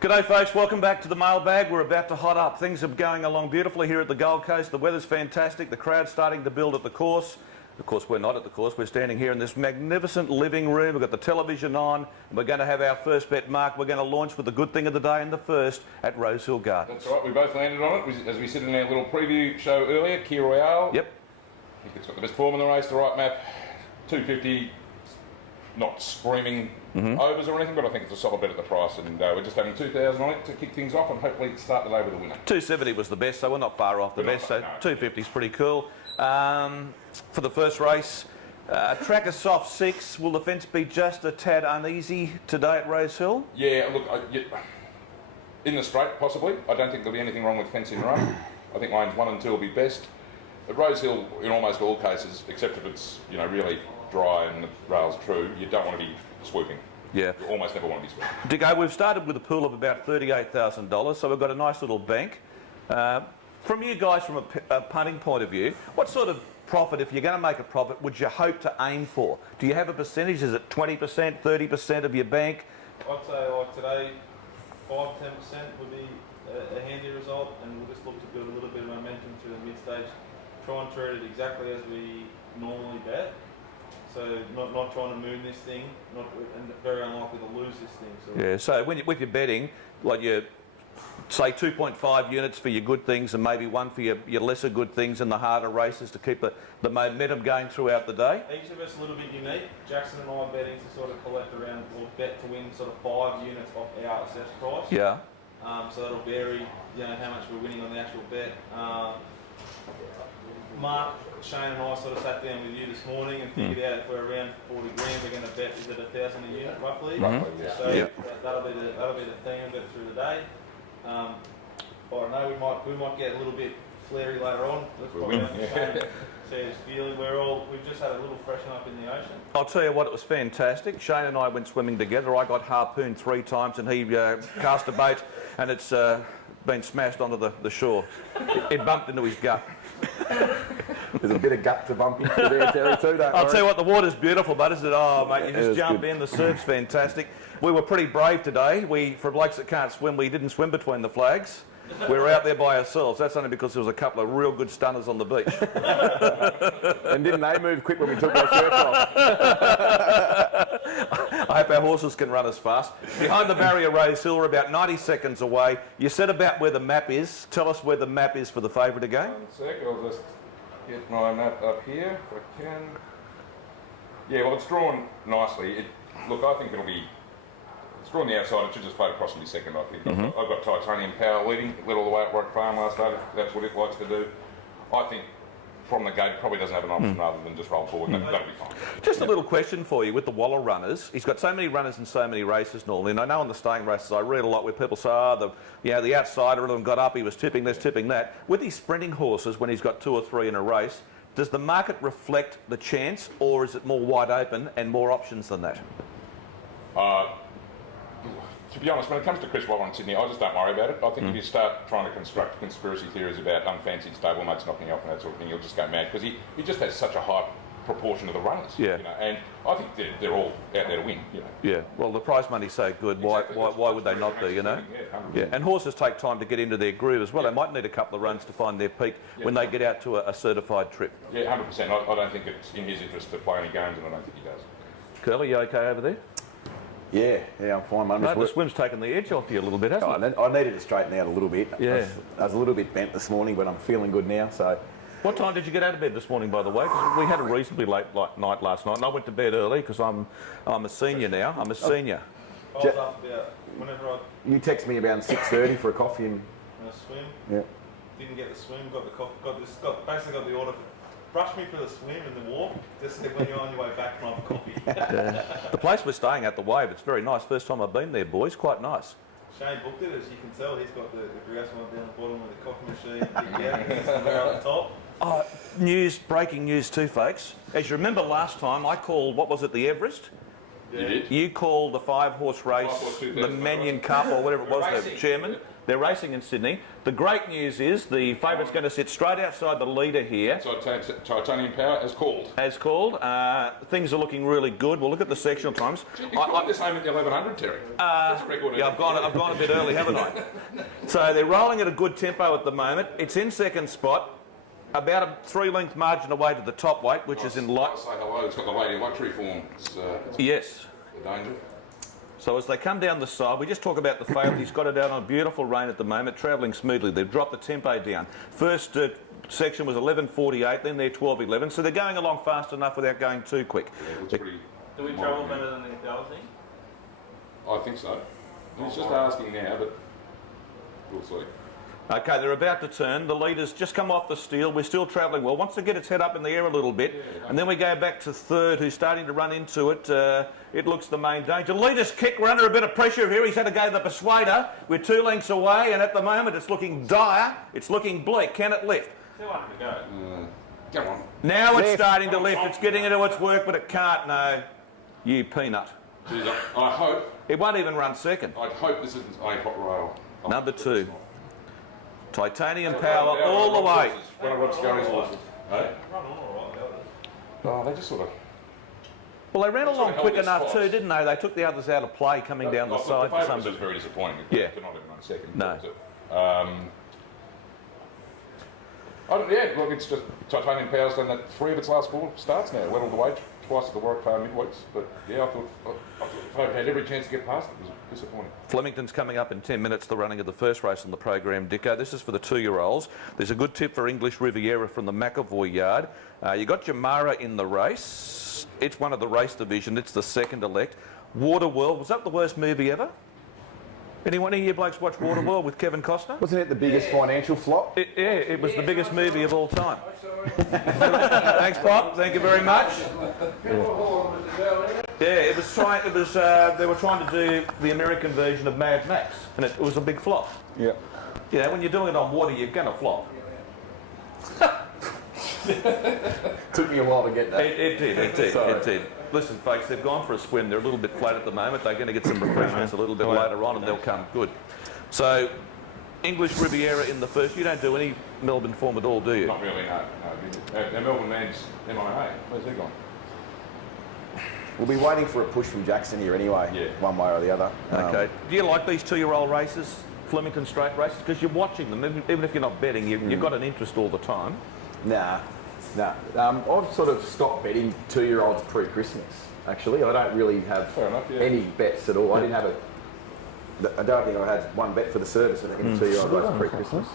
G'day folks, welcome back to the mailbag. We're about to hot up. Things are going along beautifully here at the Gold Coast. The weather's fantastic, the crowd's starting to build at the course. Of course, we're not at the course, we're standing here in this magnificent living room. We've got the television on, and we're going to have our first bet mark. We're going to launch with the good thing of the day and the first at Rosehill Gardens. That's right, we both landed on it. As we said in our little preview show earlier, Key Royale. Yep. I think it's got the best form in the race, the right map, 250. Not screaming overs or anything, but I think it's a solid bet at the price, and we're just having 2,000 on it to kick things off and hopefully start the day with a winner. 270 was the best, so we're not far off the best, so 250 is pretty cool. For the first race, tracker soft 6, will the fence be just a tad uneasy today at Rosehill? Yeah, look, in the straight possibly. I don't think there'll be anything wrong with fence in run. I think lanes 1 and 2 will be best. At Rosehill, in almost all cases, except if it's really dry and the rail's true, you don't want to be swooping. Yeah. You almost never want to be swooping. Dicko, we've started with a pool of about $38,000, so we've got a nice little bank. From you guys, from a punting point of view, what sort of profit, if you're going to make a profit, would you hope to aim for? Do you have a percentage? Is it 20%, 30% of your bank? I'd say like today, 5-10% would be a handy result, and we'll just look to build a little bit of momentum through the mid-stage. Try and treat it exactly as we normally bet. So not trying to moon this thing, and very unlikely to lose this thing. So. Yeah, so with your betting, like you say 2.5 units for your good things and maybe 1 for your lesser good things in the harder races to keep the momentum going throughout the day? Each of us a little bit unique. Jackson and I are betting to sort of collect around, or bet to win sort of 5 units off our assessed price. Yeah. So that'll vary, how much we're winning on the actual bet. Mark, Shane and I sort of sat down with you this morning and figured out if we're around 40 grand, we're going to bet, is it 1,000 a unit roughly? Roughly, yeah. So that'll be the theme of it through the day. I don't know, we might get a little bit flary later on. Let's probably see his feeling. We've just had a little freshen up in the ocean. I'll tell you what, it was fantastic. Shane and I went swimming together. I got harpooned 3 times and he cast a bait, and it's been smashed onto the shore. It bumped into his gut. There's a bit of gut to bump into there, Terry, too, don't I'll tell you what, the water's beautiful, but isn't it? Oh, mate, you just jump in, the surf's fantastic. We were pretty brave today. For blokes that can't swim, we didn't swim between the flags. We were out there by ourselves. That's only because there was a couple of real good stunners on the beach. And didn't they move quick when we took our shirts off? I hope our horses can run as fast. Behind the barrier, Rosehill, we're about 90 seconds away. You said about where the map is. Tell us where the map is for the favourite again. 1 sec, I'll just get my map up here if I can. Yeah, well, it's drawn nicely. Look, I think it's drawn the outside. It should just float across in the second, I think. I've got Titanium Power leading. Led all the way at Warwick Farm last night. That's what it likes to do. I think from the gate probably doesn't have an option rather than just roll forward. That'll be fine. Just a little question for you with the Waller runners. He's got so many runners in so many races normally, and I know on the staying races I read a lot where people say, the outsider of them got up, he was tipping this, tipping that. With these sprinting horses, when he's got 2 or 3 in a race, does the market reflect the chance, or is it more wide open and more options than that? To be honest, when it comes to Chris Waller in Sydney, I just don't worry about it. I think if you start trying to construct conspiracy theories about unfancied stablemates knocking off and that sort of thing, you'll just go mad, because he just has such a high proportion of the runners. Yeah. And I think they're all out there to win. Yeah. Well, the prize money's so good. Exactly. Why would they not be? Yeah. And horses take time to get into their groove as well. They might need a couple of runs to find their peak when they get out to a certified trip. Yeah, 100%. I don't think it's in his interest to play any games, and I don't think he does. Curly, you okay over there? Yeah, I'm fine, mate. No, the swim's taken the edge off you a little bit, hasn't it? I needed to straighten out a little bit. Yeah. I was a little bit bent this morning, but I'm feeling good now, so... What time did you get out of bed this morning, by the way? Because we had a reasonably late night last night, and I went to bed early because I'm a senior now. I'm a senior. I was up about whenever You text me about 6:30 for a coffee and... a swim. Yeah. Didn't get the swim, got the coffee, basically got the order for brush me for the swim and the walk, just when you're on your way back from coffee. The place we're staying at, the Wave, it's very nice. First time I've been there, boys. Quite nice. Shane booked it, as you can tell. He's got the grouse one down the bottom with the coffee machine, the bear on the top. Oh, breaking news too, folks. As you remember last time, I called, what was it, the Everest? Yeah. You did? You called the 5-horse race, the Mannion Cup or whatever it was, the chairman. They're racing in Sydney. The great news is the favourite's going to sit straight outside the leader here. So Titanium Power as called. As called. Things are looking really good. We'll look at the sectional times. You got this home at the 1100, Terry. That's a record. Yeah, I've gone a bit early, haven't I? So they're rolling at a good tempo at the moment. It's in second spot. About a 3-length margin away to the top weight, which is in light. Say hello. It's got the lady luxury form. It's Yes. a danger. So as they come down the side, we just talk about the fail. He's got it out on a beautiful rein at the moment, travelling smoothly. They've dropped the tempo down. First section was 11:48, then they're 12:11. So they're going along fast enough without going too quick. Yeah, it's pretty. Do we travel better than the other thing? I think so. He's just asking now, but we'll see. Okay, they're about to turn. The leader's just come off the steel. We're still travelling well. Wants to get its head up in the air a little bit. And then we go back to third, who's starting to run into it. It looks the main danger. Leader's kick. We're under a bit of pressure here. He's had to go to the Persuader. We're 2 lengths away, and at the moment it's looking dire. It's looking bleak. Can it lift? 200 to go. Come on. Now it's starting to lift. It's getting into its work, but it can't. No, you peanut. Jeez, I hope. It won't even run second. I hope this isn't a hot rail. Number 2. Titanium Power all the way. One of Rod Scurry's horses. Hey? Run on all right, Oh, they just sort of. Well, they ran Sort of along held quick their enough spots. too, didn't they? They took the others out of play coming down the side for The some favourite was very disappointing. Yeah. They're not even on second. No. Yeah, look, it's just Titanium Power's done that 3 of its last 4 starts now. Went all the way, twice at the Warwick Farm midweeks. But yeah, I thought Favourite had every chance to get past it. It was disappointing. Flemington's coming up in 10 minutes, the running of the first race on the program, Dicko. This is for the 2-year-olds. There's a good tip for English Riviera from the McAvoy yard. You got Jamara in the race. It's one of the race division. It's the second elect. Waterworld, was that the worst movie ever? Anyone of you blokes watch Waterworld with Kevin Costner? Wasn't it the biggest financial flop? It was the biggest movie of all time. Thanks, Pop. Thank you very much. Yeah, it was trying. It was. They were trying to do the American version of Mad Max, and it was a big flop. Yeah. You know, when you're doing it on water, you're gonna flop. Took me a while to get that. It did. Listen, folks, they've gone for a swim. They're a little bit flat at the moment. They're going to get some refreshments a little bit later on, and they'll come good. So, English Riviera in the first. You don't do any Melbourne form at all, do you? Not really, no. Our Melbourne man's MIA. Where's he gone? We'll be waiting for a push from Jackson here anyway, Yeah. one way or the other. Okay. Do you like these 2-year-old races, Flemington Straight races? Because you're watching them, even if you're not betting, you've got an interest all the time. Nah. I've sort of stopped betting 2-year-olds pre-Christmas, actually. I don't really have Fair enough, yeah. any bets at all. I didn't have I don't think I had one bet for the service in a 2-year-old race pre-Christmas.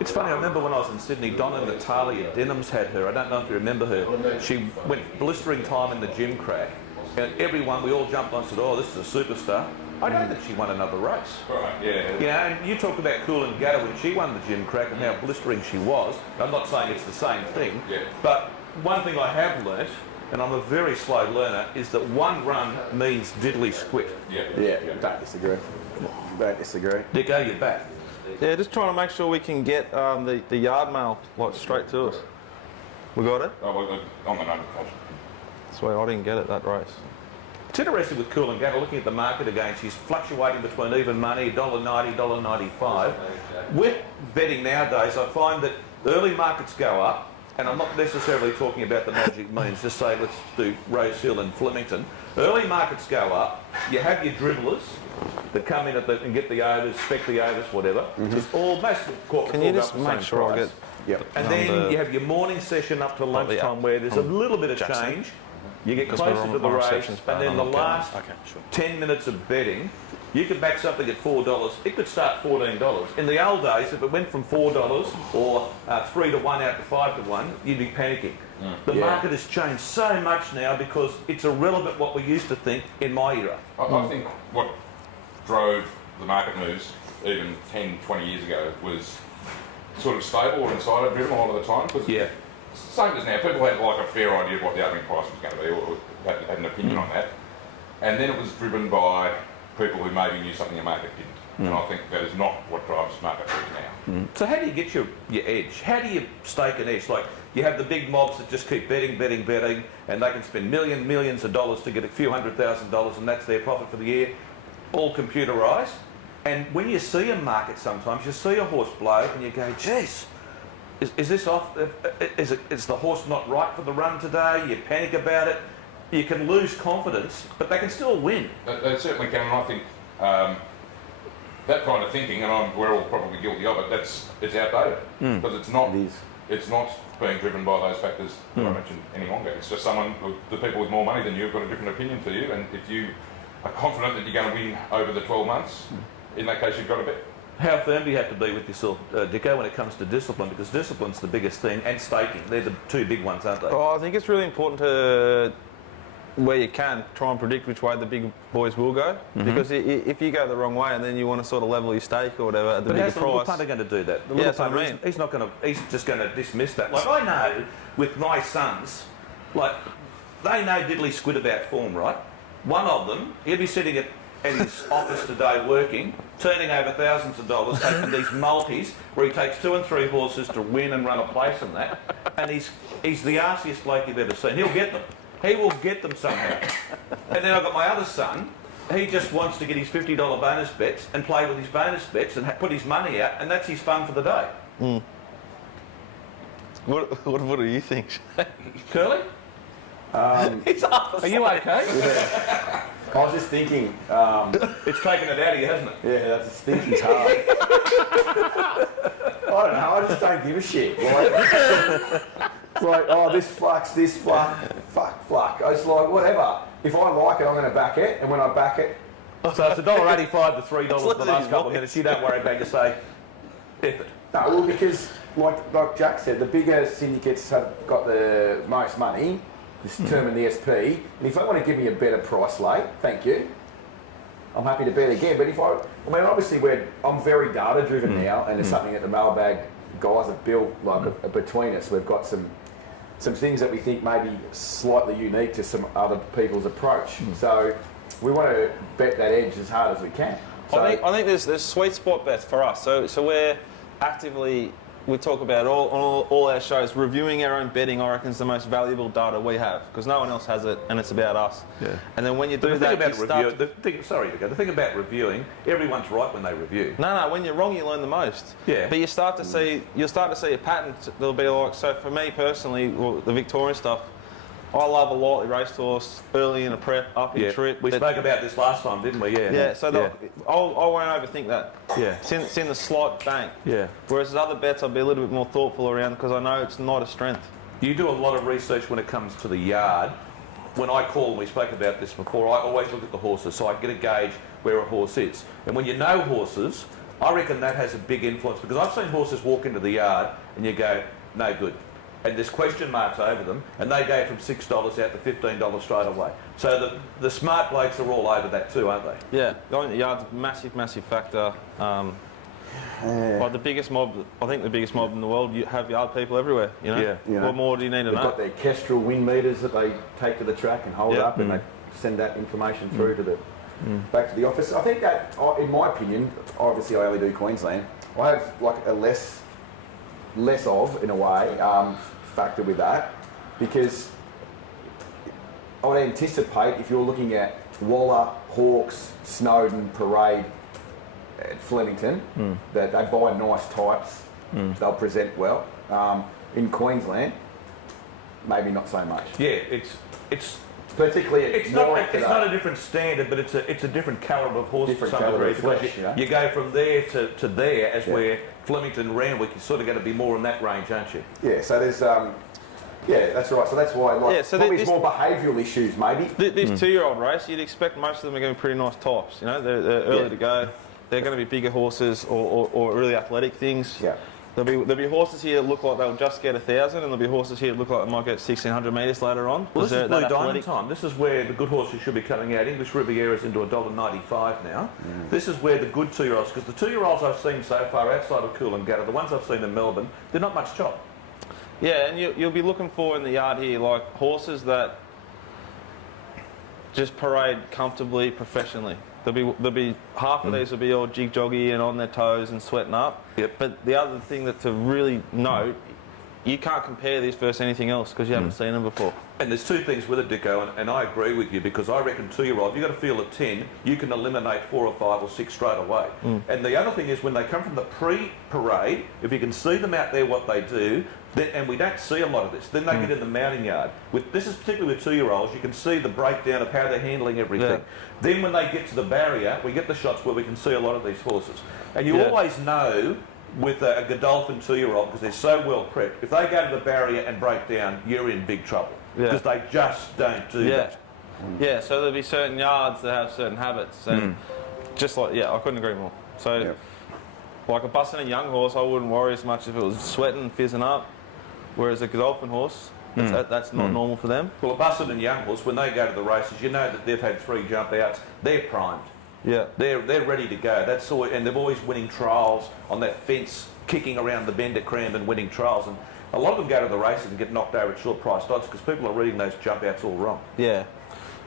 It's funny, I remember when I was in Sydney, Donna Natalia Denham's had her. I don't know if you remember her. She went blistering time in the gym crack, and everyone, we all jumped on and said, oh, this is a superstar. I don't think she won another race. Right, yeah. You know, and you talk about Cool and Gatter when she won the gym crack and how blistering she was. I'm not saying it's the same thing, Yeah. but one thing I have learnt, and I'm a very slow learner, is that one run means diddly squit. Yeah, don't disagree. Don't disagree. Dicko, you're back. Yeah, just trying to make sure we can get the yard mail like straight to us. We got it? Oh, well, on the notification. Sweet, I didn't get it that race. It's interesting with Cool and Gatter, looking at the market again, she's fluctuating between even money, $1.90, $1.95. With betting nowadays, I find that early markets go up, and I'm not necessarily talking about the magic means, just say let's do Rose Hill and Flemington. Early markets go up, you have your dribblers that come in and get the overs, spec the overs, whatever. It's all, most corporates Can you all go just up the make same sure I price. get... Yep. And then you have your morning session up to lunchtime where there's a little bit of Jackson. change. You get Because closer to the my race, reception's bad, and then I'm the not getting last it. Okay, sure. 10 minutes of betting, you could back something at $4. It could start $14. In the old days, if it went from $4 or 3 to 1 out to 5 to 1, you'd be panicking. The market has changed so much now because it's irrelevant what we used to think in my era. I think what drove the market moves, even 10, 20 years ago, was sort of stable or insider driven a lot of the time. Cause Yeah. Same as now, people had like a fair idea of what the opening price was going to be, or had an opinion on that. And then it was driven by people who maybe knew something the market didn't. And I think that is not what drives market moves now. So how do you get your edge? How do you stake an edge? Like, you have the big mobs that just keep betting, and they can spend millions of dollars to get a few $100,000, and that's their profit for the year, all computerised. And when you see a market sometimes, you see a horse blow and you go, geez, is this off? Is the horse not right for the run today? You panic about it. You can lose confidence, but they can still win. They certainly can, and I think that kind of thinking, and we're all probably guilty of it, it's outdated. Because it's not being driven by those factors that I mentioned any longer. It's just the people with more money than you have got a different opinion to you, and if you are confident that you're going to win over the 12 months, in that case you've got a bet. How firm do you have to be with yourself, Dicko, when it comes to discipline? Because discipline's the biggest thing, and staking. They're the two big ones, aren't they? Oh, I think it's really important to, where you can, try and predict which way the big boys will go. Because if you go the wrong way and then you want to sort of level your stake or whatever at the bigger price. But how's the little punter going to do that? The little punter, he's not going to. He's just going to dismiss that. Like I know with my sons, like they know diddly squid about form, right? One of them, he'll be sitting at his office today working, turning over thousands of dollars, taking these multis where he takes 2 and 3 horses to win and run a place and that. And he's the arsiest bloke you've ever seen. He'll get them. He will get them somehow. And then I've got my other son. He just wants to get his $50 bonus bets and play with his bonus bets and put his money out, and that's his fun for the day. What do you think? Curly? Are you okay? Yeah. I was just thinking. It's taken it out of you, hasn't it? Yeah, that's thinking's hard. I don't know. I just don't give a shit. It's like, oh, this flux, fuck. It's like, whatever. If I like it, I'm going to back it, and when I back it... So it's $1.85 to $3 for the last couple of minutes. You don't worry about it, say, F it. No, well, because, like Jack said, the bigger syndicates have got the most money, determine the SP, and if they want to give me a better price late, thank you. I'm happy to bet again, but obviously I'm very data driven now, and it's something that the Mailbag guys have built between us. We've got some things that we think may be slightly unique to some other people's approach. So we want to bet that edge as hard as we can. So I think there's sweet spot bets for us. So we're actively, we talk about all our shows, reviewing our own betting. I reckon is the most valuable data we have because no one else has it, and it's about us. Yeah. And then when you do that, the thing about reviewing, everyone's right when they review. No, when you're wrong, you learn the most. Yeah. But you'll start to see a pattern. There'll be like, so for me personally, the Victorian stuff, I love a lightly raced horse early in a prep, up in trip. We spoke about this last time, didn't we? Yeah. Yeah. So I won't overthink that. Yeah. It's in the slight bank. Yeah. Whereas other bets, I'll be a little bit more thoughtful around because I know it's not a strength. You do a lot of research when it comes to the yard. When I call, and we spoke about this before, I always look at the horses so I get a gauge where a horse is. And when you know horses, I reckon that has a big influence because I've seen horses walk into the yard and you go, no good. And there's question marks over them, and they go from $6 out to $15 straight away. So the smart blokes are all over that too, aren't they? Yeah, going to the yard's a massive factor. Like the biggest mob, I think the biggest mob in the world, you have yard people everywhere, you know? Yeah. What more do you need to know? They've got their kestrel wind meters that they take to the track and hold up, and they send that information through to the back to the office. I think that, in my opinion, obviously I only do Queensland, I have like a less of, in a way, factor with that, because I would anticipate if you're looking at Waller, Hawkes, Snowden, Parade at Flemington, that they buy nice types, they'll present well. In Queensland, maybe not so much. Yeah, it's particularly it's not a different standard, but it's a different calibre of horse to some degree. Flesh, you go from there to there, as where Flemington Randwick is sort of going to be more in that range, aren't you? Yeah, so there's that's right. So that's why probably it's more behavioural issues maybe. This 2-year-old race, you'd expect most of them are going to be pretty nice types. You know, they're early to go. They're going to be bigger horses or really athletic things. Yeah. There'll be horses here that look like they'll just get 1,000, and there'll be horses here that look like they might get 1,600 metres later on. Well, this is Blue Diamond time. This is where the good horses should be coming out. English Riviera's into $1.95 now. This is where the good 2-year-olds, because the 2-year-olds I've seen so far outside of Coolangatta, the ones I've seen in Melbourne, they're not much chop. Yeah, and you'll be looking for in the yard here like horses that just parade comfortably, professionally. There'll be half of these will be all jig-joggy and on their toes and sweating up. Yep. But the other thing that to really note you can't compare these versus anything else because you haven't seen them before. And there's two things with it, Dicko, and I agree with you, because I reckon 2-year-old, you've got to feel at 10, you can eliminate 4 or 5 or 6 straight away. And the other thing is when they come from the pre-parade, if you can see them out there what they do, then, and we don't see a lot of this, then they get in the mounting yard. This is particularly with 2-year-olds, you can see the breakdown of how they're handling everything. Yeah. Then when they get to the barrier, we get the shots where we can see a lot of these horses. And you always know with a Godolphin 2-year-old, because they're so well prepped, if they go to the barrier and break down, you're in big trouble. Because they just don't do that. Yeah, so there'll be certain yards that have certain habits, and just like, I couldn't agree more. So, like a Bussin' a young horse, I wouldn't worry as much if it was sweating and fizzing up, whereas a Godolphin horse, that's not normal for them. Well, a Bussin' and young horse, when they go to the races, you know that they've had 3 jump outs, they're primed. Yeah. They're ready to go. That's all, and they're always winning trials on that fence, kicking around the bend at Cranbourne, winning trials. And a lot of them go to the races and get knocked over at short priced odds because people are reading those jump outs all wrong. Yeah.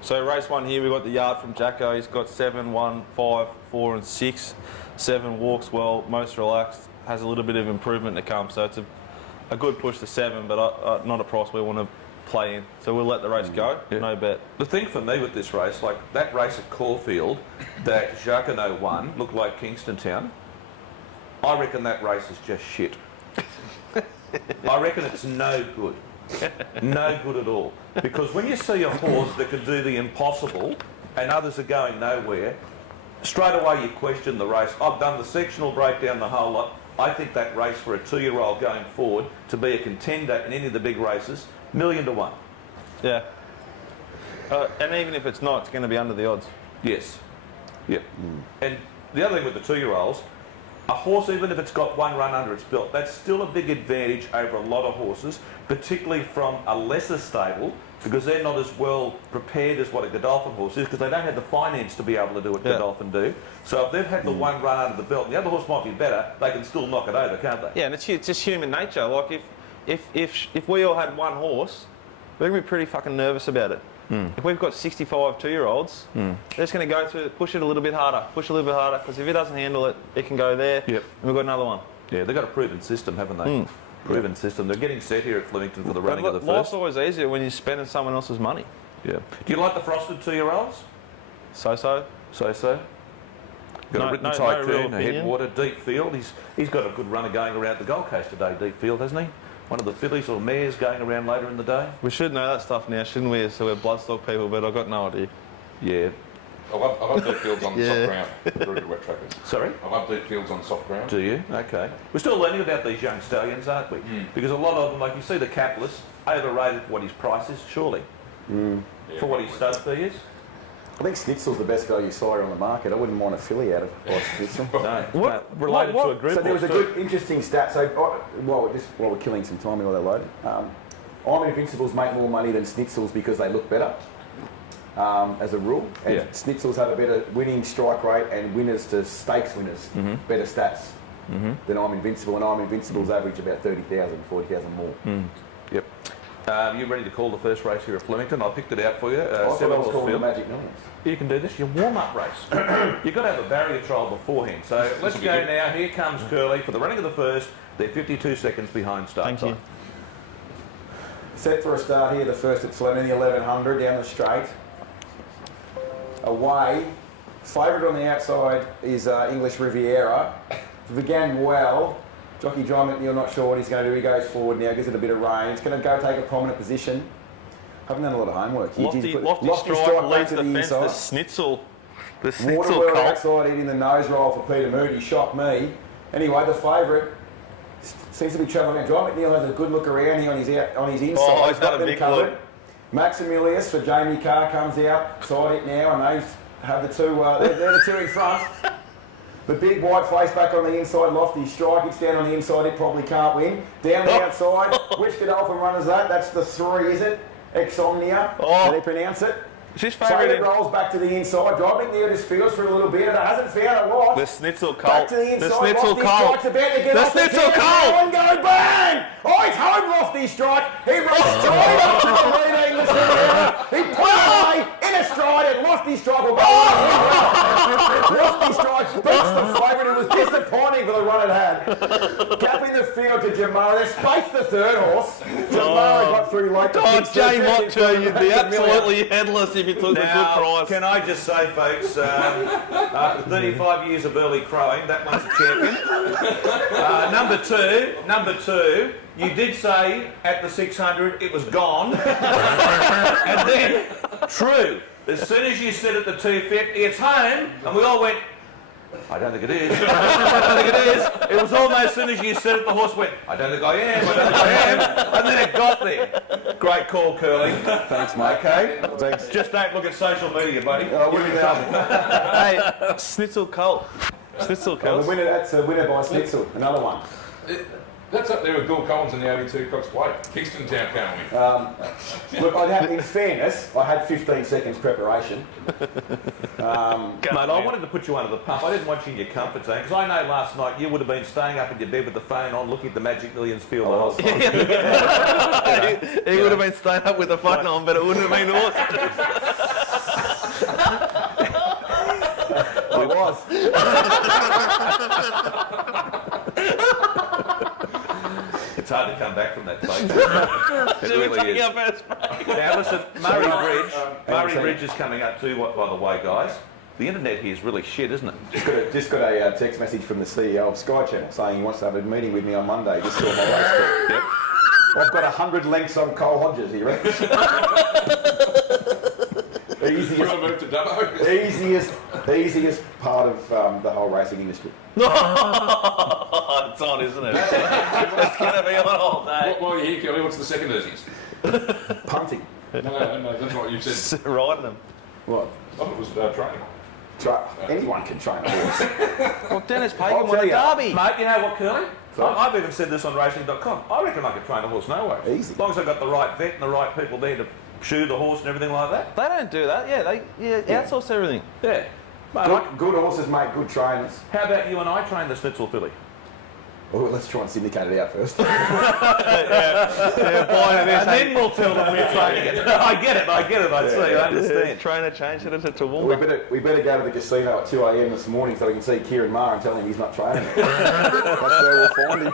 So race 1 here, we've got the yard from Jacko. He's got 7, 1, 5, 4 and 6. 7 walks well, most relaxed, has a little bit of improvement to come. So it's a good push to 7, but not a price we want to play in. So we'll let the race go, no bet. The thing for me with this race, like that race at Caulfield that Jacquinot won, looked like Kingston Town. I reckon that race is just shit. I reckon it's no good. No good at all. Because when you see a horse that can do the impossible and others are going nowhere, straight away you question the race. I've done the sectional breakdown, the whole lot. I think that race for a 2-year-old going forward to be a contender in any of the big races, 1,000,000 to 1. Yeah. And even if it's not, it's going to be under the odds. Yes. Yep. And the other thing with the 2-year-olds, a horse, even if it's got 1 run under its belt, that's still a big advantage over a lot of horses, particularly from a lesser stable, because they're not as well prepared as what a Godolphin horse is, because they don't have the finance to be able to do what Godolphin do. So if they've had the 1 run under the belt, and the other horse might be better, they can still knock it over, can't they? Yeah, and it's just human nature. Like if we all had 1 horse, we're going to be pretty fucking nervous about it. If we've got 65 2-year-olds, they're just going to go through, push it a little bit harder, because if it doesn't handle it, it can go there, and we've got another one. Yeah, they've got a proven system, haven't they? Proven system. They're getting set here at Flemington for the running of the first. Life's always easier when you're spending someone else's money. Yeah. Do you like the frosted 2-year-olds? So-so. So-so. Got a written tycoon, a headwater, deep field. He's got a good runner going around the Gold Coast today, deep field, hasn't he? One of the fillies or mares going around later in the day. We should know that stuff now, shouldn't we? So we're bloodstock people, but I've got no idea. Yeah. I love deep fields on soft ground. Very good wet trackers. Sorry? I love deep fields on soft ground. Do you? Okay. We're still learning about these young stallions, aren't we? Because a lot of them, like you see the Capitalist, overrated for what his price is, surely. For what his stud fee is. I think Schnitzel's the best value sire on the market. I wouldn't want a filly out of Schnitzel. No. Related to a group. So there was a good, interesting stat. So while we're killing some time while they're loaded, I'm Invincibles make more money than Schnitzels because they look better, as a rule. And Schnitzels have a better winning strike rate and winners to stakes winners, better stats than I'm Invincible. And I'm Invincibles average about 30,000, 40,000 more. Yep. You ready to call the first race here at Flemington? I picked it out for you. I thought I was calling the Magic Millions. You can do this. Your warm-up race. You've got to have a barrier trial beforehand. So let's go now. Here comes Curly for the running of the first. They're 52 seconds behind start time. Thank you. Set for a start here, the first at Flemington, the 1100 down the straight. Away. Favourite on the outside is English Riviera. Began well. Jockey John McNeil, not sure what he's going to do. He goes forward now, gives it a bit of range. He's going to go take a prominent position. Haven't done a lot of homework. Lofty strike leads the fence. The Schnitzel Waterwell colt. outside eating the nose roll for Peter Moody. Shocked me. Anyway, the favourite seems to be travelling around. John McNeil has a good look around here on his inside. Oh, he's got a big covered. look. Maximilius for Jamie Carr comes out. Side it now, and they have the two. They're the two in front. The big white face back on the inside, Lofty Strike. It's down on the inside, it probably can't win. Down the outside, which Godolphin run is that? That's the 3, is it? Exomnia, how do you pronounce it? She's So favourite. it rolls back to the inside. Driving there just feels for a little bit. It hasn't found it what? The Schnitzel colt. Back to the inside. The Schnitzel Lofty colt. Strike's about to get The off the Schnitzel tee. colt. One go bang! Oh, it's home, Lofty Strike. He runs straight up to the lead English Riviera. He put it away in a stride, and Lofty Strike will go. Lofty Strike beats the favourite. It was disappointing for the run it had. Gap in the field to Jamara. They spaced the third horse. Jamara got through like the God, Jay Montu, you'd be absolutely headless if you took the good price. Can I just say, folks, after 35 years of early crowing, that one's a champion. Number two, you did say at the 600 it was gone. And then, true, as soon as you said at the 250, it's home, and we all went, I don't think it is. I don't think it is. It was almost as soon as you said it, the horse went, I don't think I am, I don't think I am. And then it got there. Great call, Curly. Thanks, mate. Okay? Thanks. Just don't look at social media, buddy. What are you trouble? Hey, Snitzel Colt. Snitzel Colt. The winner, that's a winner by Snitzel. Another one. That's up there with Bill Collins and the 82 Cox Plate. Kingston Town currently. Look, in fairness, I had 15 seconds preparation. Mate, I wanted to put you under the pump. I didn't want you in your comfort zone because I know last night you would have been staying up in your bed with the phone on looking at the Magic Millions field the whole time. He would have been staying up with the phone on, but it wouldn't have been awesome. I was. It's hard to come back from that, folks. It really is. Now listen, Murray Bridge is coming up too, by the way, guys. The internet here is really shit, isn't it? Just got a text message from the CEO of Sky Channel saying he wants to have a meeting with me on Monday. Just saw my race. Yep. I've got 100 lengths on Cole Hodges, he reckons. Move to Dubbo. Easiest part of the whole racing industry. It's on, isn't it? It's going to be on all day. While you're here, Kelly, what's the second easiest? Punting. No, that's what you said. Riding them. What? I thought it was training. Anyone can train a horse. Well, Dennis I'll Pagan won tell a ya. derby. Mate, you know what, Curly? Sorry? I've even said this on racing.com. I reckon I could train a horse no way. Easy. As long as I've got the right vet and the right people there to shoe the horse and everything like that. They don't do that. Yeah, they outsource everything. Yeah. Mate, Good horses make good trainers. how about you and I train the Schnitzel filly? Well, let's try and syndicate it out first. And then we'll tell them we're training it. I get it, I see, I understand. Trainer changed it to we Toowoomba. better go to the casino at 2 a.m. this morning so we can see Kieran Maher and tell him he's not training it. That's where we'll find him.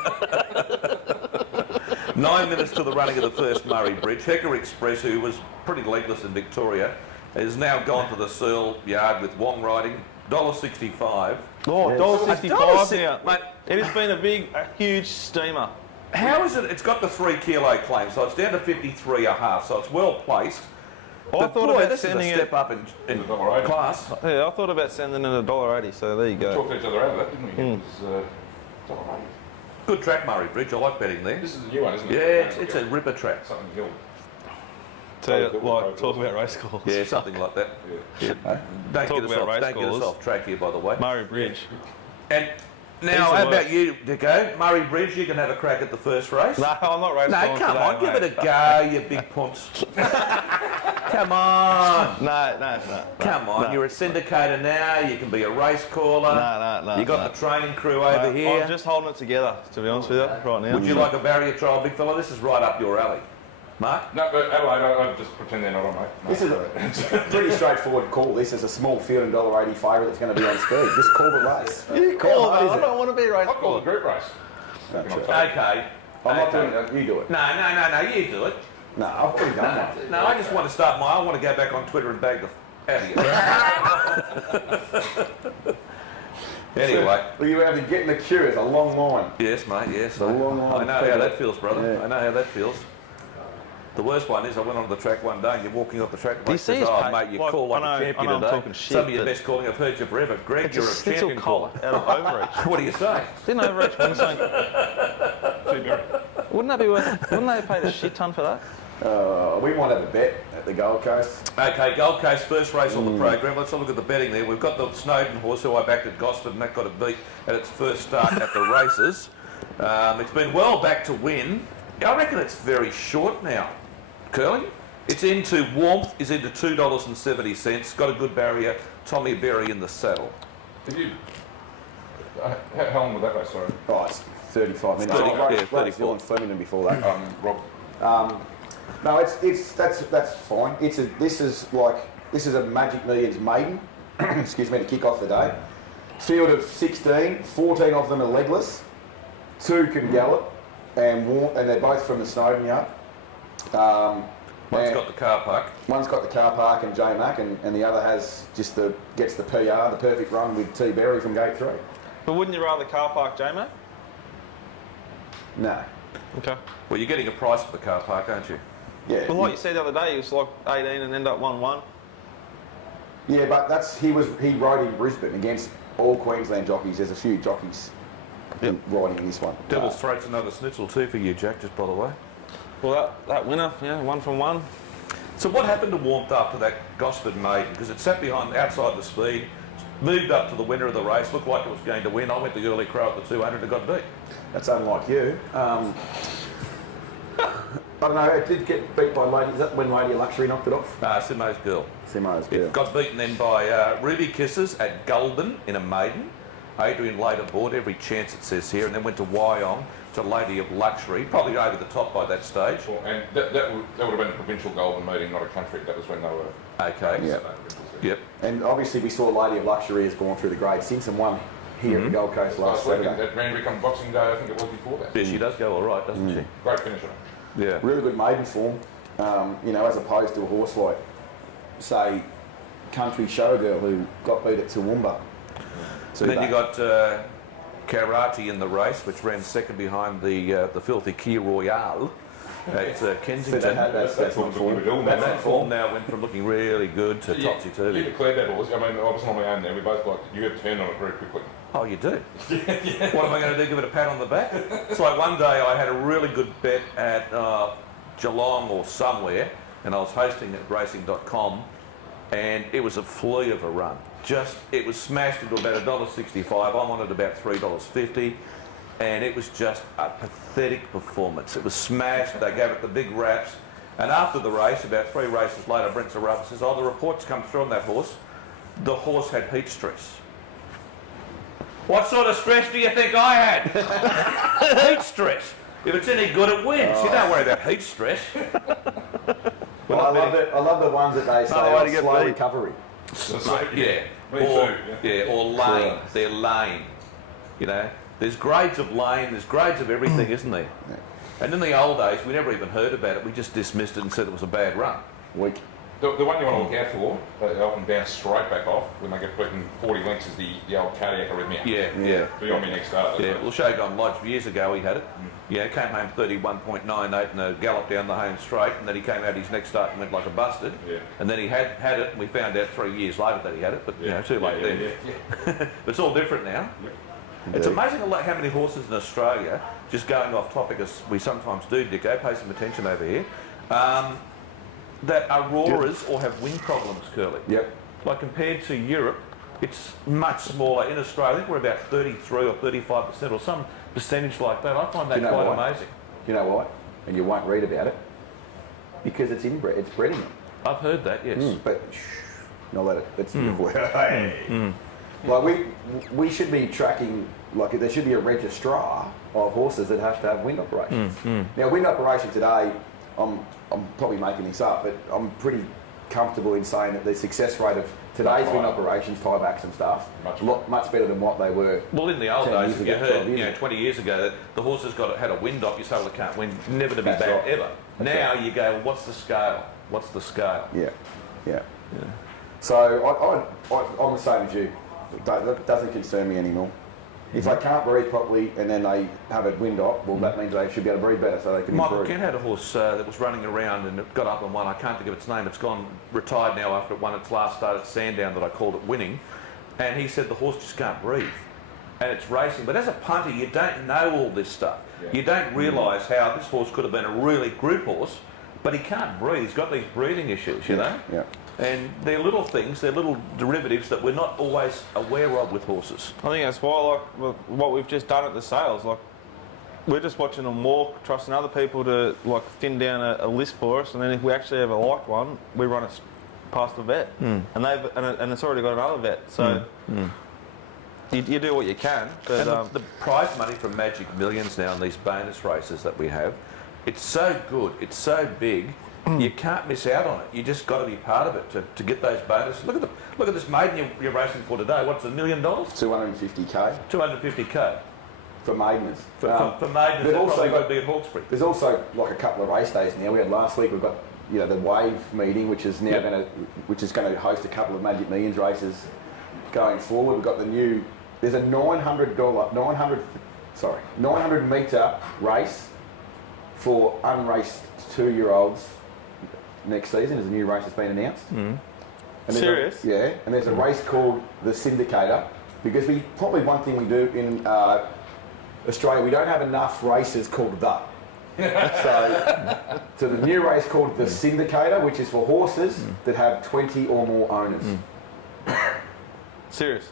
9 minutes to the running of the first Murray Bridge. Hecker Express, who was pretty legless in Victoria, has now gone to the Searle yard with Wong riding. $1.65. Oh, Yes. $1.65 now. Mate, It has been a huge steamer. how is it? It's got the 3 kilo claim, so it's down to 53.5, so it's well placed. I But thought boy, about this sending is a it. step up in $1.80. class. Yeah, I thought about sending in $1.80. So there you go. Talked each other out of that, didn't we? It was, $1.80. Good track, Murray Bridge. I like betting there. This is a new one, isn't Yeah, it? it's a ripper track. Something Hill. Talk about race calls. Yeah, something like that. Yeah. Don't Talk get us about off, race don't get us callers. off track here, by the way. Murray Bridge. And He's now, the how worst. about you, Dicko? Murray Bridge, you can have a crack at the first race. No, I'm not race No, calling come today, on, give mate. it a go, you big punts. Come on. No. Come on, you're a syndicator now, you can be a race caller. No. You got the training crew over here. I'm just holding it together, to be honest with you, right now. Would you like a barrier trial, big fella? This is right up your alley. Mark? No, but Adelaide, I just pretend they're not on, mate. No, This is a pretty straightforward call. This is a small field and $1.80 favourite that's going to be on speed. Just call the race. You call How hard it. is I it? don't want to be a race I'll call caller. the group race. No, sure. Okay. I'm not Okay. doing it. You do it. No, you do it. No, I've already done that. No, I just want to start I want to go back on Twitter and bag the out of you. Anyway. Well, you have to get in the queue. It's a long line. Yes, mate, yes. a long line I know of how people. that feels, brother. Yeah. I know how that feels. The worst one is I went onto the track one day and you're walking off the track and Do you mate see says, his oh, pace? mate, you Like, call like I know- a champion I know I'm today. talking shit, Some of your but- best calling I've heard you forever. Greg, It's you're a a Snitzel champion caller. Colt out of Overreach. What do you say? Didn't Overreach win something? Wouldn't that be worth? Wouldn't they pay a shit ton for that? We might have a bet at the Gold Coast. Okay, Gold Coast, first race on the program. Let's have a look at the betting there. We've got the Snowden horse who I backed at Gosford and that got a beat at its first start at the races. It's been well back to win. I reckon it's very short now. Curly? It's into Warmth, is into $2.70. Got a good barrier. Tommy Berry in the saddle. Did you... how long was that race, sorry? Oh, it's 35 minutes. 30, I yeah, raced 34. Will and Flemington before that. Rob. No, that's fine. This is a Magic Millions maiden. Excuse me, to kick off the day. Field of 16, 14 of them are legless, 2 can gallop, and they're both from the Snowden yard. One's got the car park. One's got the car park and J Mac, and the other has just gets the PR, the perfect run with T Berry from gate 3. But wouldn't you rather car park J-Mac? No. Okay. Well, you're getting a price for the car park, aren't you? Yeah. Well, like you said the other day, he was like 18 and ended up 1-1. Yeah, but he rode in Brisbane against all Queensland jockeys. There's a few jockeys riding in this one. Devil's Throat's another schnitzel too for you, Jack, just by the way. Well, that winner, yeah, 1 from 1. So what happened to Warmth after that Gosford maiden? Because it sat behind outside the speed, moved up to the winner of the race, looked like it was going to win. I went the early crow at the 200 and got beat. That's unlike you. I don't know, it did get beat by Lady. Is that when Lady of Luxury knocked it off? Simo's girl. Simo's girl. It got beaten then by Ruby Kisses at Golden in a maiden. Adrian later bought every chance, it says here, and then went to Wyong to Lady of Luxury, probably over the top by that stage. And that would have been a provincial Golden meeting, not a country. That was when they were... Okay. Yeah. Yep. And obviously we saw Lady of Luxury has gone through the grades since and won here at the Gold Coast last Last week, Saturday. that ran become Boxing Day, I think it was before that. Yeah, she does go all right, doesn't she? Great finisher. Yeah. Really good maiden form, as opposed to a horse like, say, Country Showgirl who got beat at Toowoomba. And then you got Karate in the race, which ran second behind the filthy Kia Royale at Kensington. That's one form. And that form now went from looking really good to You topsy-turvy. declared that horse. I mean, I was on my own there. We both you had turned on it very quickly. Oh, you do? What am I going to do, give it a pat on the back? It's like one day I had a really good bet at Geelong or somewhere, and I was hosting at racing.com, and it was a flea of a run. It was smashed into about $1.65. I'm on it about $3.50, and it was just a pathetic performance. It was smashed. They gave it the big raps, and after the race, about 3 races later, Brent Sarapa says, "Oh, the reports come through on that horse. The horse had heat stress." What sort of stress do you think I had? Heat stress. If it's any good, it wins. You don't worry about heat stress. Well, I love the ones that they say way to get slow beat. recovery. Yeah. Me too, yeah. Or lane. They're lane. You know, there's grades of lane, there's grades of everything, isn't there? Yeah. And in the old days, we never even heard about it. We just dismissed it and said it was a bad run. Weak. The one you want to look out for, they often bounce straight back off when they get beaten 40 lengths is the old cardiac arrhythmia. Yeah. Be on me next start. Yeah, well, Shogun Lodge years ago he had it. Yeah, came home 31.98 and a gallop down the home straight, and then he came out his next start and went like a busted. Yeah. And then he had it, and we found out 3 years later that he had it, but too late then. Yeah. But it's all different now. It's amazing how many horses in Australia, just going off topic as we sometimes do, Dicko, pay some attention over here, that are roarers or have wing problems, Curly. Yep. Like compared to Europe, it's much smaller. In Australia, I think we're about 33 or 35% or some percentage like that. I find that quite amazing. You know why? And you won't read about it. Because it's inbred, it's bred in them. I've heard that, yes. But not let it. That's the word. Like we should be tracking. Like there should be a registrar of horses that have to have wind operations. Now, wind operation today, I'm probably making this up, but I'm pretty comfortable in saying that the success rate of today's wind operations, tiebacks and stuff, much better than what they were. Well, in the old 10 days, years you ago, heard, 20 years ago, that the horse has had a wind op, you say, well, it can't win, never to be That's bad right. ever. That's Now right. you go, well, what's the scale? What's the scale? Yeah. So I'm the same as you. That doesn't concern me anymore. If they can't breathe properly and then they have a wind op, well, that means they should be able to breathe better so they can Michael improve. Kent had a horse that was running around and it got up and won. I can't think of its name. It's gone retired now after it won its last start at Sandown that I called it winning. And he said the horse just can't breathe. And it's racing. But as a punter, you don't know all this stuff. Yeah. You don't realise how this horse could have been a really group horse, but he can't breathe. He's got these breathing issues, you know? Yeah. And they're little things, they're little derivatives that we're not always aware of with horses. I think that's why, like, what we've just done at the sales, like, we're just watching them walk, trusting other people to, like, thin down a list for us, and then if we actually ever like one, we run it past the vet. And it's already got another vet. So you do what you can. But And the prize money from Magic Millions now in these bonus races that we have, it's so good, it's so big, you can't miss out on it. You just got to be part of it to get those bonuses. Look at Look at this maiden you're racing for today. What's $1 million? 250k 250k. for maidens. For maidens, there's they'll also probably got- got to be at Hawkesbury. There's also like a couple of race days now. We had last week. We've got the Wave meeting, which is now Yep. going to host a couple of Magic Millions races going forward. We've got the new. There's a $900 metre race for unraced 2-year-olds next season. There's a new race that's been announced. Mm. And Serious? Yeah, and there's a race called the Syndicator, because probably one thing we do in Australia, we don't have enough races called the. So the new race called the Syndicator, which is for horses that have 20 or more owners. Serious?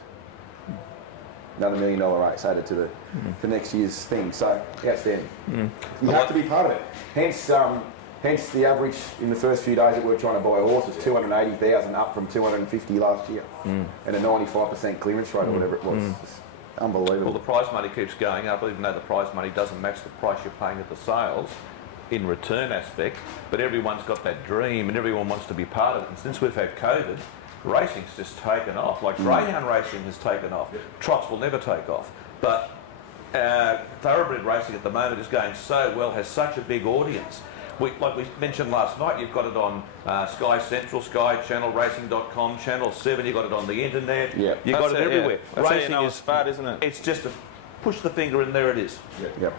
Another $1 million race added to the next year's thing. So outstanding. You have to be part of it. Hence the average in the first few days that we were trying to buy a horse was 280,000, up from 250 last year, and a 95% clearance rate or whatever it was. It's unbelievable. Well, the prize money keeps going up, even though the prize money doesn't match the price you're paying at the sales in return aspect. But everyone's got that dream and everyone wants to be part of it. And since we've had COVID, racing's just taken off. Like greyhound racing has taken off. Trots will never take off. But thoroughbred racing at the moment is going so well, has such a big audience. Like we mentioned last night, you've got it on Sky Central, Sky Channel, Racing.com, Channel 7, you've got it on the internet, Yeah. you've got it everywhere. Yeah. That's how you know it's fat, isn't it? It's just a push the finger and there it is. Yep.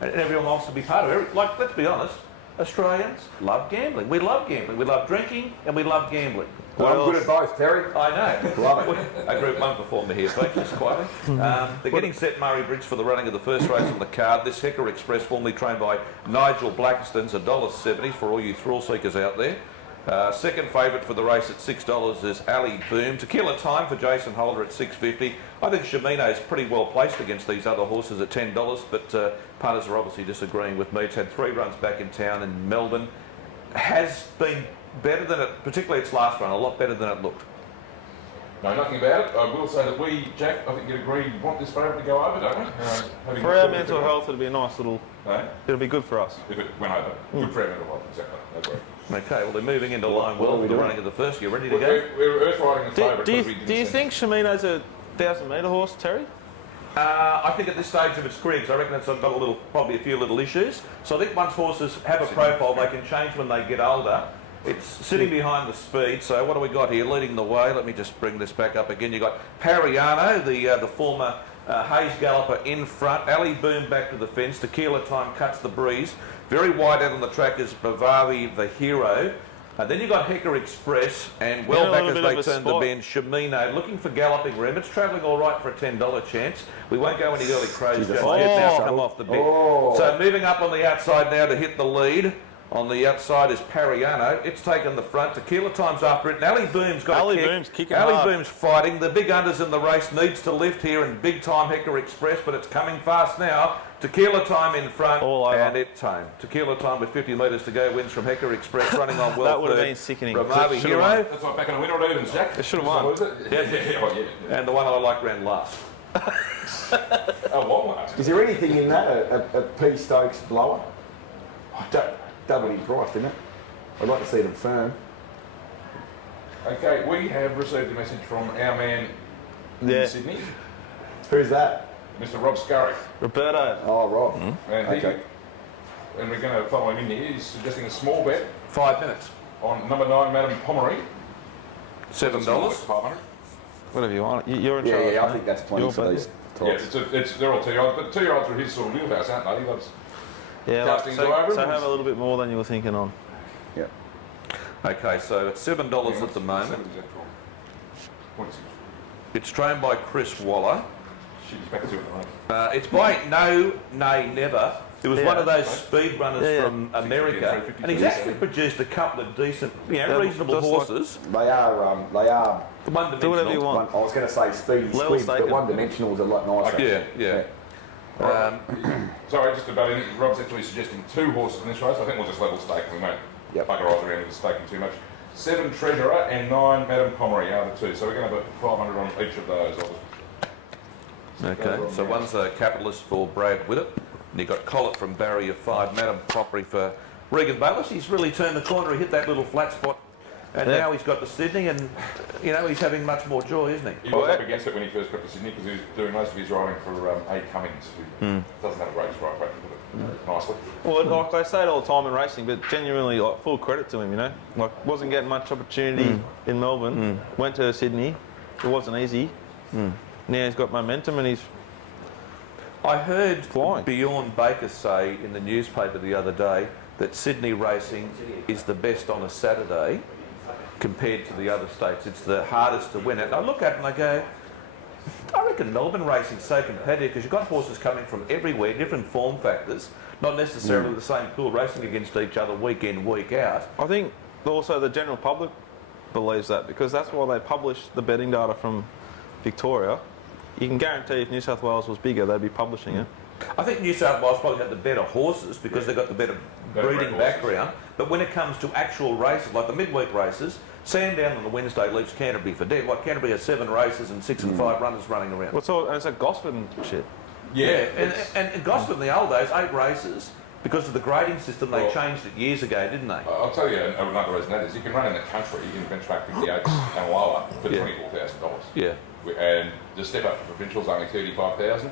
And everyone wants to be part of it. Like, let's be honest, Australians love gambling. We love gambling. We love drinking and we love gambling. I'm good at both, Terry. I know. Love it. A Group 1 performer here, folks, just quietly. They're getting set Murray Bridge for the running of the first race on the card. This Hecker Express, formerly trained by Nigel Blackiston's $1.70 for all you thrill seekers out there. Second favourite for the race at $6 is Ali Boom. Tequila Time for Jason Holder at $6.50. I think Shimino is pretty well placed against these other horses at $10, but punters are obviously disagreeing with me. It's had 3 runs back in town in Melbourne. Has been better than it, particularly its last run, a lot better than it looked. No, nothing about it. I will say that we, Jack, I think you'd agree, want this favourite to go over, don't we? Having For our mental health, it'll be a nice little. No? It'll be good for us. If it went over. Good for our mental health, exactly. That's right. Okay, well, they're moving into line what well are we for the doing? running of the first. You ready to go? We're earth riding the favourite. Do you think Shimino's a 1,000-metre horse, Terry? I think at this stage of its career, 'cause I reckon it's got probably a few little issues. So I think once horses have a profile, they can change when they get older. It's sitting behind the speed. So what do we got here? Leading the way. Let me just bring this back up again. You got Pariano, the former Hayes galloper in front. Ali Boom back to the fence. Tequila Time cuts the breeze. Very wide out on the track is Bavavi the hero. Then you got Hecker Express, and well back as they turn the bend, Shimino looking for galloping room. It's travelling all right for a $10 chance. We won't go any early crows just yet. Now come off the bit. So moving up on the outside now to hit the lead. On the outside is Pariano. It's taken the front. Tequila Time's after it. And Ali Boom's got Ali a kick. Boom's kicking Ali hard. Boom's fighting. The big unders in the race needs to lift here, and big time Hecker Express, but it's coming fast now. Tequila Time in front, All over. and it's home. Tequila Time with 50 metres to go wins from Hecker Express, running on well. That would have third. been sickening. Ramavi Should've Hero, won. That's like back in the winter at Evans, Jack. It should have won. What is it? Yeah. and the one I like ran last. Oh, Walmart. Is there anything in that? A P Stokes blower? Double in price, didn't it? I'd like to see them firm. Okay, we have received a message from our man Yeah. in Sydney, Who's that? Mr. Rob Scurry. Roberto. Oh, Rob. And Okay. and we're going to follow him in here. He's suggesting a small bet 5 minutes. on number 9, Madame Pomeroy. $7. 500. Whatever you want. You're in charge. Yeah, I mate. think that's plenty Your for bet. these Yeah, types. they're all 2-year-olds, but 2-year-olds are his sort of wheelhouse, aren't they? He loves Yeah, like, Castings so, all over so him. have a little bit more than you were thinking on. Yeah. Okay, so it's $7 at the moment. It's trained by Chris Waller. She's back to it, right? It's by No Nay Never. It was Yeah. one of those speed runners Yeah, yeah. from America, 52, and he's actually produced a couple of decent, reasonable just like- horses. They are The one Do whatever you dimensional. want. I was going to say speedy Level squibs, but staking. one-dimensionals are a lot nicer. Yeah. Sorry, just about in. Rob's actually suggesting 2 horses in this race. I think we'll just level stake. We won't Yep. bugger eyes around with the staking too much. 7 Treasurer and 9 Madame Pomeroy are the 2. So we're going to put 500 on each of those. Okay, so one's a capitalist for Brad Whittett, and you got Collett from Barrier 5, Madame Pomeroy for Regan Bayless. He's really turned the corner. He hit that little flat spot And now he's got to Sydney, and he's having much more joy, isn't he? He was up against it when he first got to Sydney because he was doing most of his riding for A. Cummings, who doesn't have a great strike rate, to put it nicely. Well, like they say it all the time in racing, but genuinely, like, full credit to him, Like, wasn't getting much opportunity in Melbourne, went to Sydney, it wasn't easy. Now he's got momentum and he's I heard flying. Bjorn Baker say in the newspaper the other day that Sydney racing is the best on a Saturday compared to the other states. It's the hardest to win it. And I look at it and I go, I reckon Melbourne racing's so competitive because you've got horses coming from everywhere, different form factors, not necessarily the same pool, racing against each other week in, week out. I think also the general public believes that because that's why they publish the betting data from Victoria. You can guarantee if New South Wales was bigger, they'd be publishing it. I think New South Wales probably got the better horses because they've got the better breeding background. But when it comes to actual races, like the midweek races, Sandown on the Wednesday leaves Canterbury for dead. Like Canterbury has 7 races and 6 and 5 runners running around. Well, and it's a Gosford shit. Yeah, and Gosford in the old days, 8 races. Because of the grading system, they changed it years ago, didn't they? I'll tell you another reason that is you can run in the country, you can benchmark 58 and lower for $24,000. Yeah. And the step up for provincial's only $35,000.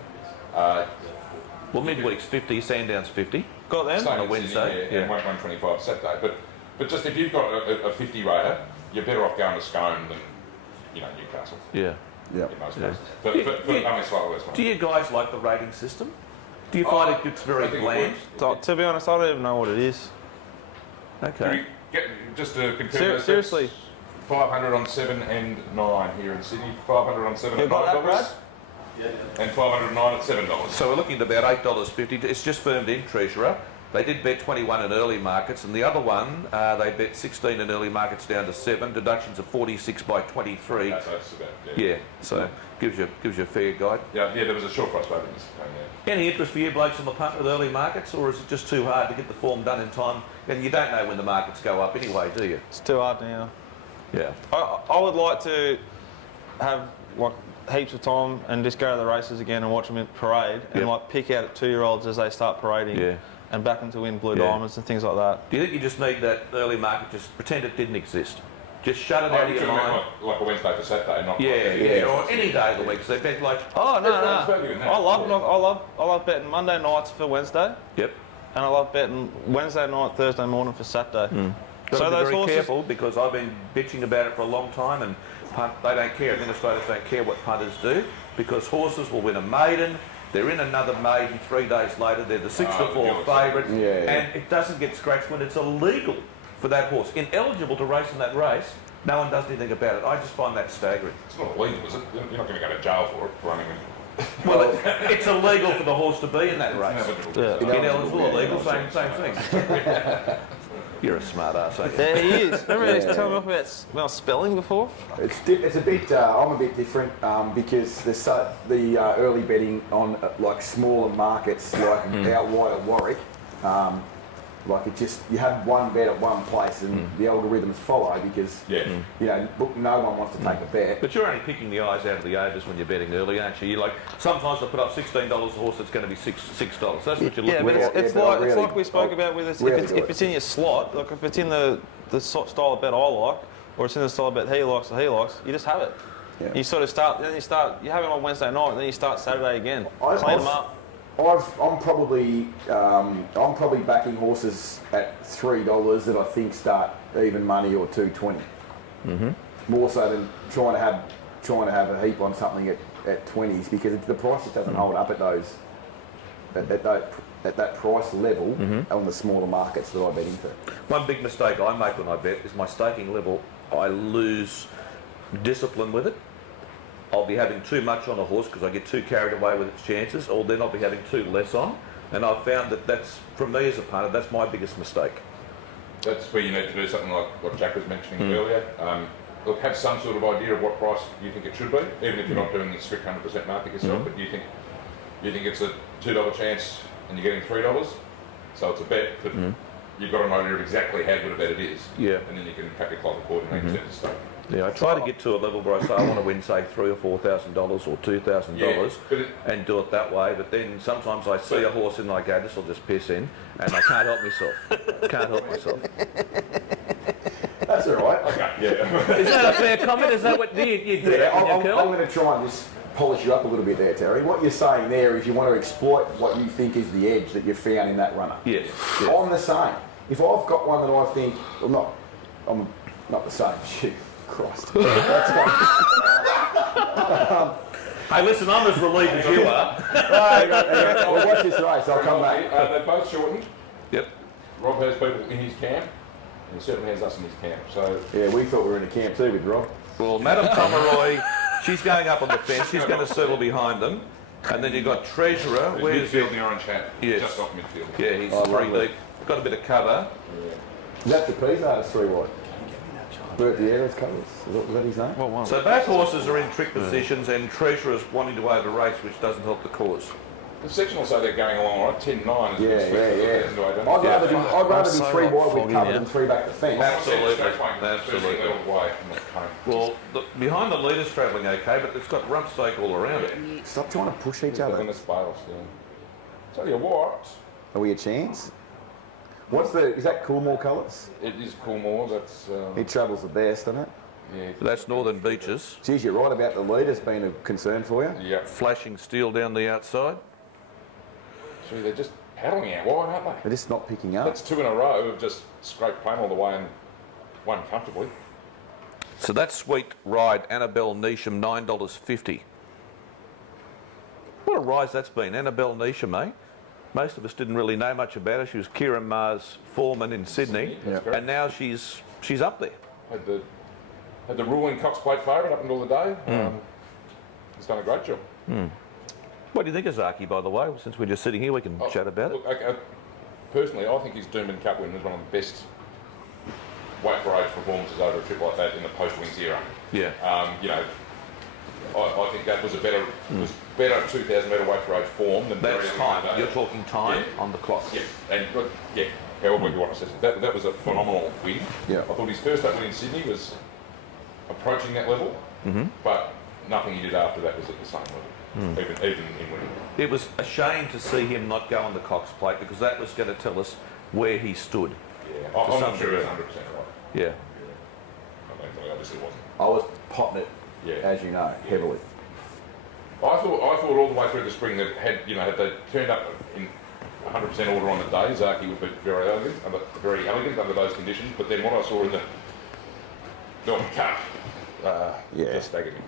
Well, midweek's 50, Sandown's 50. Got them? Same On a in Wednesday, Sydney, and 125 Saturday. But just if you've got a 50 rater, you're better off going to Scone than Newcastle. Yeah. Yeah. In most cases. For only slightly less money. Do you guys like the rating system? Do you find it gets very I think it bland? works. To be honest, I don't even know what it is. Okay. Just to confirm, those Seriously. bets, 500 on 7 and 9 here in Sydney. 500 on 7 You at got that, $9. Brad? And 509 at $7. So we're looking at about $8.50. It's just firmed in, Treasurer. They did bet 21 in early markets, and the other one, they bet 16 in early markets down to 7. Deductions of 46 by 23. That's about, Yeah, so gives you a fair guide. Yeah, there was a short price vote in this game, Any interest for you blokes on the punt with early markets, or is it just too hard to get the form done in time? And you don't know when the markets go up anyway, do you? It's too hard now. Yeah. I would like to have like heaps of time and just go to the races again and watch them in parade and like pick out 2-year-olds as they start parading. Yeah. And back them to win Blue Yeah. Diamonds and things like that. Do you think you just need that early market, just pretend it didn't exist? Just shut it out of your mind. like a Wednesday to Saturday, not Yeah, or any day of the week. So they bet like, Oh no, There's value in that. I love betting Monday nights for Wednesday, yep. and I love betting Wednesday night, Thursday morning for Saturday. Got So to be those very horses, careful because I've been bitching about it for a long time, and they don't care. Administrators don't care what punters do because horses will win a maiden. They're in another maiden 3 days later. They're the 6-4 favourite, and it doesn't get scratched when it's illegal for that horse, ineligible to race in that race. No one does anything about it. I just find that staggering. It's not illegal, is it? You're not going to go to jail for it, running it. Well, it's illegal for the horse to be in that race. Ineligible, illegal, same thing. You're a smart ass, aren't you? there he is. Remember he was telling me off about spelling before? It's a bit. I'm a bit different because the early betting on like smaller markets, like out wide at Warwick, like it just you have one bet at one place and the algorithms follow because no one wants to take a bet. But you're only picking the eyes out of the overs when you're betting early, aren't you? You're like, sometimes they put up $16 a horse that's going to be $6. That's what you're looking Yeah, but for. it's like we spoke about with this. If it's in your slot, like if it's in the style of bet I like, or it's in the style of bet he likes, you just have it. Yeah. You sort of you have it on Wednesday night, and then you start Saturday again. Clean them up. I'm probably backing horses at $3 that I think start even money or $2.20. More so than trying to have a heap on something at 20s because the price just doesn't hold up at those at that price level on the smaller markets that I bet into. One big mistake I make when I bet is my staking level. I lose discipline with it. I'll be having too much on a horse because I get too carried away with its chances, or then I'll be having too less on. And I've found that's, from me as a punter, that's my biggest mistake. That's where you need to do something like what Jack was mentioning earlier. Look, have some sort of idea of what price you think it should be, even if you're not doing the strict 100% market yourself. But you think it's a $2 chance and you're getting $3, so it's a bet. But you've got an idea of exactly how good a bet it is. Yeah. And then you can cut your clock accordingly in terms of stake. Yeah, I try to get to a level where I say I want to win, say, $3,000 or $4,000 or $2,000 and do it that way. But then sometimes I see a horse and I go, this will just piss in, and I can't help myself. Can't help myself. That's all right. Okay. Is that a fair comment? Is that what you do? Yeah, I'm Curly? going to try and just polish you up a little bit there, Terry. What you're saying there is you want to exploit what you think is the edge that you found in that runner. Yes. I'm the same. If I've got one that I think, well, I'm not the same. Shit, Christ. That's Hey, listen, I'm as relieved as you are. well, watch this race. I'll come back. They're both shortened. Yep. Rob has people in his camp, and he certainly has us in his camp. So Yeah, we thought we were in a camp too with Rob. Well, Madame Pomeroy, she's going up on the fence. She's going to settle behind them. And then you've got Treasurer. where's midfield in the orange hat? Yes. Just off midfield. Yeah, he's Oh, three lovely. deep. Got a bit of cover. Is that the piece? That's 3 wide. Bert the Air's colours. Is that his name? So both horses are in trick positions and Treasurer's wanting to over race, which doesn't help the cause. The sectional say they're going along all right. 10-9 is Yeah. I'd rather be, so 3 wide with foggy cover now. than 3 back the fence. Absolutely. Absolutely. Well, behind the leader's travelling okay, but it's got rump stake all around it. Stop trying to push each On other. the spales, yeah. Tell you what, Are we a chance? Is that Coolmore colours? it is Coolmore. That's He travels the best, doesn't it? yeah. That's Northern Beaches. Geez, you're right about the leaders being a concern for you. Yeah. Flashing steel down the outside. Gee, they're just paddling out wide, aren't they? They're just not picking up. That's 2 in a row of just scraped plane all the way and won comfortably. So that sweet ride, Annabelle Neesham, $9.50. What a rise that's been, Annabelle Neesham, eh? Most of us didn't really know much about her. She was Kieran Maher's foreman in Sydney, That's correct. and now she's up there. Had the ruling Cox Plate favourite up until the day. He's done a great job. What do you think of Zaki, by the way? Since we're just sitting here, we can chat about it. Look, personally, I think his Doomben Cup win was one of the best weight for age performances over a trip like that in the post-Wings era. Yeah. You know, I think that was better 2,000 metre weight for age form than That's very early time. in the day. You're talking time Yeah. on the clock. Yeah, and yeah, however you want to say it, that was a phenomenal win. Yeah. I thought his first up win in Sydney was approaching that level, but nothing he did after that was at the same level, even in winning. It was a shame to see him not go on the Cox Plate because that was going to tell us where he stood. Yeah, I'm some not sure degree. it's 100% right. Yeah. I don't think it obviously wasn't. I was potting it, Yeah. as you know, heavily. I thought all the way through the spring that had they turned up in 100% order on the day, Zaki would be very elegant under those conditions. But then what I saw in the Melbourne Cup, just staggered me.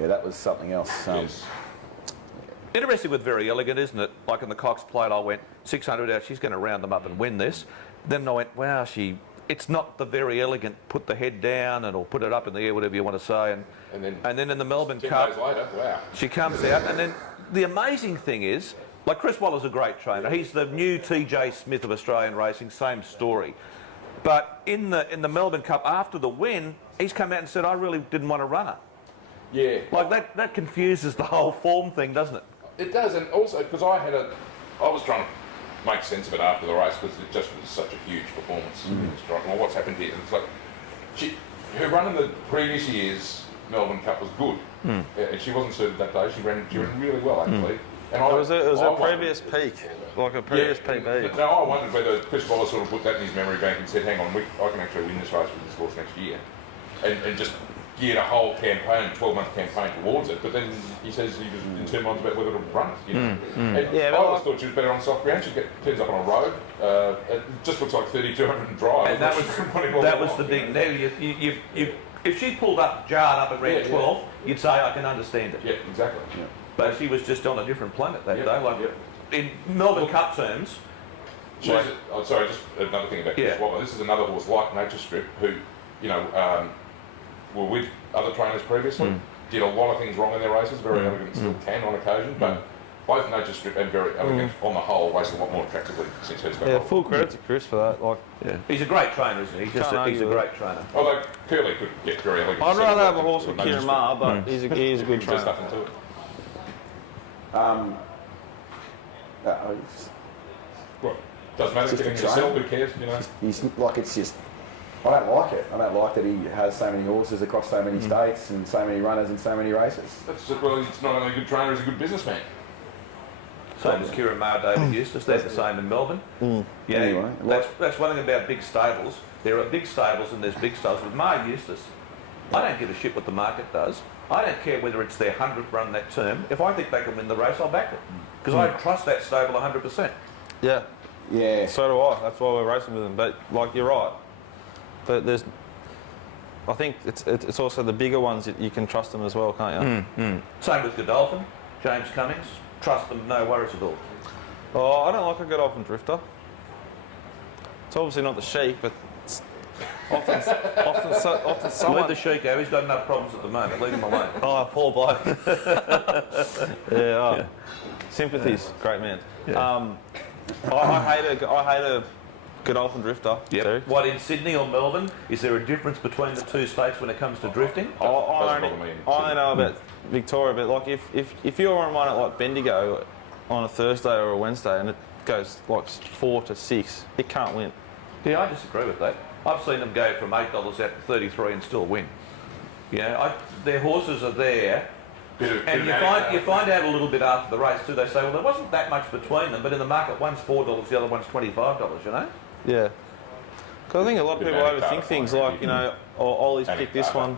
Yeah, that was something else. Yes. Interesting with Very Elegant, isn't it? Like in the Cox Plate, I went 600 out, she's going to round them up and win this. Then I went, wow, it's not the Very Elegant, put the head down or put it up in the air, whatever you want to say. And then in the Melbourne 10 Cup, days later, wow. she comes out. And then the amazing thing is, like Chris Waller's a great trainer. He's the new TJ Smith of Australian racing, same story. But in the Melbourne Cup, after the win, he's come out and said, I really didn't want to run her. Yeah. Like that confuses the whole form thing, doesn't it? It does, and also because I was trying to make sense of it after the race because it just was such a huge performance. It's like, well, what's happened here? And it's like her run in the previous year's Melbourne Cup was good, and she wasn't suited that day. She ran really well actually. And It was a wondered- previous peak, like a previous PB. No, I wondered whether Chris Waller sort of put that in his memory bank and said, "Hang on, I can actually win this race with this horse next year," and just geared a whole campaign, 12-month campaign towards it. But then he says he was in 2 months about whether to run it. You know? And Yeah, I but always thought she was better on soft ground. She turns up on a road. It just looks like 3,200 and drive. And that was the big. Now if she pulled up, jarred up and ran 12, you'd say I can understand it. Yeah, exactly. Yeah. But she was just on a different planet that Yeah, day. Like in Melbourne Cup terms. Sorry, just another thing about Chris Waller. This is another horse like Nature Strip who, were with other trainers previously, did a lot of things wrong in their races, Very Elegant still can on occasion, but both Nature Strip and Very Elegant on the whole race a lot more attractively since he's got Yeah, hold. full credit to Chris for that. Like, He's a great trainer, isn't he? He's Can't a argue with great trainer. Although Curly could get Very Elegant. I'd rather have a horse with Nature Kieran Strip. Maher, but he's a good There's trainer. nothing to it. Well, doesn't matter, Just a getting trainer. yourself, who cares, you know? He's like, it's just, I don't like it. I don't like that he has so many horses across so many states and so many runners and so many races. That's just, well, it's not only a good trainer, he's a good businessman. Same as Kieran Maher, David Eustace. They're the same in Melbourne. Yeah, Anyway, that's one thing about big stables. There are big stables and there's big stables. With Mar Eustace, I don't give a shit what the market does. I don't care whether it's their 100th run that term. If I think they can win the race, I'll back them. Because I trust that stable 100%. Yeah. Yeah. So do I. That's why we're racing with them. But like you're right. There's, I think it's also the bigger ones that you can trust them as well, can't you? Same with Godolphin, James Cummings. Trust them, no worries at all. Oh, I don't like a Godolphin drifter. It's obviously not the Sheik, but it's often Let someone. the Sheik go. He's got enough problems at the moment. Leave him alone. Oh, poor bloke. yeah. Sympathies, great man. Yeah. I hate a Godolphin drifter. Terry. What, in Sydney or Melbourne? Is there a difference between the two states when it comes to drifting? I Doesn't only bother me in I only know about Victoria, but like if you're on one at like Bendigo on a Thursday or a Wednesday and it goes like 4 to 6, it can't win. Yeah, I disagree with that. I've seen them go from $8 out to 33 and still win. You know, their horses are there. And you find out a little bit after the race too. They say, well, there wasn't that much between them, but in the market, one's $4, the other one's $25. You know. Yeah. Because I think a lot of people overthink things like, you know, Ollie's picked this one.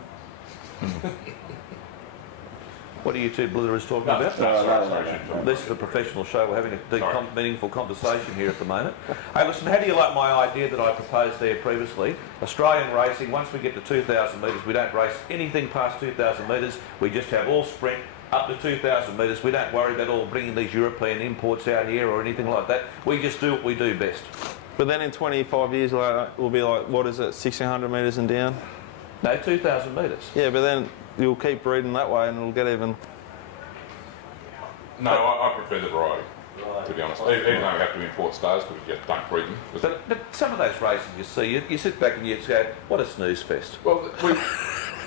What are you two blitherers talking about? Sorry. This is a professional show. We're having a deep, meaningful conversation here at the moment. Hey, listen, how do you like my idea that I proposed there previously? Australian racing, once we get to 2,000 metres, we don't race anything past 2,000 metres. We just have all sprint up to 2,000 metres. We don't worry about all bringing these European imports out here or anything like that. We just do what we do best. But then in 25 years, we'll be like, what is it, 1,600 metres and down? No, 2,000 metres. Yeah, but then you'll keep breeding that way and it'll get even... No, I prefer the variety, to be honest. Even though we have to import stars because we just don't breed them. But some of those races you see, you sit back and you just go, what a snooze fest. Well,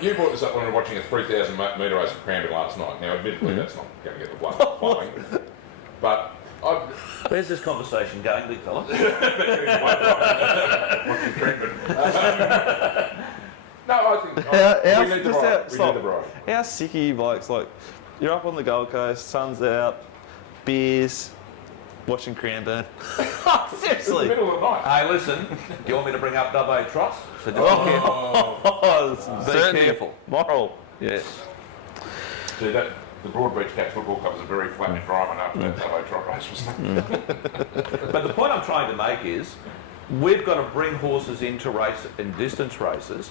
you brought this up when we were watching a 3,000 metre race at Cranbourne last night. Now, admittedly, that's not going to get the blood flowing. But Where's this conversation going, big fella? watching Cranbourne. No, I think we need the variety. We need the variety. How sick are you blokes? Like, you're up on the Gold Coast, sun's out, beers, watching Cranbourne. It's the middle of the night. Hey, listen, do you want me to bring up Dubbo Trots? So just be careful. Be careful. Moral. Yes. See, the Broadbeach Cats Football Club was a very flat environment after that Dubbo Trot race was. But the point I'm trying to make is, we've got to bring horses into race and distance races.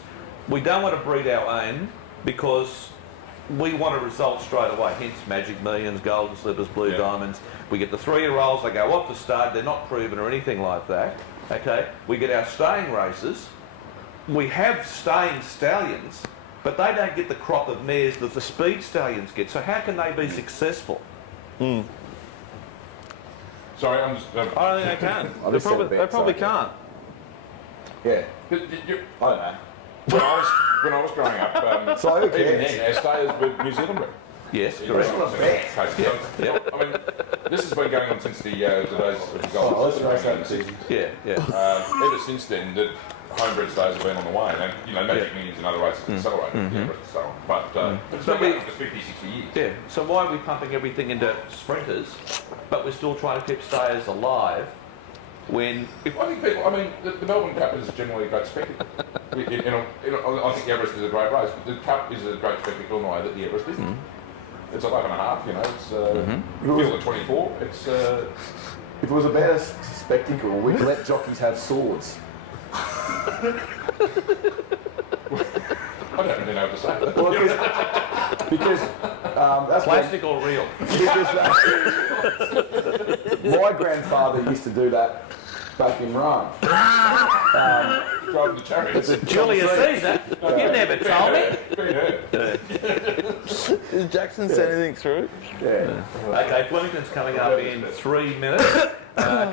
We don't want to breed our own because we want a result straight away, hence Magic Millions, Golden Slippers, Blue Diamonds. We get the 3-year-olds, they go off the start, they're not proven or anything like that. Okay, we get our staying races. We have staying stallions, but they don't get the crop of mares that the speed stallions get. So how can they be successful? Sorry, I'm just... I don't think they can. I They just said a probably, bit, they probably so- can't. Yeah. I I don't know. when I was growing up, So who even cares? then, our stayers were New Zealand bred. Yes, correct. I mean, this has been going on since the days of the Gold Coast. Yeah. Ever since then, the homebred stays have been on the way, and you know, Magic Millions and other races accelerated, and so on. But it's been going on for 50, 60 years. Yeah, so why are we pumping everything into sprinters, but we're still trying to keep stayers alive when... I think people, I mean, the Melbourne Cup is generally a great spectacle. I think the Everest is a great race, but the Cup is a great spectacle in the way that the Everest isn't. It's 11.5, you know, it's field of 24, it's... If it was a better spectacle, we'd let jockeys have swords. I don't really know what to say. Well, because that's Plastic or real? because my grandfather used to do that back in Rome. Driving the chariots. Julius Caesar? You never told me. Did Jackson send anything through? Yeah. Okay, Flemington's coming up in 3 minutes.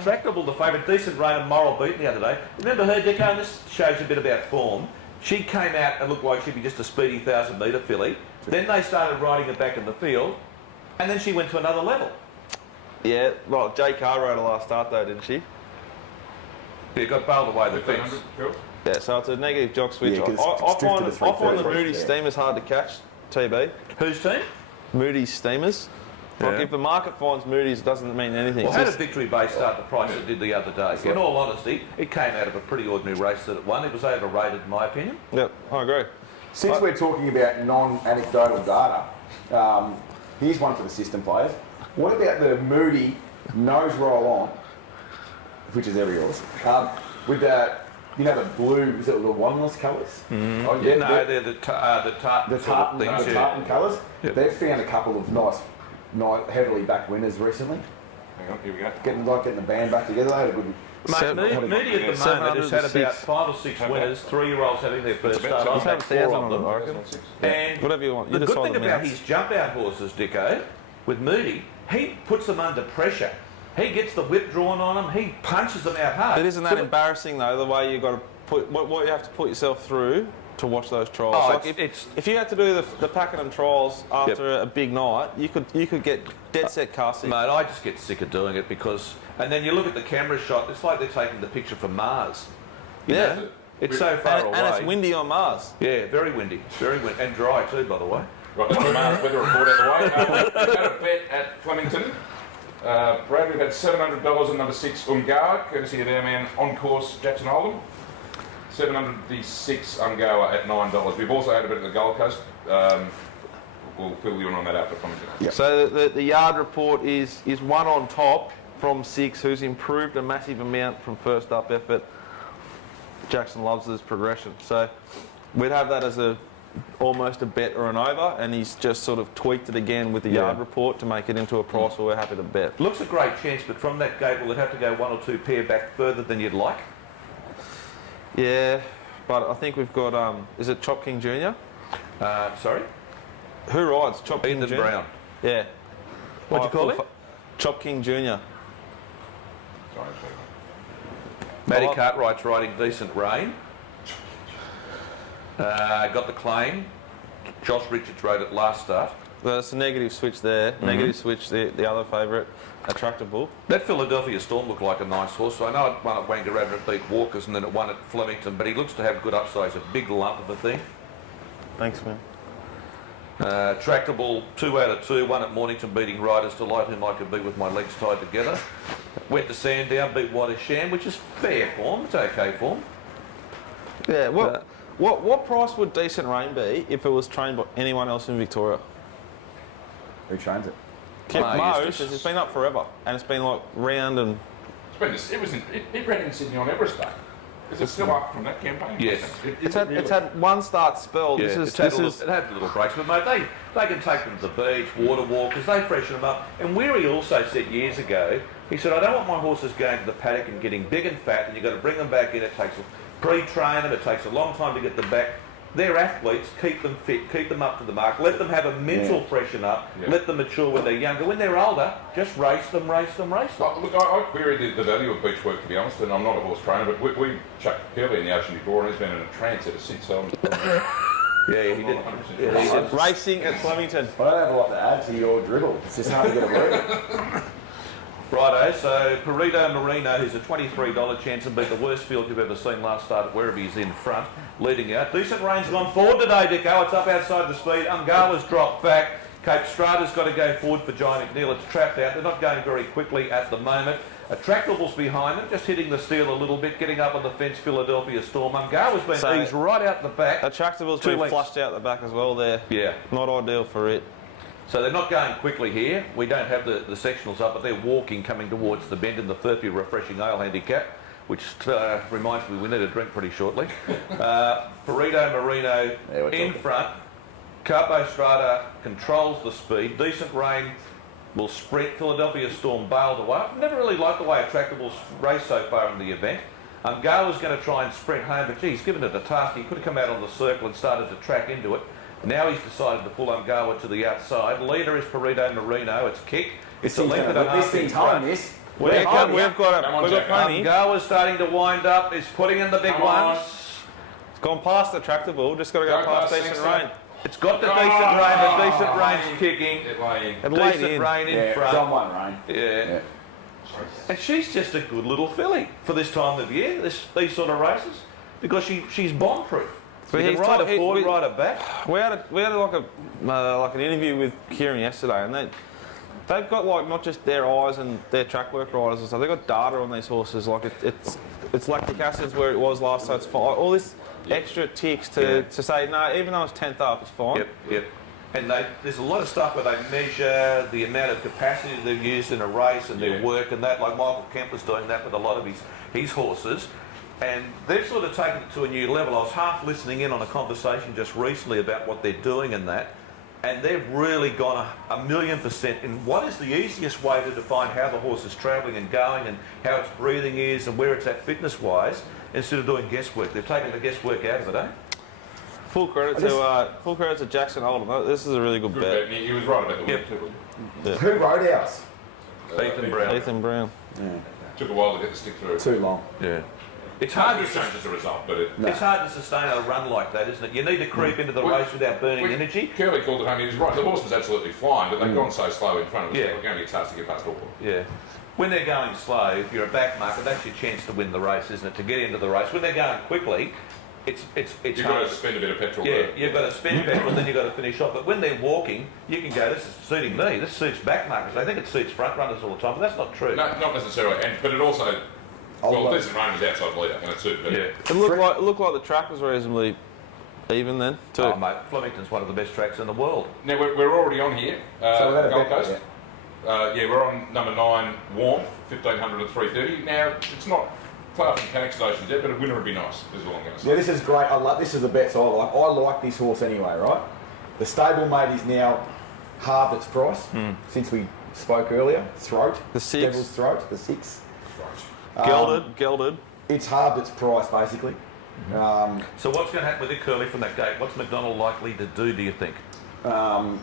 Tractable, the favourite, decent run and moral beating the other day. Remember her, Dicko? And this shows you a bit about form. She came out and looked like she'd be just a speedy 1,000-metre filly. Then they started riding her back in the field, and then she went to another level. Yeah, well, Jay Carr rode her last start though, didn't she? It got bailed away the fence. 1,500, Yeah, so it's a negative jock switch. Yeah, 'cause I it's drifted to find the 330, Moody yeah. Steamers hard to catch, TB. Whose team? Moody Steamers. Like Yeah. if the market finds Moody's, it doesn't mean anything. Well, It's how did just- Victory Bay start the price it did the other day? In all honesty, it came out of a pretty ordinary race that it won. It was overrated, in my opinion. Yep, I agree. Since we're talking about non-anecdotal data, here's one for the system players. What about the Moody nose roll on, which is every horse, with the, you know, the blue, is it the wanless colours? Oh, Yeah, no, they're the tartan things. tartan colours. Yep. They've found a couple of nice, heavily backed winners recently. Hang on, here we go. Getting the band back together. They had a good. Mate, Moody at the moment has had about 706. 5 or 6 winners, 3-year-olds having their first It's about start. I've Just have had 4 1,000 of on them. it, I reckon. And Whatever you want. You the decide good thing the about mounts. his jump out horses, Dicko, with Moody, he puts them under pressure. He gets the whip drawn on them. He punches them out hard. But isn't that So- embarrassing though? The way you got to put what you have to put yourself through to watch those trials. Oh, Like it's- if you had to do the Pakenham trials after a big night, you could get dead set car sick. Mate, I just get sick of doing it because, and then you look at the camera shot. It's like they're taking the picture from Mars. You Yeah. know? It's so far away. And it's windy on Mars. Yeah, very windy, and dry too, by the way. Right, that's the Mars weather report out of the way. Had a bet at Flemington. Brad, we've had $700 on number 6, Ungar, courtesy of our man on course, Jackson Oldham. 706 Ungar at $9. We've also had a bet at the Gold Coast. We'll fill you in on that after Flemington. Yep. So the yard report is one on top from 6, who's improved a massive amount from first up effort. Jackson loves his progression. So we'd have that as almost a bet or an over, and he's just sort of tweaked it again with the yard report to make it into a price where we're happy to bet. Looks a great chance, but from that gate, will it have to go 1 or 2 pair back further than you'd like? Yeah, but I think we've got, is it Chop King Jr.? Sorry? Who rides? Chop King Ethan Jr.? Brown. Yeah. What'd you call him? Chop King Jr. Sorry, Matty Oh. Cartwright's riding decent rain. Got the claim. Josh Richards rode it last start. There's a negative switch there. Negative switch, the other favourite, Attractable. That Philadelphia Storm looked like a nice horse. I know it won at Wangaratta, it beat Walkers, and then it won at Flemington, but he looks to have good upside. He's a big lump of a thing. Thanks, man. Tractable, 2 out of 2, 1 at Mornington, beating Riders Delight, whom I could beat with my legs tied together. Went to Sandown, beat White Sham, which is fair form. It's okay form. Yeah, what price would Decent Rain be if it was trained by anyone else in Victoria? Who trains it? Most, it's been up forever, and it's been like round and... It ran in Sydney on Everest Day. Is it still up from that campaign? Yes. It's had one start spell. Yeah, This it had is little breaks, but mate, they can take them to the beach, water walkers, they freshen them up. And Weary also said years ago, he said, I don't want my horses going to the paddock and getting big and fat, and you've got to bring them back in. It takes pre-train them, it takes a long time to get them back. They're athletes, keep them fit, keep them up to the mark, let them have a mental freshen up, let them mature when they're younger. When they're older, just race them, race them, race them. Oh, look, I queried the value of beach work, to be honest, and I'm not a horse trainer, but we chucked Curly in the ocean before, and he's been in a trance ever since. So Yeah, he did. Yeah, he did. racing at Flemington. I don't have a lot to add to your dribble. It's just hard to get a word. Righto, so Perito Marino, who's a $23 chance and beat the worst field you've ever seen last start at Werribee, is in front, leading out. Decent Rain's gone forward today, Dicko. It's up outside the speed. Ungala's dropped back. Cape Strata's got to go forward for Giant McNeil. It's trapped out. They're not going very quickly at the moment. Attractable's behind them, just hitting the steel a little bit, getting up on the fence, Philadelphia Storm. Ungala's been eased right out the back. Attractable's 2 been lengths. flushed out the back as well there. Yeah. Not ideal for it. So they're not going quickly here. We don't have the sectionals up, but they're walking, coming towards the bend in the 30 refreshing ale handicap, which reminds me we need a drink pretty shortly. Perito Marino in front. Capo Strata controls the speed. Decent Rain will sprint. Philadelphia Storm bailed away. I've never really liked the way Attractable's raced so far in the event. Ungala's going to try and sprint home, but geez, given it a task, he could have come out on the circle and started to track into it. Now he's decided to pull Ungawa to the outside. Leader is Perito Marino. It's kick. It's a length and a half. This thing's home, this. We've got plenty. Ungawa's starting to wind up. Is putting in the big ones. It's gone past Attractable. Just got to go past Decent Rain. It's got the decent rain. The decent rain's kicking. It laid Decent in. rain in It's front. on one, Rain. Yeah. And she's just a good little filly for this time of year. These sort of races, because she's bomb-proof. You can ride her forward, ride her back. We had like an interview with Kieran yesterday, and they've got like not just their eyes and their track work riders and stuff. They've got data on these horses. Like it's lactic acid's where it was last, so it's fine. All this extra ticks to say no, even though it's 10th up, it's fine. Yep. And there's a lot of stuff where they measure the amount of capacity they've used in a race and their work and that. Like Michael Kemp was doing that with a lot of his horses. And they've sort of taken it to a new level. I was half listening in on a conversation just recently about what they're doing and that. And they've really gone a 1,000,000% in what is the easiest way to define how the horse is travelling and going and how its breathing is and where it's at fitness-wise, instead of doing guesswork. They've taken the guesswork out of it, eh? Full credit to Jackson Oldham. This is a really good bet. He was right about the win too. Yeah. Who rode ours? Ethan Brown. Yeah. Took a while to get the stick through. Too long. Yeah. It's hard to change as a result, but it's hard to sustain a run like that, isn't it? You need to creep into the race without burning energy. Curly called it home. He was right. The horse was absolutely flying, but they've gone so slow in front of us. We're going to get chance to get past Auckland. Yeah. When they're going slow, if you're a back marker, that's your chance to win the race, isn't it? To get into the race. When they're going quickly, it's You've got to spend a bit of petrol. Yeah, you've got to spend petrol and then you've got to finish off. But when they're walking, you can go, this is suiting me. This suits back markers. They think it suits front runners all the time, but that's not true. No, not necessarily. But it also... Well, Desmond Rain was outside leader, and it suited him. Yeah. It looked like the track was reasonably even then, too. Oh, mate, Flemington's one of the best tracks in the world. Now, we're already on here, Gold Coast. Yeah. We're on number 9, Warm, 1,500 at 3:30. Now, it's not far from panic stations yet, but a winner would be nice, is all I'm going to say. Yeah, this is great. This is the bets I like. I like this horse anyway, right? The stablemate is now halved its price since we spoke earlier. Throat. The 6. Devil's Throat, the 6. Gelded. It's halved its price, basically. So what's going to happen with it, Curly, from that gate? What's McDonald likely to do think? Well,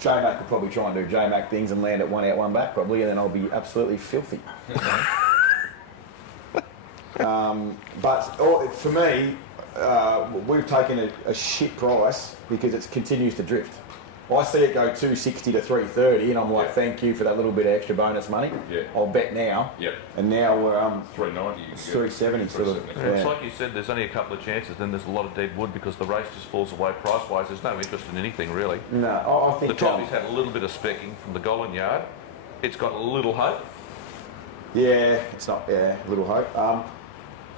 J-Mac will probably try and do J-Mac things and land at 1 out, 1 back, probably, and then I'll be absolutely filthy. But for me, we've taken a shit price because it continues to drift. I see it go 260 to 330, and I'm like, thank you for that little bit of extra bonus money. Yeah. I'll bet now. Yep. And now we're 390. 370 sort of. Yeah. It's like you said, there's only a couple of chances, then there's a lot of dead wood because the race just falls away price-wise. There's no interest in anything, really. No, I think... The Toffee's had a little bit of specking from the Golan yard. It's got a little hope. Yeah, it's not... Yeah, a little hope.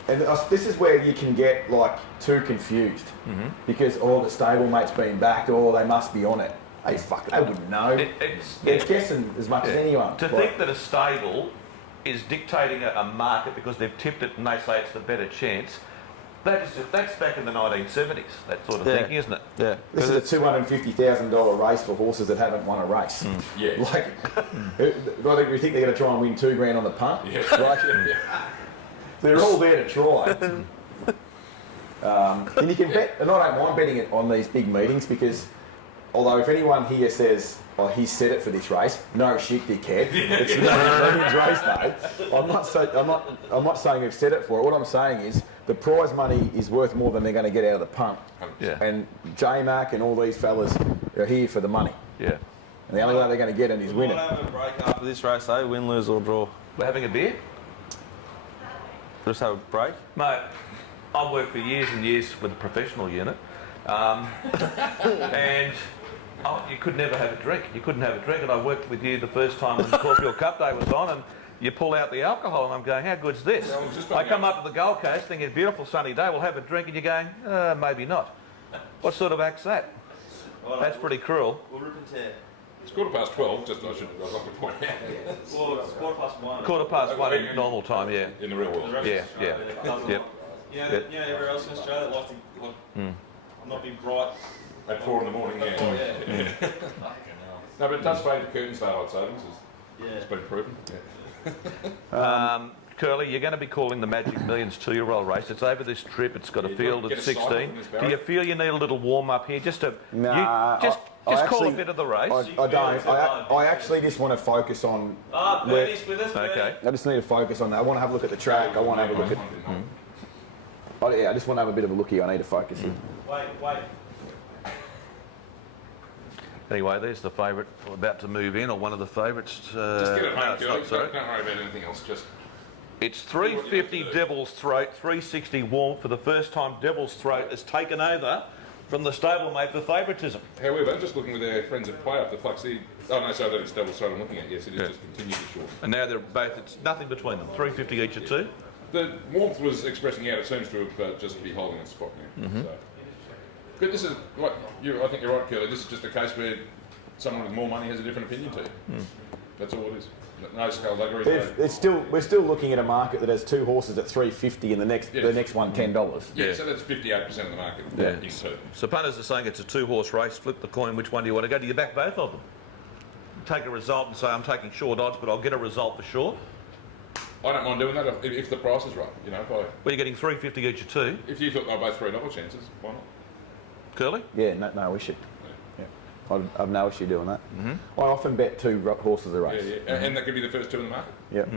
And this is where you can get like too confused because the stablemate's been backed, they must be on it. Hey, fuck, they wouldn't know. It's guessing as much as anyone. To think that a stable is dictating a market because they've tipped it and they say it's the better chance, that's back in the 1970s, that sort of thinking, isn't it? Yeah. This is a $250,000 race for horses that haven't won a race. Yeah. Like, you think they're going to try and win $2,000 on the punt? Yeah. Like, they're all there to try. And you can bet, and I don't mind betting it on these big meetings because, although if anyone here says, "Oh, he said it for this race," no shit, dickhead. It's not his race, though. I'm not saying we've said it for it. What I'm saying is the prize money is worth more than they're going to get out of the punt. Yeah. And J-Mac and all these fellas are here for the money. Yeah. And the only way they're going to get it is winning. We'll have a break after this race, eh? Win, lose or draw. We're having a beer? Just have a break. Mate, I've worked for years and years with a professional unit, and you could never have a drink. You couldn't have a drink, and I worked with you the first time when the Caulfield Cup Day was on, and you pull out the alcohol, and I'm going, how good's this? I come up to the Gold Coast thinking, beautiful sunny day, we'll have a drink, and you're going, maybe not. What sort of act's that? That's pretty cruel. We'll rip and tear. It's 12:15, I'd like to point out. Well, it's 1:15. 1:15 in normal time, yeah. In the real world. Yeah. Yep. You know, everywhere else in Australia likes to not be bright. At 4 in the morning, yeah. No, but it does fade the curtains daylight savings. It's been proven. Curly, you're going to be calling the Magic Millions 2-year-old race. It's over this trip. It's got a field of 16. Do you feel you need a little warm-up here? Just call a bit of the race. I don't. I actually just want to focus on... Bernie's with us, Okay. I just need to focus on that. I want to have a look at the track. I want to have a look at... I just want to have a bit of a look here. I need to focus here. Wait. Anyway, there's the favourite about to move in, or one of the favourites. Just get it home, Curly. Don't worry about anything else. It's 350 Devil's Throat, 360 Warm. For the first time, Devil's Throat has taken over from the stablemate for favouritism. However, just looking with our friends at PlayUp, the flux, oh no, so that it's double straight I'm looking at, yes, it is just continued to short. And now they're both, it's nothing between them, 350 each at 2. The warmth was expressing out, it seems to have just be holding its spot now. So. But this is, like, I think you're right, Curly, this is just a case where someone with more money has a different opinion to you. That's all it is. No skullduggery. We're still looking at a market that has 2 horses at $350 and the next one $10. Yeah, so that's 58% of the market. In two. So punters are saying it's a 2-horse race, flip the coin, which one do you want to go? Do you back both of them? Take a result and say, I'm taking short odds, but I'll get a result for sure? I don't mind doing that if the price is right. You know, Well, you're getting 350 each at 2. if you thought they were both $3 chances, why not? Curly? Yeah, no issue. I've no issue doing that. I often bet 2 horses a race. Yeah. And that could be the first 2 in the market. Yep.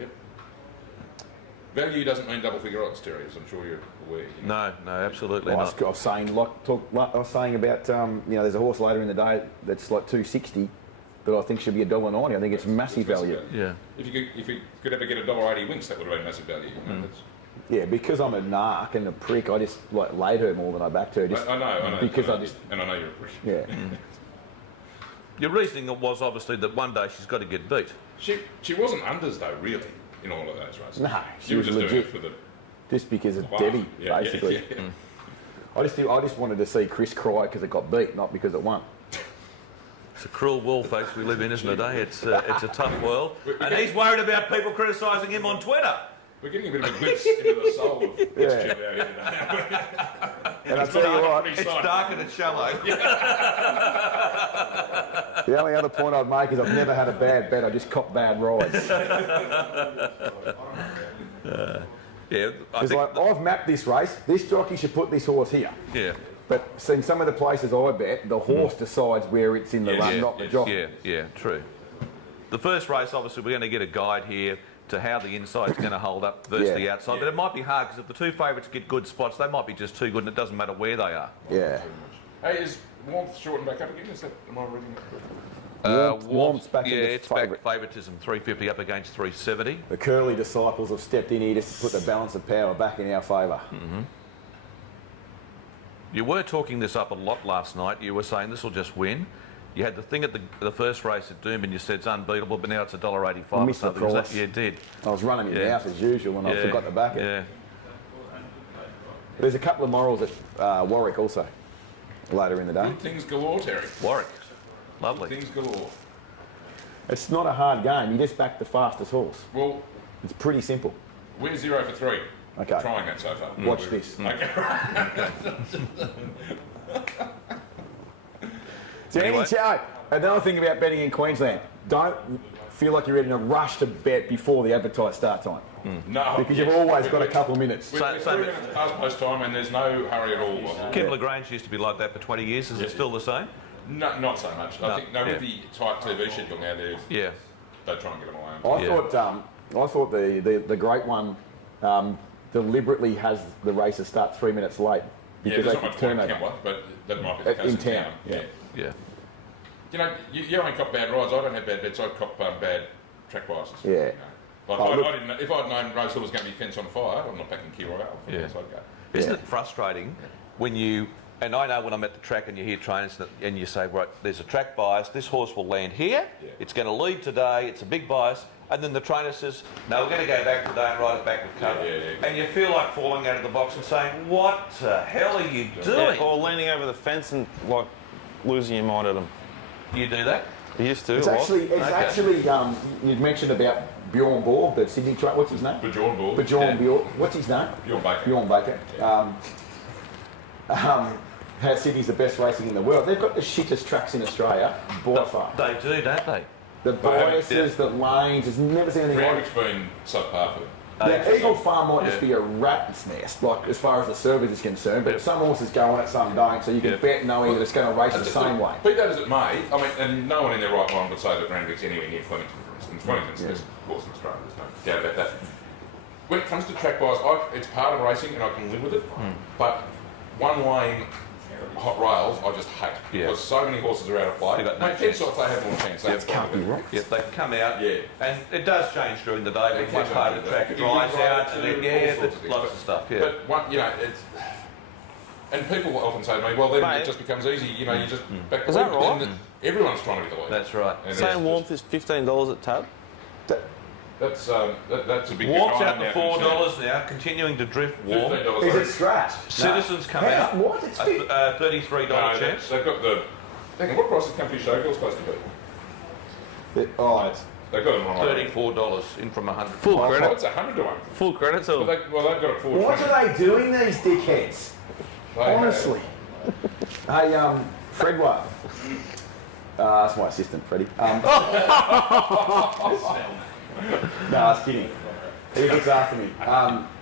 Yep. Value doesn't mean double figure odds, Terry, as I'm sure you're aware. You know? No, absolutely Well, not. I was saying, I was saying about, there's a horse later in the day that's like 260 that I think should be $1.90. I think it's massive value. Yeah. If you could ever get $1.80 Winks, that would have been massive value. You know, Yeah, because I'm a narc and a prick, I just laid her more than I backed her. I know. Because I know you're a prick. Yeah. Your reasoning was obviously that one day she's got to get beat. She wasn't unders though, really, in all of those races. No, she was just legit. doing it for the. Just because of Wow. Debbie, Yeah, basically. yeah. I just wanted to see Chris cry because it got beat, not because it won. It's a cruel world, folks, we live in, isn't it, eh? It's a tough world. And he's worried about people criticising him on Twitter. We're getting a bit of a glimpse into the soul of this chip out here today. And I tell you what, It's dark and it's shallow. the only other point I'd make is I've never had a bad bet, I just cop bad rides. Yeah, I It's think... like, I've mapped this race, this jockey should put this horse here. Yeah, But in some of the places I bet, the horse decides where it's in the run, not the jockey. yeah, true. The first race, obviously, we're going to get a guide here to how the inside's going to hold up versus the outside. But it might be hard because if the 2 favourites get good spots, they might be just too good and it doesn't matter where they are. Yeah. Hey, is Warmth shortened back up again? Am I reading that correctly? Warmth's back into it's back favourite. favouritism, 350 up against 370. The Curly disciples have stepped in here to put the balance of power back in our favour. You were talking this up a lot last night. You were saying this will just win. You had the thing at the first race at Doom and you said it's unbeatable, but now it's $1.85 I or missed the something. Is that- price. You did. I was running your mouth as usual and I forgot to back it. Yeah. There's a couple of morals at Warwick also, later in the day. Good things galore, Terry. Warwick. Lovely. Things galore. It's not a hard game, you just back the fastest horse. Well, It's pretty simple. we're 0 for 3. Okay. Trying that so far. Watch this. Okay. So another thing about betting in Queensland, don't feel like you're in a rush to bet before the advertised start time. No. Because you've always got a couple of minutes. We're So- 3 minutes past post time and there's no hurry at all. Kim LaGrange used to be like that for 20 years. Is it still the same? No, not so much. I think with the tight TV schedule now, Yeah. they try and get them away. I thought the great one deliberately has the races start 3 minutes late Yeah, because there's they not much turn point in over. Kenworth, but that might be the case In town, yeah. Yeah. You know, you only cop bad rides. I don't have bad bets. I cop bad track biases. Yeah. You know. Like, Oh, look- I didn't know, if I'd known Rose Hill was going to be fence on fire, I'm not backing Key Royale. Yeah. So I'd go. Isn't it frustrating when you, and I know when I'm at the track and you hear trainers and you say, right, there's a track bias, this horse will land here, it's going to lead today, it's a big bias, and then the trainer says, no, we're going to go back today and ride it back with cover. Yeah. And you feel like falling out of the box and saying, what the hell are you doing? Or leaning over the fence and like losing your mind at them. You do that? You used to. It's a lot. actually, you'd mentioned about Bjorn Borg, the Sydney track. What's his name? Bjorn Borg. Bjorn Bjorn. What's his name? Bjorn Baker. Bjorn Baker. How Sydney's the best racing in the world. They've got the shittest tracks in Australia by far. They do, don't they? The biases, the lanes, there's never seen anything like Randwick's been subpar for the Eagle Farm might just be a rat's nest, like as far as the service is concerned, but some horses go on it, some don't, so you can bet knowing that it's going to race the same way. Be that as it may, I mean, and no one in their right mind would say that Randwick's anywhere near Flemington, for instance. Flemington's the best course in Australia, there's no doubt about that. When it comes to track bias, it's part of racing and I can live with it, but one lane hot rails I just hate because so many horses are out of play. Mate, Ken Sox, they have more chance. That's Can't be right. Yes, they come out, and it does change during the day. It One can part of the track change. dries You can out, ride and it, then, all sorts of there's lots of things. stuff, But one, you know, And people often say to me, well, then Mate. it just becomes easy. You know, you just back Is the that league. right? Then everyone's trying to be the lead. That's right. And Saying it's warmth is $15 at tab. That's a big. Warm's I'm out to now $4 now, continuing to drift warm. $15. Is it scratched? Citizens come How- out. What? It's big. $33 No, chance. they've got the. Hang on, what price is Country Showgirl supposed to be? Oh, it's They've got it wrong. $34 in from 100. Full Oh, credit. it's 100 to 1. Full credit Well, to they've got it 420. what are they doing, these dickheads? Honestly. Hey, Fred Wade. That's my assistant, Freddie. No, I was kidding. He looks after me.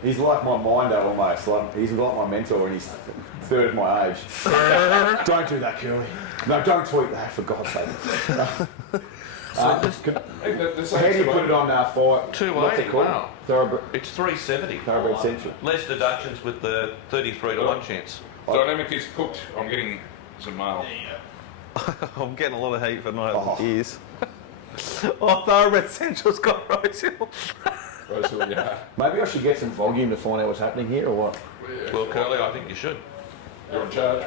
He's like my minder almost. Like, he's like my mentor and he's third of my age. Don't do that, Curly. No, don't tweet that, for God's sake. How do you put it on fight? 280, What's it called? wow. Thoroughbred, It's $370. Thoroughbred Central. Less deductions with the 33 to 1 chance. Dynamic is cooked. I'm getting some mail. I'm getting a lot of heat for night Oh. years. Oh, Thoroughbred Central's got Rosehill. Rosehill, yeah. Maybe I should get some volume to find out what's happening here or what? Well, Curly, I think you should. You're in charge.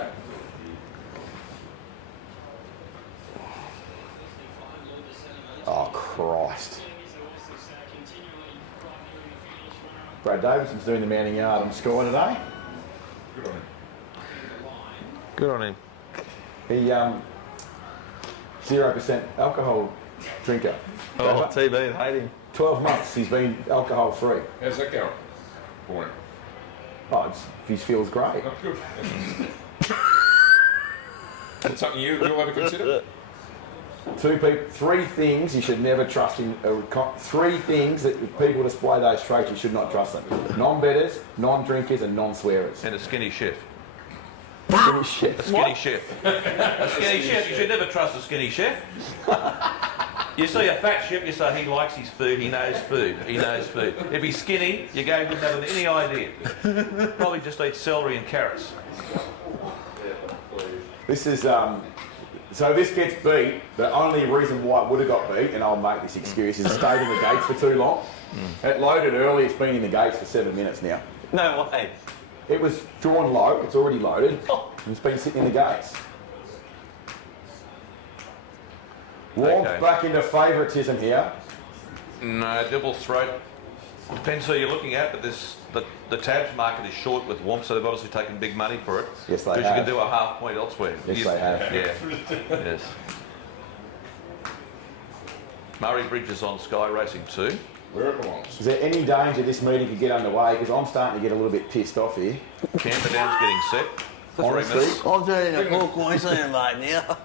Oh, Christ. Brad Davidson's doing the Manning Yard on Sky today. Good on him. Good on him. He 0% alcohol drinker. Oh, TV, hate him. 12 months he's been alcohol free. How's that going for him? Oh, he feels great. Not good. That's something you'll ever consider? Three things you should never trust in. Three things that if people display those traits, you should not trust them. Non-betters, non-drinkers, and non-swearers. And a skinny chef. Finish shit. A skinny chef. A skinny chef. You should never trust a skinny chef. You see a fat chef, you say he likes his food, he knows food, he knows food. If he's skinny, you go, wouldn't have any idea. Probably just eat celery and carrots. This is so this gets beat. The only reason why it would have got beat, and I'll make this excuse, is it stayed in the gates for too long. It loaded early. It's been in the gates for 7 minutes now. No way. It was drawn low. It's already loaded. And it's been sitting in the gates. Warmth Okay. back into favouritism here. No, Devil's Throat. Depends who you're looking at, but the tabs market is short with Womp, so they've obviously taken big money for it. Yes, they Because you have. can do a half point elsewhere. Yes, they have. Yeah. Yes. Murray Bridge is on Sky Racing 2. Where it belongs. Is there any danger this meeting could get underway? Because I'm starting to get a little bit pissed off here. Camperdown's getting set. For 3 Honestly. minutes. I'm doing a full Queensland mate now.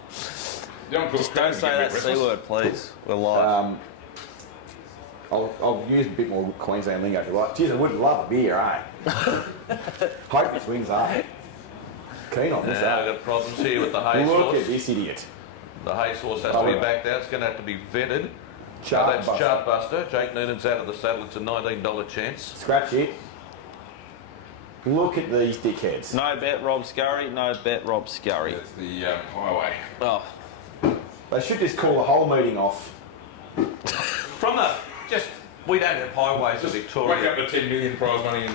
Just Don't say that C word, please. We're live. I'll use a bit more Queensland lingo if you like. Geez, I would love a beer, eh? Hope this wins, eh? Keen on this, Now eh? we've got problems here with the hay Look at source. this idiot. The hay source has Oh, to be yeah. backed out. It's going to have to be vetted. Chart That's buster. Chartbuster. Jake Noonan's out of the saddle. It's a $19 chance. Scratch it. Look at these dickheads. No bet Rob Scurry, no bet Rob Scurry. That's the highway. Oh, They should just call the whole meeting off. From the we don't have highways in Wake Victoria. up to 10 million prize money and...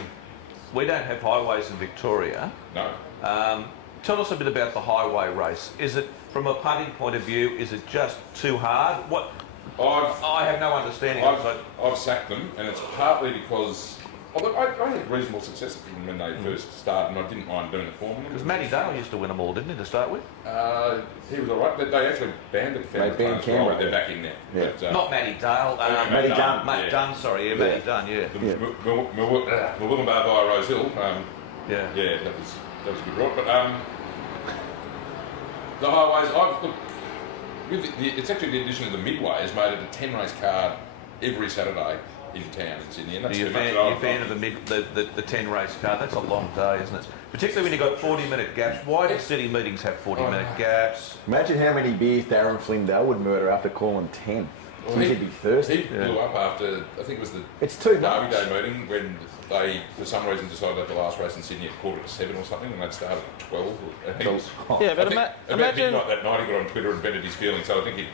We don't have highways in Victoria. No. Tell us a bit about the highway race. Is it, from a punting point of view, is it just too hard? What? I have no understanding of it. I've sacked them, and it's partly because... Although I had reasonable success with them when they first started, and I didn't mind doing it for them. Because Matty Dale used to win them all, didn't he, to start with? He was all right. They actually banned it. They banned Canberra. They're back in there. Yeah. But, Not Matty Dale. Matty Dunn. Matt Yeah. Dunn, sorry. Yeah, Matty Dunn, yeah. The Willumbar via Rosehill. Yeah. Yeah, that was a good rot. But the highways, it's actually the addition of the Midway has made it a 10-race card every Saturday in town in Sydney, and that's You're too a much. fan of the 10 race car. That's a long day, isn't it? Particularly when you've got 40-minute gaps. Why do city meetings have 40-minute gaps? Imagine how many beers Darren Flindell would murder after calling 10. Well, He'd be thirsty. He blew up after, I think it was the It's too Derby much. Day meeting when they, for some reason, decided that the last race in Sydney at 7:15 or something, and they'd started at 12. And he was, yeah, but I think about imagine midnight that night he got on Twitter and vented his feelings, so I think he...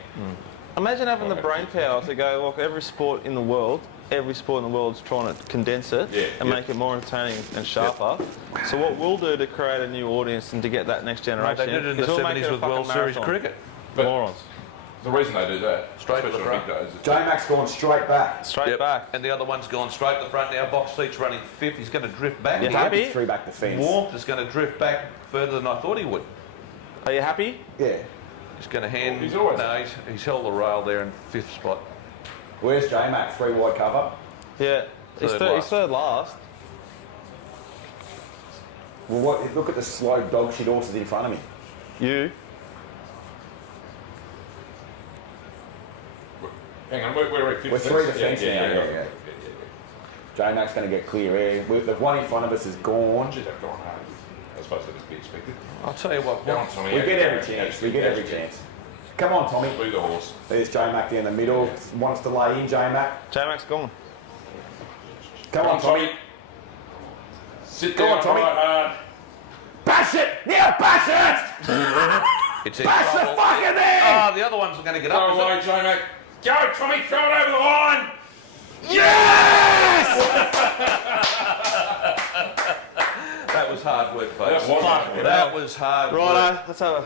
imagine having the brain power to go, look, every sport in the world every sport in the world's trying to condense it and make it more entertaining and sharper. So what we'll do to create a new audience and to get that next generation They did it in the is we'll make 70s it a with fucking World Series marathon. cricket. But Morons. the reason they do that, Straight to the especially on front. big days, is J-Mac's gone straight back. Straight back. And the other one's gone straight to the front now. Box seat's running fifth. He's going to drift back. You here. happy? Threw back the fence. Warmth is going to drift back further than I thought he would. Are you happy? Yeah. He's going to hand. He's always- No, he's held the rail there in fifth spot. Where's J-Mac? 3 wide cover. Yeah. He's third last. Well, what? Look at the slow dog shit horses in front of me. You. hang on, we're at 5th. We're through the fence now. Yeah. Yeah. J-Mac's going to get clear air. The one in front of us is gone. Should have gone home. I suppose that is to be expected. I'll tell you what. Go on, Tommy. We get every chance. We get every chance. Come on, Tommy. Be the horse. There's J-Mac down the middle. Wants to lay in, J-Mac. J-Mac's gone. Come on, Tommy. Sit Go down, on, Tommy. right hard. Bash it! Now bash it! It's in Bash the trouble. fucking thing! Ah, the other one's going to get up. Go is it? away, J-Mac. Go, Tommy, throw it over the line. Yes! That was hard work, folks. That was hard work. That was hard work. Righto, let's have a...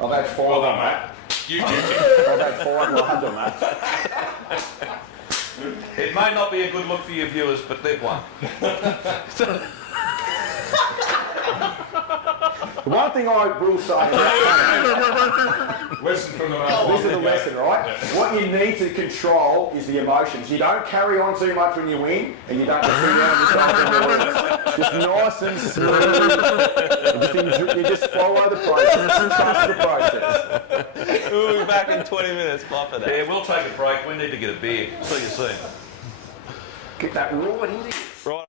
I've had 4 Well on done, that. mate. You did. I've had 4 lines on that. It may not be a good look for your viewers, but they've won. The one thing I will say, Lesson from the this is the lesson, right? What you need to control is the emotions. You don't carry on too much when you win, and you don't get too down on yourself when you lose. Just nice and smooth. You just follow the process. Trust the process. We'll be back in 20 minutes. Bye for that. Yeah, we'll take a break. We need to get a beer. See you soon. Get that raw into you. Right.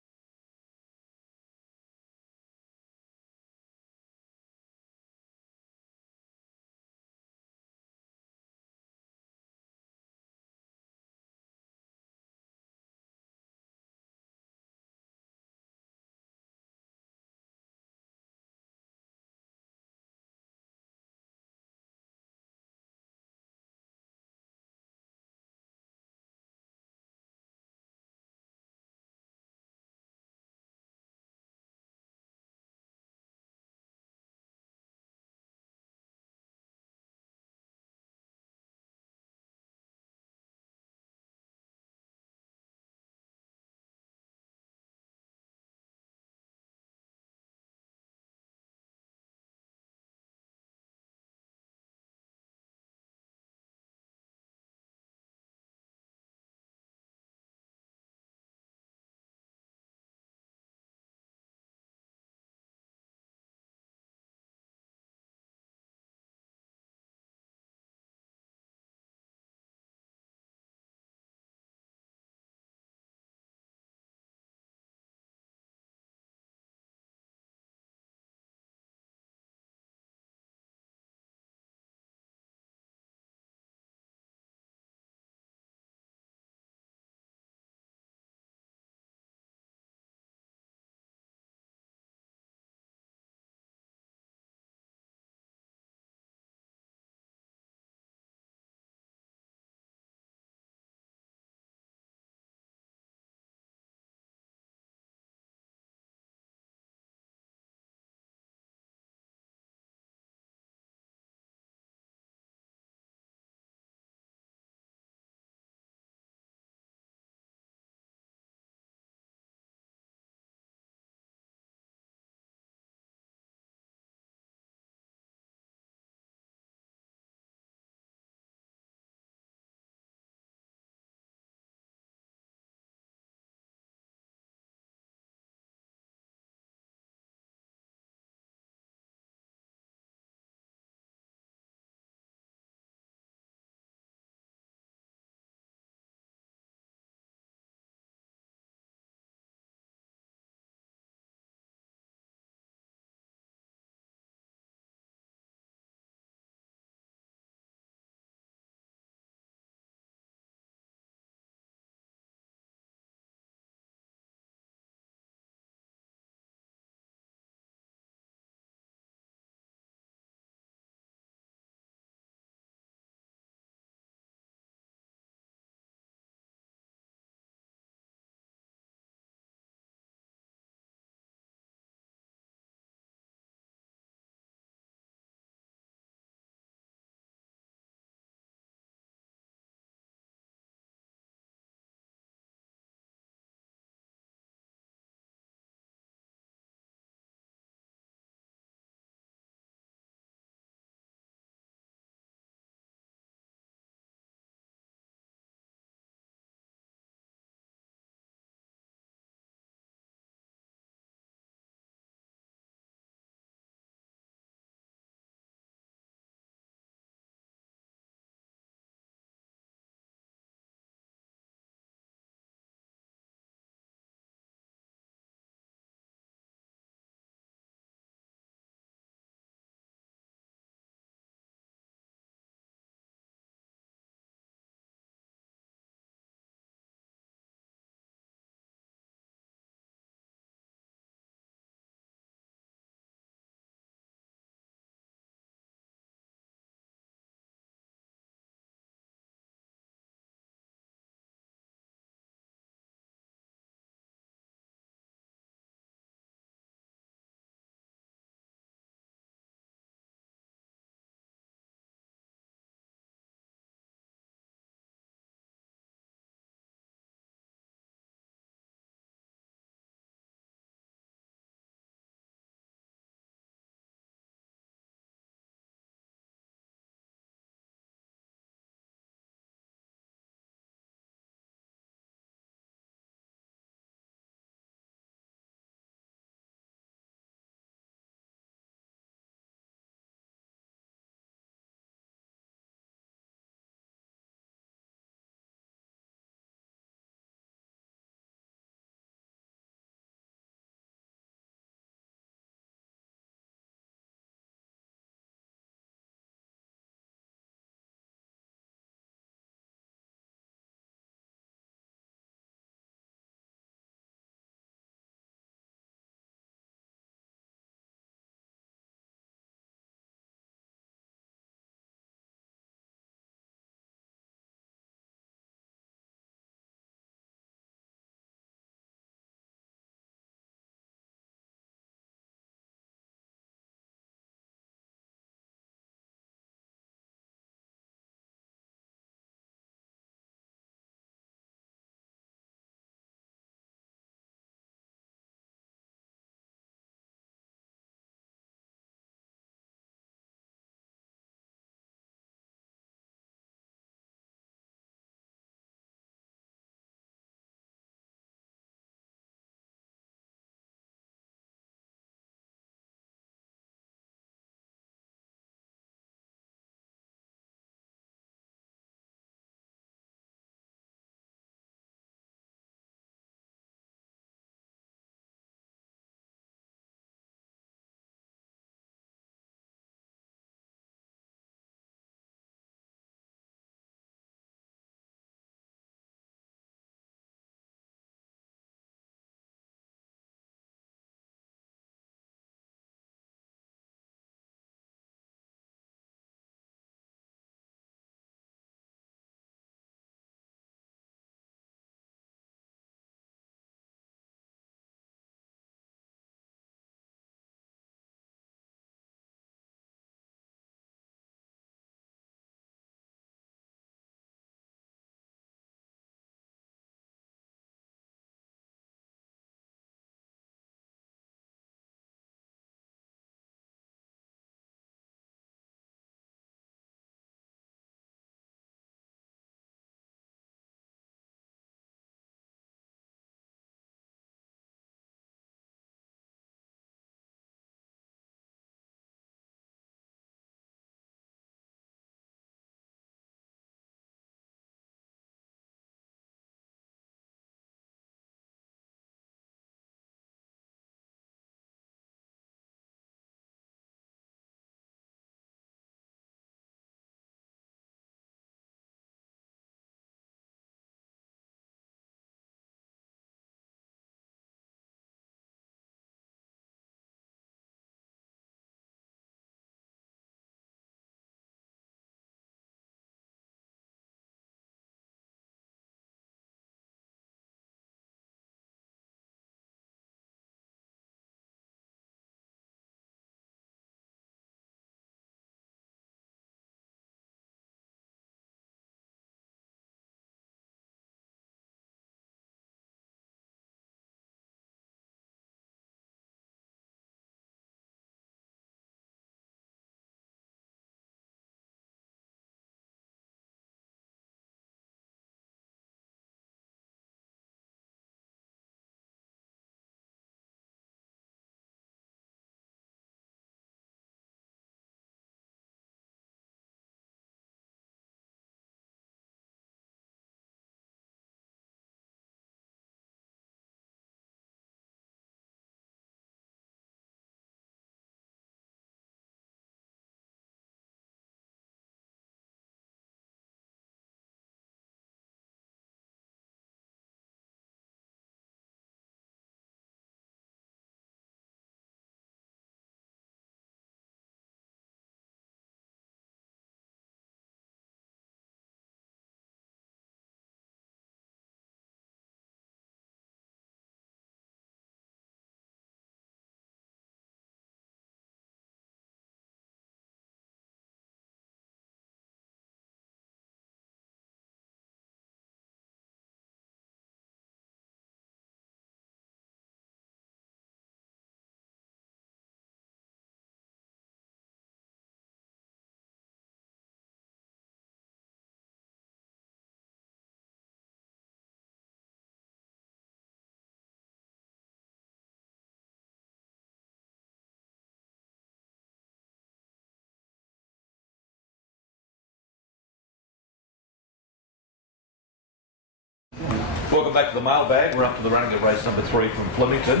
Welcome back to the mailbag. We're up to the running of race number 3 from Flemington.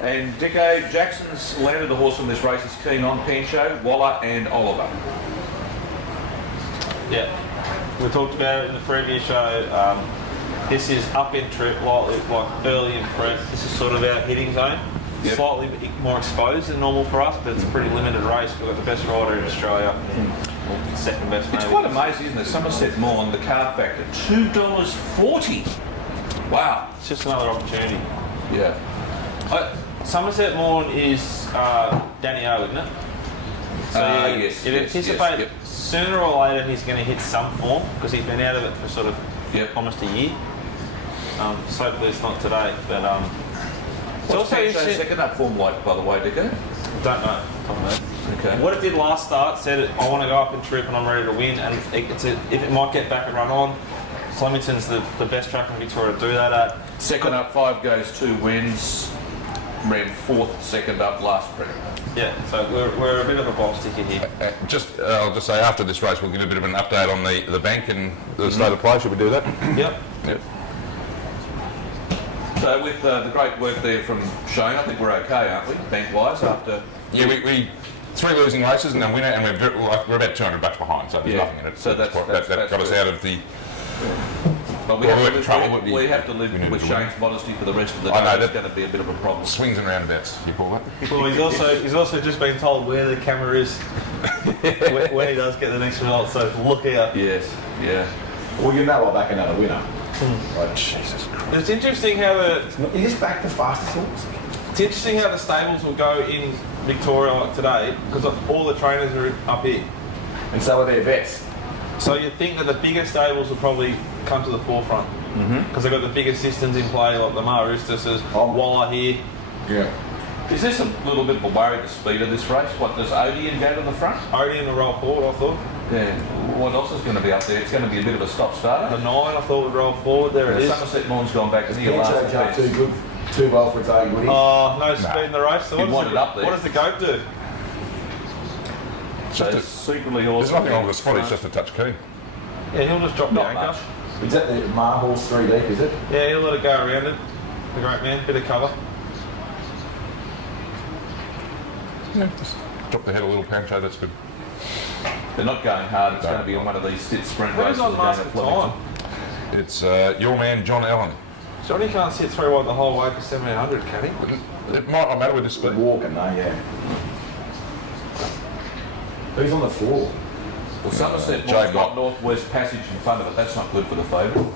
And Dicko, Jackson's landed the horse from this race. Is keen on Pancho, Waller and Oliver. Yeah, we talked about it in the previous show. This is up in trip, like early in prep. This is sort of our hitting zone. Yep. Slightly more exposed than normal for us, but it's a pretty limited race. We've got the best rider in Australia, or second best maybe. It's quite amazing, isn't it? Somerset Morn, the car factor, $2.40. Wow. It's just another opportunity. Yeah. Somerset Morn is Danny O, isn't it? So yes, you'd yes, anticipate yes, yep. sooner or later he's going to hit some form because he's been out of it for sort of almost a year. So hopefully it's not today, but it's What's also Pancho's second up form like, by the way, Dicko? Don't know. Okay. What it did last start said I want to go up and trip and I'm ready to win, and if it might get back and run on, Flemington's the best track in Victoria to do that at. Second up, 5 goes, 2 wins. Ran 4th, second up last prep. Yeah, so we're a bit of a bomb sticker here. I'll just say after this race we'll give a bit of an update on the bank and the state of play. Should we do that? Yep. Yep. So with the great work there from Shane, I think we're okay, aren't we, bank-wise, after... Yeah, we 3 losing races and a winner, and we're about $200 behind, so there's nothing in it. So that got us out of the. But we have to live with Shane's modesty for the rest of the day. That's going to be a bit of a problem. Swings and roundabouts, you call that? Well, he's also just been told where the camera is when he does get the next result, so look out. Yes, yeah. Well, you know I'll back another winner. Like, Jesus Christ. It's interesting how He just backed the fastest horse. it's interesting how the stables will go in Victoria today because all the trainers are up here. And so are their vets. So you'd think that the bigger stables will probably come to the forefront because they've got the bigger systems in play, like the Maristus, Waller here. Yeah. Is this a little bit of a worry, the speed of this race? What, does Odeon go to the front? Odeon will roll forward, I thought. Yeah. What else is going to be up there? It's going to be a bit of a stop-starter. The 9, I thought, would roll forward. There it is. Somerset Morn's gone back to the Pancho last jumped best. too well for its own good. Oh, no speed in the race. So He wanted up there. what does the goat do? So secretly awesome. There's nothing wrong with the spot, he's just a touch keen. Yeah, he'll just drop the Not anchor. much. Is that the Mar Horse 3 deep, is it? Yeah, he'll let it go around it. The great man, bit of cover. Yeah, just drop the head a little, Pancho, that's good. They're not going hard. It's going to be on one of these sprint races. Who's on last at for time? It's your man, John Allen. Johnny can't sit 3 wide the whole way for 1700, can he? It might not matter with this speed. Walking, though, yeah. Who's on the floor? Well, Somerset Jay Morn's got Block. Northwest Passage in front of it. That's not good for the favourite.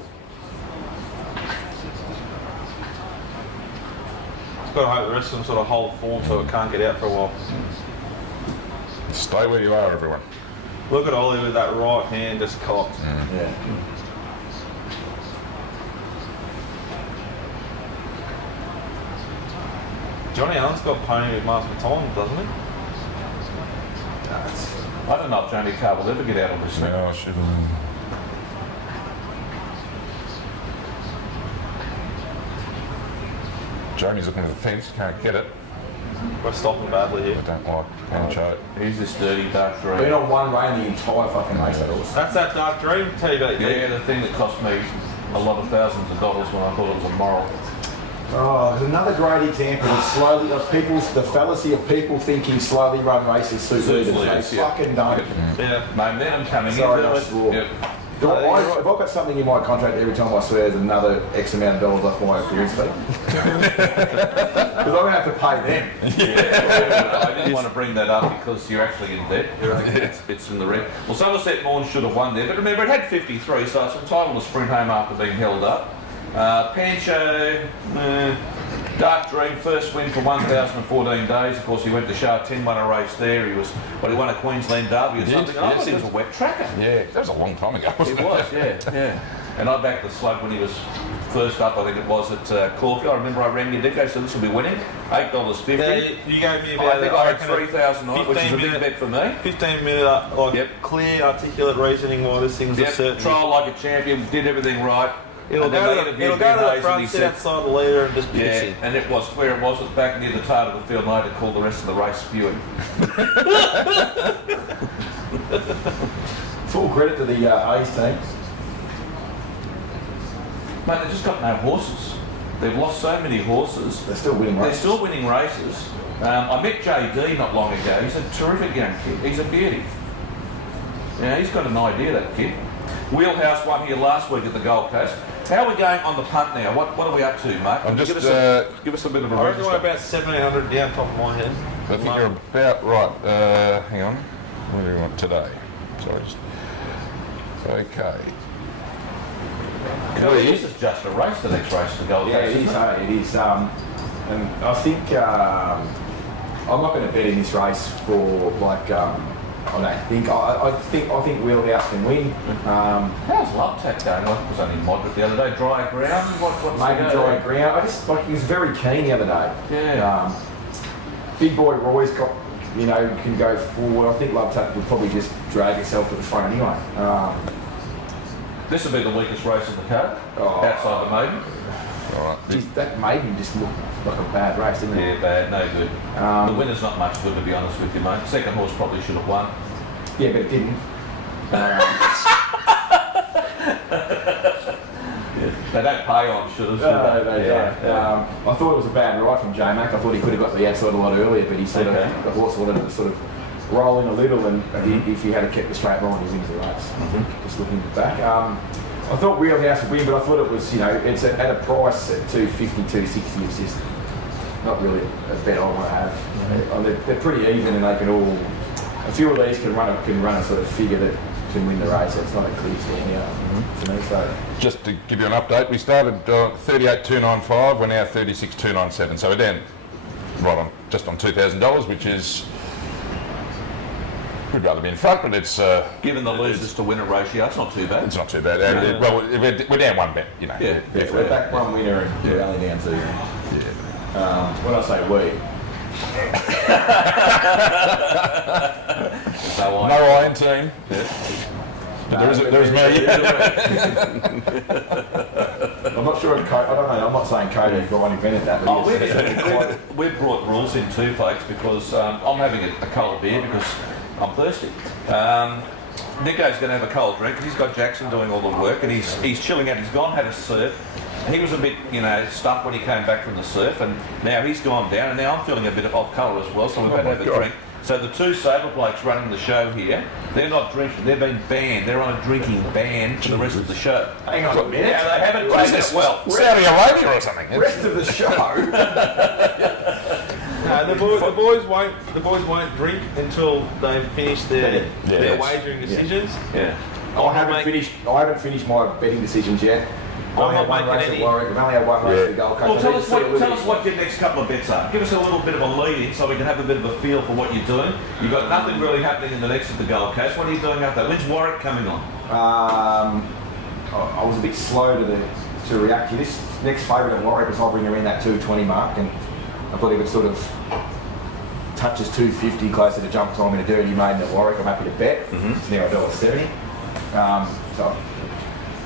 It's got to hope the rest of them sort of hold form so it can't get out for a while. Stay where you are, everyone. Look at Ollie with that right hand just cocked. Yeah. Johnny Allen's got pony with Mars Baton, doesn't he? I don't know if Johnny Carr will ever get out on this thing. No, I should. Johnny's looking at the fence, can't get it. We're stopping badly here. I don't like Pancho. He's this dirty dark Been dream. on one rein the entire fucking race, that horse. That's that dark dream, Terry Bailey. Yeah, the thing that cost me a lot of thousands of dollars when I thought it was a moral. Oh, there's another great example of slowly, of the fallacy of people thinking slowly run races suit leaders. They fucking don't. Yeah. Momentum coming Sorry, into I it. swore. Yep. If I've got something in my contract every time I swear there's another X amount of dollars off my appearance fee. Because I'm going to have to pay them. Yeah. I didn't want to bring that up because you're actually in debt. It's in the red. Well, Somerset Morn should have won there, but remember it had 53, so it's entitled to sprint home after being held up. Pancho, Dark Dream, first win for 1,014 days. Of course, he went to Shah 10, won a race there. He won a Queensland Derby or something. I thought he was a wet tracker. Yeah, that was a long time ago, wasn't It was, yeah. And I backed the slug when he was first up, I think it was at Cork. I remember I rang you, Dicko, so this will be winning. $8.50. Yeah, you gave me I about think I had 3,000 on it, which is a big bet for me. 15-minute, clear, articulate reasoning why this thing's a certain. Trial like a champion, did everything right. It'll go to the front, sit outside the leader and just pitch it. And it was where it was at the back near the tail of the field, and I had to call the rest of the race spewing. Full credit to the A's team. Mate, they've just got no horses. They've lost so many horses. They're still winning races. They're still winning races. I met JD not long ago. He's a terrific young kid. He's a beauty. Yeah, he's got an idea, that kid. Wheelhouse won here last week at the Gold Coast. How are we going on the punt now? What are we up to, mate? I'm just, give us a bit of a I reckon register. we're about 1,700 down top of my head. I think you're about right. Hang on. What do you want today? Sorry. Okay. This is just a race, the next race to the Gold Yeah, Coast. it is. It is. And I think I'm not going to bet in this race for like. I don't think. I think Wheelhouse can win. How's Love Tap going? I was only moderate the other day. Dry ground? What's Maybe the go? dry ground. I just like he was very keen the other day. Yeah. Big boy Roy's got, can go forward. I think Love Tap would probably just drag herself to the front anyway. This will be the weakest race of the card, outside the maiden. All right. Geez, that maiden just looked like a bad race, didn't it? Yeah, bad, no good. The winner's not much good, to be honest with you, mate. Second horse probably should have won. Yeah, but it didn't. They don't pay on shooters, do No, they? they don't. I thought it was a bad ride from J-Mac. I thought he could have got the outside a lot earlier, but he sort of, the horse wanted to sort of roll in a little, and if he had kept the straight line, he wins the race. Just looking back. I thought Wheelhouse would win, but I thought it was, it's at a price at 250, 260. It's just not really a bet I want to have. They're pretty even, and they can all. A few of these can run a sort of figure that can win the race. It's not a clear standout to me. So Just to give you an update, we started 38,295. We're now 36,297. So we're down right on just on $2,000, which is. We'd rather be in front, but it's Given the losers to winner ratio, it's not too bad. it's not too bad. Well, we're down one bet, Yeah. we're back one winner and we're only down two. When I say we, No iron team. There is me. I'm not sure if I don't know. I'm not saying Cody Brian invented that. But We've brought rules in too, folks, because I'm having a cold beer because I'm thirsty. Nico's going to have a cold drink. He's got Jackson doing all the work, and he's chilling out. He's gone, had a surf. He was a bit, stuffed when he came back from the surf, and now he's gone down, and now I'm feeling a bit off colour as well, so we've had to have a drink. So the two Sabre blokes running the show here, they're not drinking, they've been banned. They're on a drinking ban for the rest of the show. hang on a minute. Yeah, they haven't taken it well. Saudi Arabia or something. Rest of the show. No, the boys won't drink until they've finished their wagering decisions. Yeah. I haven't finished my betting decisions yet. I'm not one race making at any. Warwick. I've only had one race at the Gold Coast. Well, I tell need us to see a little what bit. your next couple of bets are. Give us a little bit of a lead in so we can have a bit of a feel for what you're doing. You've got nothing really happening in the next at the Gold Coast. What are you doing after that? When's Warwick coming on? I was a bit slow to react to this. Next favourite at Warwick was hovering around that 220 mark, and I thought he would sort of touches 250 closer to jump time in a dirty maiden at Warwick. I'm happy to bet. It's now $1.70. So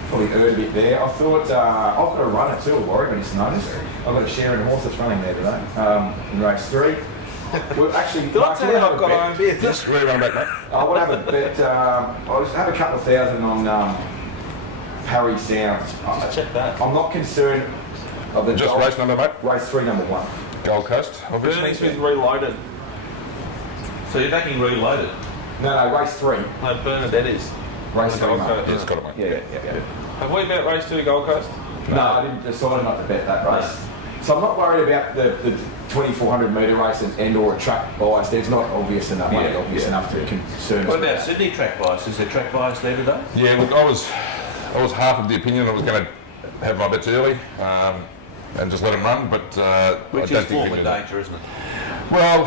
probably earned a bit there. I thought I've got a run at two at Warwick, I just noticed. I've got a share in a horse that's running there today in race 3. Well, actually, Did I tell you I've got iron beer? Just really run back, mate. I want to have a bet. I'll just have a couple of thousand on Parry Sounds. Check that. I'm not concerned of the Just goal- race number, mate. race 3, number 1. Gold Coast, Burning obviously. Smith reloaded. So you're taking reloaded. No, race 3. No, Bernadette is. Race 3, Gold mate. Coast. Yeah, it's got it, mate. Yeah. Have we bet race 2 Gold Coast? No, I didn't decide not to bet that race. So I'm not worried about the 2,400 metre race and or a track bias. There's not obvious enough, enough to concern What us. about Sydney track bias? Is there track bias there today? Yeah, look, I was half of the opinion I was going to have my bets early and just let them run, but Which I is don't think form we of can. danger, isn't it? Well,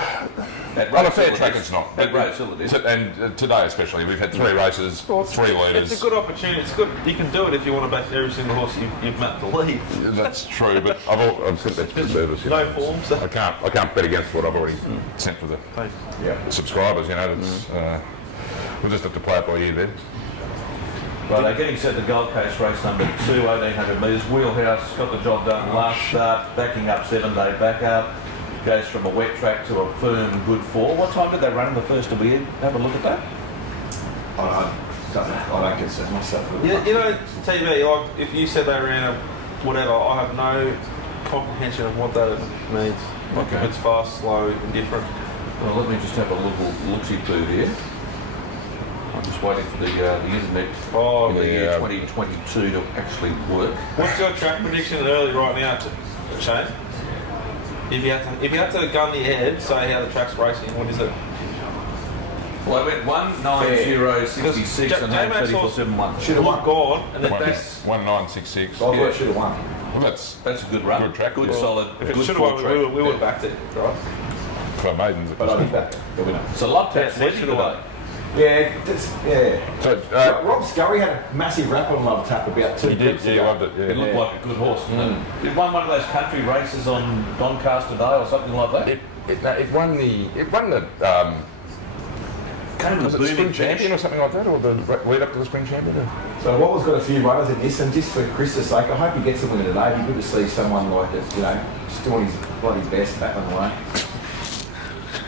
At on a Rhodes fair Hill it track is. it's not. At Rhodes Hill it is. And today especially, we've had 3 races, 3 leaders. It's a good opportunity. It's good. You can do it if you want to back every single horse you've mapped to lead. That's true, but I've sent that to the service. No form, so. I can't bet against what I've already sent for the subscribers. We'll just have to play it by ear then. Right, they're getting set to Gold Coast race number 2, 1,800 metres. Wheelhouse got the job done last start, backing up 7-day backup. Goes from a wet track to a firm good 4. What time did they run in the first? Did we have a look at that? I don't concern myself with it. TV, like if you said they ran whatever. I have no comprehension of what that means. Like if it's fast, slow, indifferent. Well, let me just have a little look-see-poo here. I'm just waiting for the internet in the year 2022 to actually work. What's your track prediction early right now, Shane? If you had to gun the head, say how the track's racing, what is it? Well, I went 190.66 and had 34.71. Should have won. Gone, and then That's 1966. I thought it should have won. Well, that's a good run. Good track. Good, Well, solid, if it good should have full won, track. we would have backed it, right? for maidens. But I think that the winner. It's a love tap Yeah, session should've won. today. Yeah, yeah. So, Rob Scurry had a massive rap on Love Tap about 2 he did, weeks yeah, ago. loved it. It Yeah. looked like a good horse, didn't it? It won one of those country races on Doncaster Day or something like that. It won the Came was with it a Spring booming Champion finish. or something like that, or the lead up to the Spring Champion? So Rob's got a few runners in this, and just for Chris's sake, I hope he gets a winner today. It'd be good to see someone like it, you know, just doing his bloody best back on the way.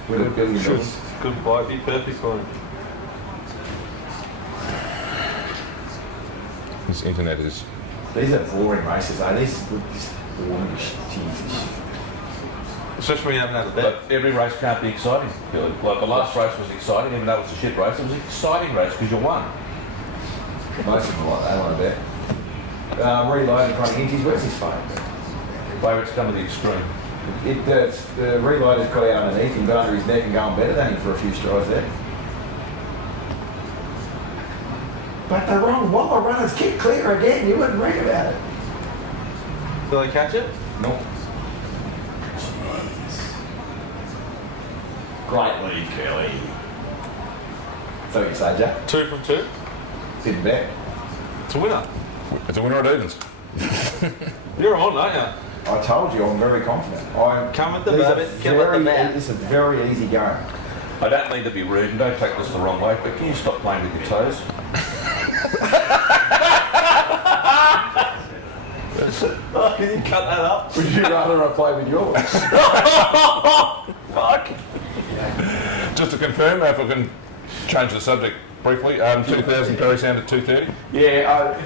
With $1 billion. Good bite, be perfect for him. This internet is. These are boring races, eh? These are just boring. Jesus. Especially when you haven't had a bet. But every race can't be exciting. Like the last race was exciting, even though it was a shit race. It was an exciting race because you won. Most of them are like that, I want to bet. Reload in front of Hinties, where's his phone? Favourites come to the extreme. The reloader's got out underneath him, got under his neck and going better than him for a few strides there. But the wrong Waller runners get clear again, you wouldn't read about it. Will they catch it? Nope. Great lead, Curly. So what you say, Jack? 2 from 2. Didn't bet. It's a winner. It's a winner at Evans. You're on, aren't you? I told you, I'm very confident. Come at the these are babbit, come at the bat. This is a very easy game. I don't mean to be rude, and don't take this the wrong way, but can you stop playing with your toes? Oh, can you cut that up? Would you rather I play with yours? Fuck. Just to confirm, if I can change the subject briefly, 2000 Perry Sound at 2:30. Yeah,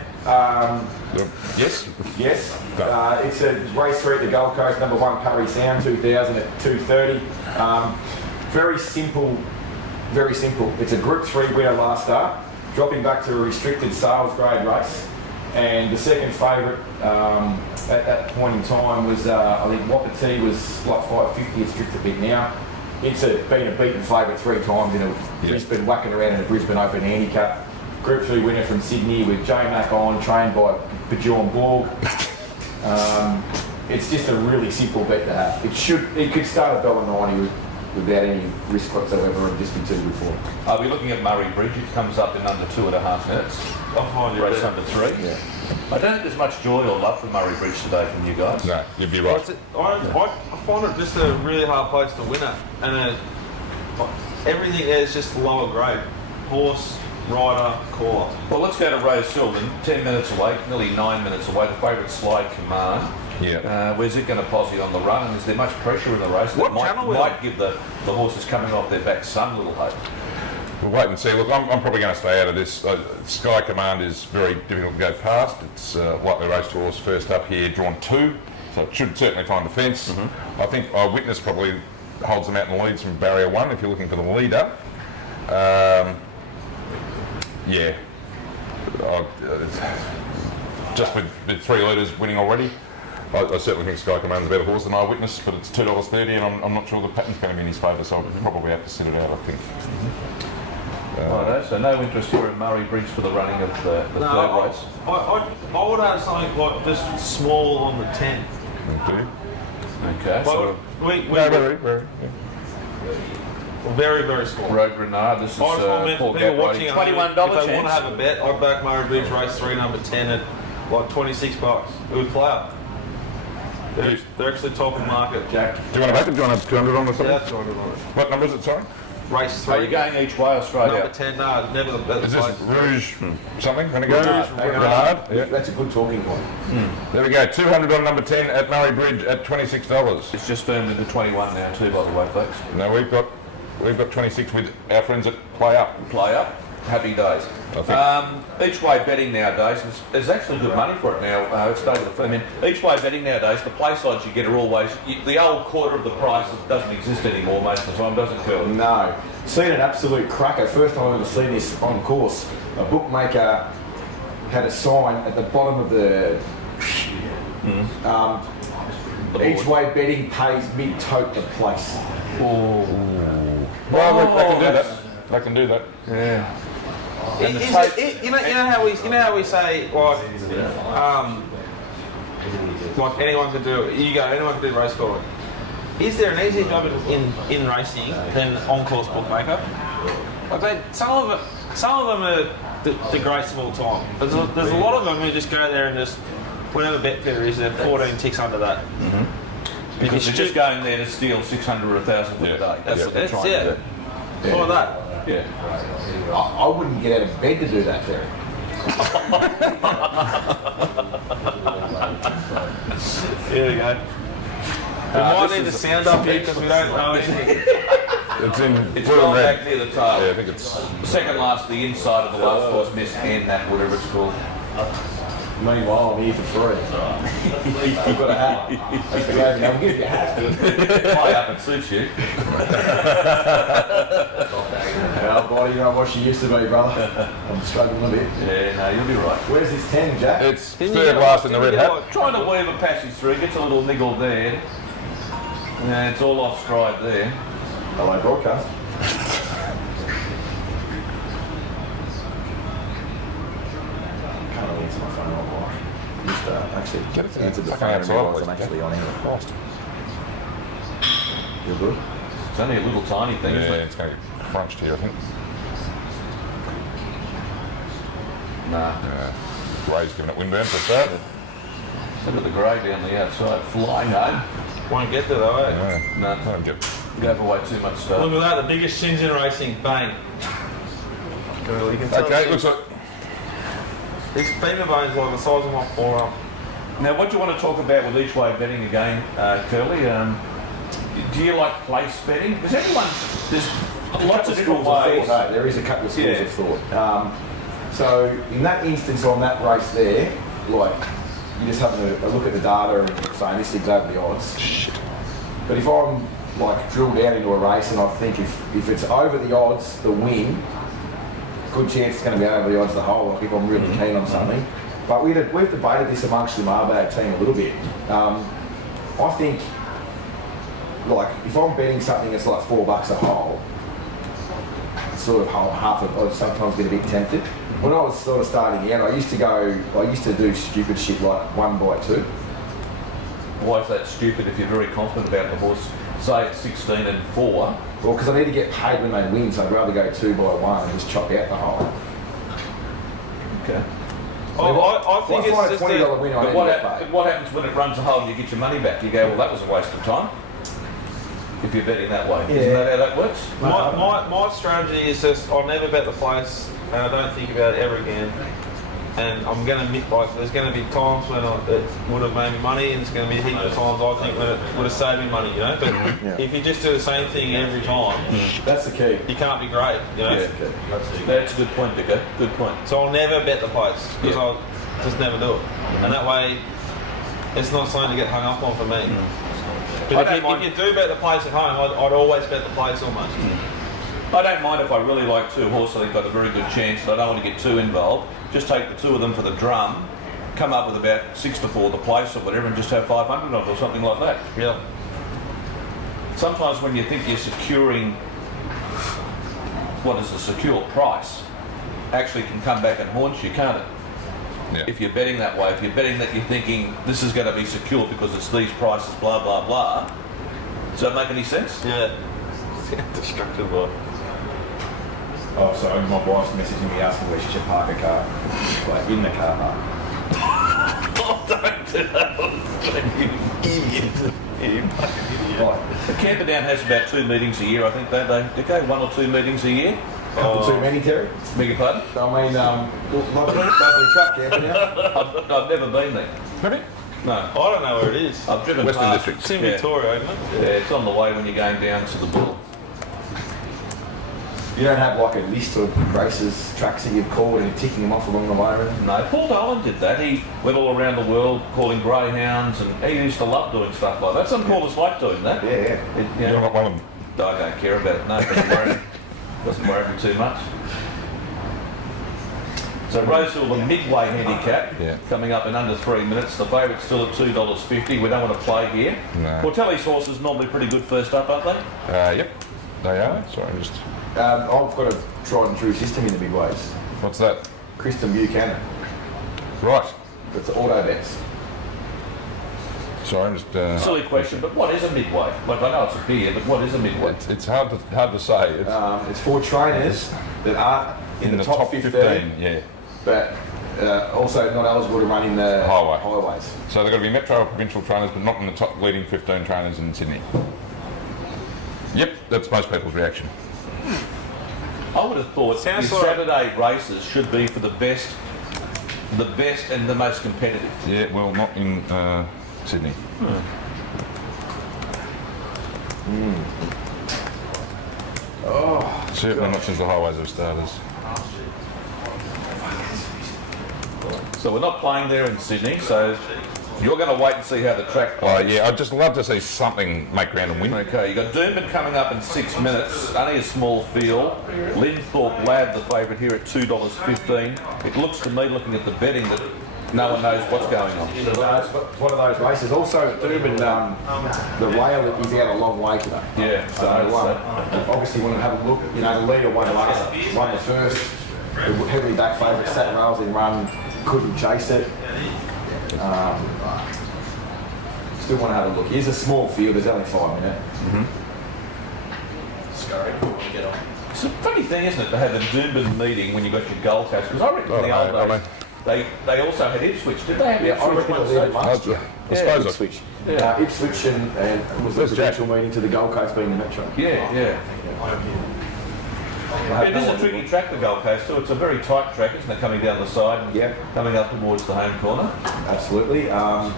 Yes. yes. It's a race 3 at the Gold Coast, number 1 Parry Sound, 2000 at 2:30. Very simple, very simple. It's a Group 3 winner last start, dropping back to a restricted sales grade race. And the second favourite at that point in time was, I think Wapiti was like 550, it's drifted a bit now. It's been a beaten favourite 3 times in a Brisbane, whacking around in a Brisbane Open handicap. Group 3 winner from Sydney with J Mac on, trained by Bjorn Borg. It's just a really simple bet to have. It could start at $1.90 without any risk whatsoever and just be too good for it. I'll be looking at Murray Bridge. It comes up in under 2.5 minutes. I'll find you Race there. number 3. Yeah. I don't think there's much joy or love for Murray Bridge today from you guys. No, you'd be right. I find it just a really hard place to win at. And everything there is just lower grade. Horse, rider, caller. Well, let's go to Rose Sylvan, 10 minutes away, nearly 9 minutes away. The favourite Slide Command. Yeah. Where's it going to posse on the run? And is there much pressure in the race What that channel will might give the horses coming off their back some little hope? We'll wait and see. Look, I'm probably going to stay out of this. Sky Command is very difficult to go past. It's lightly raced horse first up here, drawn 2, so it should certainly find the fence. I think Witness probably holds them out and leads from barrier 1 if you're looking for the leader. Yeah. Just with 3 leaders winning already, I certainly think Sky Command's a better horse than Eyewitness, but it's $2.30 and I'm not sure the pattern's going to be in his favour, so I'll probably have to sit it out, I think. Righto, so no interest here in Murray Bridge for the running of the third race. I would have something like just small on the 10. Okay. Okay, so Very, very small. Road Grenard, this is I just want Paul people Gatt watching writing, at home, $21 if they want chance. to have a bet, I'd back Murray Bridge race 3, number 10 at like $26. It would play up. They're actually top of the market. Jack. Do you want to back it? Do you want to have 200 on the Yeah, side? 200 on it. What number is it, sorry? Race 3. Are you going each way or straight Number out? 10, no, never the better Is this place. Rouge something? Going to go? Rouge Renard. Yeah. That's a good talking point. There we go. 200 on number 10 at Murray Bridge at $26. It's just firmed into 21 now too, by the way, folks. No, we've got 26 with our friends at PlayUp. Play up. Happy days. Each way betting nowadays, there's actually good money for it now. It's starting to, I mean, each way betting nowadays, the play sides you get are always, the old quarter of the price doesn't exist anymore most of the time, does it, Phil? No. Seen an absolute cracker. First time I've ever seen this on course. A bookmaker had a sign at the bottom of the. Each way betting pays mid-tote the place. Well, they can do that. They can do that. Yeah. You know how we say like anyone can do it. Anyone can do race calling. Is there an easier job in racing than on-course bookmaker? Like some of them are the greats of all time. There's a lot of them who just go there and just whatever bet there is, 14 ticks under that. Mm-hmm. Because they're just going there to steal 600 or 1,000 for the day. That's what they're trying to do. All of that. Yeah. I wouldn't get out of bed to do that, Terry. Here we go. We might need the sound up here because we don't know anything. It's gone back near the tail. Yeah, I think it's Second last, the inside of the last course, missed hand that, whatever it's called. Meanwhile, I'm here for free. I've got a hat. That's the game. I'll give you a hat. Play up, it suits you. Well, body, not what she used to be, brother. I'm struggling a bit. Yeah, no, you'll be right. Where's this 10, Jack? it's third last in the red hat. Trying to weave a passage through, gets a little niggle there. Yeah, it's all off stride there. Hello, broadcast. Can't answer my phone online. Used to actually Get it to answer the fucking phone and outside, realise please. I'm actually on air. Lost. You're good? It's only a little tiny thing, Yeah, isn't it? it's going to get crunched here, I think. Nah. Yeah. Gray's giving it wind down for a start. Look at the grey down the outside, flying home. Won't get there though, eh? Yeah. No, Don't get gave away too much stuff. Look at that, the biggest shins in racing, bang. You can tell Okay, looks like these femur bones like the size of my forearm. Now, what do you want to talk about with each way betting again, Curly? Do you like place betting? There's lots of different ways. No, there is a couple of schools Yeah. of thought. So in that instance on that race there, like you're just having a look at the data and saying this thing's over the odds. Shit. But if I'm like drilled down into a race and I think if it's over the odds, the win, good chance it's going to be over the odds the whole. Like if I'm really keen on something. But we've debated this amongst the Mailbag team a little bit. I think like if I'm betting something that's like $4 a hole, sort of half of I sometimes get a bit tempted. When I was sort of starting out, I used to do stupid shit like 1 by 2. Why is that stupid if you're very confident about the horse? Say it's 16 and 4. Well, because I need to get paid when they win, so I'd rather go 2 by 1 and just chop out the hole. Okay. I think If I it's find just a $20 win, I But need to get paid. what happens when it runs a hole and you get your money back? You go, well, that was a waste of time. If you're betting that way. Isn't that how that works? my strategy is just I'll never bet the place and I don't think about it ever again. And I'm going to admit, like, there's going to be times when it would have made me money, and there's going to be heaps of times I think when it would have saved me money, you know. But if you just do the same thing every time, That's the key. you can't be great, you know. Yeah. That's a good point, Vicar. Good point. So I'll never bet the place because I'll just never do it. And that way, it's not something to get hung up on for me. But if you do bet the place at home, I'd always bet the place almost. I don't mind if I really like 2 horses, they've got a very good chance, and I don't want to get too involved. Just take the 2 of them for the drum, come up with about 6 to 4 the place or whatever, and just have 500 of it or something like that. Yeah. Sometimes when you think you're securing what is a secure price, actually can come back and haunt you, can't it? Yeah. If you're betting that way, if you're betting that you're thinking this is going to be secure because it's these prices, blah, blah, blah. Does that make any sense? Yeah. Destructive, boy. Oh, sorry, my wife's messaging me asking where she should park her car. Like in the car park. Oh, don't do that. You idiot. You fucking idiot. Right. Camperdown has about 2 meetings a year, I think, don't they? Okay, 1 or 2 meetings a year. Couple too many, Terry. Beg your pardon? I mean, lovely truck camper now. I've never been there. Maybe. No. I don't know where it is. I've driven Western past. District. It's in Yeah. Victoria, isn't it? Yeah, it's on the way when you're going down to the Bull. You don't have like a list of races, tracks that you've called and ticking them off along the way? Or anything? No, Paul Dolan did that. He went all around the world calling greyhounds, and he used to love doing stuff like that. Some callers like doing that. Yeah. It, you know, You're not one of them. I don't care about it. No, doesn't worry me too much. So Rosehill, the midway handicap, coming up in under 3 minutes. The favourite's still at $2.50. We don't want to play here. No. Portelli's horses normally pretty good first up, aren't they? Yep, they are. Sorry, I'm just. I've got a tried and true system in the big ways. What's that? Kristen Buchanan. Right. It's auto bets. Sorry, I'm just. Silly question, but what is a midway? Like, I know it's a beer, but what is a midway? It's hard to say. It's for trainers that aren't in the top 15. Yeah. But also not eligible to run in the highways. So they've got to be metro or provincial trainers, but not in the top leading 15 trainers in Sydney. Yep, that's most people's reaction. I would have thought your Saturday races should be for the best and the most competitive. Yeah, well, not in Sydney. Oh, certainly not since the highways have started. So we're not playing there in Sydney, so you're going to wait and see how the track Oh plays. yeah, I'd just love to see something make ground and win. Okay, you've got Doomben coming up in 6 minutes, only a small field. Linthorpe Lab, the favourite here at $2.15. It looks to me, looking at the betting, that no one knows what's going on. it's one of those races. Also, Doomben, the rail is out a long way today. Yeah, So obviously want to have a look. You know, the leader won the first. The heavily back favourite sat rails in run, couldn't chase it. Still want to have a look. Here's a small field. There's only 5 minutes. It's a funny thing, isn't it, to have a Doomben meeting when you've got your Gold Coast? Because I reckon in the old days, they also had Ipswich. Did they have Yeah, I Ipswich reckon one they did stage? last year. I suppose Ipswich. Yeah. Ipswich and was the potential meeting to the Gold Coast being the metro. Yeah. It is a tricky track, the Gold Coast, too. It's a very tight track, isn't it, coming down the side and coming up towards the home corner? Absolutely. I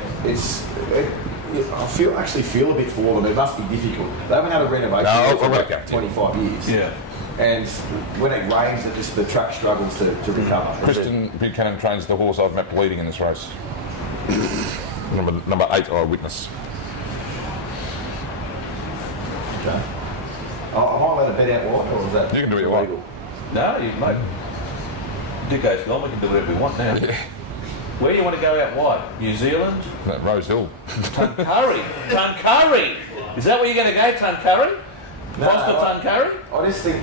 actually feel a bit for them. It must be difficult. They haven't had a renovation for about 25 years. Yeah. And when it rains, the track struggles to recover. Kristen Buchanan trains the horse I've mapped leading in this race. number 8 eyewitness. Okay. I might let a bet out wide, or is that You can do what you want. illegal? No, mate. Dico's gone, we can do whatever we want now. Where do you want to go out wide? New Zealand? Rosehill. Tuncurry. Tuncurry! Is that where you're going to go, Tuncurry? Foster Tuncurry? I just think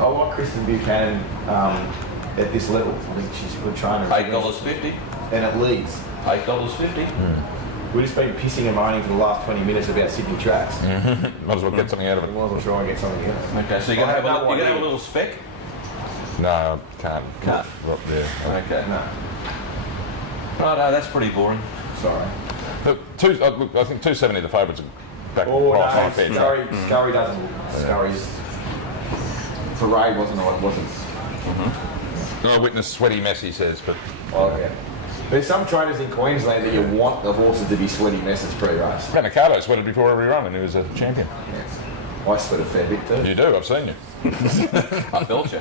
I like Kristen Buchanan at this level. I think she's a good trainer. $8.50. And it leads. $8.50. We've just been pissing and moaning for the last 20 minutes about Sydney tracks. Might as well get something out of it. Might as well try and get something out. Okay, so you're going to have a little spec? No, I can't. Can't. Up there. Okay. No, Righto, that's pretty boring. sorry. Look, I think 270 the favourites are back Oh, right no, on fair track. Scurry doesn't. Scurry's parade wasn't what it wasn't. I witnessed sweaty mess, he says, but Oh, yeah. There's some trainers in Queensland that you want the horses to be sweaty messes pre-race. Manicato sweated before every run and he was a champion. I sweat a fair bit too. You do, I've seen you. I felt you.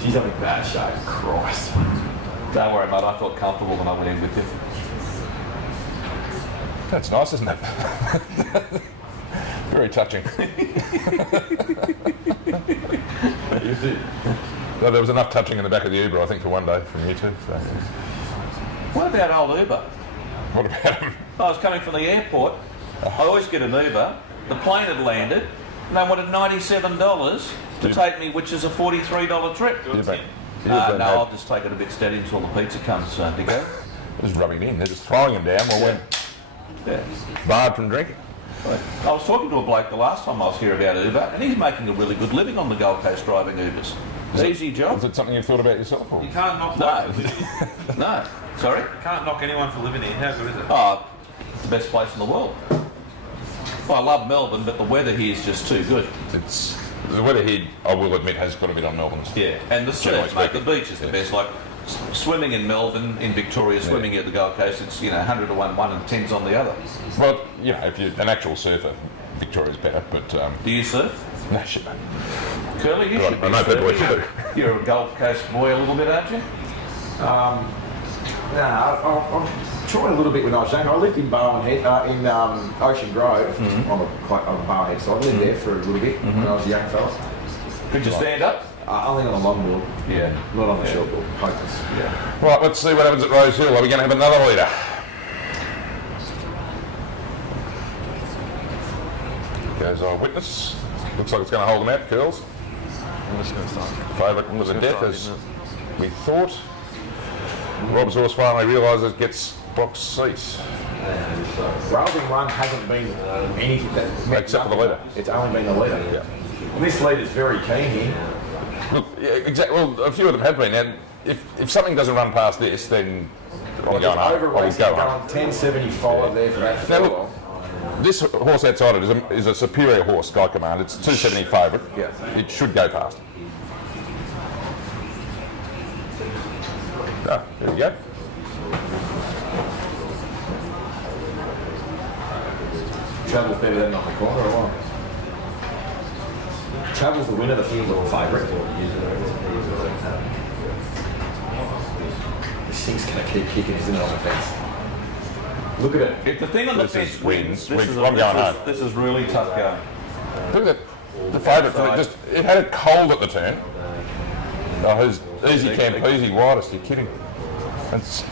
She's having bad shape. Christ. Don't worry, mate, I felt comfortable when I went in with you. That's nice, isn't it? Very touching. No, there was enough touching in the back of the Uber, I think, for one day from you two. So. What about old Uber? What about him? I was coming from the airport. I always get an Uber. The plane had landed, and they wanted $97 to take me, which is a $43 trip. No, I'll just take it a bit steady until the pizza comes, Dico. Just rubbing it in. They're just throwing him down while we're barred from drinking. I was talking to a bloke the last time I was here about Uber, and he's making a really good living on the Gold Coast driving Ubers. It's an easy job. Is it something you've thought about yourself? Or? You can't knock No. No. Sorry? You can't knock anyone for living here. How good is it? Oh, it's the best place in the world. Well, I love Melbourne, but the weather here is just too good. It's the weather here, I will admit, has got a bit on Melbourne's. Yeah, and the Generally surf, mate, the speaking. beach is the best. Like swimming in Melbourne, in Victoria, swimming here at the Gold Coast, it's 100 to 1, 1 and 10's on the other. Well, if you're an actual surfer, Victoria's better, but Do you surf? no shit. Curly, you should be I know people who surfing. do. You're a Gold Coast boy a little bit, aren't you? I tried a little bit when I was younger. I lived in Bowen Head, in Ocean Grove, on the Bowen Head side. I lived there for a little bit when I was a young fella. Could you stand up? Only on a longboard, Yeah. not on the shortboard. Hopeless. Yeah. Right, let's see what happens at Rose Hill. Are we going to have another leader? Goes our witness. Looks like it's going to hold them out, girls. I'm just going to start. Favourite under the death, as we thought. Rob's horse finally realises it gets box seat. Rather than run hasn't been anything that Except for the leader. It's only been the leader. Yeah. And this leader's very keen here. Look, yeah, exactly. Well, a few of them have been. And if something doesn't run past this, then I'm going home. Over I will racing, go going home. 10.75 there for that Now, fellow. look, this horse outside it is a superior horse, Sky Command. It's 270 favourite. Yeah. It should go past. Ah, there we go. Travel's better than on the corner or what? Travel's the winner, the field or favourite. This thing's going to keep kicking, isn't it, on the fence? Look at it. If the thing on the This fence is wins, wins. I'm going home. this is really tough going. Look at the favourite. It had it cold at the turn. Oh, who's easy camp, easy widest. You're kidding. It's,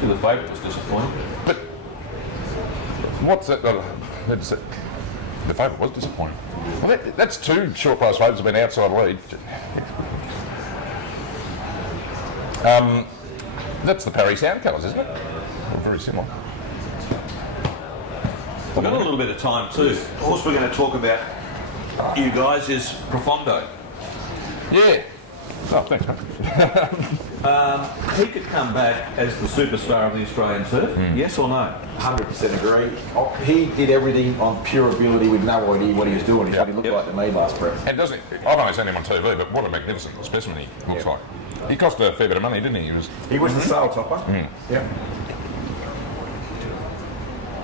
The favourite was disappointing. but what's that? That's it. The favourite was disappointing. Well, that's two short price favourites have been outside lead. That's the Parry Sound colours, isn't it? Very similar. We've got a little bit of time too. Of course, we're going to talk about you guys is Profondo. Yeah. Oh, thanks, mate. He could come back as the superstar of the Australian surf, yes or no? 100% agree. He did everything on pure ability with no idea what he was doing. He's what he looked like to me last prep. And doesn't he? I've only seen him on TV, but what a magnificent specimen he looks like. He cost a fair bit of money, didn't he? He was the sale topper. Yeah.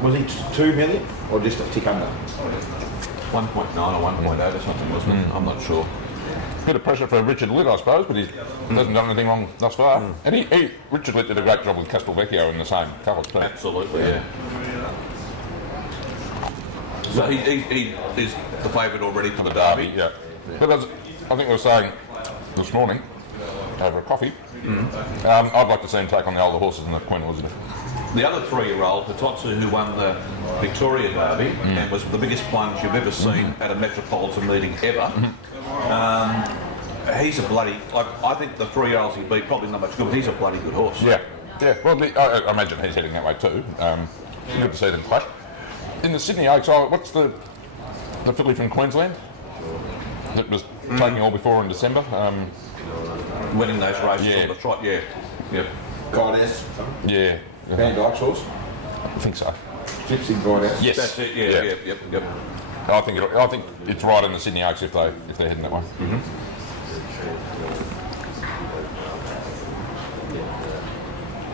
Was he 2 million or just a tick under? 1.9 or 1.8 or something, wasn't it? I'm not sure. Bit of pressure for Richard Litt, I suppose, but he hasn't done anything wrong thus far. And Richard Litt did a great job with Castelvecchio in the same colours too. Absolutely, yeah. So he is the favourite already for the Derby. Yeah. But as I think we were saying this morning over a coffee, I'd like to see him take on the older horses in the Queen Elizabeth. The other 3-year-old, Patotsu, who won the Victoria Derby and was the biggest plunge you've ever seen at a Metropolitan meeting ever. He's a bloody, I think the 3-year-olds he beat probably not much good, but he's a bloody good horse. Yeah. Yeah. Well, I imagine he's heading that way too. Good to see them clash. In the Sydney Oaks, what's the filly from Queensland that was taking all before in December? Winning those races, Yeah. on the trot, yeah. Yep. Goddess. Yeah. Van Dyke's horse. I think so. Gypsy Goddess. Yes. That's it, yeah, yep. I think it's right in the Sydney Oaks if they're heading that way.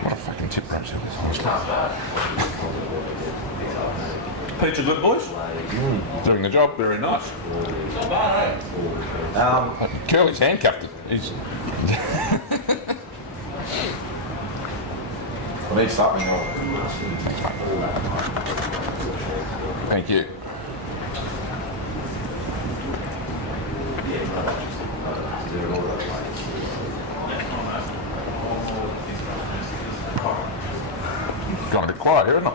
What a fucking tip Rose Hill is, honestly. Peach are good boys. Doing the job. Very nice. Curly's handcuffed. He's I need something more. Thank you. Gone a bit quiet here, isn't it?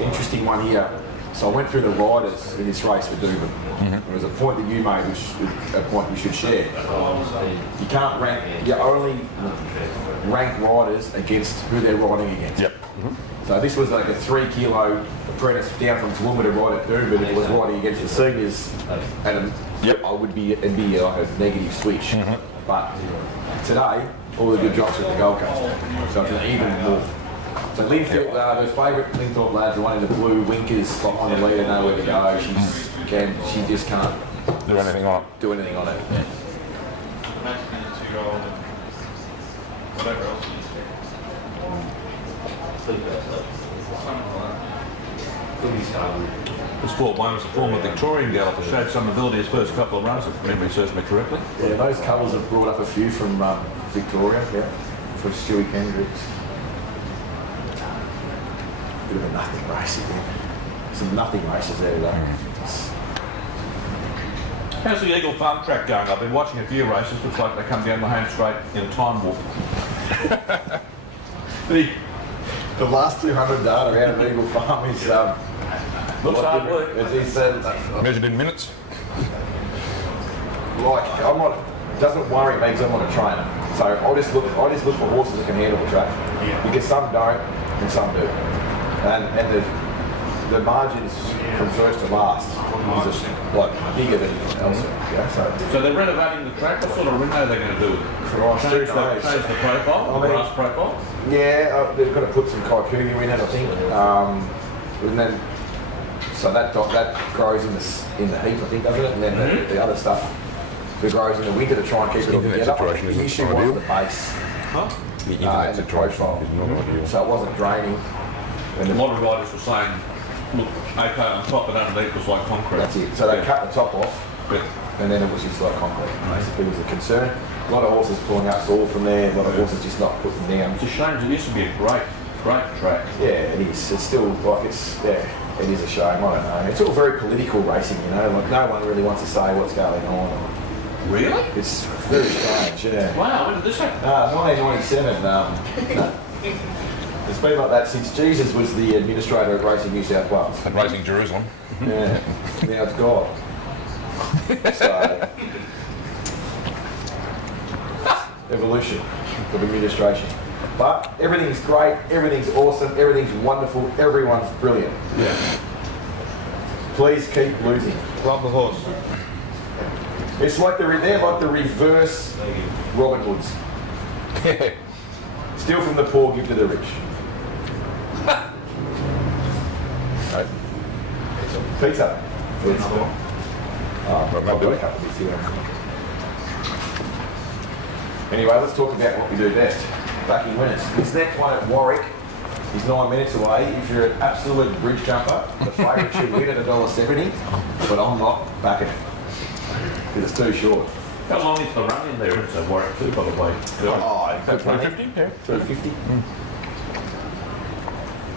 Interesting one here. So I went through the riders in this race for Dubin. There was a point that you made, which is a point we should share. You can't rank, you only rank riders against who they're riding against. Yep. So this was like a 3 kilo apprentice down from Toowoomba to ride at Doomben. It was riding against the seniors, and it'd be like a negative switch. But today, all the good jocks are at the Gold Coast, so it's an even more. So Linthorpe, the favourite Linthorpe lads, the one in the blue, Winkers behind the leader, nowhere to go. She just can't Do anything on it. do anything on it. This Fort Wayne was a former Victorian galloper, showed some ability his first couple of runs, if memory serves me correctly. Yeah, those colours have brought up a few from Victoria, yeah, for Stewie Kendricks. Bit of a nothing race again. Some nothing races there today. How's the Eagle Farm track going? I've been watching a few races. Looks like they come down the home straight in a time warp. The last 200 data out of Eagle Farm is Looks hard work. It's Measured in minutes. like I'm not. Doesn't worry me because I'm not a trainer. So I just look for horses that can handle the track. Because some don't and some do. And the margins from first to last is just like bigger than elsewhere. Yeah, So they're renovating the track. What sort of reno are they going to do? Change the profile, the grass profile? Yeah, they're going to put some kikuyu in it, I think. And then, so that grows in the heat, I think, doesn't it? And then the other stuff that grows in the winter to try and keep it all together. The issue was the base and the profile. So it wasn't draining. And a lot of riders were saying, look, okay on top and underneath was like concrete. That's it. So they cut the top off, and then it was just like concrete. Basically, was a concern. A lot of horses pulling up soil from there. A lot of horses just not putting down. It's a shame. It used to be a great track. Yeah, it is. It's still like it is a shame. I don't know. It's all very political racing, you know. Like no one really wants to say what's going on. Really? It's very strange. Yeah. Wow. When did this happen? 1997. It's been like that since Jesus was the administrator of Racing New South Wales. And Racing Jerusalem. Yeah. Now it's God. So, evolution of administration. But everything's great, everything's awesome, everything's wonderful, everyone's brilliant. Yeah. Please keep losing. Love the horse. It's like they're like the reverse Robin Hoods. Steal from the poor, give to the rich. Right. Pizza. But not Billy. Anyway, let's talk about what we do best. Backing winners. This next one at Warwick is 9 minutes away. If you're an absolute bridge jumper, the favourite should win at $1.70, but I'm not backing it because it's too short. How long is the run in there? It's a Warwick too, by the way. Good money. 350? Yeah. 350.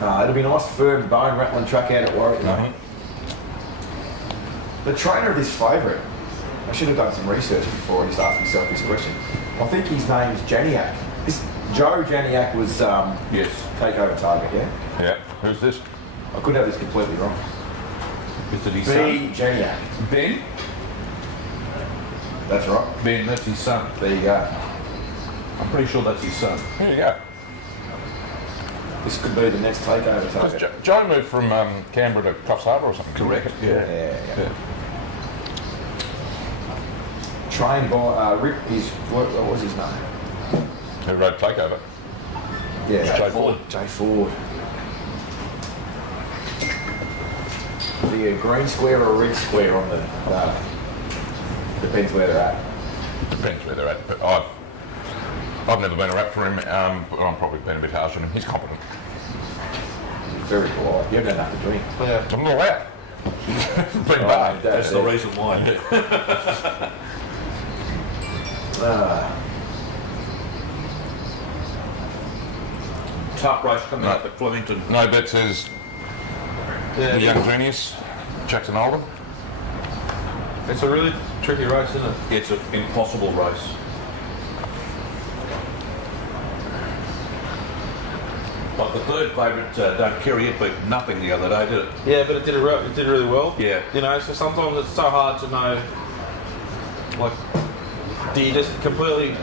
It'll be a nice, firm, bone-rattling track out at Warwick. The trainer of this favourite, I should have done some research before I just asked myself this question. I think his name's Janiak. Joe Janiak was Yes. takeover target, yeah? Yeah. Who's this? I could have this completely wrong. Is it his B. son? Janiak. Ben? That's right. Ben, that's his son. There you go. I'm pretty sure that's his son. Here you go. This could be the next takeover Because target. Joe moved from Canberra to Coffs Harbour or something. Correct. Yeah. Trained by Rip. What was his name? Who rode Takeover? Yeah, Jay Ford. Jay Ford. The green square or red square on the depends where they're at. Depends where they're at. But I've never been a rap for him, but I'm probably been a bit harsh on him. He's competent. He's very polite. You haven't done nothing to him. Yeah. I'm not allowed. Been bad. That's the reason why. Tough race coming up at Flemington. No bet says the young genius, Jackson Oldham. It's a really tricky race, isn't it? It's an impossible race. Like the third favourite, Don't Carry It, beat nothing the other day, did it? Yeah, but it did really well. Yeah. You know, so sometimes it's so hard to know. Like, do you just completely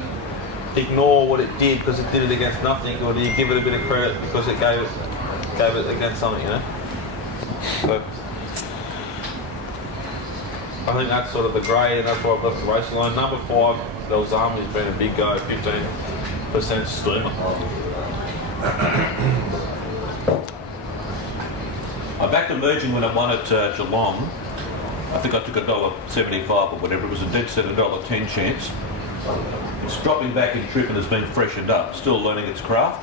ignore what it did because it did it against nothing, or do you give it a bit of credit because it gave it against something? You know. So I think that's sort of the grey, and that's why I've left the racing line. Number 5, Belzami's been a big go, 15% streamer. I backed Emerging when it won at Geelong. I think I took $1.75 or whatever. It was a dead set $1.10 chance. It's dropping back in trip and has been freshened up. Still learning its craft.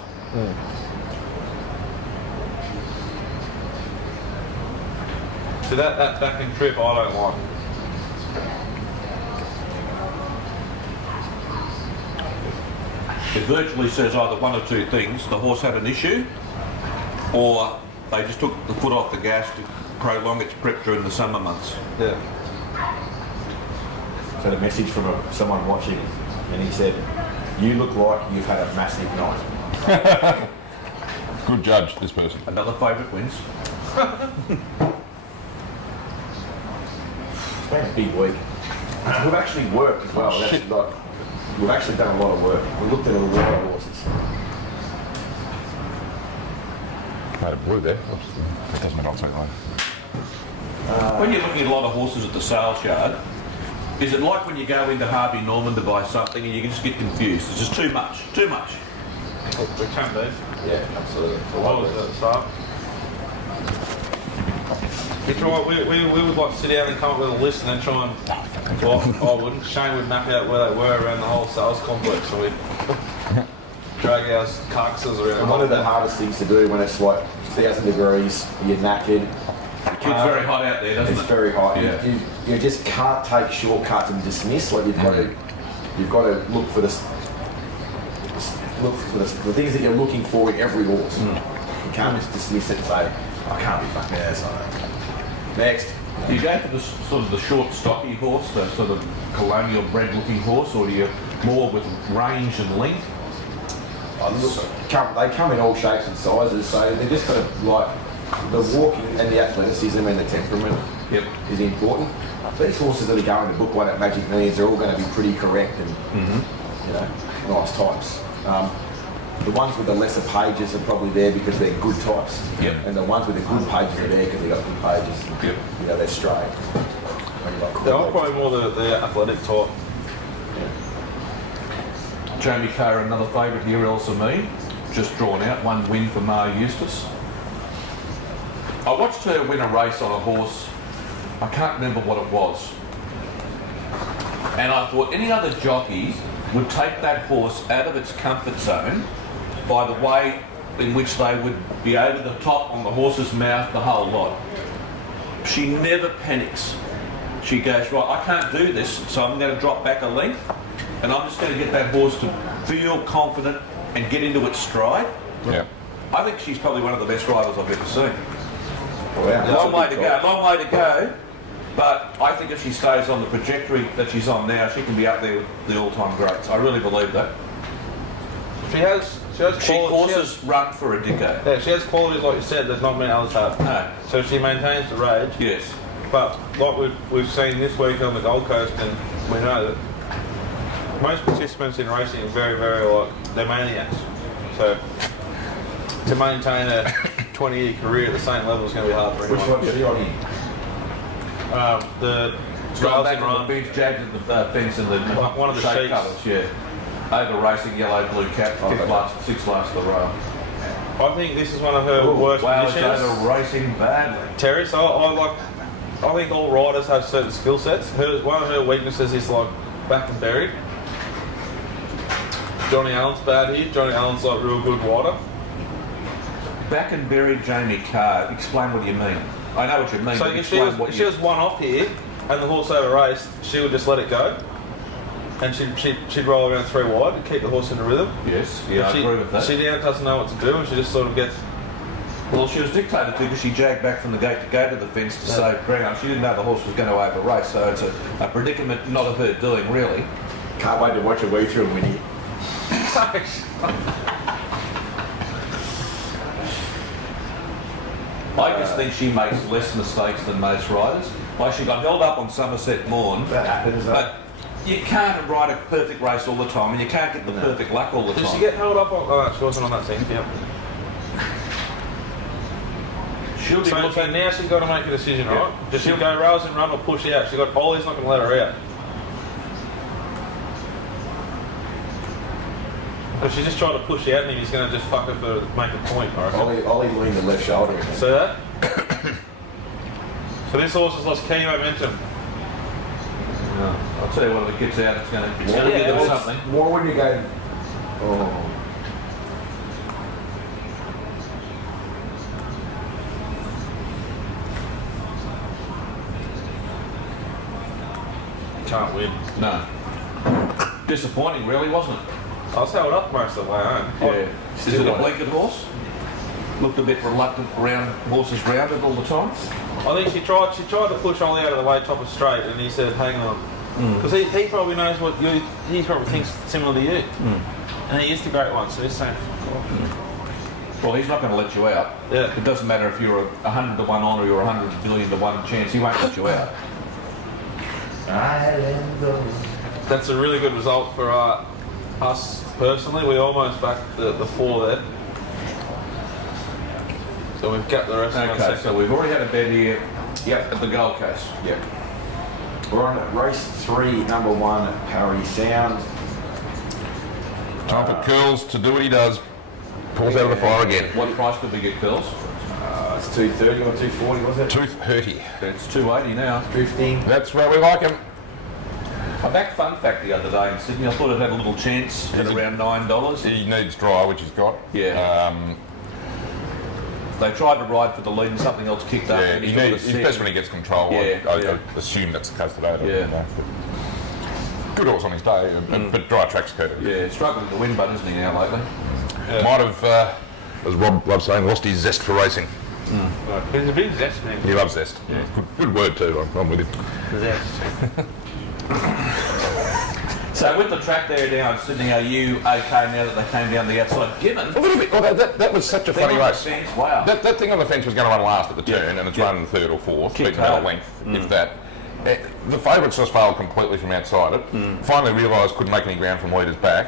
So that backing trip I don't like. It virtually says either one or two things. The horse had an issue, or they just took the foot off the gas to prolong its prep during the summer months. Yeah. So the message from someone watching, and he said, "You look like you've had a massive night." Good judge, this person. Another favourite wins. It's been a big week. We've actually worked as well. That's like, we've actually done a lot of work. We looked at a lot of horses. Made a blue there. Oops. That doesn't mean I'll take mine. When you're looking at a lot of horses at the sales yard, is it like when you go into Harvey Norman to buy something and you can just get confused? It's just too much, too much. It can be. Yeah, absolutely. I was at the start. It's right, we would like sit down and come up with a list and then try and, well, I wouldn't. Shane would map out where they were around the whole sales complex, so we'd drag our carcasses around. And one of the hardest things to do when it's like 1,000 degrees, you're knackered. It's very hot out there, doesn't It's it? very hot. Yeah. You just can't take shortcuts and dismiss. Like you've got to look for the things that you're looking for in every horse. You can't just dismiss it and say, "I can't be fucking outside." Next. Do you go for the sort of the short, stocky horse, the sort of colonial bred looking horse, or do you more with range and length? They come in all shapes and sizes, so they're just got to like the walking and the athleticism and the temperament is important. These horses that are going to book one at Magic Millions are all going to be pretty correct and you know, nice types. The ones with the lesser pages are probably there because they're good types. Yep. And the ones with the good pages are there because they've got good pages. Yep. You know, they're straight. They're all probably more the athletic type. Jamie Carr, another favourite here, Elsa Me, just drawn out, one win for Ma Eustace. I watched her win a race on a horse, I can't remember what it was. And I thought any other jockey would take that horse out of its comfort zone by the way in which they would be over the top on the horse's mouth, the whole lot. She never panics. She goes, right, I can't do this, so I'm going to drop back a length and I'm just going to get that horse to feel confident and get into its stride. Yeah. I think she's probably one of the best riders I've ever seen. Wow. Long way to go, but I think if she stays on the trajectory that she's on now, she can be up there with the all-time greats. I really believe that. She has Horses run for a decade. Yeah, she has qualities like you said that not many others have. No. So she maintains the rage. Yes. But like we've seen this week on the Gold Coast, and we know that most participants in racing are very, very they're maniacs. So to maintain a 20-year career at the same level is going to be hard for anyone. Which one is she on here? The Going Rails back and on Run. the bench, jagged at the fence in the One of the shape sheets. colours, yeah. Over racing, yellow, blue cap, sixth last of the row. I think this is one of her worst Wow, it's positions. over racing badly. Terry, so I think all riders have certain skill sets. One of her weaknesses is like back and buried. Johnny Allen's bad here. Johnny Allen's like real good rider. Back and buried Jamie Carr. Explain what you mean. I know what you mean. So but if she explain what was one off here and the horse over raced, she would just let it go. And she'd roll around 3 wide and keep the horse in the rhythm. Yes, yeah, I agree with that. She now doesn't know what to do and she just sort of gets... Well, she was dictated to because she jagged back from the gate to go to the fence to save ground. She didn't know the horse was going to over race, so it's a predicament not of her doing, really. Can't wait to watch her way through and win it. I just think she makes less mistakes than most riders. Like she got held up on Somerset Morn, That happens, but you can't ride a perfect race all the time, and you can't get the perfect luck all the time. Did she get held up on... Oh, she wasn't on that team, yeah. She'll be So looking... now she's got to make a decision, right? Does she go rails and run or push out? She got Ollie's not going to let her out. If she just tried to push out and he's going to just fuck her for make a point, I reckon. Ollie leaned the left shoulder again. See that? So this horse has lost key momentum. No, I'll tell you what, if it gets out, it's going to Yeah, give them well, something. More when you go... Oh. can't win. No. Disappointing, really, wasn't it? I was held up most of the way home. Yeah. Is it a blanket horse? Looked a bit reluctant around horses rounded all the time. I think she tried to push Ollie out of the way top of straight, and he said, "Hang on," because he probably knows what he probably thinks similar to you, and he is the great one, so he's saying, "Fuck off." Well, he's not going to let you out. Yeah. It doesn't matter if you're 100 to 1 on or you're 100 billion to 1 chance. He won't let you out. That's a really good result for us personally. We almost backed the 4 there. So we've got the rest of Okay, the second. so we've already had a bet here Yep. at the Gold Coast. Yep. We're on race 3, number 1, Parry Sound. Time for Curls to do what he does. Pulls out of the fire again. What price did we get, Curls? It's 230 or 240, was it? 230. It's 280 now. 15. That's where we like him. I backed Fun Fact the other day in Sydney. I thought it had a little chance at around $9. He needs dry, which he's got. Yeah. They tried to ride for the lead and something else kicked up. Yeah, and he's took it a best set. when he gets control. Yeah, I assume that's the case today. Yeah. You know, good horse on his day, but dry track's courtesy. Yeah, struggling to win, but isn't he now lately? Might have, as Rob loves saying, lost his zest for racing. He's a big zest man. He loves zest. Yeah. Good word too. I'm with him. Zest. So with the track there down in Sydney, are you okay now that they came down the outside? Given A little bit. Well, that was such a thing funny on the race. fence, wow. That thing on the fence was going to run last at the turn, and it's run third or fourth, Kicked beaten out hard. a length, if that. The favourites just failed completely from outside it. Finally realised couldn't make any ground from leaders back.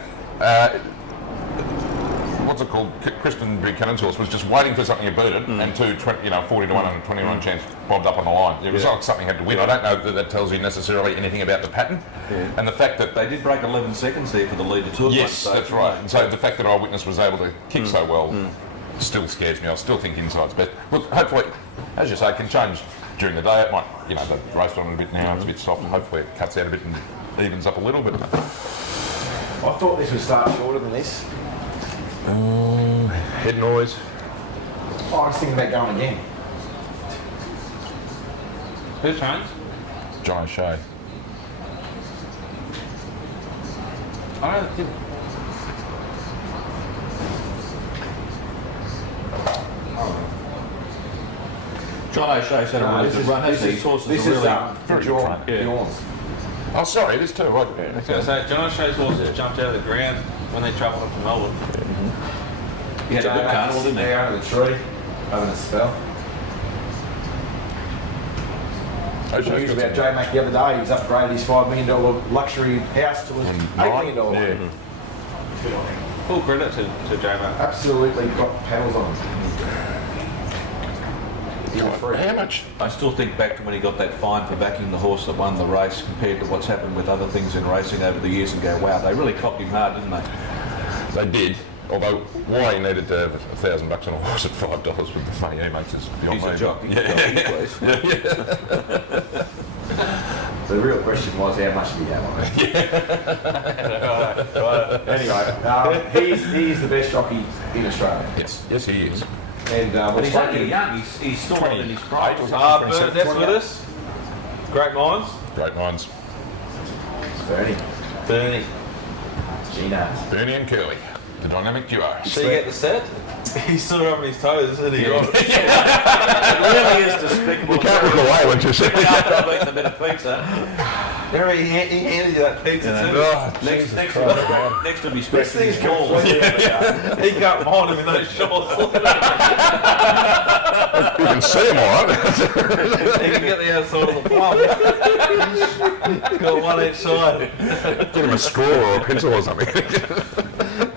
What's it called? Kristen Buchanan's horse was just waiting for something to beat it, and 40 to 1 and 20 chance bobbed up on the line. It was like something had to win. I don't know that that tells you necessarily anything about the pattern, and the fact that They did break 11 seconds there for the leader too. at one yes, stage, that's didn't right. they? And so the fact that Eyewitness was able to kick so well still scares me. I still think inside's best. Look, hopefully, as you say, it can change during the day. It might, they've raced on it a bit now. It's a bit soft. Hopefully, it cuts out a bit and evens up a little bit. I thought this would start shorter than this. Head noise. Oh, I was thinking about going again. Who turns? John O'Shea. I don't think. John O'Shea's had a really good run, hasn't he? His horses this are is really very good. Yeah. Yawns. Oh, sorry, it is too. Right. I was going to say, John O'Shea's horses jumped out of the ground when they travelled up to Melbourne. He had a good carnival, didn't he? There under the tree, having a spell. O'Shea's News got about some- J-Mac the other day. He's upgraded his $5 million luxury house to an $8 million one. Yeah. Good on him. Full credit to J-Mac. Absolutely got paddles on him. How much? I still think back to when he got that fine for backing the horse that won the race compared to what's happened with other things in racing over the years and go, wow, they really copped him hard, didn't they? They did. Although why he needed to have $1,000 on a horse at $5 with the money he makes is beyond He's me. a jockey. Yeah. Please. The real question was how much did he have on it? Anyway, he's the best jockey in Australia. Yes, he is. And But what's he's only funny, young, he's still not in his prime. Bernadette's with us. Great minds. Great minds. Bernie, Bernie. Gina. Bernie and Curly, the dynamic duo. So you get the set? He's still rubbing his toes, isn't he? It really is despicable. You can't look away when you see it. After I've eaten a bit of pizza, Remember, he handed you that pizza too. Oh, next Jesus to Christ. next to me This scratching thing's his balls. completely He can't mind him in those shorts. You can see him all right. He can get the outside of the plum. Got one each side. Get him a straw or a pencil or something.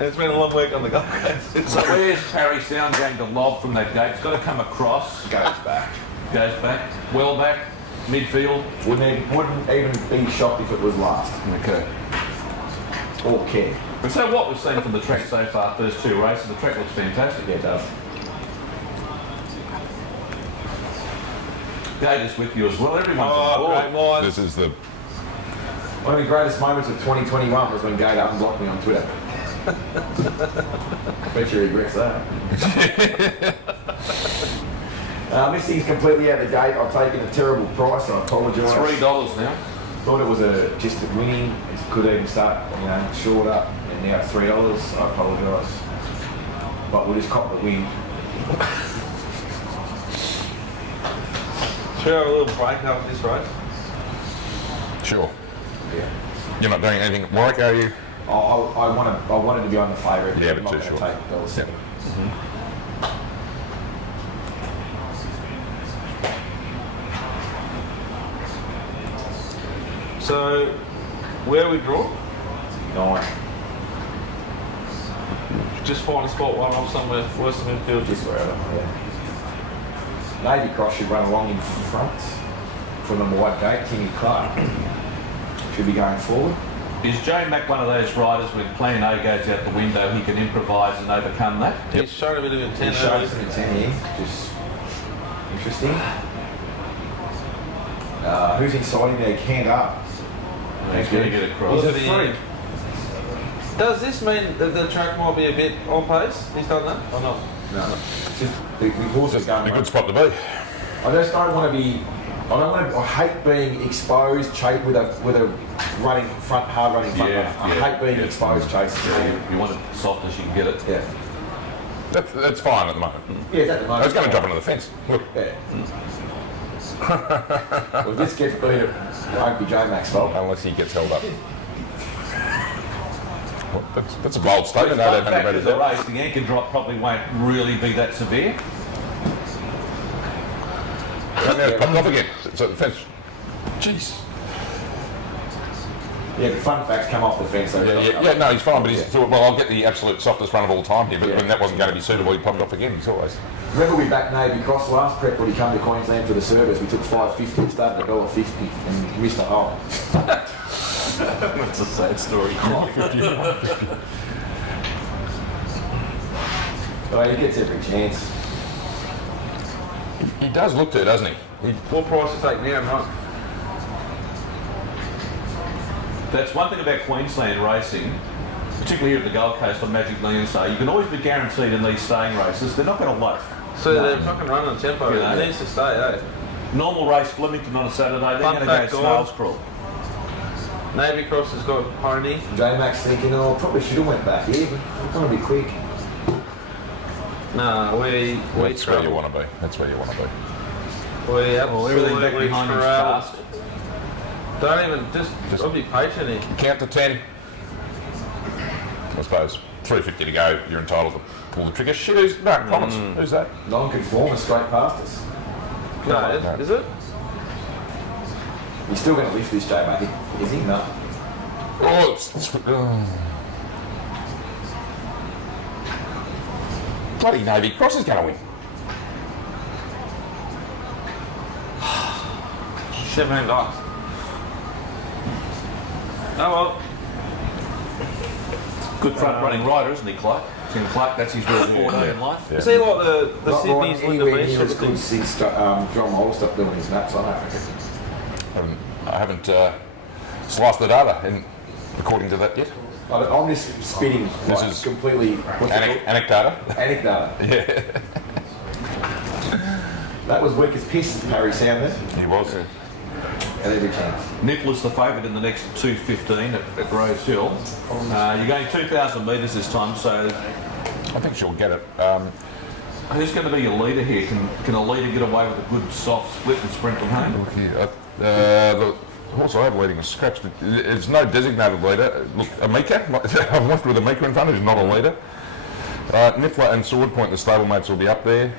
It's been a long week on the Gold Coast. So where's Parry Sound going to lob from that gate? It's got to come across. Goes back. Goes back. Well back. Midfield. Wouldn't even be shocked if it was last. Okay. Or care. And so what we've seen from the track so far, first 2 races, the track looks fantastic. Yeah, it does. Gate is with you as well. Everyone's on Oh, board. great minds. This is the One of the greatest moments of 2021 was when Gate unblocked me on Twitter. I bet you regrets that. This thing's completely out of the gate. I've taken a terrible price. I apologise. $3 now. Thought it was just a winning. It could even start, short up, and now at $3. I apologise, but we'll just cop the win. Should we have a little break after this race? Sure. Yeah. You're not doing anything at Warwick, are you? I wanted to be on the favourite. Yeah, I'm but not too gonna short. take $1.7. So, where we draw? 9. Just find a spot one off somewhere worse than midfield. Just wherever. Yeah. Navy Cross should run along in front from the wide gate. Timmy Clark should be going forward. Is J Mac one of those riders when plan A goes out the window, he can improvise and overcome that? He's shown a bit of intent. He showed some intent here. Just interesting. Who's inside him there? Canned up. He's going to get across. He's a freak. Does this mean that the track might be a bit on pace? He's done that or not? No. Just the horses going. A good spot to be. I just don't want to be. I hate being exposed with a running front, hard running front. Yeah, I hate being exposed chasing. Yeah, you want it soft as you can get it. Yeah. That's fine at the moment. Yeah, it's at the moment. I was going to drop into the fence. Look. Yeah. Well, if this gets beat, it won't be J Mac's fault. Unless he gets held up. Well, that's a bold statement. But No, the fact of the race, the anchor drop probably won't really be that severe. And now it's popped off again. So the fence. Jeez. Yeah, the fun facts come off the fence. So Yeah, no, he's fine, but he's well, I'll get the absolute softest run of all time here, but Yeah. when that wasn't going to be suitable, he popped off again. He's always. Remember we backed Navy Cross last prep when he came to Queensland for the service. We took $5.50, started at $1.50 and missed a hole. That's a sad story. But he gets every chance. He does look to, doesn't he? What price to take now, Mark? That's one thing about Queensland racing, particularly here at the Gold Coast on Magic Millions Day. You can always be guaranteed in these staying races, they're not going to loaf. So they're fucking running on tempo. Yeah. It needs to stay, eh? Normal race, Flemington on a Saturday, they're Fun going to fact, go snail's crawl. Navy Cross has got Pony. J Mac's thinking, probably should have went back here, but I'm going to be quick. Nah, we That's where you trouble. want to be. That's where you want to be. We Well, everything back absolutely behind is troubled. fast. Don't even, just I'll be patient here. Count to 10. I suppose 3:50 to go. You're entitled to pull the trigger. Shit, who's no promise? Who's that? Non-conformist straight past us. No, is it? He's still going to lift this J Mac, is he? No. Oh, bloody Navy Cross is going to win. $17. Oh well. Good front running rider, isn't he, Clark? Tim Clark, that's his real forte in life. Yeah. Is he like the Not riding Sydney's Linda anywhere Beach near sort as of good thing? since John Moll stopped doing his maps, I reckon. I haven't sliced the data, according to that yet. I'm just spitting. This like, is completely Anecdata. anecdote. Yeah, That was weak as piss, Harry Sounders. he was. At every chance. Nicholas the favourite in the next 2:15 at Rose Hill. You're going 2,000 metres this time, so I think she'll get it. who's going to be your leader here? Can a leader get away with a good soft split and sprint from home? Look here. The horse I have leading is scratched. It's no designated leader. Look, Amika. I'm left with Amika in front, who's not a leader. Niffler and Sword Point, the stablemates, will be up there.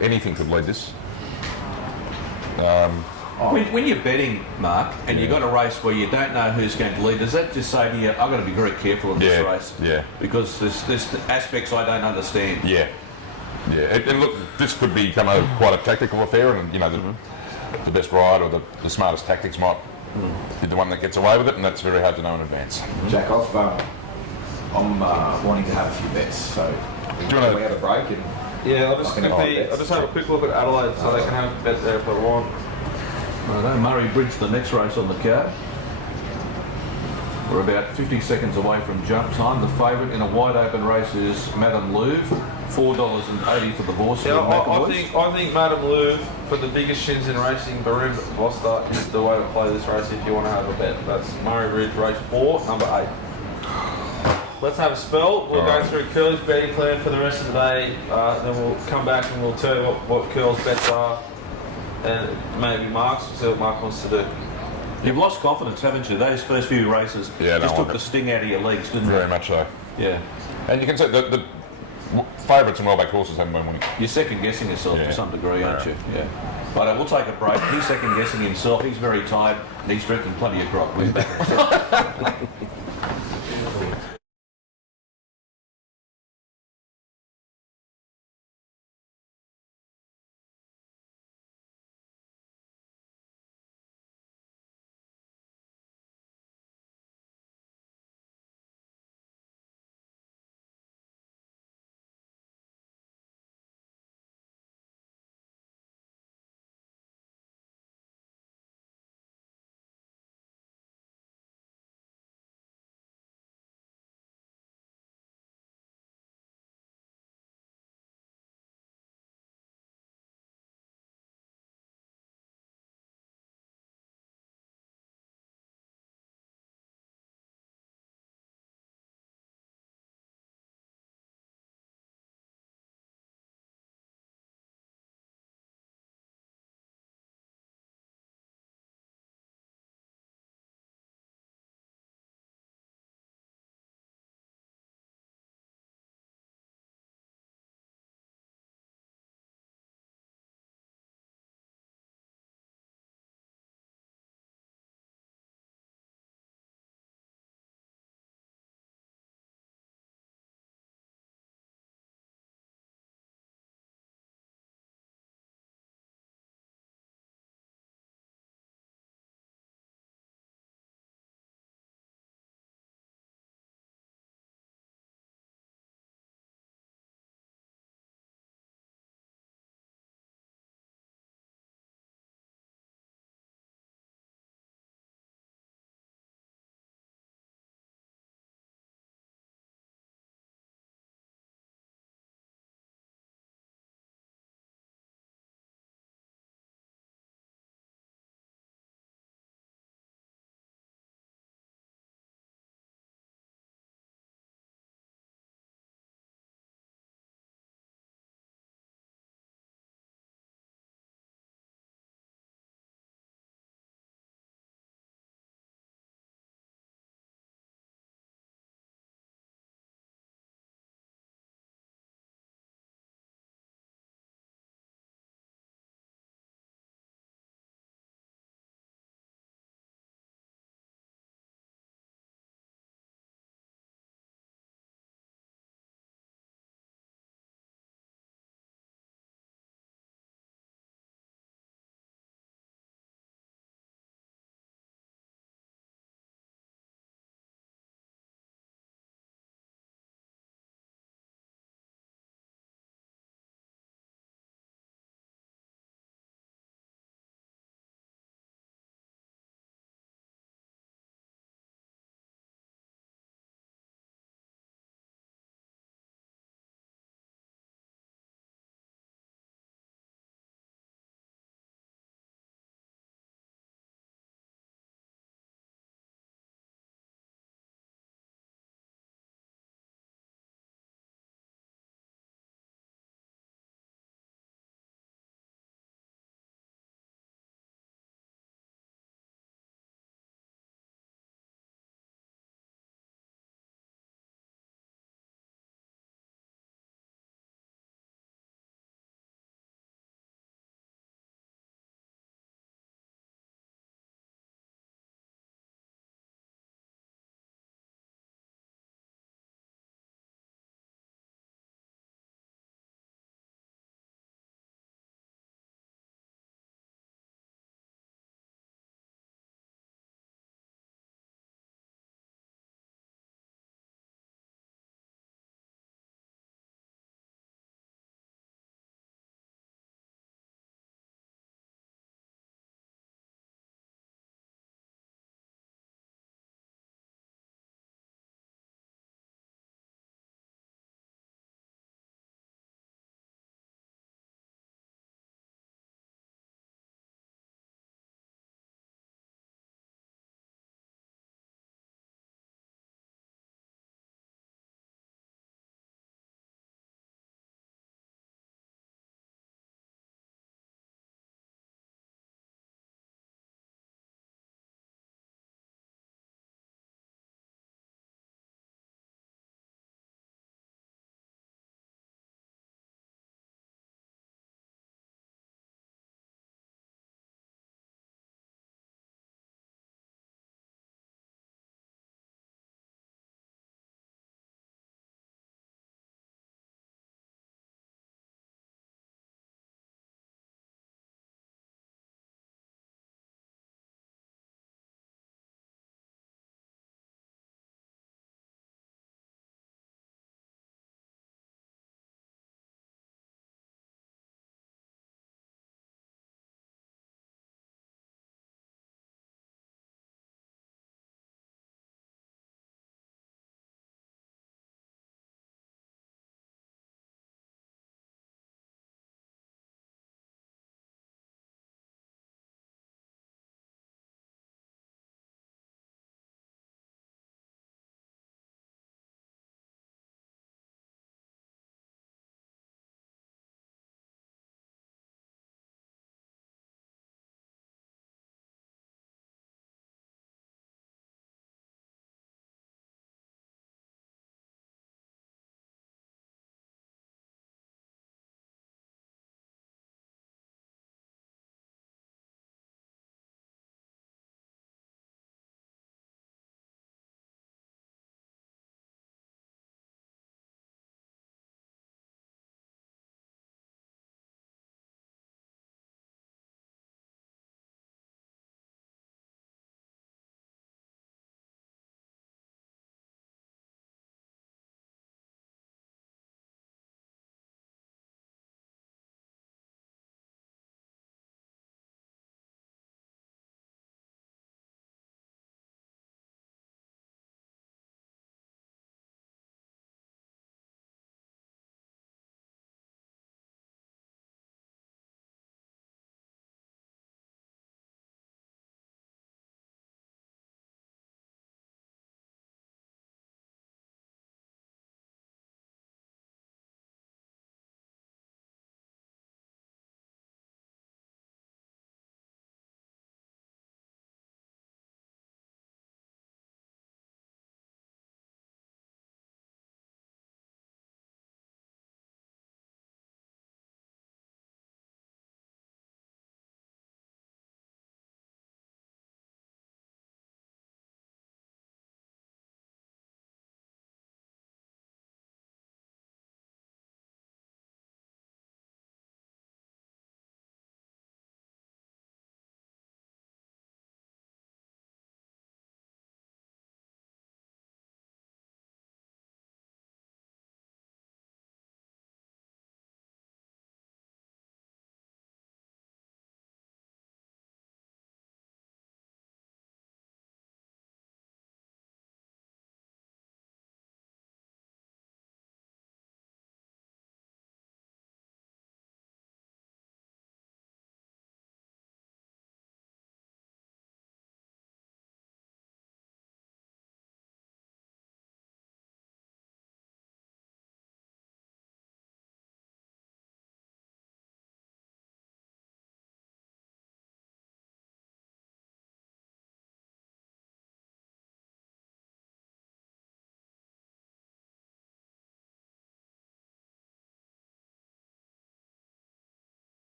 Anything could lead this. When you're betting, Mark, and you've got a race where you don't know who's going to lead, does that just say to you, I've got to be very careful in this race? Yeah. Because there's aspects I don't understand. Yeah. And look, this could become quite a tactical affair, and the best ride or the smartest tactics might be the one that gets away with it, and that's very hard to know in advance. Jack off. I'm wanting to have a few bets, so Do you wanna- we have a break and Yeah, I'll just Fucking hard quickly, bets. I'll just have a quick look at Adelaide so they can have a bet there if they want. Righto, Murray Bridge, the next race on the card. We're about 50 seconds away from jump time. The favourite in a wide open race is Madame Louvre. $4.80 for the horse. Yeah, would make a I voice. think Madame Louvre, for the biggest shins in racing, Baroom Gloucester, is the way to play this race if you want to have a bet. That's Murray Ridge race 4, number 8. Let's have a spell. We'll go through Curly's betting plan for the rest of the day. Then we'll come back and we'll tell you what Curl's bets are, and maybe Mark's. We'll see what Mark wants to do. You've lost confidence, haven't you? Those first few races just took the sting out of your legs, didn't Very they? much so. Yeah. And you can see the favourites and well-backed horses haven't been winning. You're second guessing yourself to some degree, aren't you? Yeah. But we'll take a break. He's second guessing himself. He's very tired and he's drinking plenty of grog. We're back.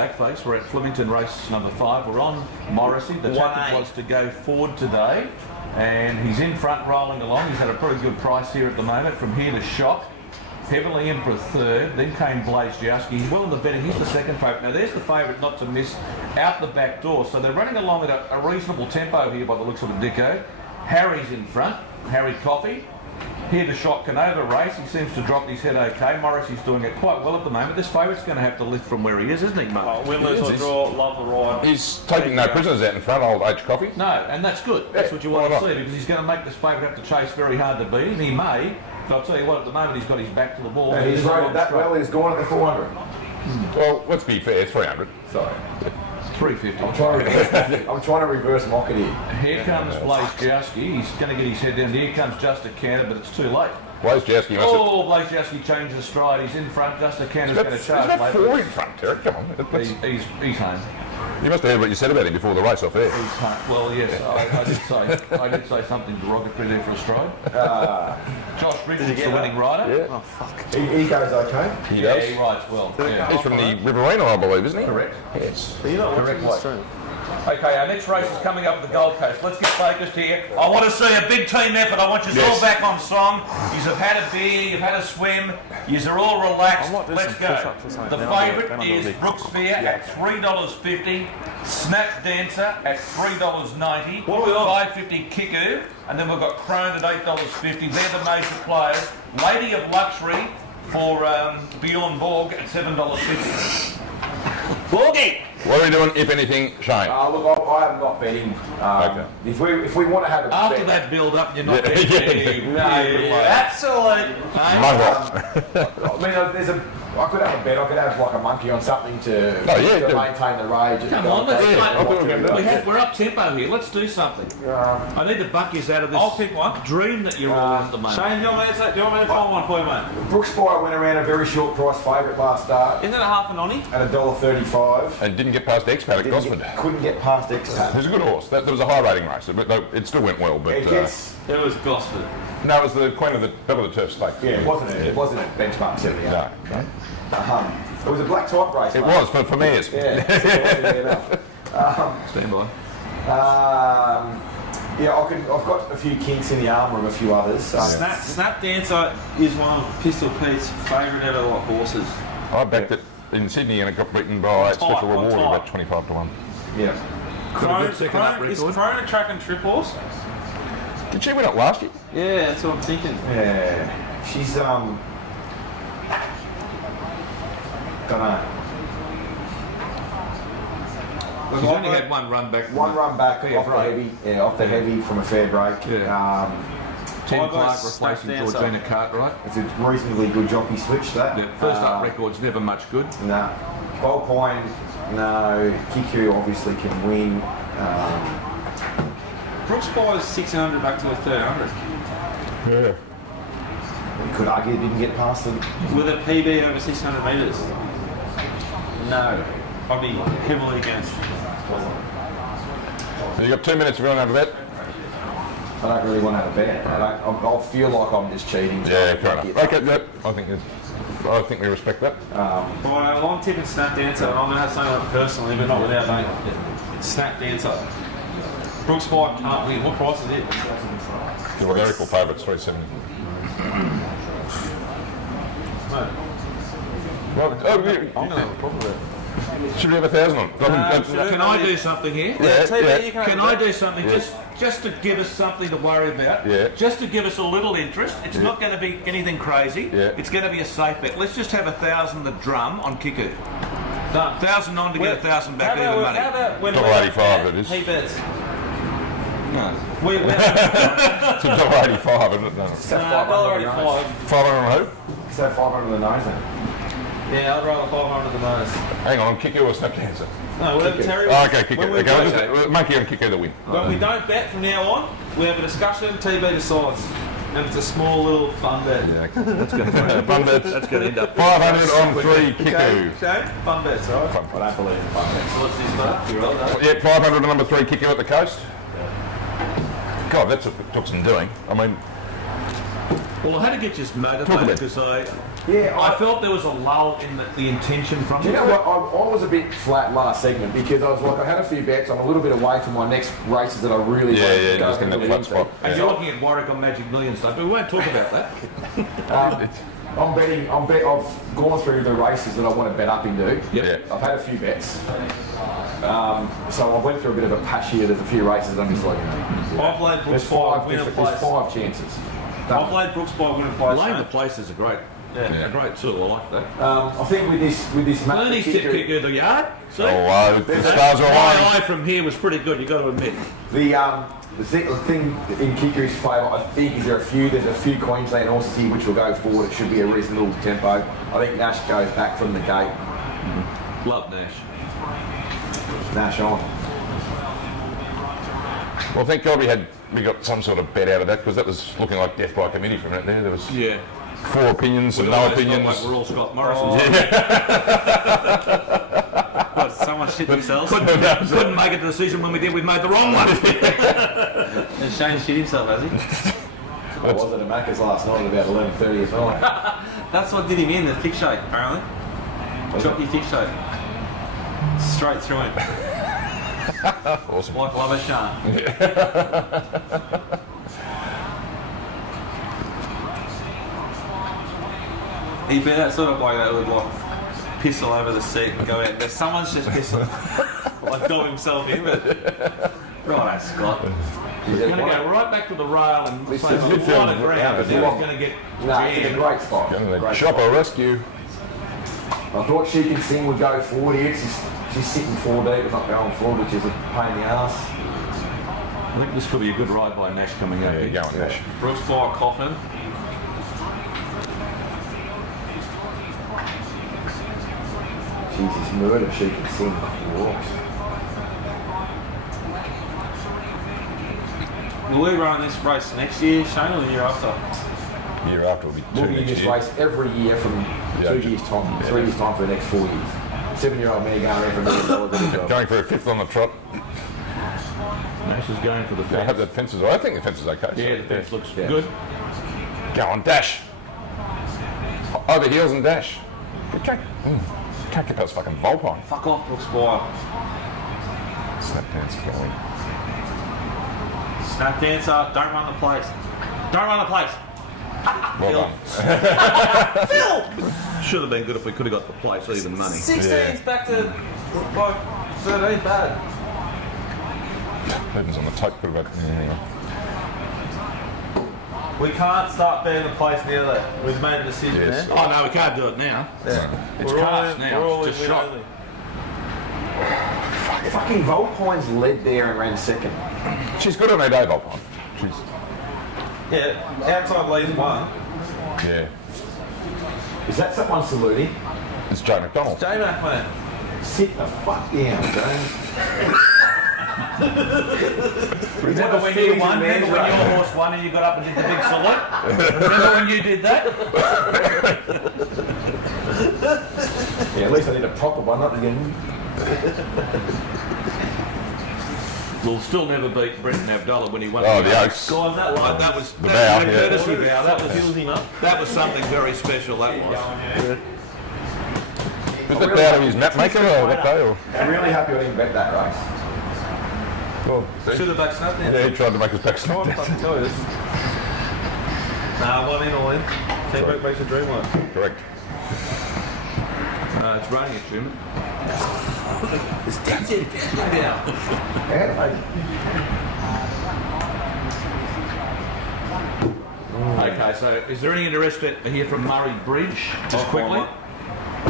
back face. We're at Flemington race number 5. We're on Morrissey. The chap that wants to go forward today, and he's in front rolling along. He's had a pretty good price here at the moment. From here to Shock, heavily in for a third. Then came Blaze Jowski. He's well in the betting. He's the second favourite. Now there's the favourite not to miss out the back door. So they're running along at a reasonable tempo here by the looks of the Dicko. Harry's in front. Harry Coffey. Here to Shock Canova race. He seems to drop his head okay. Morrissey's doing it quite well at the moment. This favourite's going to have to lift from where he is, isn't he, Mark? Win, lose or draw, love the ride. He's taking no prisoners out in front, old H. Coffee. No, and that's good. That's what you want to see, because he's going to make this favourite have to chase very hard to beat him. He may, but I'll tell you what, at the moment he's got his back to the ball. And he's rated that well, he's gone at the 400. Well, let's be fair, 300. Sorry. 350. I'm trying to reverse market here. Here comes Blaze Jowski. He's going to get his head down. Here comes Just a Canter, but it's too late. Blaze Jowski must Oh, Blaze Jowski changes stride. He's in front. Just a Canter's going to charge have... late. He's got 4 in front, Terry. Come on. He's home. You must have heard what you said about him before the race off air. He's home. Well, yes, I did say something derogatory there for a stride. Josh Richards, the winning rider. Yeah. Oh, fuck. He goes okay. He Yeah, does. he rides well. Yeah. He's from the Riverina, I believe, isn't he? Correct. Yes. You're not Correct watching way. the stream. Okay, our next race is coming up at the Gold Coast. Let's get focused here. I want to see a big team effort. I want you all back on song. You've had a beer, you've had a swim, you're all relaxed. I might do Let's some go. push-ups or something The now, favourite then I'm is gonna be- Brooks Beer at $3.50, Snap Dancer at $3.90, What are we on? $5.50 Kiku, and then we've got Crone at $8.50. They're the major players. Lady of Luxury for Bjorn Borg at $7.50. Borgie! What are we doing, if anything, Shane? Look, I am not betting. Okay. If we want to have a After bet, that build-up, you're not Yeah. betting. Absolute. Mudrock. I mean, I could have a bet. I could have like a monkey on something to maintain the rage. Come on, let's Yeah. we're up tempo here. Let's do something. I need the buckies out of this I'll pick one. dream that you're all in at the moment. Shane, do you want me to find one for you, mate? Brooks Spire went around a very short price favourite last start Isn't it a half an Onnie? at $1.35. And didn't get past Expat at Gosford. Couldn't get past It Expat. was a good horse. There was a high rating race. It still went well, but It gets, It was Gosford. no, it was the Queen of the Bell of the Turf Stakes. yeah, it wasn't a benchmark 78. No. It was a black type race. It mate. was for mares. Yeah. Stand by. Yeah, I've got a few kinks in the armour of a few others. So. Snap Dancer is one of Pistol Pete's favourite ever horses. I backed it in Sydney and it got beaten by Special Reward type. about 25 to 1. Yeah. good second up Is record. Crone a track and trip horse? Did she win it last year? Yeah, that's what I'm thinking. Yeah. She's don't know. She's only had one run back. One run back Fair off the break. heavy, off the heavy from a fair break. Yeah. Tim I'll go Clark Snap replacing Dancer. Georgina Cartwright. It's a reasonably good jockey switch, that. Yeah, first up record's never much good. No. Ballpoint, no. Kiku obviously can win. Brooks Spire's 600 back to a 300 Yeah. You could argue it didn't get past them. with a PB over 600 metres. No, I'd be heavily against. You got 2 minutes if you want to have a bet. I don't really want to have a bet. I'll feel like I'm just cheating. Yeah, fair enough. Okay, yep. I think we respect that. Well, I'm tipping Snap Dancer, and I'm going to have something like it personally, but not without mate. Snap Dancer. Brooks Spire can't win. What price is it? Your lyrical favourites, 370. Well, I'm going to have a problem with it. should we have 1,000 on? Can I do something here? Yeah, TV, yeah. you can Can I do something just to give us something to worry about? Yeah. Just to give us a little interest. It's not going to be anything crazy. Yeah. It's going to be a safe bet. Let's just have 1,000 the drum on Kiku. Done. 1,000 on to get 1,000 back How even about, money. how about when $1.85 bet, that is. he bets. No. We It's $1.85, isn't it? No. $1.85. 500 on who? So 500 on the nose then. Yeah, I'd rather 500 the nose. Hang on, Kiku or Snap Dancer? No, whatever Terry. Oh, okay, Kiku. When we Okay, bet- let's monkey on Kiku the win. When we don't bet from now on, we have a discussion, TB decides. And it's a small little fun bet. Yeah, okay. That's good. Fun bets. That's going to end up 500 on 3 Kiku. Okay, fun bets, alright? I don't believe in fun bets. What's this, mate? You're right, Yeah, 500 on number 3 Kiku at the coast. God, that took some doing. I mean, Well, I had to get you motivated because I felt there was a lull in the intention from Do you know what? I was a bit flat last segment because I was like, I had a few bets. I'm a little bit away from my next races that I really want to go just in that flat spot. And you're looking at Warwick on Magic Millions stuff, but we won't talk about that. I've gone through the races that I want to bet up into. Yep. Yeah. I've had a few bets. So I went through a bit of a patch here. There's a few races that I'm just like, I've laid there's Brooks by five winner different, place. there's 5 chances. I've laid Brooks by winner place. Laying the places are great. Yeah. A great tool, I like that. I think with this match, Bernie's tip kick of the yard. See? The stars are My aligned. eye from here was pretty good, you've got to admit. the thing in Kiku's favour, I think, is there's a few Queensland horses here which will go forward. It should be a reasonable tempo. I think Nash goes back from the gate. Love Nash. Nash on. Well, thank God we got some sort of bet out of that because that was looking like death by committee from it there. There was 4 opinions and no almost felt opinions. like we're all Scott Morrison. What, someone shit themselves? Couldn't make a decision when we did, we made the wrong one. And Shane shit himself, has he? I was at a Macca's last night at about 11:30 as well. That's what did him in, the thick shake, apparently. Jockey thick shake. Straight through him. Awesome. Like Labashan. He'd be that sort of bloke that would like piss all over the seat and go out. There's someone's just pissing, like dob himself in, but right, Scott. He's going to go right back to the rail and This say, is well, good a film. lot of ground, but Yeah. now he's going to get No, it's in a great spot. Great Chopper spot. rescue. I thought She Can Sing would go forward here. She's sitting 4 deep but not going forward, which is a pain in the ass. I think this could be a good ride by Nash coming up. There you go, Nash. Brooks by Coffin. Jesus, murder, She Can Sing. Christ. Will we run this race next year, Shane, or the year after? Year after will be 2 We'll be in next this year. race every year from 2 years' time, 3 years' time for the next 4 years. 7-year-old me going around for $1 million at a job. Going for a 5th on the trot. Nash is going for the I hope fence. that fence is. I think the fence is okay. Yeah, the fence looks Yeah. good. Go on, dash. Over heels and dash. You can't get past fucking Volpine. Fuck off, Brooks by. Snap dance going. Snap dancer, don't run the place. Don't run the place. Well done. Should have been good if we could have got the place, even money. 16's back to like 13 bad. Evans on the tape, put it back. Anyway. We can't start betting the place now though. We've made a decision Yes. there. Oh no, we can't do it now. It's We're all cast in- now. We're all It's just in shot. only. Fucking Volpine's led there and ran second. She's good on her day, Volpine. She's, Yeah, outside leads one. yeah. Is that someone saluting? It's Joe McDonald. J-Mac, mate. Sit the fuck down, James. Remember when you won? Remember when your horse won and you got up and did the big salute? Remember when you did that? Yeah, at least I did a proper one, not again. We'll still never beat Brenton Abdullah when he won. Oh, the Oaks. Guys, that line. That was The that was bow, a yeah. courtesy bow. Fills him up. That was something very special. That was. Was that out of his map maker or that day? Or? I'm really happy I didn't bet that race. Oh, Should have back snap yeah, dancer. he tried to make us back snap Come on, dance. fucking go with this. Nah, one in, all in. Teamwork makes a dream work. Correct. It's raining at June. It's tension down. Okay, so is there any interest to hear from Murray Bridge? Just quickly.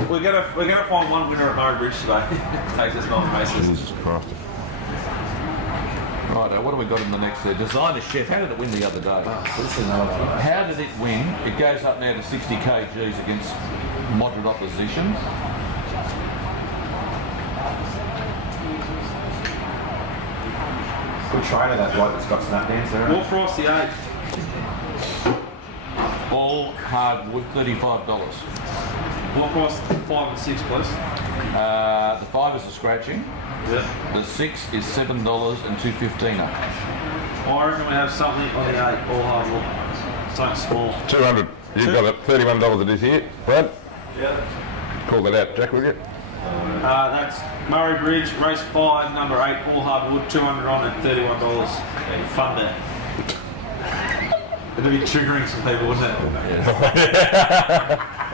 We're gonna find one winner at Murray Bridge today. Takes us 9 races. Jesus Christ. Right, what do we got in the next there? Designer Chef, how did it win the other day? How did it win? It goes up now to 60 kgs against moderate opposition. Good trainer, that bloke that's got snap dance there. What price the 8? All hardwood, $35. What price 5 and 6, please? The 5 is a scratching. Yeah. The 6 is $7 and $2.15. I reckon we have something on the 8, all hardwood. Something small. 200. You've got it. $31 it is here. Brad, Yeah. call that out. Jack, will you? That's Murray Bridge, race 5, number 8, Paul Hardwood, 200 on at $31. Fun there. It'd be triggering some people, wouldn't it?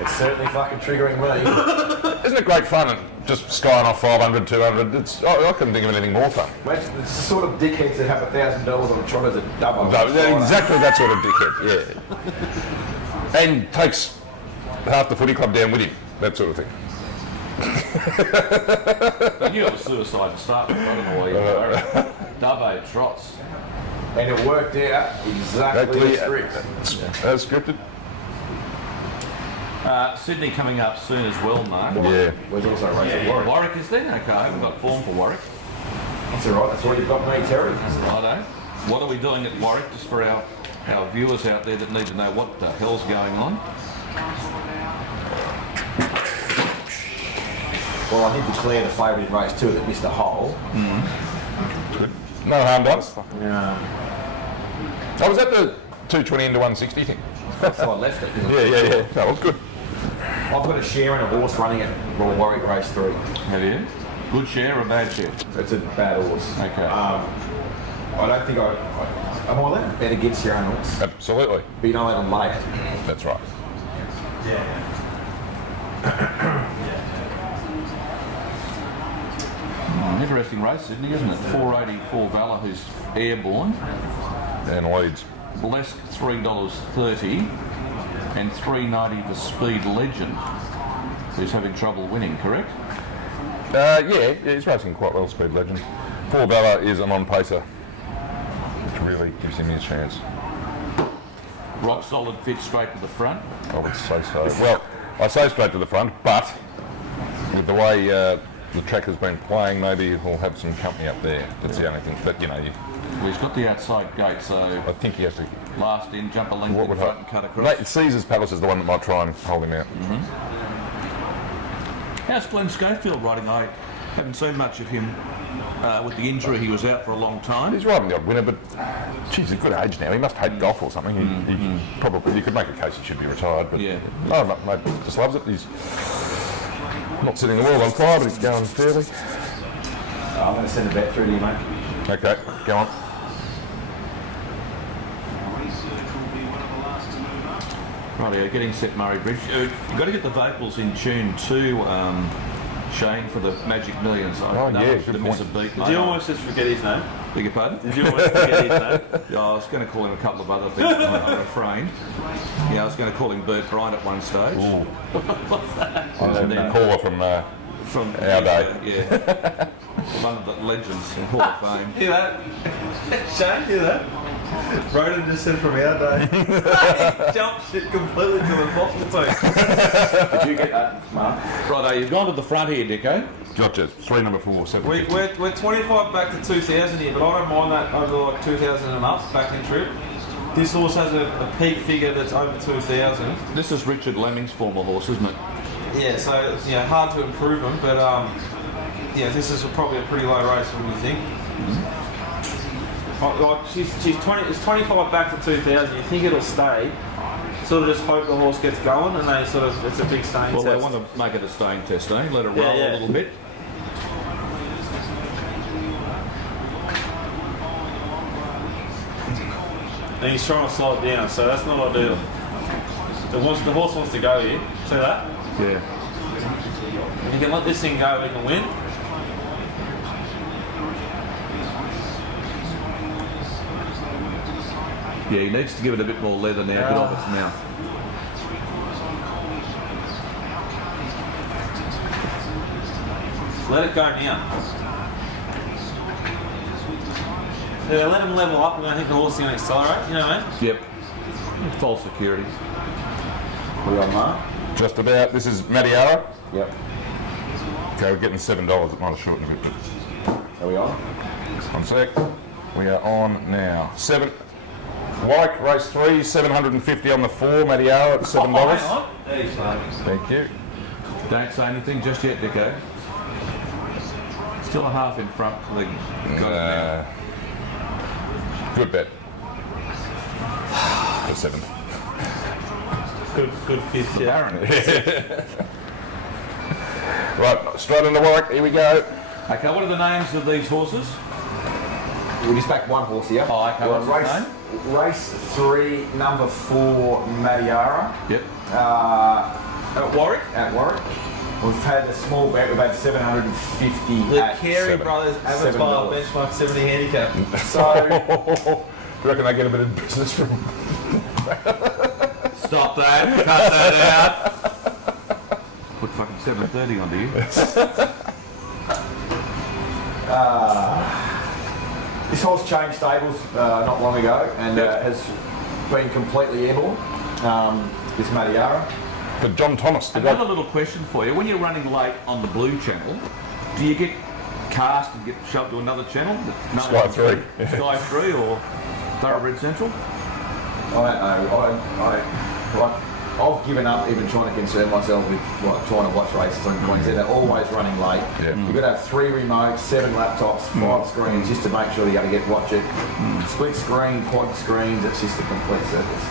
It's certainly fucking triggering me. Isn't it great fun? Just skying off 500, 200. I couldn't think of anything more fun. Mate, it's the sort of dickheads that have $1,000 on trotters at double. No, exactly that sort of dickhead, yeah. And takes half the footy club down with him, that sort of thing. You got a suicide to start with, I don't know why you were. Dubbo trots. And it worked out exactly as script. As scripted? Sydney coming up soon as well, Mark. Yeah. There's also a race at Warwick. Warwick is there? Okay, I haven't got form for Warwick. That's alright, that's what you've got me, Terry. Righto. What are we doing at Warwick, just for our viewers out there that need to know what the hell's going on? Well, I did declare the favourite in race 2 that missed a hole. Good. No harm done. Yeah. Oh, was that the 220 into 160 thing? So I left it. Yeah. No, well, good. I've got a share in a horse running at Warwick race 3. Have you? Good share or bad share? It's a bad horse. Okay. I don't think am I allowed to bet against your own horse? Absolutely. But you're not allowed to lay it. That's right. Interesting race, Sydney, isn't it? 484 Valor, who's airborne. And Leeds. Blessed $3.30 and $3.90 for Speed Legend, who's having trouble winning, correct? Yeah, he's racing quite well, Speed Legend. 4 Bella is a non-pacer, which really gives him his chance. Rock solid, fit straight to the front. I would say so. Well, I say straight to the front, but with the way the track has been playing, maybe he'll have some company up there. That's the only thing. But, you know, Well, he's got the outside gate, so I think he has to... last in, jump a length in front and cut across. Mate, Caesar's Palace is the one that might try and hold him out. How's Glenn Schofield riding? I haven't seen much of him with the injury. He was out for a long time. He's riding the odd winner, but geez, he's a good age now. He must hate golf or something. He probably, you could make a case he should be retired, but Yeah. no, mate, just loves it. He's not setting the world on fire, but he's going fairly. I'm going to send a bet through to you, mate. Okay, go on. Right, getting set, Murray Bridge. You've got to get the vocals in tune too, Shane, for the Magic Millions. Oh, yeah, good to miss a point. beat. Did you almost just forget his name? Beg your pardon? Did you almost forget his name? Yeah, I was going to call him a couple of other things. I refrained. Yeah, I was going to call him Bert Bryant at one stage. And then caller from our day. Yeah. One of the legends in Hall of Fame. Hear that? Shane, hear that? Roden just said from our day. He jumped shit completely to the bottom of the Did you get that, Mark? Righto, you've gone to the front here, Dicko. Gotcha. 3 number 4, 7. We're 25 back to 2,000 here, but I don't mind that over like 2,000 and up back in trip. This horse has a peak figure that's over 2,000. This is Richard Lemming's former horse, isn't it? Yeah, so it's hard to improve them, but yeah, this is probably a pretty low race. What do you think? Like she's 20. It's 25 back to 2,000. You think it'll stay? Sort of just hope the horse gets going, and they sort of it's a big staying Well, test. they want to make it a staying test, eh? Let it roll Yeah. a little bit. And he's trying to slow it down, so that's not ideal. The horse wants to go here. See that? Yeah. If you can let this thing go, we can win. Yeah, he needs to give it a bit more leather now, get off its mouth. Let it go now. Yeah, let him level up, and I think the horse is going to accelerate. You know what I mean? Yep. False security. We on Mark? Just about. This is Madiara. Yep. Okay, we're getting $7. It might have shortened a bit, but Are we on? 1 sec. We are on now. 7. Warwick, race 3, 750 on the 4, Madiara at $7. Hang on. Thank you. Don't say anything just yet, Dicko. Still a half in front for the got it now. Good bet. For 7. Good fit, yeah. Right, straight into Warwick. Here we go. Okay, what are the names of these horses? We'll just back one horse here. Oh, okay. We're What's on his race 3, number 4, Madiara. Yep. At Warwick, At Warwick. We've had a small bet. We've had 750 the at Carey $7. brothers Avatar $7. benchmark 70 handicap. So, Do you reckon they get a bit of business from? Stop that. Cut that out. Put fucking 7:30 onto you. this horse changed stables not long ago and has been completely airborne. This Madiara. For John Thomas, the Another guy. little question for you. When you're running late on the blue channel, do you get cast and get shoved to another channel? Sky 3. Sky 3 or Thoroughbred Central? I don't know. I've given up even trying to concern myself with trying to watch races on Queensland. They're always running late. Yeah. You've got to have 3 remotes, 7 laptops, 5 screens just to make sure you're going to watch it. Split screen, quad screens, it's just a complete circus.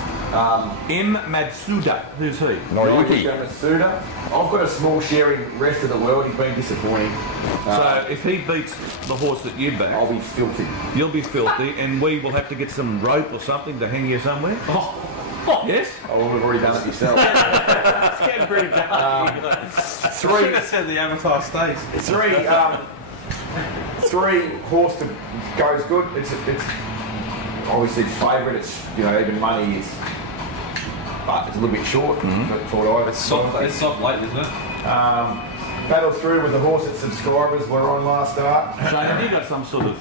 M. Matsuda. Who's he? Noriyuki. Masuda. I've got a small sharing rest of the world. He's been disappointing. So if he beats the horse that you back, I'll be filthy. you'll be filthy, and we will have to get some rope or something to hang you somewhere. Yes? Oh, well, we've already done it yourself. It's getting pretty dark. Three, Should have said the Avatar Stakes. three horse to goes good. It's obviously it's favourite. It's even money. But it's a little bit short for what I. It's soft late, isn't it? Battle through with the horse that subscribers were on last start. So have you got some sort of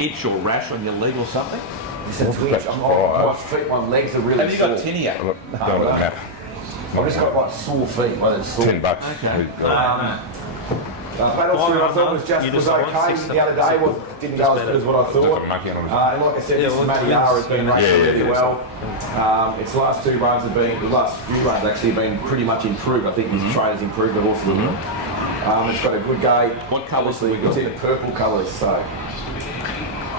itch or rash on your leg or something? It's a twitch. My feet, my legs are really Have you got sore. tinea? Look, don't let map. I've just got sore feet. Like it's sore. $10. Okay. Battle through I thought was okay the other day. Didn't go as good as what I Got a thought. monkey on him. And like I said, this Madiara has been racing really well. Its last 2 runs have been, the last few runs actually have been pretty much improved. I think his trainer's improved the horse a little bit. It's got a good gate. What colours have we It's got? in purple colours, so.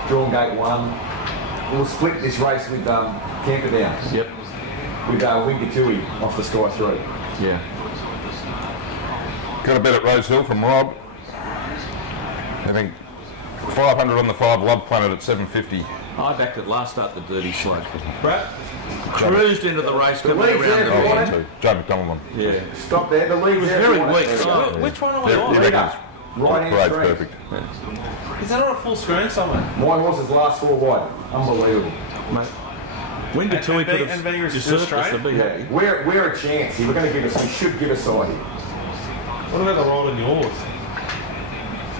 Drawn gate 1. We'll split this race with Camperdown. Yep. With Wingatui off the Sky 3. Yeah. Got a bet at Rose Hill from Rob. I think 500 on the 5 Love Planet at 750. I backed it last start, the dirty slope. Brett? Cruised into the race, coming lead's around there the for bend. one. Oh, Joe McDonald one. Yeah. Stop there. The lead was very weak. Oh, Which one are we Yeah, on? you reckon it's Right hand grade's screen. perfect. Is that on a full screen somewhere? My horse's last 4 wide. Unbelievable. Mate. Wingatui could and being have restraining? deserved us to be happy. We're a chance. We're going to give us. We should give a side here. What about the roll in yours?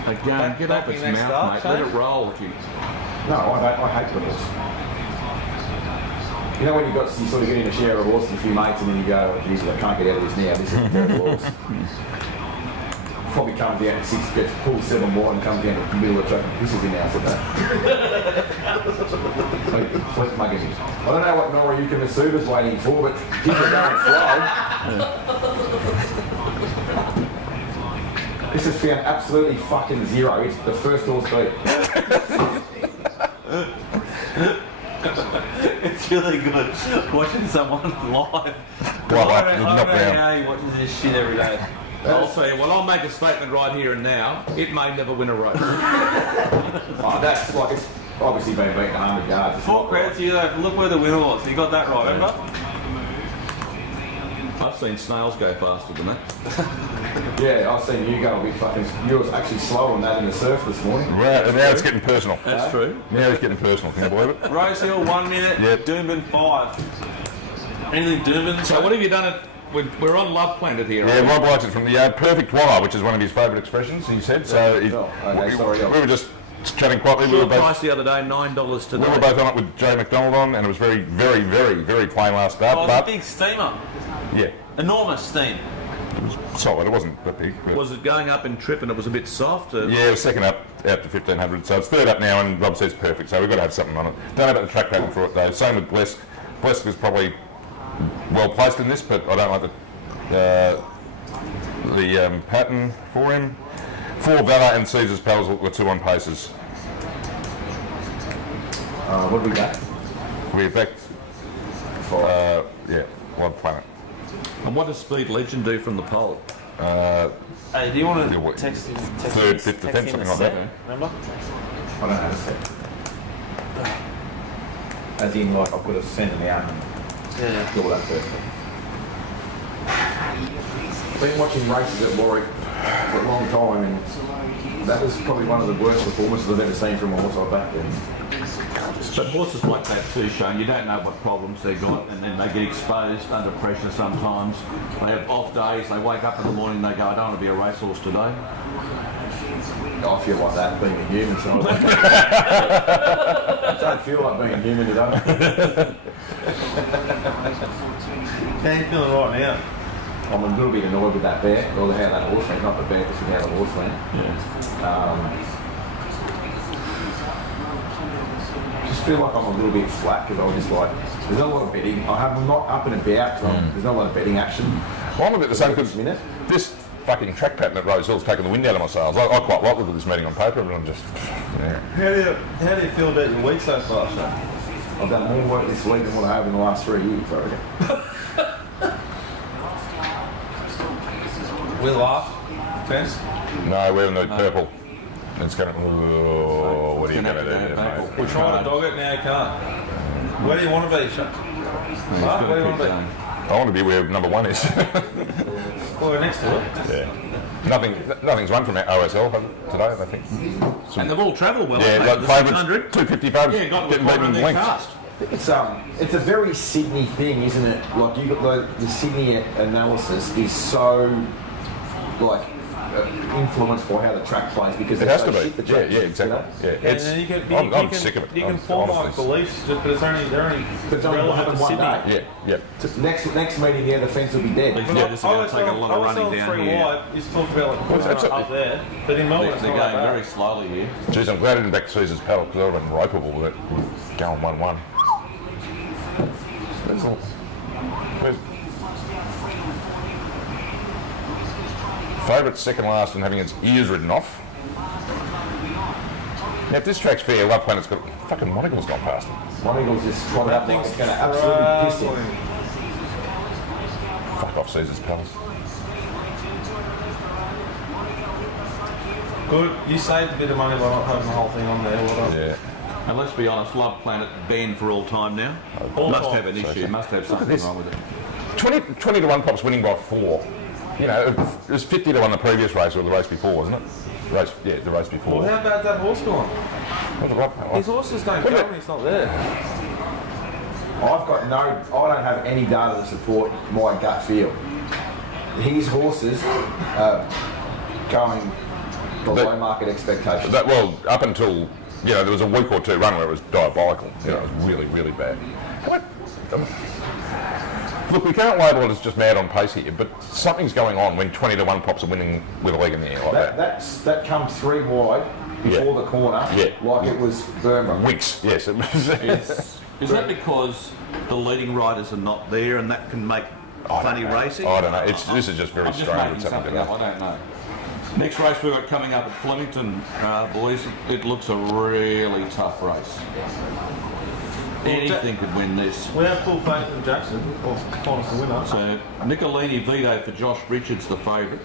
Again, get up its next mouth, up, mate. Shane? Let it roll. If you... No, I don't. I hate the horse. You know when you sort of get in a share of a horse with a few mates and then you go, oh, Jesus, I can't get out of this now. This is a terrible horse. Probably comes down at 6, gets pulled 7 wide and comes down to the middle of the track and pisses in house at that. Complete mugging. I don't know what Noriyuki Masuda's waiting for, but keep it going slow. This has found absolutely fucking 0. It's the first horse beat. It's really good watching someone live. Well, I don't not know down. how he watches this shit every day. I'll say, well, I'll make a statement right here and now. It may never win a race. Oh, that's like it's obviously been beaten 100 yards. It's Full not credit to you though. Look where the winner was. You got that right, remember? I've seen snails go faster than that. Yeah, I've seen you go a bit fucking. You were actually slower than that in the surf this morning. Right, and now it's getting personal. That's true. Now it's getting personal. Can you believe it? Rose Hill 1 minute. Yep. Doomben 5. Anything Doomben? So what have you done at... We're on Love Planet here. Yeah, aren't Rob likes it from the perfect wire, which is one of his favourite expressions, he said. So we were just chatting quietly. we? We were Short both price the other day, $9 today. we were both on it with Joe McDonald on, and it was very, very, very, very plain last start. Oh, it was a But big steamer. yeah, Enormous steam. solid. It wasn't that big. But Was it going up in trip and it was a bit soft? yeah, it was second up out to 1500, so it's third up now, and Rob says perfect. So we've got to have something on it. Don't know about the track pattern for it though. Same with Blesk. Blesk was probably well placed in this, but I don't like the pattern for him. 4 Valor and Caesar's Pals were 2 on paces. What do we got? We back, 5. yeah, Love Planet. And what does Speed Legend do from the pole? Hey, do you want Yeah, to what- text him? third, fifth defence, something like that. Remember? I don't know how to set. As in, like, I've got to send them out and Yeah. do all that first. Been watching races at Warwick for a long time, and that was probably one of the worst performances I've ever seen from a horse I backed in. But horses like that too, Shane, you don't know what problems they've got, and then they get exposed under pressure sometimes. They have off days, they wake up in the morning and they go, I don't want to be a racehorse today. I feel like that being a human, so I don't feel like being a human today. How you feeling right now? I'm a little bit annoyed with that bear, or how that horse went, not the bear, just how the horse went. Just feel like I'm a little bit flat because I was just like, there's not a lot of betting. I'm not up and about, so there's not a lot of betting action. Well, I'm a bit the same because Minute. this fucking track pattern at Rose Hill's taken the wind out of my sails. I quite like looking at this meeting on paper, but I'm just, yeah. How do you feel about your week so far, Shane? I've done more work this week than what I have in the last 3 years, I reckon. We laugh. Fence? No, we're in the purple. It's going to, what are you going to do, mate? We're trying to dog it, now you can't. Where do you want to be, Shane? Where do you want to be? I want to be where number one is. Well, we're next to it. Yeah. Nothing's run from our OSL today, I think. And they've all travelled well. Yeah, haven't like they? The favourites, 600. 250 favourites, Yeah, got getting the beaten in their lengths. cast. It's a very Sydney thing, isn't it? Like you got the Sydney analysis is so like influenced by how the track plays because It has to they be. shit the Yeah, tracks, yeah, exactly. you know? Yeah, And it's, then I'm sick of it. You can form like honestly. beliefs, but they're only But it's only relevant to happened one Sydney. day. Yeah. Next meeting, yeah, the fence will be dead. Yeah, this is going to take a lot of running down Free here. Wide, he's talked about like Well, it's up there, but in Melbourne it's They're not going that very bad. slowly here. Geez, I'm glad I didn't back Caesar's paddle because I would have been ropeable with it. Going 1-1. That's all. Favourite second last and having its ears ridden off. Now, if this track's fair, Love Planet's got fucking Monaghan's gone past it. One Eagle's just trotted up like Things it's going to absolutely piss him. struggling. Fuck off Caesar's Palace. Good, you saved a bit of money by not having the whole thing on there. Well done. Yeah. And let's be honest, Love Planet banned for all time now. All Must time. have an issue, must have something this. wrong with it. 20 to 1 pops winning by 4. You know, it was 50 to 1 the previous race or the race before, wasn't it? The race before. Well, how about that horse going? What's it like? His horses don't Look go at when he's not there. I don't have any data to support my gut feel. His horses are going below market expectations. Well, up until, there was a week or two run where it was diabolical. It was really, really bad. Look, we can't label it as just mad on pace here, but something's going on when 20 to 1 pops are winning with a leg in the air like that. That comes 3 wide before the corner, like it was Burma. Winks, yes. It was. Is that because the leading riders are not there and that can make funny racing? I don't know. This is just very I'm just strange making what's happening something up, today. I don't know. Next race we've got coming up at Flemington, boys. It looks a really tough race. Anything could win this. We have full faith in Jackson, or Qantas the winner. So Nicolini Vito for Josh Richards, the favourite.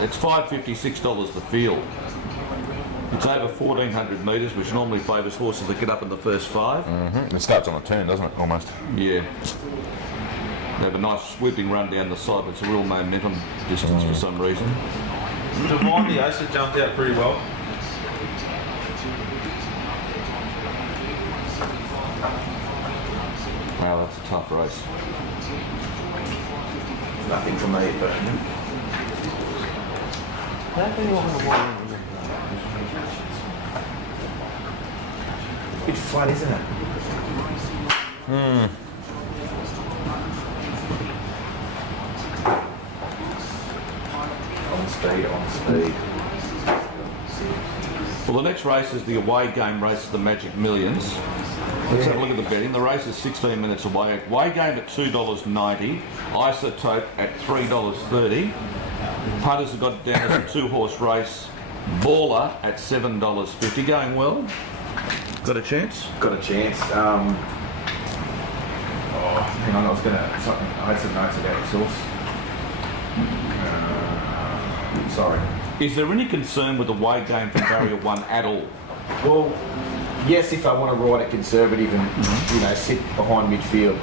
It's $556 the field. It's over 1,400 metres, which normally favours horses that get up in the first 5. It starts on a turn, doesn't it? Almost. Yeah. They have a nice swooping run down the side, but it's a real momentum distance for some reason. Divine the Ace had jumped out pretty well. Wow, that's a tough race. Nothing for me, but it's flat, isn't it? On speed. Well, the next race is the away game race of the Magic Millions. Let's have a look at the betting. The race is 16 minutes away. Away game at $2.90. Isotope at $3.30. Punters have got it down as a 2-horse race. Baller at $7.50. Going well. Got a chance? Got a chance. Hang on. I had some notes about the source. Sorry. Is there any concern with the weight game from Barrier 1 at all? Well, yes, if I want to ride it conservative and sit behind midfield,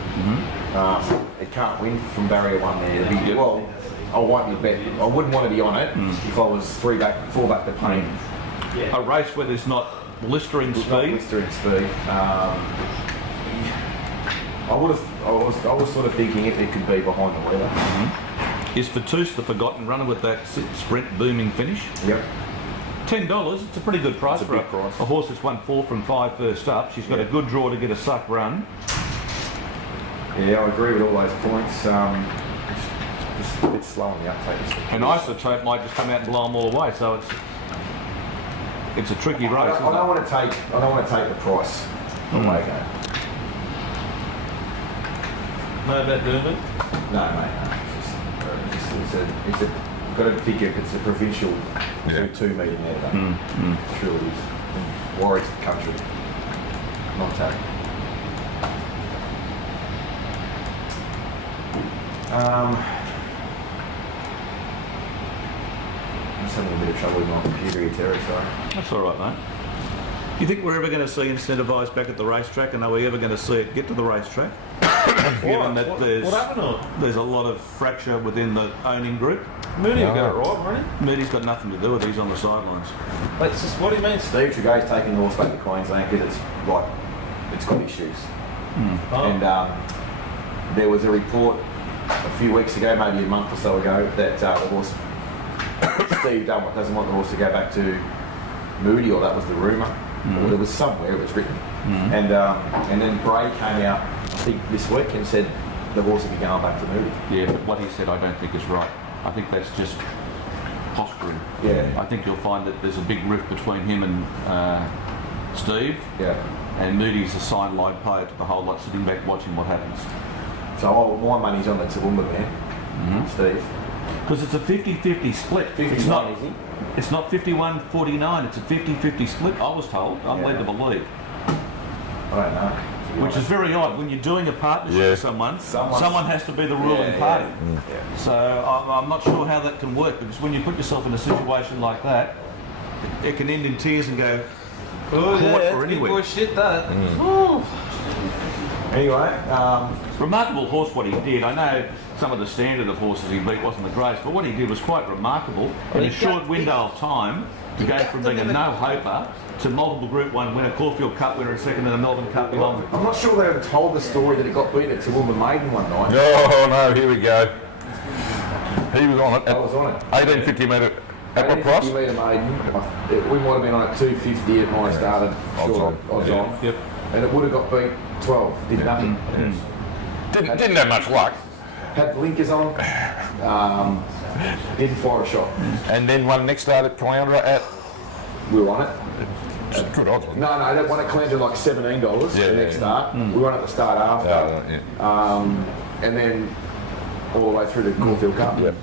it can't win from Barrier 1 there. It'll be, well, I wouldn't want to be on it if I was 4 back to pain. A race where there's not blistering speed? Not blistering speed. I was sort of thinking if it could be behind the weather. Is Fatus the forgotten runner with that sprint booming finish? Yep. $10, it's a pretty good price for a horse that's won 4 from 5 first up. She's got a good draw to get a suck run. Yeah, I agree with all those points. Just a bit slow on the uptake. An Isotope might just come out and blow them all away, so it's a tricky race. I don't want to take the price away again. Know about doing it? No, mate. You've got to think if it's a provincial 2 metre there, though. Sure it is. Warwick's the country. Not tag. I'm just having a bit of trouble with my computer here, Terry, sorry. That's all right, mate. Do you think we're ever going to see incentivised back at the racetrack, and are we ever going to see it get to the racetrack? Given that What happened to it? there's a lot of fracture within the owning group. Mooney will get it right, won't he? Moody's got nothing to do with it, he's on the sidelines. But it's just, what do you mean? Steve Tregay's taking the horse back to Queensland because it's got issues. And there was a report a few weeks ago, maybe a month or so ago, that the horse, Steve doesn't want the horse to go back to Moody, or that was the rumour. Or there was somewhere it was written. And then Bray came out, I think this week, and said the horse will be going back to Moody. Yeah, but what he said I don't think is right. I think that's just posturing. Yeah. I think you'll find that there's a big rift between him and Steve. Yeah. And Moody's a sideline player to the whole lot, sitting back watching what happens. So my money's on the Toowoomba man, Steve. Because it's a 50-50 split. 59, is he? It's not 51-49, it's a 50-50 split, I was told. I'm led to believe. I don't know. Which is very odd. When you're doing a partnership with someone has to be the ruling party. Yeah. So I'm not sure how that can work, because when you put yourself in a situation like that, it can end in tears and go, Oh, court yeah, or big anywhere. boy shit, that. Anyway, Remarkable horse what he did. I know some of the standard of horses he beat wasn't the greatest, but what he did was quite remarkable in a short window of time to go from being a no-hoper to multiple Group 1 winner, Caulfield Cup winner and second in the Melbourne Cup belonging. I'm not sure they ever told the story that he got beaten at Toowoomba Maiden one night. Oh no, here we go. He was on it I at was on it. 1850 metre at what price? 50 metre maiden. We might have been on at 250 at when I started. Odds on. Yep. And it would have got beat 12. Did nothing. Didn't have much luck. Had blinkers on. Didn't fire a shot. And then one next start at Caloundra at We were on it. good odds. No, that one at Caloundra like $17 the next start. We were on at the start after. And then all the way through the Caulfield Cup. Yep.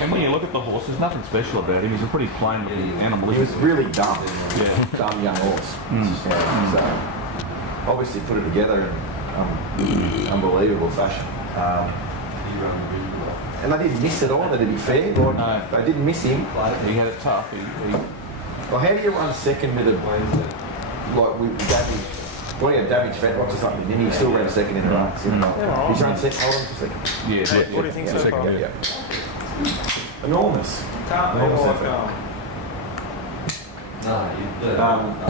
And when you look at the horse, there's nothing special about him. He's a pretty plain looking animal. He was really dumb. Yeah. Dumb young horse. Yeah, so obviously put it together in unbelievable fashion. And they didn't miss it either, to be fair. Like, No. They didn't miss him. He had it tough. Well, how do you run second with a damage? Well, he had damaged fetlocks or something, didn't he? He still ran second in the race. He's run second. Hold on for a second. Yeah. What do you think so far? Yeah. Enormous. Enormous effort.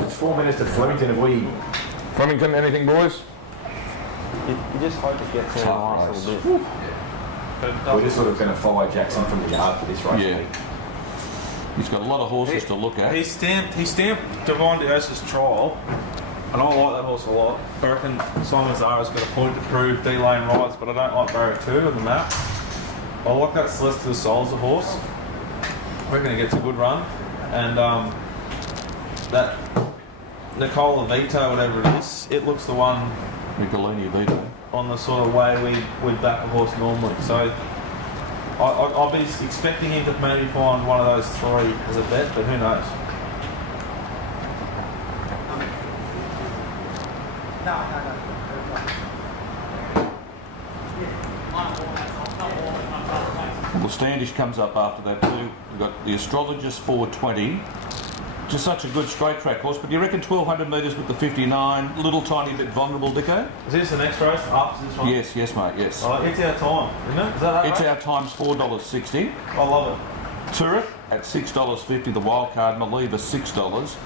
It's 4 minutes to Flemington. Have we? Flemington, anything, boys? You just hope it gets a nice little bit. We're just sort of going to follow Jackson from the yard for this race. Yeah. He's got a lot of horses to look at. He stamped Divine Diosis trial, and I like that horse a lot. I reckon Simon Zara's got a point to prove D-lane rides, but I don't like Barrier 2 on the map. I like that Celestial Souls horse. I reckon he gets a good run. And that Nicola Vito, whatever it is, it looks the one Michelini Vito. on the sort of way we'd back a horse normally. So I'll be expecting him to maybe find one of those three as a bet, but who knows? Well, Standish comes up after that too. We've got the Astrologist 420. Just such a good straight track horse, but you reckon 1200 metres with the 59, little tiny bit vulnerable, Dicko? Is this the next race after this one? Yes, mate, yes. Oh, it's our time, isn't it? Is that It's right? Our Time's $4.60. I love it. Turret at $6.50, the wild card, Maliva $6.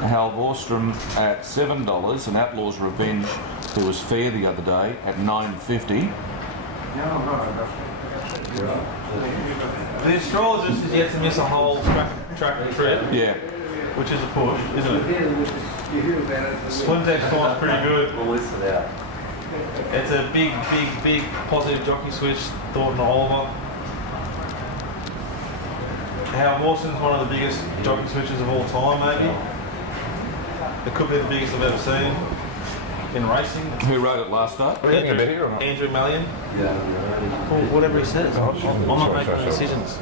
Hal Vorstrom at $7, and Outlaw's Revenge, who was fair the other day, at $9.50. The Astrologist is yet to miss a whole track trip, Yeah. which is a push, isn't it? Slimtex time's pretty good. It's a big positive jockey switch, Thornton Oliver. Hal Mawson's one of the biggest jockey switches of all time, maybe. It could be the biggest I've ever seen in racing. Who wrote it last start? Are you getting a bit here or not? Andrew Mallion. Well, whatever he says. I'm not making decisions.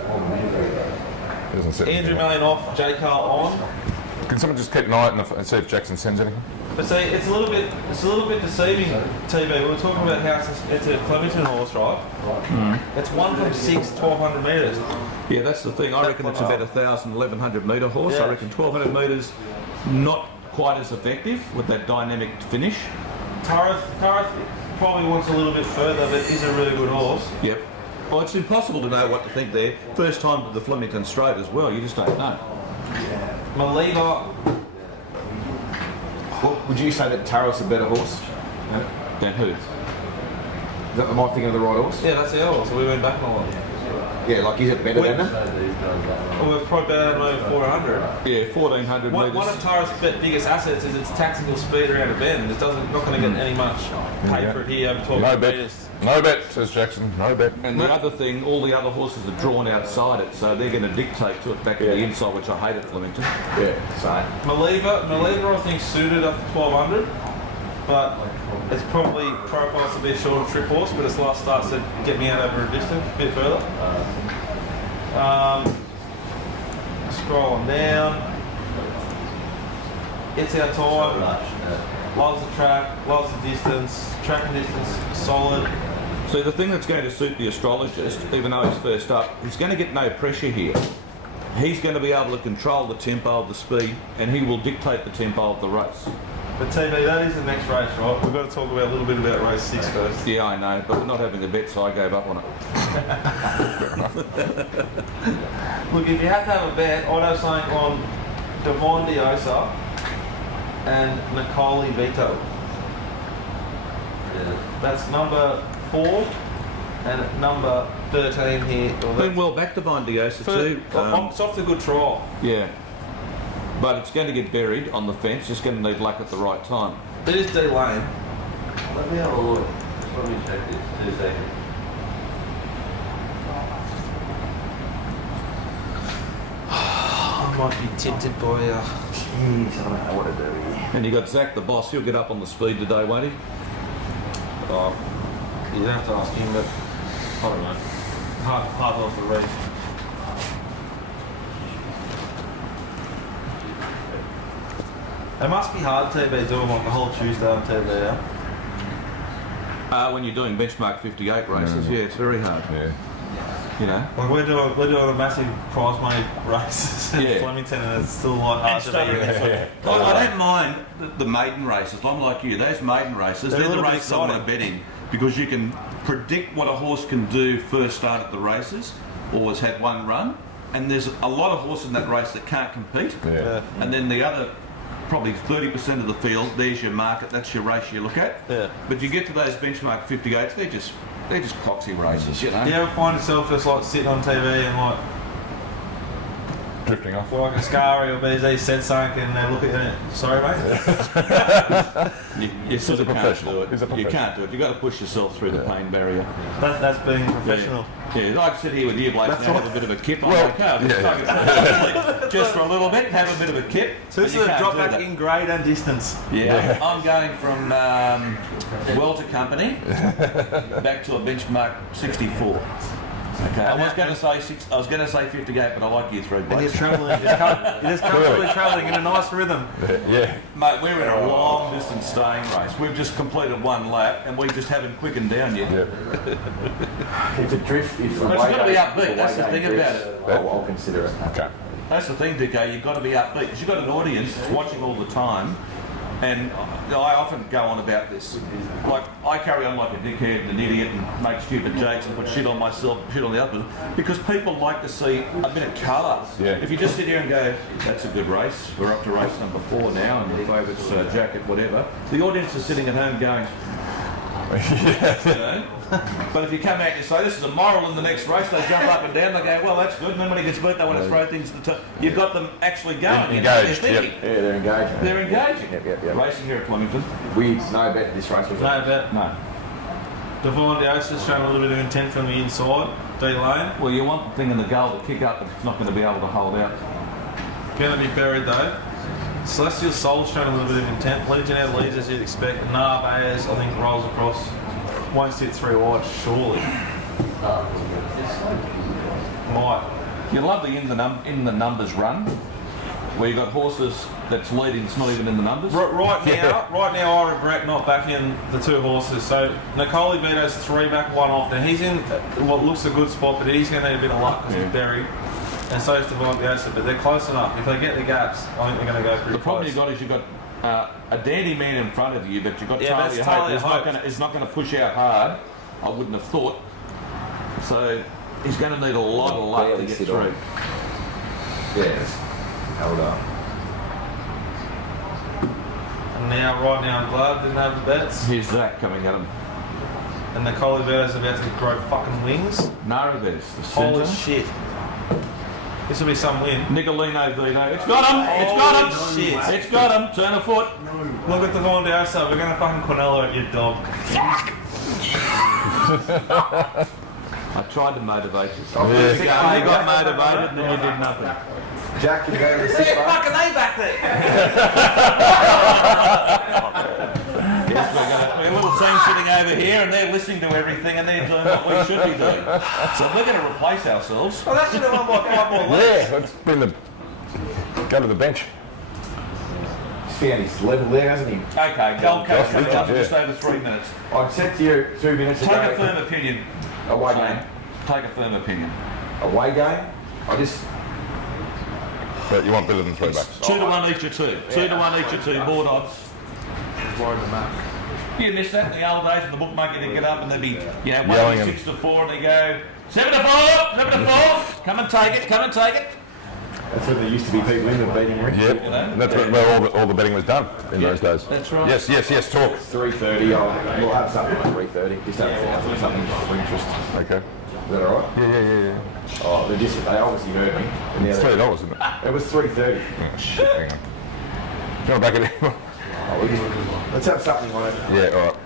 Doesn't sit Andrew here. Mallion off, J. Carl on. Can someone just keep an eye and see if Jackson sends anything? But see, it's a little bit deceiving, TB. We were talking about how it's a Flemington horse, right? It's 1 from 6, 1200 metres. Yeah, that's the thing. I reckon it's about 1,000, 1,100 metre horse. Yeah. I reckon 1,200 metres, not quite as effective with that dynamic finish. Tarath probably wants a little bit further, but is a really good horse. Yep. Well, it's impossible to know what to think there. First time to the Flemington Straight as well. You just don't know. Maliva, Well, would you say that Taros a better horse? Then who? Am I thinking of the right horse? yeah, that's our horse. So we went back on one. Yeah, like is it better than that? Well, we're probably better than over 400. Yeah, 1,400 One metres. of Tara's biggest assets is its tactical speed around a bend. It not going to get any much pay for it here over 1200 metres. No bet, says Jackson. No bet. And the other thing, all the other horses are drawn outside it, so they're going to dictate to it back at the inside, which I hate at Flemington. Yeah, so. Maliva, I think suited up to 1200, but it's probably profiles to be a shorter trip horse, but its last start said get me out over a distance, a bit further. Scrolling down. It's Our Time. Loves the track, loves the distance, track and distance solid. So the thing that's going to suit the Astrologist, even though he's first up, he's going to get no pressure here. He's going to be able to control the tempo of the speed, and he will dictate the tempo of the race. But TB, that is the next race, right? We've got to talk about a little bit about race 6 first. Yeah, I know, but we're not having a bet, so I gave up on it. Look, if you had to have a bet, I'd have something on Devon Diosa and Nicole Vito. That's number 4 and number 13 here. Been well back to Diosa too. It's off to a good trial. Yeah. But it's going to get buried on the fence, just going to need luck at the right time. It is D Lane. Let me have a look. Let me check this. 2 seconds. I might be tempted by Jeez, I don't know what to do here. And you got Zach the boss, he'll get up on the speed today, won't he? you don't have to ask him, but I don't know. Hard horse to read. It must be hard TB doing like the whole Tuesday on TV. When you're doing benchmark 58 races, yeah, it's very hard. Yeah. You know? Like we're doing a massive prize money races in Yeah. Flemington, and it's still like hard to beat. I don't mind the maiden races. I'm like you. Those maiden races, They're a they're the little bit races I want to exciting. bet in because you can predict what a horse can do first start at the races, or has had one run, and there's a lot of horses in that race that can't compete. Yeah. And then the other, probably 30% of the field, there's your market, that's your race you look at. Yeah. But you get to those benchmark 58s, they're just poxy races, you know. You ever find yourself just like sitting on TV and like Drifting off. like a Scary or BZ said something and they look at you and sorry mate? You sort of can't professional. do it. He's a You professional. can't do it. You've got to push yourself through the pain barrier. That's being professional. Yeah, I'd sit here with you blokes and have a bit of a kip on Well, my car. yeah. Just for a little bit, have a bit of a kip. So this but is you a can't drop do back that. in grade and distance. Yeah, I'm going from Welter Company back to a benchmark 64. Okay, I was going to say 58, but I like you three And blokes. you're travelling, you're just comfortably travelling in a nice rhythm. Yeah. Mate, we're in a long distance staying race. We've just completed one lap and we just haven't quickened down yet. If it drifts, if But it's got to be upbeat, that's the thing about it. I'll consider it. Okay. That's the thing, Dicko, you've got to be upbeat because you've got an audience that's watching all the time. And I often go on about this. Like, I carry on like a dickhead and an idiot and make stupid jokes and put shit on myself, shit on the others, because people like to see a bit of colour. Yeah. If you just sit here and go, that's a good race, we're up to race number 4 now, and your favourite's jacket, whatever, the audience is sitting at home going, you know? But if you come out and you say, this is a moral in the next race, they jump up and down, they go, well, that's good, and then when he gets beat, they want to throw things to the top. You've got them actually going. You know, Engaged, they're thinking. Yeah, they're engaging. They're engaging. Yep. Racing here at Flemington. We no bet this race was No bet. No. Divine Diosis showing a little bit of intent from the inside. D lane. Well, you want the thing in the goal to kick up, but it's not going to be able to hold out. Going to be buried though. Celestial Soul showing a little bit of intent. Legion out leads as you'd expect. Nav Ayers, I think, rolls across. Won't sit 3 wide, surely. Might. You love the in the numbers run, where you got horses that's leading, it's not even in the numbers. Right now, I regret not backing the 2 horses. So Nicole Vito's 3 back, 1 off. Now he's in what looks a good spot, but he's going to need a bit of luck because he's buried. And so is Divine Diosis, but they're close enough. If they get the gaps, I think they're going to go pretty The problem close. you've got is you've got a dandy man in front of you, but you've got Yeah, Talia that's Hope Talia who's Hope. is not going to push out hard. I wouldn't have thought. So he's going to need a lot of luck to Barely get sit through. on. Yes. Held up. And now, right now, I'm glad didn't have the bets. Here's Zach coming at him. And Nicole Vito's about to grow fucking wings. Narabes, the Holy centre. shit. This will be some win. Nicolino Vito. It's got him! It's got him! Holy shit. It's got him! Turn a foot. Look at the Divine Diosis. We're going to fucking Cornello at your dog. I tried to motivate you. Yeah. You got motivated and then you did nothing. Jack can go to the 6 race. Fucking A back there. Yes, we're a little team sitting over here and they're listening to everything and they're doing what we should be doing. So we're going to replace ourselves. Well, that should have won by 5 more legs. Yeah, let's bring the. Go to the bench. He's found his level there, hasn't he? Okay, Gold Coast Richard, runs yeah. just over 3 minutes. I said to you 2 minutes Take ago. a firm opinion. Away Shane. game. Take a firm opinion. Away game. I just. But you want better than 3 backs. 2 to 1 each or 2. 2 to 1 each or 2. Board odds. You missed that in the old days when the bookmaker didn't get up and they'd be, you know, Yelling 6 to 4 and they go 7 to 4, 7 to 4. Come and take it. Come and take it. That's when there used to be people in the beating ring. Yep. And that's where all the betting was done in those days. That's right. Yes, talk. 3:30. We'll have something like 3:30. Just have something for interest. Okay. Is that all right? Yeah. Oh, they obviously heard me. And It's $3, isn't it? it was 3:30. Oh, shit, hang on. Do you want to back it in? Let's have something on it. Yeah, all right.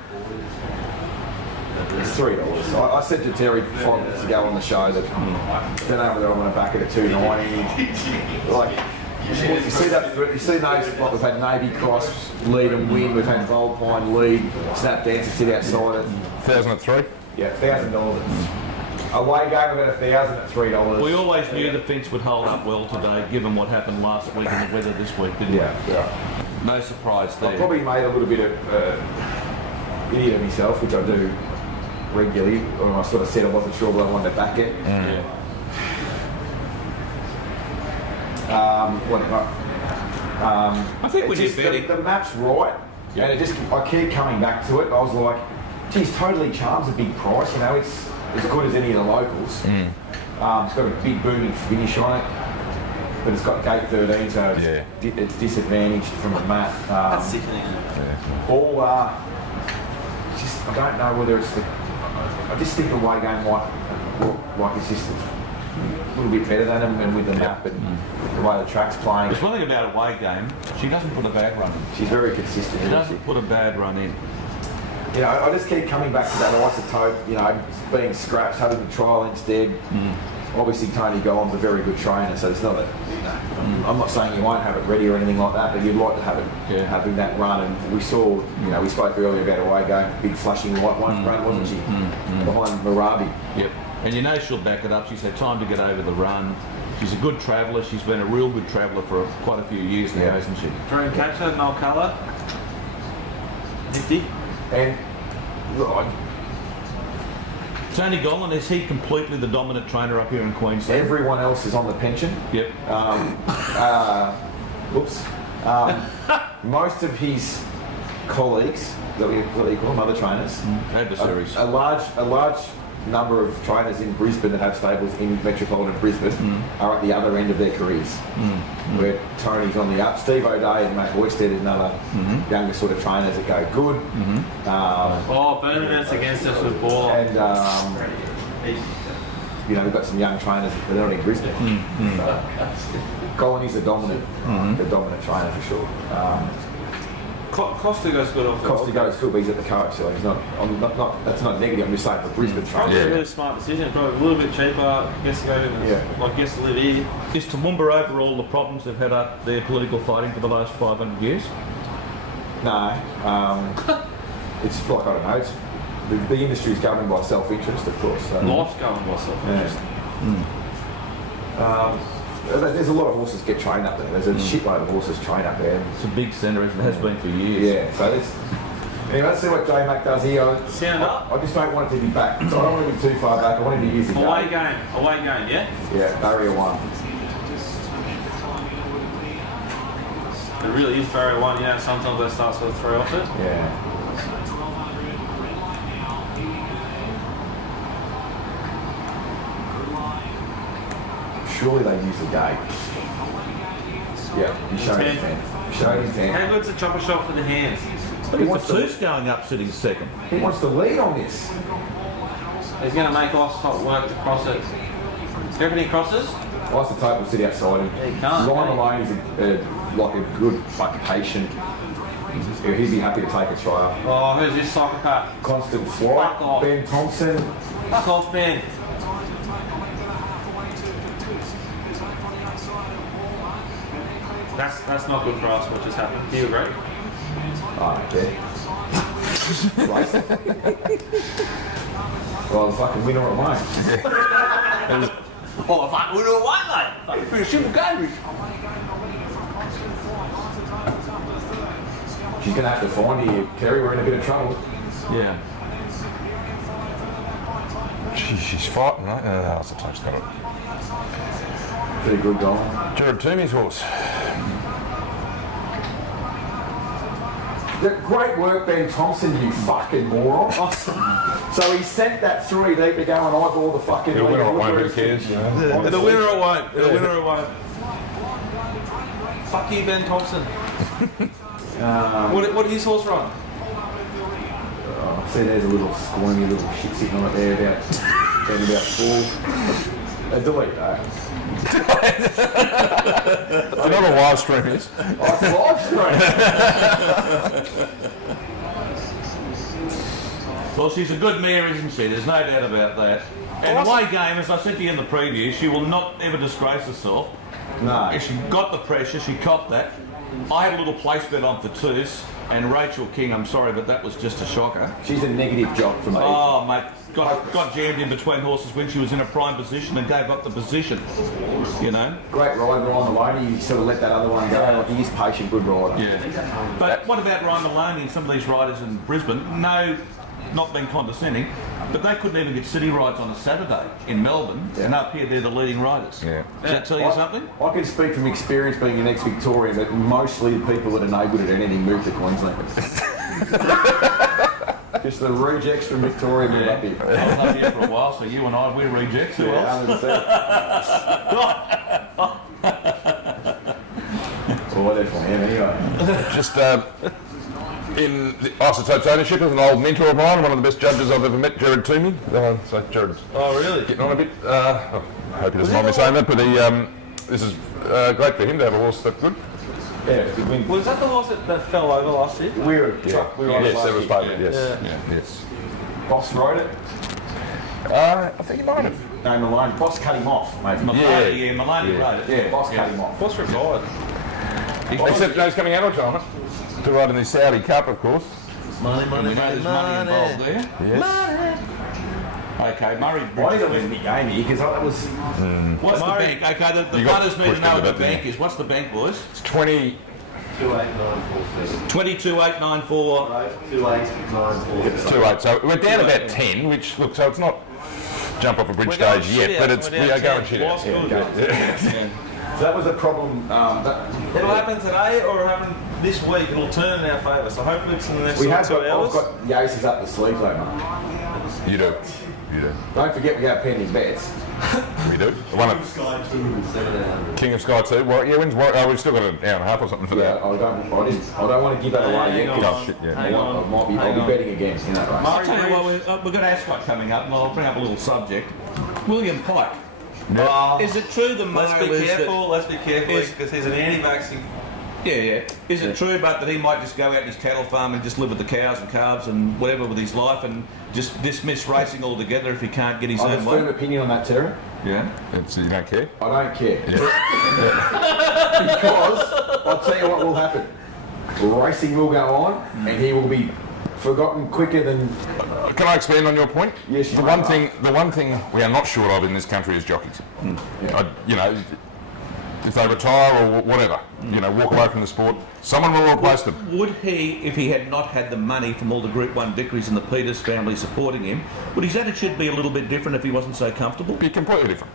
It's $3. I said to Terry 5 minutes ago on the show that don't know whether I want to back it at $2.90. Like, you see that? You see those? Like we've had Navy Cross lead and win. We've had Volpine lead. Snap Dancer sit outside it. 1,000 at 3. Yeah, $1,000. Away game about 1,000 at $3. We always knew the fence would hold up well today, given what happened last week and the weather this week, didn't we? Yeah. No surprise I there. probably made a little bit of idiot of myself, which I do regularly. When I sort of said I wasn't sure, but I wanted to back it. Yeah. I think we did betting. The map's right, and I keep coming back to it. I was like, geez, Totally Charm's a big price. You know, it's as good as any of the locals. It's got a big booming finish on it, but it's got gate 13, so it's disadvantaged from the map. That's sickening. All just I don't know whether it's the. I just think the away game might look like it's just a little bit better than them, and with the map and the way the track's playing. There's one thing about a away game, she doesn't put a bad run in. She's very consistent. She isn't doesn't put a bad run in. You know, I just keep coming back to that isotope, you know, being scratched, having the trial instead. Obviously, Tony Golan's a very good trainer, so it's not a. I'm not saying you won't have it ready or anything like that, but you'd like to have it having that run. And we saw, you know, we spoke earlier about away game, big flashing white one run, wasn't she? Behind Marabi. Yep. And you know she'll back it up. She's had time to get over the run. She's a good traveller. She's been a real good traveller for quite a few years now, hasn't she? Dream catcher, no colour. Nifty. And look, Tony Gollan, is he completely the dominant trainer up here in Queensland? everyone else is on the pension. Yep. Most of his colleagues, that we call them, other trainers, Adversaries. a large number of trainers in Brisbane that have stables in metropolitan Brisbane are at the other end of their careers. Where Tony's on the up. Steve O'Day and Matt Hoysted is another younger sort of trainers that go good. Burnham's against us with ball. And you know, we've got some young trainers that are not in Brisbane. Colin is the dominant trainer for sure. Costa goes good off the Costa goes good, but he's at the coach, so he's not. That's not negative. I'm just saying for Brisbane Probably trainers. a really smart decision. Probably a little bit cheaper. I guess to go to live here. Is Toowoomba over all the problems they've had up their political fighting for the last 500 years? No, it's like, I don't know. It's, the industry is governed by self-interest, of course. So, Life's going by self-interest. There's a lot of horses get trained up there. There's a shitload of horses trained up there. It's a big centre, as it has been for years. Yeah, so anyway, let's see what J Mac does here. Sound up. I just don't want it to be back. So I don't want it to be too far back. I want him to use the Away game, yeah? Yeah, barrier 1. It really is barrier 1, you know, sometimes they start sort of 3 off it. Yeah. Surely they use the gate. Yeah, he's showing his hand. Showing his hand. How good's a chopper shot for the hands? Look at the Tooth going up, sitting second. He wants to lead on this. He's going to make Oscott work to cross it. Do you reckon he crosses? Isotope will sit outside him. Yeah, he can't. Ryan Malone is like a good, like patient. He'd be happy to take a try. Oh, who's this psychopath? Constant flight. Fuck off. Ben Thompson. Fuck off, man. That's not good for us, what just happened. Do you agree? Oh, okay. Well, the fucking winner at mine. Oh, fuck, we're all white, mate. Fucking super Cambridge. She's going to have to find you, Terry. We're in a bit of trouble. Yeah. She's fighting, right? That's a touch, got it. Pretty good goal. Jared Toomey's horse. Great work, Ben Thompson, you fucking moron. So he sent that through deep to go and eyeball the fucking He'll leader. win or won't, who cares? You know? The winner or won't. The winner or won't. Fuck you, Ben Thompson. What did his horse run? See, there's a little squirmy little shit sitting on it there, about 4. Delete that. Do you know what a live stream is? Oh, it's live stream. Well, she's a good mare, isn't she? There's no doubt about that. And away game, as I said to you in the preview, she will not ever disgrace herself. No. If she got the pressure, she copped that. I had a little place bet on for Toos, and Rachel King, I'm sorry, but that was just a shocker. She's a negative job for me. Oh, mate, got jammed in between horses when she was in a prime position and gave up the position, you know? Great rider, Ryan Maloney. You sort of let that other one go. Like, he is patient, good rider. Yeah. But what about Ryan Maloney and some of these riders in Brisbane? No, not being condescending, but they couldn't even get city rides on a Saturday in Melbourne, and up here they're the leading riders. Yeah. Does that tell you something? I can speak from experience being an ex-Victorian, but mostly the people that are no good at anything move to Queensland. Just the rejects from Victoria move up here. I was up here for a while, so you and I, we're rejects. Who else? 100%. Well, they're from him anyway. Just in the Isotopes ownership is an old mentor of mine, one of the best judges I've ever met, Jared Toomey. So Jared's getting on a bit. I hope he doesn't mind me saying that, but this is great for him to have a horse that good. Yeah, it's a good win. Was that the horse that fell over last year? We were on Yes, last that was year. part of it, yes. Yeah. Yes. Boss rode it. I think he might have. No, Maloney. Boss cut him off, mate. Maloney, Maloney rode it. Yeah, Boss cut him off. What's retired? Except Joe's coming out of retirement to ride in the Saudi Cup, of course. And we know there's money involved there. Yes. Okay, Murray I need Bridges. to lift my game here because that was. What's the bank? Okay, the You got punters need to pushed know into what the that, bank is. What's the bank, boys? It's 20. 22,894. 2894. It's 2-8. So we're down about 10, which look, so it's not jump off a bridge We're going stage yet, shit but out, it's we're we down are going 10. shit out. What's good? So that was a problem. It'll happen today or it'll happen this week. It'll turn in our favour. So hopefully it's in the next we sort have of 2 got. hours. I've got Yaces up the sleeve though, mate. You do. You do. Don't forget we have pending bets. We do. One of King of Sky 2. Well, yeah, when's oh, we've still got an hour and a half or something for Yeah, that. I don't want to give that away yet. Hang 'cause on. shit, yeah. Hang on. I'll be betting again in that race. I'll tell you what, we've got Ascot coming up, and I'll bring up a little subject. William Pike. Is it true the Let's mail be is careful. Let's be careful is- because he's an anti-vaccine. Yeah. Is it true, but that he might just go out in his cattle farm and just live with the cows and calves and whatever with his life and just dismiss racing altogether if he can't get his I have own a firm way? opinion on that, Terry. Yeah. It's, you don't care? I don't care. Because I'll tell you what will happen. Racing will go on and he will be forgotten quicker than... Can I expand on your point? Yes, you the may, one thing we are not short of in this country is jockeys. Yeah. You know, if they retire or whatever, you know, walk away from the sport, someone will replace them. Would he, if he had not had the money from all the Group 1 victories and the Peters family supporting him, would his attitude be a little bit different if he wasn't so comfortable? Be completely different.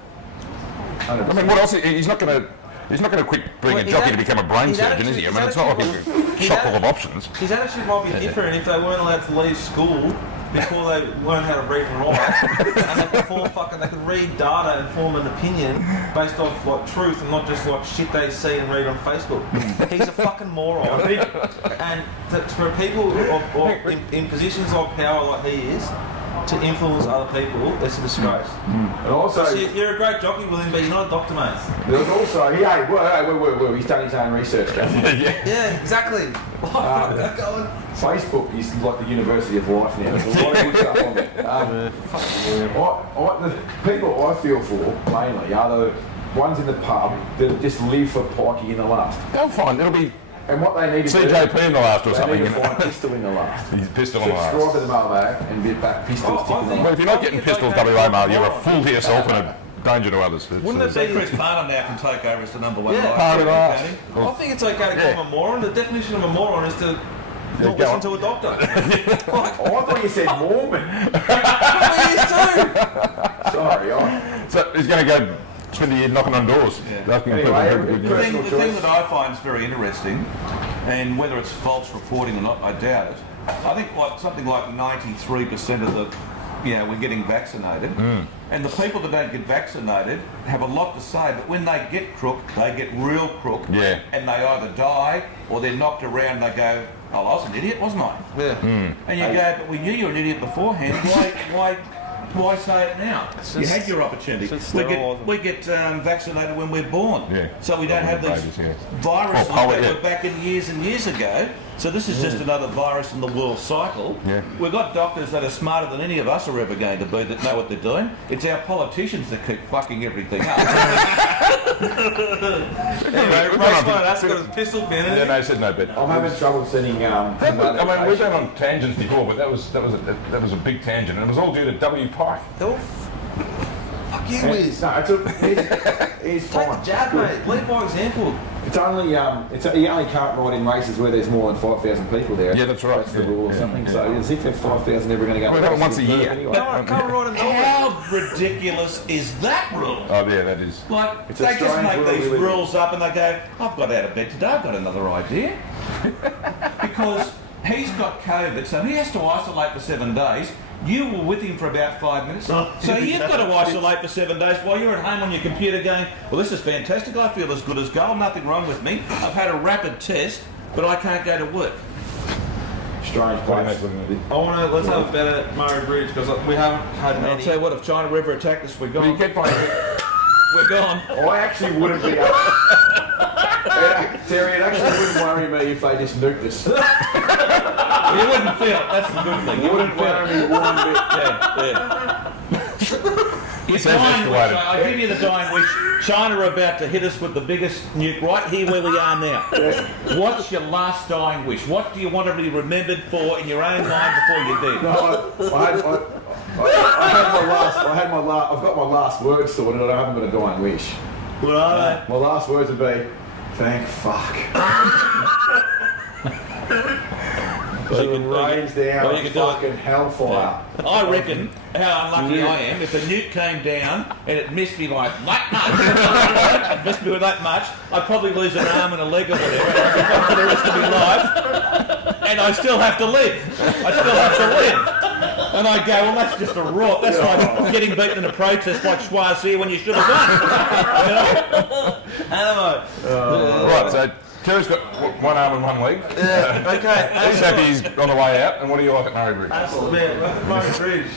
I mean, what else? He's not going to quit being a jockey to become a brain surgeon, is he? I mean, it's not like he's chock full of options. His attitude might be different if they weren't allowed to leave school before they learned how to read and write, and they could read data and form an opinion based off like truth and not just like shit they see and read on Facebook. He's a fucking moron, and for people in positions of power like he is, to influence other people, it's a disgrace. And also, So you're a great jockey, William, but you're not a doctor, mate. there's also, he's done his own research, guys. Yeah, exactly. Facebook is like the University of Life now. There's a lot of good stuff on there. The people I feel for, mainly, are the ones in the pub that just live for Pikey in the last. They'll find, it'll be And what they need to do... CJP in the last or they something. need to find Pistol in the last. He's pistol on the Subscribe last. to the mailbag and get back Pistol stick in the Well, last. if you're not getting pistols WA mail, you're a fool to yourself and a danger to others. Wouldn't it So be? Chris Parnham now can take over as the number one. Yeah, rider. part of that. I think it's okay to call him a moron. The definition of a moron is to not go listen on. to a doctor. I thought you said Mormon. He is too. Sorry, So he's going to go spend a year knocking on doors. Asking Anyway, people The who- thing, the Personal thing choice. that I find is very interesting, and whether it's false reporting or not, I doubt it. I think something like 93% of we're getting vaccinated, and the people that don't get vaccinated have a lot to say, but when they get crook, they get real crook, Yeah. and they either die or they're knocked around and they go, oh, I was an idiot, wasn't I? Yeah. And you go, but we knew you were an idiot beforehand, why say it now? You had your opportunity. We get vaccinated when we're born, so we don't have these Babies, yeah. viruses Oh, that yeah. were back in years and years ago. So this is just another virus in the world cycle. Yeah. We've got doctors that are smarter than any of us are ever going to be that know what they're doing. It's our politicians that keep fucking everything up. Anyway, that's got his pistol pin in Yeah, it. no, he said no, but I'm having trouble sending... I mean, we've been on tangents before, but that was a big tangent, and it was all due to W. Pike. Fuck you, Wiz. No, he's Take fine. the jab, mate. Lead by example. It's only you only can't ride in races where there's more than 5,000 people there. Yeah, that's right. That's the Yeah, rule or yeah, something. yeah. So as if there's 5,000 ever going to go. We have it once a year. Anyway. Come right and How ridiculous is that rule? Oh, yeah, that is. Like, It's a they just strange make world we these live in. rules up and they go, I've got out of bed today, I've got another idea. Because he's got COVID, so he has to isolate for 7 days. You were with him for about 5 minutes. So you've got to isolate for 7 days while you're at home on your computer going, well, this is fantastic, I feel as good as gold, nothing wrong with me. I've had a rapid test, but I can't go to work. Strange place. let's have a bet at Murray Bridge because we haven't had And I'll many. tell you what, if China River attacked us, we're Well, you gone. get by. We're gone. I actually wouldn't be up. Terry, it actually wouldn't worry me if they just nuked us. You wouldn't feel it, that's the good thing. You wouldn't feel worry it. me one bit. Your Sounds dying wish, escalated. I give you the dying wish. China are about to hit us with the biggest nuke right here where we are now. What's your last dying wish? What do you want to be remembered for in your own mind before you do? No, I had my I've got my last words sorted. I haven't got a dying wish. What are they? My last words would be, thank fuck. So it rains down Well, you could do it. fucking hellfire. I reckon how unlucky I am if a nuke came down and it missed me like that much, missed me with that much, I'd probably lose an arm and a leg or whatever for the rest of my life, and I still have to live. And I go, well, that's just a rot. That's like getting beaten in a protest like Schwarzy when you should have won. Animo. Right, so Terry's got one arm and one leg. Yeah, okay. He's happy he's on the way out. And what do you like at Murray Bridge? Absolutely. Murray Bridge.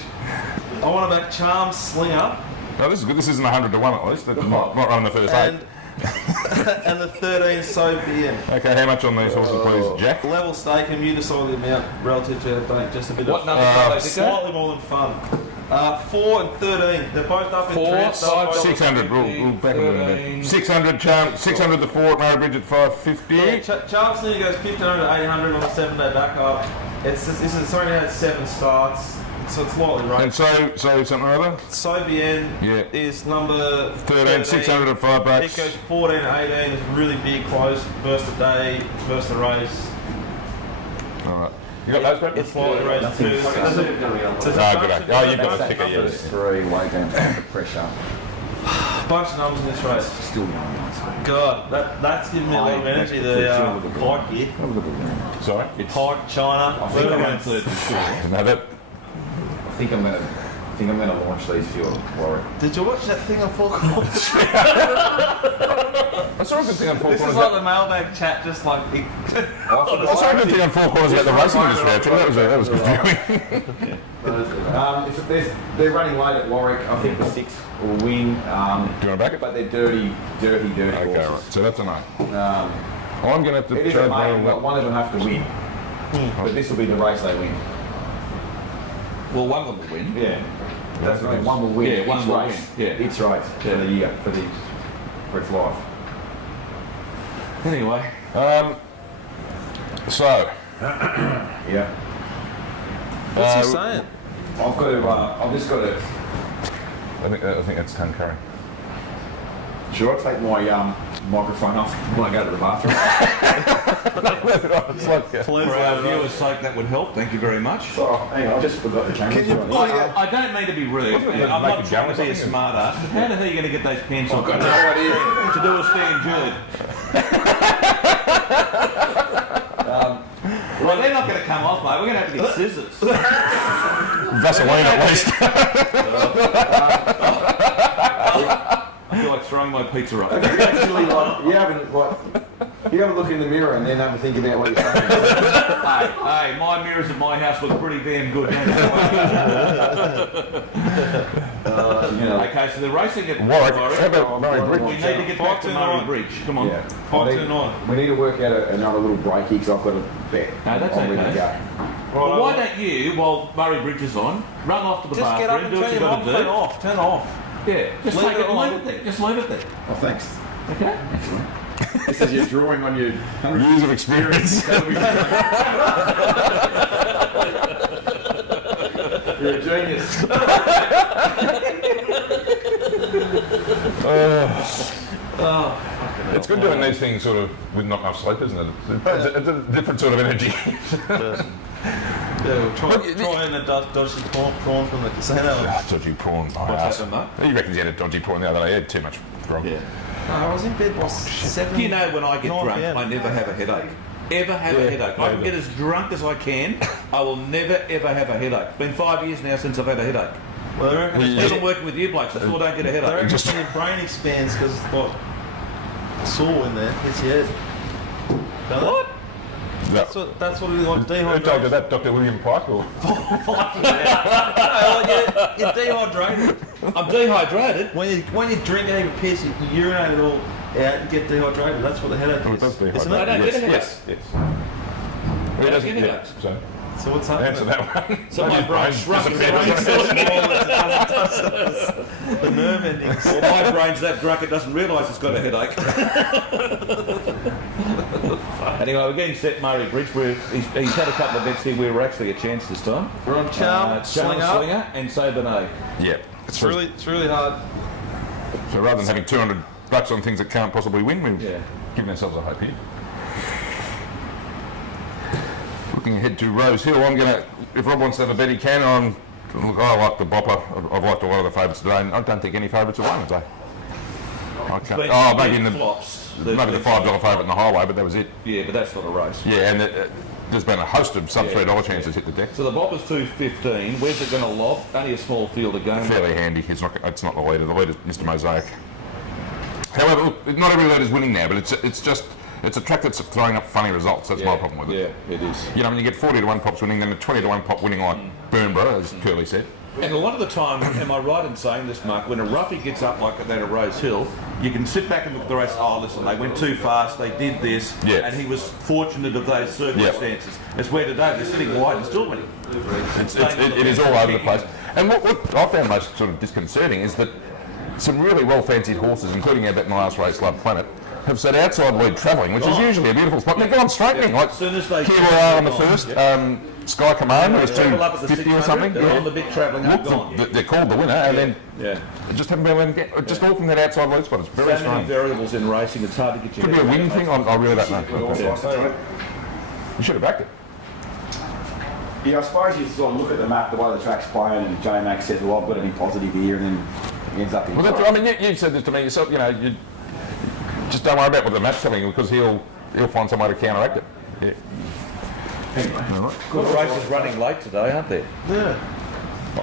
I want to back Charm Slinger. No, this is good. This isn't 100 to 1 at least. That's not running the first eight. And the 13 So Be It. Okay, how much on these horses, please, Jack? Level stake and you decide the amount relative to bank. Just a bit What of number are they? slightly more than fun. 4 and 13. They're both up in 4, trends. 5, 600. We'll back them in a bit. 600 charm, 600 the 4 at Murray Bridge at 550. Yeah, Charm Slinger goes 1500 to 800 on the 7-day back up. It's already had 7 starts. So it's lightly And rated. so something or other? So Bien Yeah. is number 13, 600 at 5 It bucks. goes 14 to 18. It's really big, close. First the day, first the race. Alright. You got those, Brett? It's slightly rated too. There's a Oh, good. Oh, you've got the ticker, yeah. First 3 way down under pressure. bunch of numbers in this race. Still young. God, that's giving me a lot of energy. The Pike here. Sorry? Pike, China. I think I'm Whatever. No, that... I think I'm gonna launch these for your Warwick. Did you watch that thing on Four Corners? I saw a good thing on Four This is Corners. like the mailbag chat, just like... I saw a good thing on Four Corners about the racing industry, actually. That was good viewing. They're running late at Warwick. I think the 6 will win. Do you want to back it? But they're dirty Okay, horses. right. So that's a no. Um, I'm going to have it to is a charge main, my... but one of them have to win. But this will be the race they win. Well, one of them will win. Yeah. That's right. One will win. Yeah, one Each will race. win. Yeah. Each race for the year, for its life. Anyway. So... Yeah. What's he saying? I've just got to. I think that's Tan Curry. Should I take my microphone off when I go to the bathroom? It's like... For our viewers' sake, that would help. Thank you very much. Oh, hang on, I just forgot the camera. I don't mean to be rude. Wasn't it I'm make not it trying to go or be a something? smart ass, but how the hell are you going to get those pens on? I've got no idea. To do a stand Jude. Well, they're not going to come off, mate. We're going to have to get scissors. Vaseline at least. I feel like throwing my pizza up. Actually, you haven't look in the mirror and then have a think about what you're saying. Hey, my mirrors at my house look pretty damn good, don't they? Okay, so they're racing at Warwick. How about Murray We Bridge? need to get back to Murray Bridge. Come on. Yeah. 529. We need to work out another little break here because I've got a bet. No, that's I'm ready to okay. go. Well, why don't you, while Murray Bridge is on, run off to the Just get up bathroom, and do what turn you your got to microphone do. off. Turn it off. Yeah, just Leave take it it and on. leave it there. Just leave it there. Oh, thanks. Okay? This is your drawing on your Years of experience. You're a genius. It's good doing these things sort of with not enough sleep, isn't it? It's a different sort of energy. Yeah, we'll try in a dodgy prawn from the casino. Dodgy prawn. My What's ass. happened, He reckons he had a dodgy prawn the other day. He had too much grog. Yeah. No, I was in bed by 7. Do you know when I get 9 drunk, PM. I never have a headache. Ever have a headache. I can get as drunk as I can. I will never ever have a headache. It's been 5 years now since I've had a headache. Well, I reckon it's Even working with you blokes, I still don't get a I headache. reckon your brain expands because it's got sore in there. Hits your head. What? No. That's what it is like Who told you dehydrated. that? Dr. William Pike? Or? You're dehydrated. I'm dehydrated. When you drink and even piss, you urinate it all out, you get dehydrated. That's what the headache Oh, it is. does dehydrate. Isn't I it? don't get a headache. Yes. He don't doesn't get get headaches. So So what's happening? answer that one. So my brain shrunk. The nerve endings. Well, my brain's that drunk it doesn't realise it's got a headache. Anyway, we're getting set Murray Bridge. He's had a couple of bets here where we're actually a chance this time. We're on Charm, Slinger Slinger. and So Benet. Yeah. It's really hard. So rather than having $200 on things that can't possibly win, we've given ourselves a hope here. Looking ahead to Rose Hill, I'm going to, if Rob wants to have a bet, he can. Look, I like the bopper. I've liked a lot of the favourites today, and I don't think any favourites have won today. I can't. Maybe in the flops. Maybe the $5 favourite in the highway, but that was it. Yeah, but that's not a race. Yeah, and there's been a host of sub $3 chances hit the deck. So the bopper's 2.15. Where's it going to lob? Only a small field of game. Fairly handy. It's not the leader. The leader's Mr. Mosaic. However, look, not every leader's winning now, but it's a track that's throwing up funny results. That's my problem with it. Yeah, it is. You know, when you get 40 to 1 pops winning, then a 20 to 1 pop winning like Burnborough, as Curly said. And a lot of the time, am I right in saying this, Mark, when a roughie gets up like that at Rose Hill, you can sit back and look at the race, oh, listen, they went too fast, they did this, and he was fortunate of those circumstances. It's where today they're sitting wide and still winning. It is all over the place. And what I found most sort of disconcerting is that some really well-fancied horses, including our bet in the last race, Love Planet, have said outside lead travelling, which is usually a beautiful spot. They've gone straightening, like Kiwara on the first, Sky Commander is 250 or something. They're on the big travelling. They're called the winner, and then just haven't been able to get just all from that outside lead spot. It's very so many variables in racing. It's hard to get you. Could be a win thing. I really don't know. You should have backed it. Yeah, I suppose you sort of look at the map, the way the track's playing, and J Max says, "Well, I've got to be positive here," and then he ends up in. Well, I mean, you said this to me yourself. You know, you just don't worry about what the map's telling you because he'll find some way to counteract it. Yeah. Anyway. Good races running late today, aren't there? Yeah.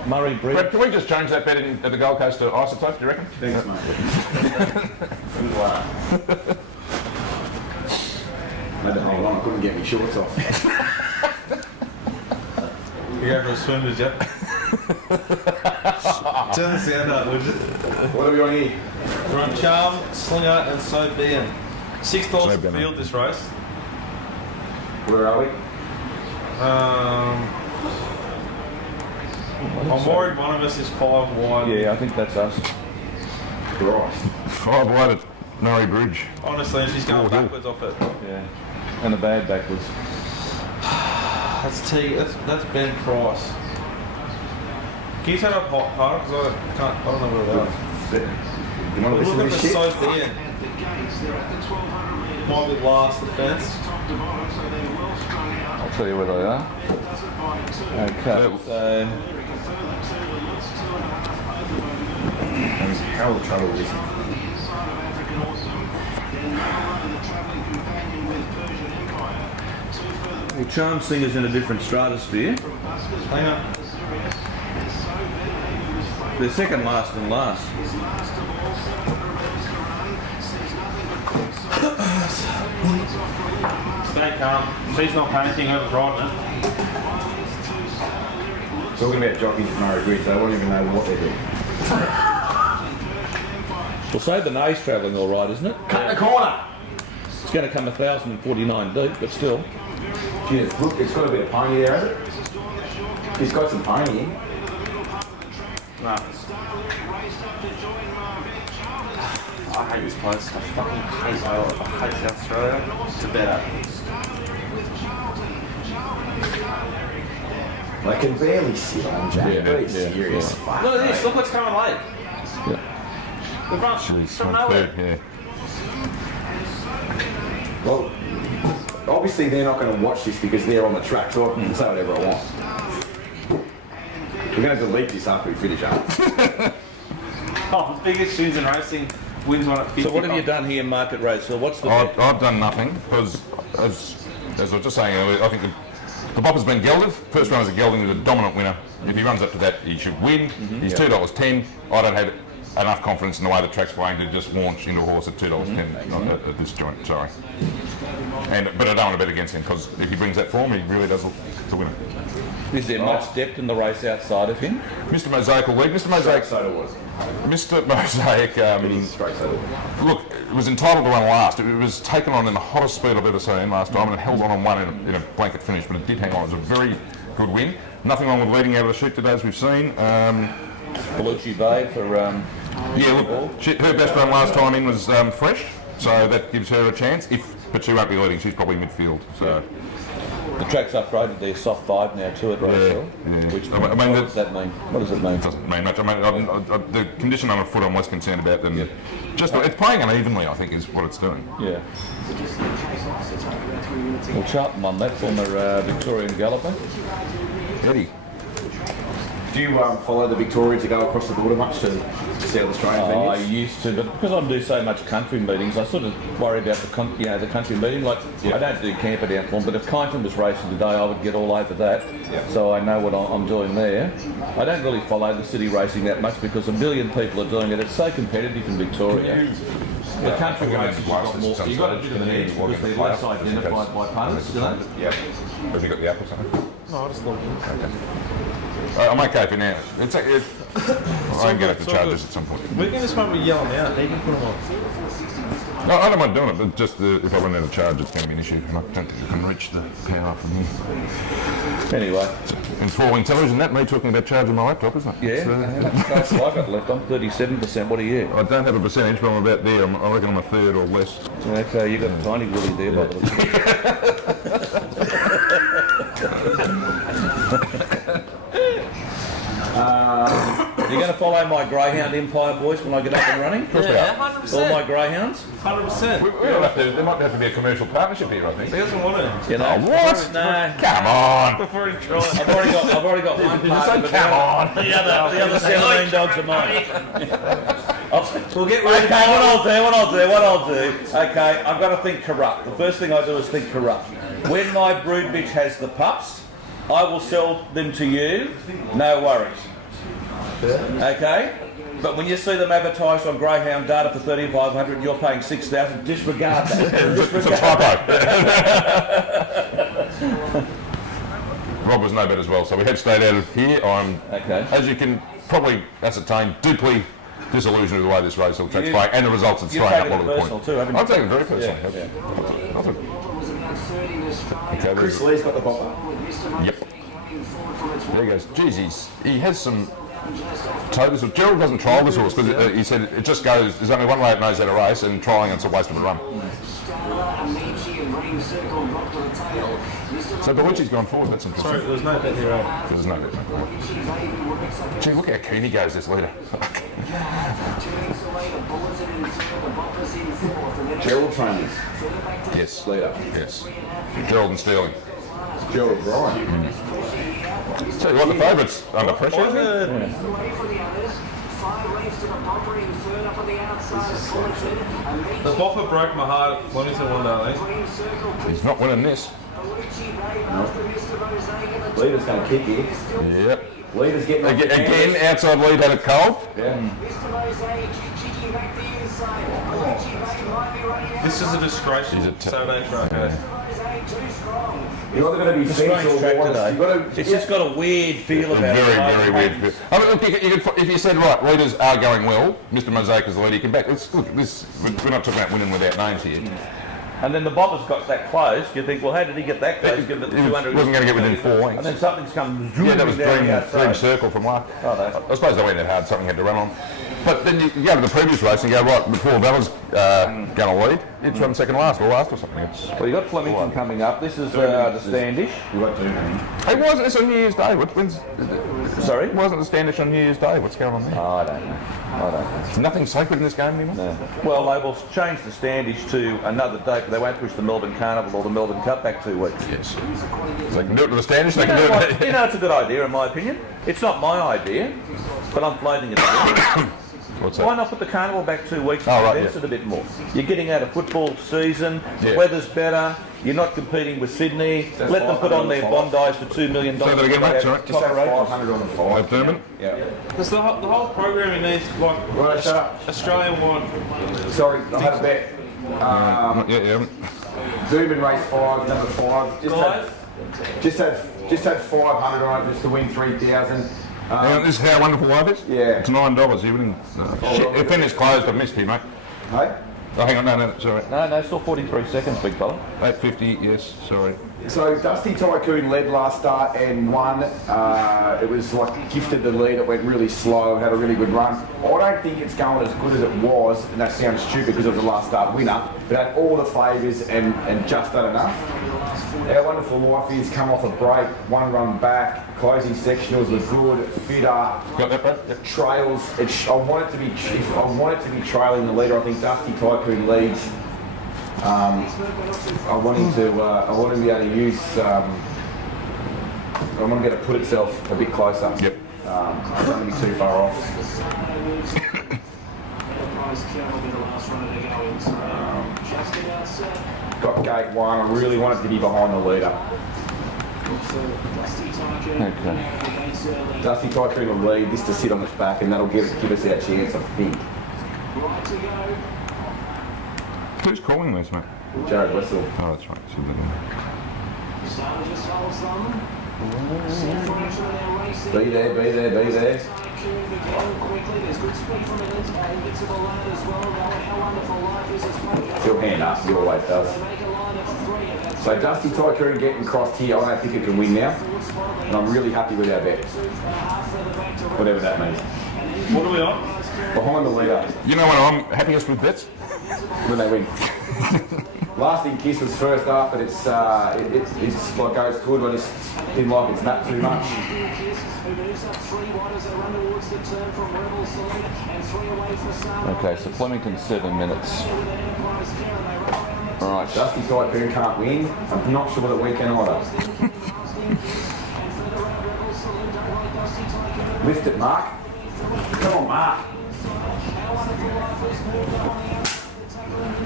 Murray Bridge. Brett, can we just change that bet at the Gold Coast to Isotope, do you reckon? Thanks, mate. Maybe hold on, I couldn't get my shorts off. You go for a swim, did you? Turn the sound up, would you? What are we on here? We're on Charm, Slinger, and So Being. $6 a field this race. Where are we? I'm worried one of us is 5 wide. Yeah, I think that's us. Christ. 5 wide at Murray Bridge. Honestly, and she's going backwards off it. Yeah. And a bad backwards. That's Ben Price. Can you turn up harder? Because I don't know where they are. You want to listen Look to at this the shit? So Being. Might be last defence. I'll tell you where they are. Okay. So, How will the trouble with this? well, Charm Singer's in a different stratosphere. Hang on. They're second last and last. Stay calm. She's not panicking, whoever's riding it. Talking about jockeys at Murray Bridge, they won't even know what they're doing. Well, say the nay's travelling all right, isn't it? Cut the corner! It's going to come 1,049 deep, but still. Cheers. Look, it's got a bit of pony there, has it? He's got some pony in. No. I hate this place. I fucking hate Ireland. I hate South Australia. It's better. They can barely sit on Jack. Be serious. Fuck, Look at this. Look what's coming late. Yeah. The front from nowhere. Well, obviously they're not going to watch this because they're on the track, so I can say whatever I want. We're going to delete this after we finish up. Oh, the biggest tunes in racing wins one at 50. So what have you done here, Mark, at Rose Hill? What's the I've done nothing because, as I was just saying earlier, I think the bopper's been gelded. First run as a gelding is a dominant winner. If he runs up to that, he should win. He's $2.10. I don't have enough confidence in the way the track's playing to just launch into a horse at $2.10 at this joint. Sorry. But I don't want to bet against him because if he brings that form, he really does look to win it. Is there much depth in the race outside of him? Mr. Mosaic will lead. Mr. Mosaic. Mr. Mosaic. Look, it was entitled to run last. It was taken on in the hottest speed I've ever seen last time, and it held on one in a blanket finish, but it did hang on. It was a very good win. Nothing wrong with leading out of the chute today, as we've seen. Bellucci Bay for yeah, look, her best run last time in was fresh, so that gives her a chance. But she won't be leading. She's probably midfield. So. The track's upgraded. They're soft 5 now to it, right? Which what does that mean? What does it mean? It doesn't mean much. I mean, the condition on a foot I'm less concerned about than just it's playing unevenly. I think is what it's doing. Yeah. Well, Charlton won that, former Victorian galloper. Eddie. Do you follow the Victoria to go across the border much to see how the Australian venues? I used to, but because I do so much country meetings, I sort of worry about the country meeting. Like I don't do camper down for them, but if Kyneton was racing today, I would get all over that. So I know what I'm doing there. I don't really follow the city racing that much because a million people are doing it. It's so competitive in Victoria. The country races you've got more. You've got a bit of an edge because they're less identified by punters, you know. Yeah. Have you got the app or something? No, I just logged in. Okay. I'm okay for now. I'm going to have to charge this at some point. We can just maybe yell them out. They can put them on. No, I don't mind doing it, but just if I run out of charge, it's going to be an issue. And I don't think I can reach the power from here. Anyway. Enthralling television, that me talking about charging my laptop, isn't it? Yeah. That's what I got left. I'm 37%. What are you? I don't have a percentage, but I'm about there. I reckon I'm a third or less. Okay, you got a tiny willy there, by the You're going to follow my greyhound empire, boys, when I get up and running? Yeah, 100%. All my greyhounds? 100%. There might have to be a commercial partnership here, I think. He doesn't want to. You know? What? No. Come on. Before he tries. I've already got one partner, but Come on. the other 17 dogs are mine. We'll get rid of Okay, what I'll do. Okay, I've got to think corrupt. The first thing I do is think corrupt. When my brood bitch has the pups, I will sell them to you, no worries. Okay? But when you see them advertised on Greyhound Data for $3,500, you're paying $6,000, disregard that. It's a typo. Rob was no bet as well, so we head straight out of here. I'm, as you can probably ascertain, deeply disillusioned with the way this race will take place and the results it's throwing up all the point. I'm taking it very personally. Okay, Chris Lee's got the bopper. Yep. There he goes. Jeez, he has some totals. Gerald doesn't trial this horse because he said it just goes. There's only one way it knows how to race, and trialling it's a waste of a run. So Belucci's gone forward. That's interesting. Sorry, there's no bet here, right? There's no bet. Gee, look how keen he goes, this leader. Gerald trainers. Yes. Leader. Yes. Gerald and Sterling. Gerald Bryan. So you like the favourites under pressure, isn't it? The bopper broke my heart at Flemington one day, I think. He's not winning this. Leader's going to kick you. Yep. Leader's getting off the Again, outside lead had it cold. Yeah. This is a disgrace. Saturday track. You're either going to be Strange track today. It's just got a weird feel about it. Very weird feel. I mean, look, if you said, right, leaders are going well, Mr. Mosaic is the leader, you can back. Look, we're not talking about winning without names here. And then the bobber's got that close. You think, well, how did he get that close? Given He wasn't going to get within 4 lengths. And then something's come. Yeah, that was down the Dream outside. Circle from last. Oh, no. I suppose they went that hard, something had to run on. But then you go to the previous race and you go, right, before Bella's going to lead, it's run second last or last or something. Well, you've got Flemington coming up. This is the Standish. Hey, wasn't this on New Year's Day? Sorry? Wasn't the Standish on New Year's Day? What's going on there? Oh, I don't know. There's nothing sacred in this game anymore? No. Well, they will change the Standish to another date, but they won't push the Melbourne Carnival or the Melbourne Cup back 2 weeks. Yes. They can do it to the Standish, they can do it. You know, it's a good idea in my opinion. It's not my idea, but I'm floating it. What's that? Why not put the carnival back 2 weeks Oh, and right, condense it a bit more? You're getting out of football season, the Yeah. weather's better, you're not competing with Sydney, let them put on their Bondis for $2 million. Say that again, mate, sorry. Just have 500 on the 5. Dermot? Yeah. Because the whole programming needs, like, Right, shut up. Australian-wide. Sorry, I had a bet. Yeah. Dubin race 5, number 5. Guys, Just had 500 on it just to win 3,000. This is how wonderful life is? Yeah. It's $9. You wouldn't. Shit, if finished closed, I missed you, mate. Hey? Oh, hang on, no, sorry. No, still 43 seconds, big fella. 8:50, yes, sorry. So Dusty Tycoon led last start and won. It was like gifted the lead. It went really slow, had a really good run. I don't think it's going as good as it was, and that sounds stupid because it was the last start winner, but had all the favours and just done enough. Our wonderful wife is come off a break, 1 run back, closing sectionals were good, fitter. Got that, bro? Yep. Trails. I want it to be. If I want it to be trailing the leader. I think Dusty Tycoon leads. I want him to. I want him to be able to use. I want him to be able to put itself a bit closer. Yep. I don't want to be too far off. Got gate 1. I really want it to be behind the leader. Okay. Dusty Tycoon will lead. This to sit on its back, and that'll give us our chance. I think. Who's calling this, mate? Jared Wessel. Oh, that's right. Be there, be there, be there. He'll hand up, he always does. So Dusty Tycoon getting crossed here, I don't think it can win now. And I'm really happy with our bet. Whatever that means. What are we on? Behind the leader, You know what I'm happiest with bets? when they win. Lasting Kiss was first up, but it's like goes good, but it's didn't like it's not too much. Okay, so Flemington's 7 minutes. All right. Dusty Tycoon can't win. I'm not sure that we can either. Lift it, Mark. Come on, Mark.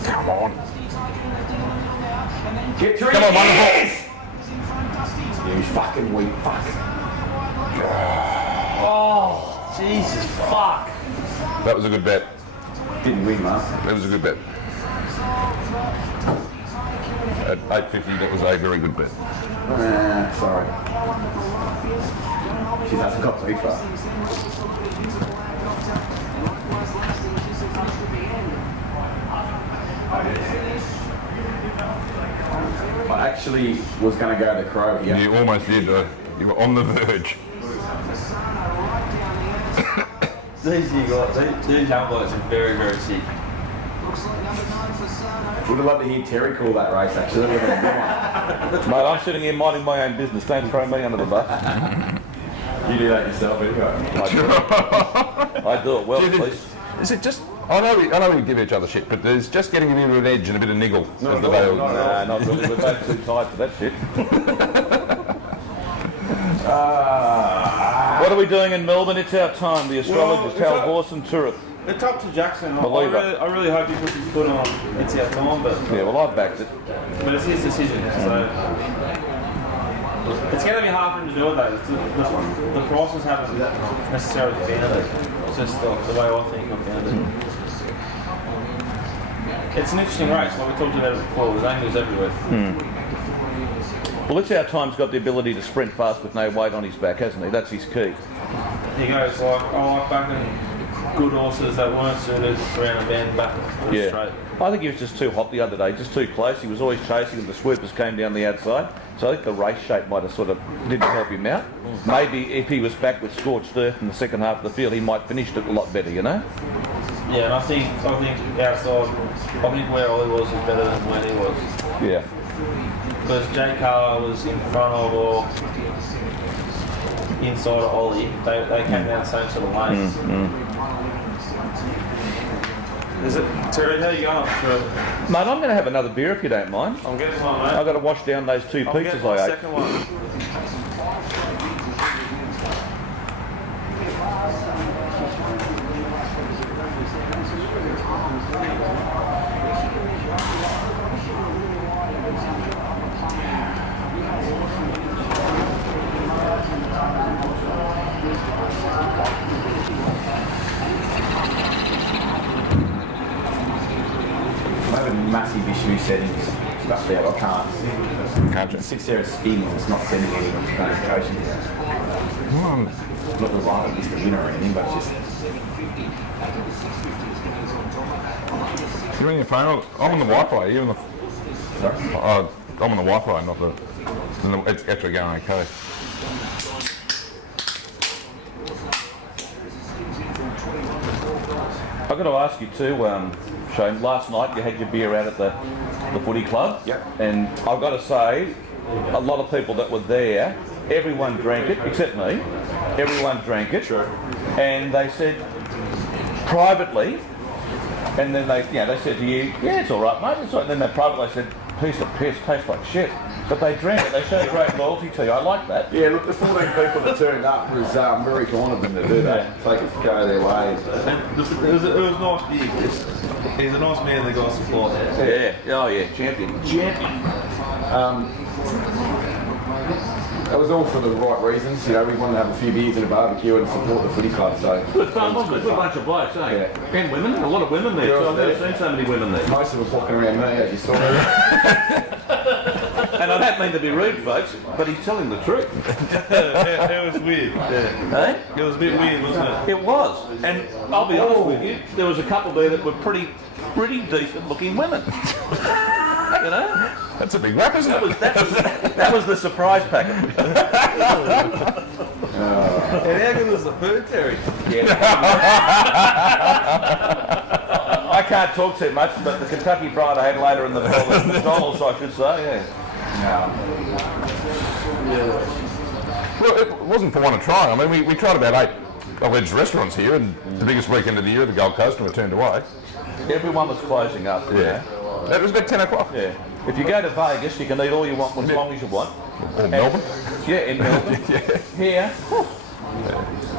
Come on. Get through. Come on, wonderful. You fucking weak fuck. Oh, Jesus, fuck. That was a good bet. Didn't win, Mark. That was a good bet. At 8.50, that was a very good bet. Sorry. She hasn't got too far. I actually was going to go to the Crow here. You almost did. You were on the verge. These young boys are very, very sick. Would have loved to hear Terry call that race, actually. That would have been a good one. Mate, I'm sitting here minding my own business. Don't throw me under the bus. You do that yourself, anyway. I do it well, Dude, please. Is it just... I know we give each other shit, but there's just getting a bit of an edge and a bit of niggle. as the day Nah, not really. We're both too tired for that shit. What are we doing in Melbourne? It's our time. The astrologist, Hal Gorson, Turret. It's up to Jackson. I Believe it. really hope he puts his foot on. It's our time, but Yeah, well, I've backed it. it's his decision. So it's going to be hard for him to do it though. The prices haven't necessarily found it. It's just the way I think I've found it. It's an interesting race, like we talked about it before. There's angles everywhere. Well, it's our time's got the ability to sprint fast with no weight on his back, hasn't he? That's his key. He goes like, I like backing good horses that weren't suited around a bend back straight. I think he was just too hot the other day, just too close. He was always chasing and the swoopers came down the outside. So I think the race shape might have sort of didn't help him out. Maybe if he was back with scorched earth in the second half of the field, he might finish it a lot better, you know? Yeah, and I think outside, I think where Ollie was better than when he was. Yeah. Because Jay Carr was in front of or inside of Ollie. They came down the same sort of lanes. Is it Terry? How you going? Mate, I'm going to have another beer if you don't mind. I'm getting one, mate. I've got to wash down those 2 I'll pizzas get my I ate. second one. I have a massive issue settings stuff there. I can't. Can't you? It sits there and spins. It's not sending any notifications. Not the one that missed the winner or anything, but it's just. You're on your phone? I'm on the Wi-Fi. You're on the... I'm on the Wi-Fi, not the... It's actually going okay. I've got to ask you too, Shane, last night you had your beer out at the footy club. Yep. And I've got to say, a lot of people that were there, everyone drank it, except me. Everyone drank it. Sure. And they said, privately, and then they said to you, yeah, it's all right, mate. It's all right. And then they privately said, piece of piss, tastes like shit. But they drank it. They showed great loyalty to you. I like that. Yeah, look, the 14 people that turned up was very kind of them to do that. Take it to go their ways. It was nice beer. He's a nice man, the guy support. Yeah. Oh yeah, champion. That was all for the right reasons. You know, we wanted to have a few beers and a barbecue and support the footy club. So Good fun, wasn't it? Good bunch of blokes, eh? Yeah. And women. A lot of women there. Girls So I've never there. seen so many women there. most of them walking around me, as you saw. And I don't mean to be rude, folks, but he's telling the truth. It was weird. Eh? It was a bit weird, wasn't it? It was. And I'll be honest with you, there was a couple there that were pretty decent looking women. You know? That's a big wrap, isn't it? That was the surprise packet. And how good was the food, Terry? I can't talk too much, but the Kentucky Fried I had later in the McDonald's, I should say, Well, it wasn't for one to try. I mean, we tried about 8 alleged restaurants here, and the biggest weekend of the year, the Gold Coast, and we turned away. Everyone was closing up. Yeah. That was about 10 o'clock. Yeah. If you go to Vegas, you can eat all you want as long as you want. Or Melbourne. Yeah, in Melbourne. Here.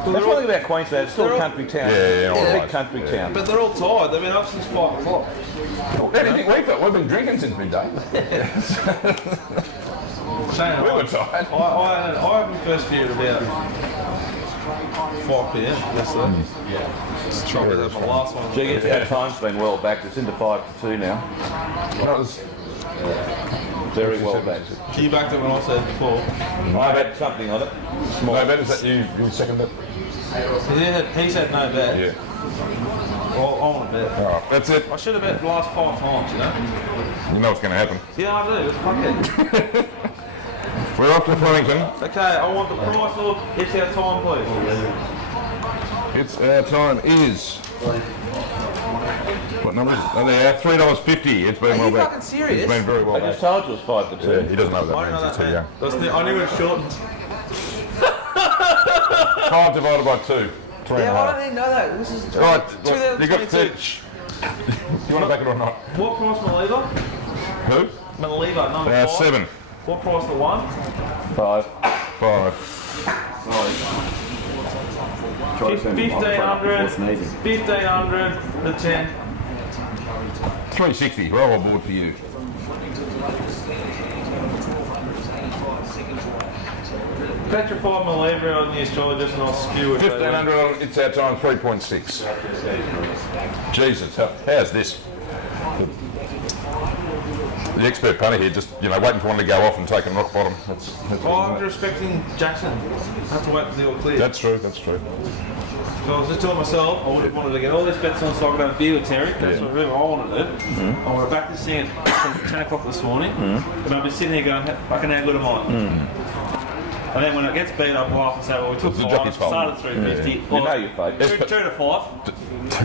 That's one thing about Queensland, it's still a country town. Yeah, It's a big alright. country town. But they're all tired. They've been up since 5 o'clock. Anything we've been drinking since midday. Shane, We were tired. I had my first beer at about 5 p.m. yesterday. Just trying to have my last one. Gee, our time's been well backed. It's into 5 to 2 now. That was Very well backed. You backed it when I said before. I've had something on it. Small. no bet. Is that you second that? He said no bet. Yeah. Well, I want to bet. All right, that's it. I should have bet the last 5 times, you know? You know what's going to happen. Yeah, I do. Fuck it. We're off to Flemington. Okay, I want the price of It's Our Time, please. It's our time is. What number is it? Oh, there, $3.50. It's been Are well you back. fucking serious? It's been very well I back. just told you it was 5 to 2. Yeah, he doesn't know what I that don't know means. that, It's too young. man. I knew it was short. 5 divided by 2. 3 and a Yeah, I half. didn't know that. This is All right, look, you got 2022. You want to back it or not? What price Maliva? Who? Maliva, number 5. 7. What price the 1? 5. 5. Try to turn the microphone before sneezing. 1500, the 10. 360. We're all on board for you. Petrified Maliva on the astrologist and I'll spew it. 1500 on It's Our Time, 3.6. Jesus, how's this? The expert punter here just, waiting for one to go off and taking rock bottom. That's I'm respecting Jackson. I have to wait until you're clear. That's true, that's true. So I was just telling myself, I would have wanted to get all these bets on so I could have a beer with Terry. That's what I wanted to do. I want to back this thing at 10 o'clock this morning. But I've been sitting here going, fucking how good am I? And then when it gets beat up, I'll have to say, well, we took It's the 5, jockey's fault. started 350. You know you're fake. 2 to 5. 2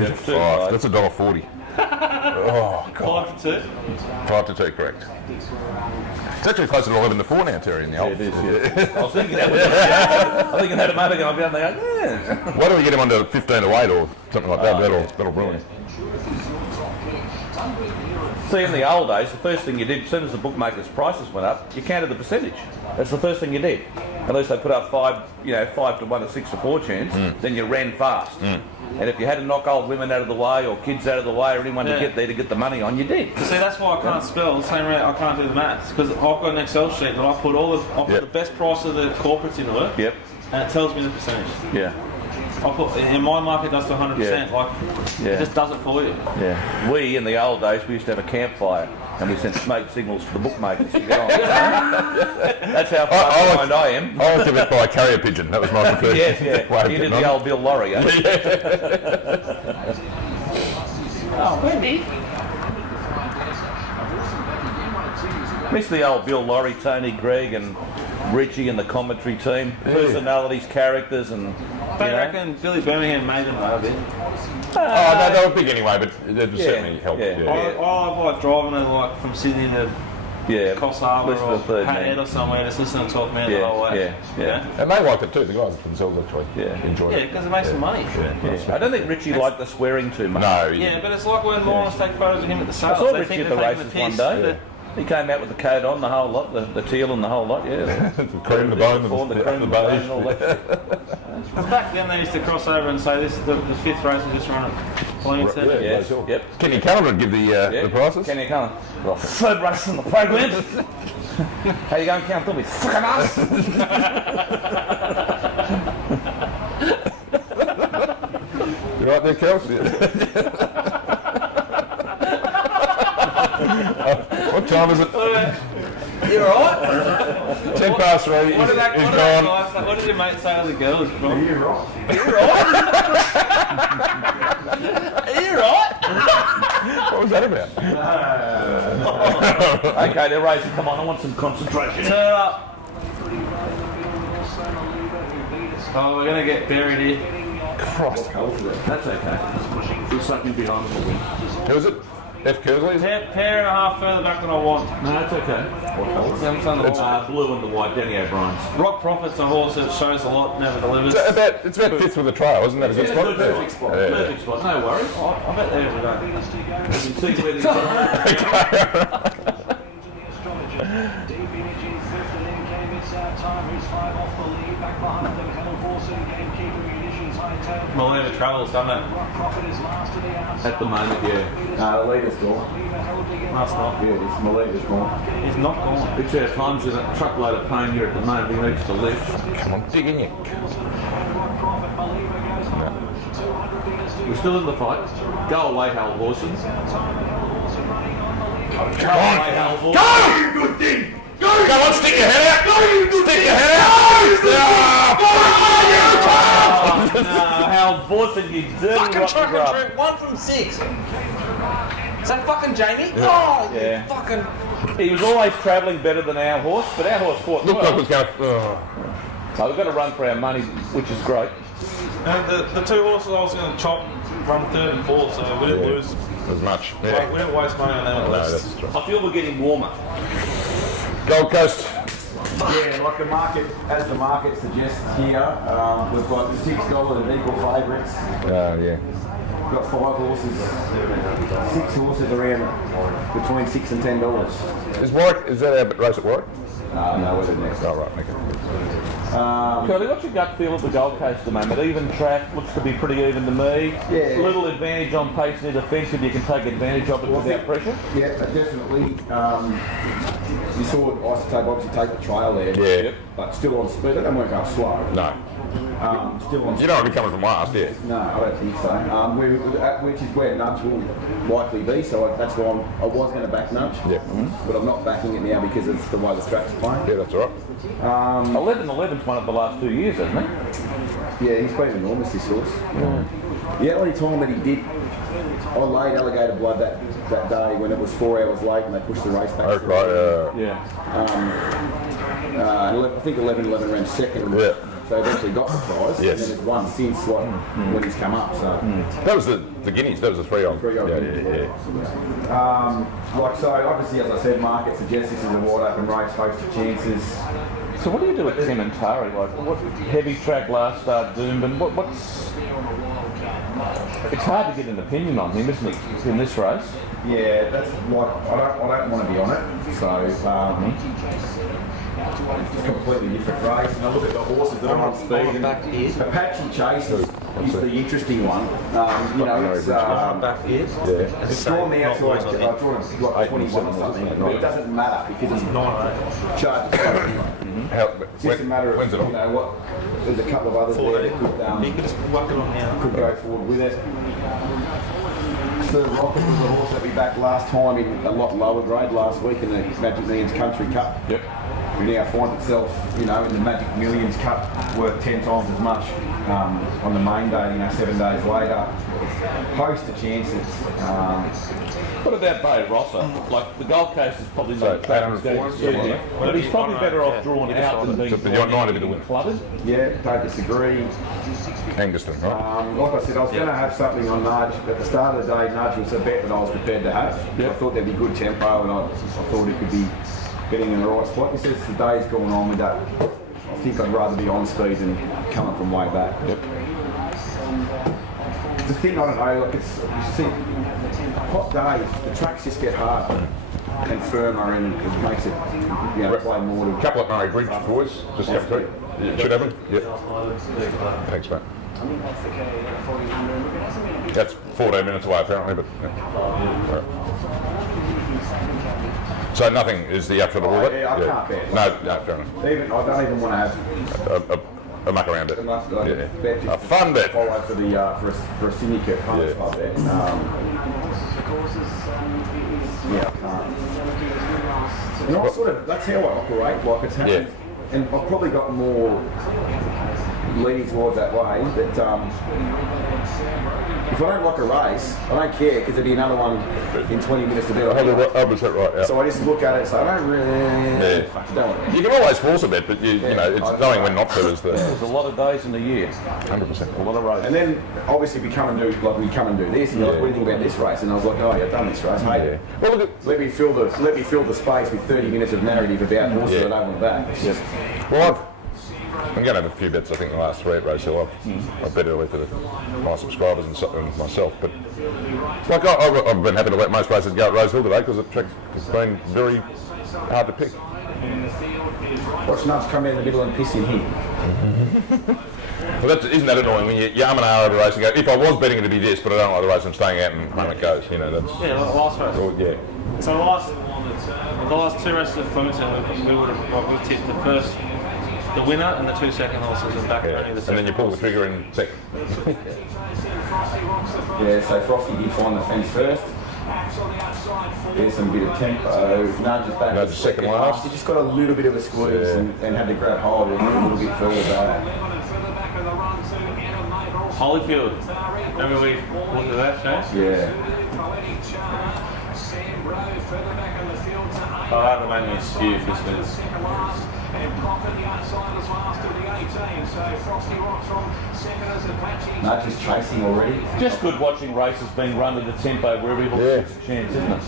to 5. That's $1.40. Oh, God. 5 to 2. 5 to 2, correct. It's actually closer to 11 to 4 now, Terry, in the old. It is, yeah. I was thinking that a moment ago. I'll be on there going, yeah. Why don't we get him under 15 to 8 or something like that? That'll ruin it. See, in the old days, the first thing you did, as soon as the bookmakers' prices went up, you counted the percentage. That's the first thing you did. Unless they put up 5 to 1 or 6 to 4 chance, then you ran fast. And if you had to knock old women out of the way or kids out of the way or anyone to get there to get the money on, you did. See, that's why I can't spell. Same way I can't do the maths because I've got an Excel sheet that I put the best price of the corporates into it. Yep. And it tells me the percentage. Yeah. I put in my market does to 100%. It just does it for you. Yeah. We in the old days we used to have a campfire and we sent smoke signals to the bookmakers to get on. That's how far behind I am. I was given by a carrier pigeon. That was my preferred Yes, way yeah. of You getting did the on. old Bill Laurie, eh? Oh, baby. Miss the old Bill Laurie, Tony Gregg and Richie and the commentary team. Personalities, characters and... I reckon Billy Birmingham made them though a bit. Oh, no, they were big anyway, but they certainly helped. yeah. Yeah. I like driving it from Sydney to Yeah, Coffs Harbour listen to or the third Hat man. Head or somewhere, just listen to talk man the whole way. Yeah. And they liked it too, the guys themselves actually. Yeah. Enjoyed Yeah, it. because it makes some money. I don't think Richie liked the swearing too much. No, Yeah, but it's like when morons take photos of him at the I sales. saw They Richie think at the they're taking races the one piss. day. He came out with the coat on, the whole lot, the teal and the whole lot, yeah. the cream, the bone, the the cream, the bone and all beige. that. Back then they used to cross over and say this is the fifth race we just run at Flemington. Yeah. Yes, sure. yep. Kenny Callan would give the prices. Kenny Cullen. Well, third race in the program. How you going, Count? Don't be fucking us. You right there, Kel? What time is it? You alright? 10 past 3. He's What did gone. what did your mate say to the girls? Are you right? Are you right? What was that about? Okay, they're racing. Come on, I want some concentration. Turn up. Oh, we're gonna get buried here. Christ. That's okay. There's something behind the win. Who was it? F. Kersley? Pair and a half further back than I want. No, that's okay. Blue and the white, Danny O'Brien's. Rock Profit's a horse that shows a lot, never delivers. It's about fifth with the trail, isn't that a good spot? Perfect spot. Yeah. Perfect spot. No worries. I bet there we go. You can see where these Well, never travels, doesn't it? at the moment, yeah. No, the leader's gone. Last night. Yeah, it's my leader's gone. He's not gone. It's our times with a truckload of pain here at the moment. He needs to lift. Come on, dig in you. We're still in the fight. Go away, Hal horses. Come on! Go! You good thing! Go! Come on, stick your head out! Go! You good stick your head out! No, Hal Borson, you dirty Fucking rotten truck grub. and 1 from 6. Is that fucking Jamie? Yeah. Oh, you Yeah. fucking... He was always travelling better than our horse, but our horse fought Looked like it well. was going. So we've got to run for our money, which is great. And the two horses I was going to chop run third and fourth, so we didn't lose. As much. Like, Yeah. we didn't waste money on them at No, least. that's true. I feel we're getting warmer. Gold Coast. Yeah, like the market, as the market suggests here, we've got $6 and equal favourites. Yeah. We've got 5 horses, 6 horses around between $6 and $10. Is that our race at Warwick? No, we're the next. Oh, right, okay. Curly, what's your gut feel at the Gold Coast at the moment? Even track, looks to be pretty even to me. Yeah. Little advantage on pace near defensive, you can take advantage of it without pressure. Yeah, definitely. You saw Isotope obviously take the trail there, Yeah. but still on speed. They don't work out slow. No. Still on You don't want to be coming from last, yeah. No, I don't think so. Which is where Nudge will likely be, so that's why I was going to back Nudge, Yeah. but I'm not backing it now because it's the way the track's playing. Yeah, that's all right. 11-11's won it the last 2 years, hasn't he? Yeah, he's been enormous, this horse. The only time that he did, I laid alligator blood that day when it was 4 hours late and they pushed the race back. Yeah. I think 11-11 ran second. Yeah. So eventually got the prize. Yes. And then it's won since when he's come up. So. That was the guineas, that was the 3-year-old. 3-year-old. Yeah. So obviously, as I said, market suggests this is a wide open race, host of chances. So what do you do at Kementari? Like, what heavy track last start doomed, and what's? It's hard to get an opinion on him, isn't it, in this race? Yeah, that's like I don't want to be on it. So it's a completely different race. And I look at the horses that are on speed. And Apache Chase is the interesting one. It's drawn the outside. I drawn it like 21 or something. But it doesn't matter because it's charged. It's just a matter of When's it on? There's a couple of others there that could go forward with it. The Rocket was the horse that we backed last time in a lot lower grade last week in the Magic Millions Country Cup. Yep. Who now finds itself, in the Magic Millions Cup worth 10 times as much. on the main day, 7 days later. Host of chances. What about Bay Rossa? Like, the Gold Coast is probably So, not track as good as 840, Sydney, but he's probably better off drawn out than being So, but you're 90 to win. flooded. Yeah, don't disagree. Anguston, right? Like I said, I was going to have something on Nudge. At the start of the day, Nudge was a bet that I was prepared to have. Yep. I thought there'd be good tempo, and I thought it could be getting in the right spot. As the day's gone on with that, I think I'd rather be on speed than coming from way back. Yep. The thing, I don't know, like it's, you see, hot days, the tracks just get harder and firmer, and it makes it, play more to... Couple at Murray Bridge, boys. Just come through. It should happen. Yep. Thanks, mate. That's 14 minutes away, apparently, but... Yeah. Right. So nothing is the upshot of all that? Yeah, I can't bet. No, fair enough. I don't even want to have... A muck around it. Bet A fun bet. Follow for the for a syndicate kind of spot bet. Yeah, I can't. And I sort of, that's how I operate. Like it's happened, and I've probably got more leaning towards that way. That if I don't like a race, I don't care because there'll be another one in 20 minutes to do it. 100% right. Yeah. So I just look at it and say, I don't really. Don't. You can always force a bet, but you know, it's knowing when not to is the. There's a lot of days in the year. 100%. A lot of races. And then obviously we come and do this, and you're like, what do you think about this race? And I was like, oh, yeah, I've done this race. Hey, Well, look at, let me fill the space with 30 minutes of narrative about horses that I don't want back. It's just, well, I'm going to have a few bets, I think, the last 3 at Rosehill. I've bet early for my subscribers and myself. But like I've been happy to let most races go at Rosehill today because the track's been very hard to pick. watch Nuts come in the middle and piss in here. Well, isn't that annoying when you arm and hour at a race and go, if I was betting it to be this, but I don't like the race, I'm staying out and home it goes. You know, that's... Yeah, like last race. Or, yeah. So the last 2 races of Flemington, we tipped the winner and the 2 second horses, and back only the And second. then you pull the trigger in second. Yeah, so Frosty did find the fence first. There's some bit of tempo. Nudge is back. Nudge second last. He just got a little bit of a squeeze and had to grab hold of it a little bit further back. Holyfield. Remember we looked at that, Shane? Yeah. Oh, that would make me spew if this was. Nudge is chasing already. Just good watching races being run at the tempo where every horse gets a chance, isn't it?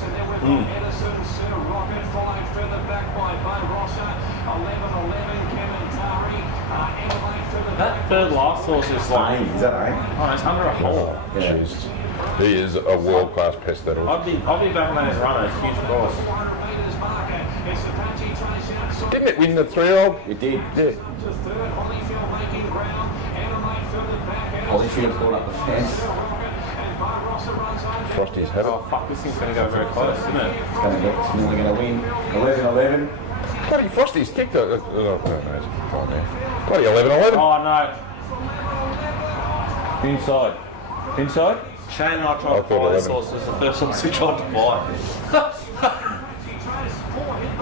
That third last horse is like, Is that right? oh, it's under a hole. Yeah. Jeez. He is a world-class pest, that horse. I'd be backing that run at a huge price. Didn't it win the 3-year-old? It did. Yeah. Holyfield's gone up the fence. Frosty's had it. Oh fuck, this thing's going to go very close, isn't it? It's nearly going to win. 11-11. Bloody Frosty's kicked it. Oh, no, it's fine there. Bloody 11-11. Oh no. Inside. Inside? Shane and I tried to thought buy this 11. horse. This is the first one we tried to buy.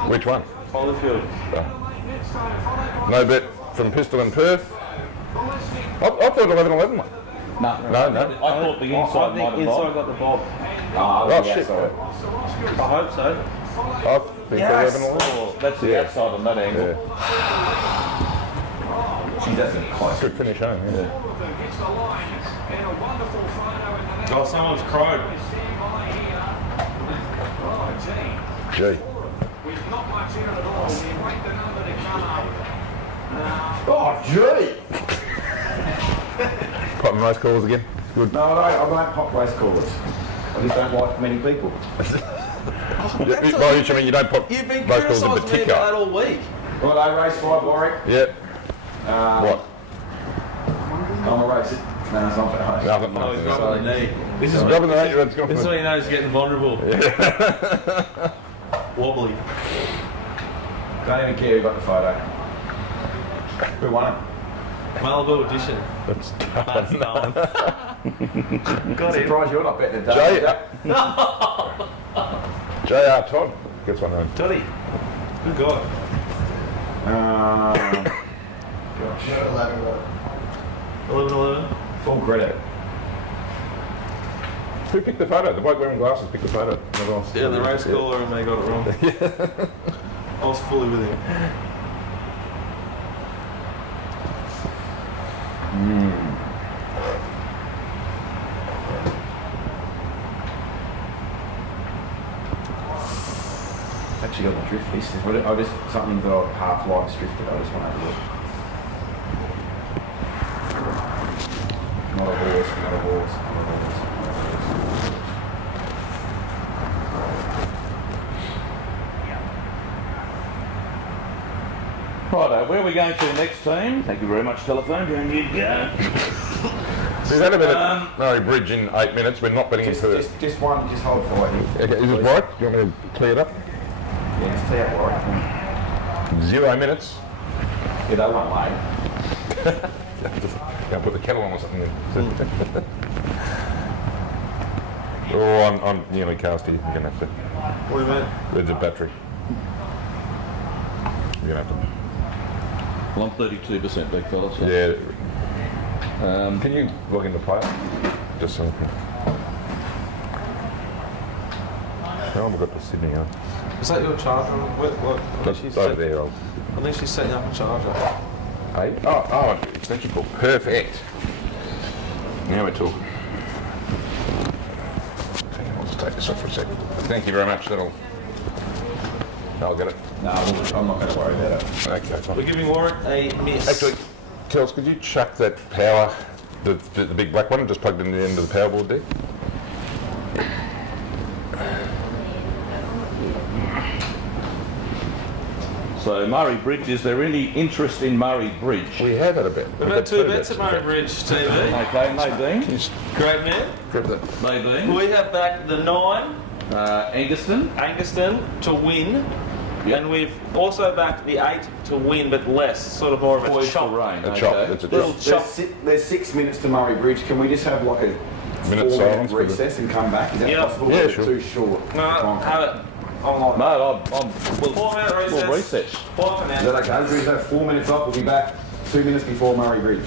Which one? Holyfield. No bet from Pistol in Perth. I thought 11-11 one. No. No. I thought the inside I might think have inside bobbed. got the bob. Oh, shit. Sorry. I hope so. I think 11-11. Oh, that's the outside on that angle. Yeah. Geez, that's a close. Good finish home, yeah. Oh, someone's crowed. Gee. Oh, gee! Pot and race calls again. Good. No, I don't pop race callers. I just don't like many people. By which I mean you don't put You've been race calls in criticising me about that particular. all week. Right, I race 5, Warwick. Yep. What? I'm a race it. No, it's not that Nothing. Oh, he's Nothing. rubbing the knee. This is Rubbing the knee, that's gone This is for when you know he's getting vulnerable. Wobbly. Don't even care who got the photo. Who won it? Malibu edition. That's That's no one. Got him. Surprised you're not betting today. J.R. Todd gets one home. Johnny. Good guy. Gosh. 11:11. Full credit. Who picked the photo? The bloke wearing glasses picked the photo. Yeah, the race caller and they got it wrong. I was fully with him. Actually got the drift this. I just something that I half like drifted. I just want to have a look. Not a horse, not a horse, not a horse, not a horse. Righto, where are we going to next, team? Thank you very much, telephone. Down you go. We've had a bit of Murray Bridge in 8 minutes. We're not betting into the... Just one, just hold fire here. Okay, is it right? Do you want me to clear it up? Yeah, just tee up right. 0 minutes. Yeah, that one late. I'll put the kettle on or something. Oh, I'm nearly cast here. You're going to have to... What do you mean? There's a battery. You're going to have to... Well, I'm 32%, big fella. So. Yeah. Can you log into PlayUp? Just so I can... Oh, we've got the Sydney on. Is that your charger? What? Over there. I think she's setting up a charger. Hey? Oh, extension cord. Perfect. Now we're talking. Hang on, I'll just take this off for a second. Thank you very much. I'll get it. No, I'm not going to worry about it. Okay, fine. We're giving Warwick a miss. Actually, Kels, could you chuck that power, the big black one, and just plug it in the end of the power board there? So Murray Bridge, is there any interest in Murray Bridge? We have had a bet. We've had 2 bets at Murray Bridge TV. Okay, Nadine. Great man. Grab that. Nadine. We have back the 9, Angaston. to win. Yep. And we've also backed the 8 to win, but less, sort of more of a Poised chop. for rain. A chop. Okay. It's a Little chop. chop. There's 6 minutes to Murray Bridge. Can we just have like a Minute 4-minute silence for the- recess and come back? Is that Yeah. possible? Yeah, Or is it sure. too short? No, Time? have it. I'm like, No, we'll 4-minute recess. we'll recess. 4 for now. Is that okay? We'll just have 4 minutes off. We'll be back 2 minutes before Murray Bridge.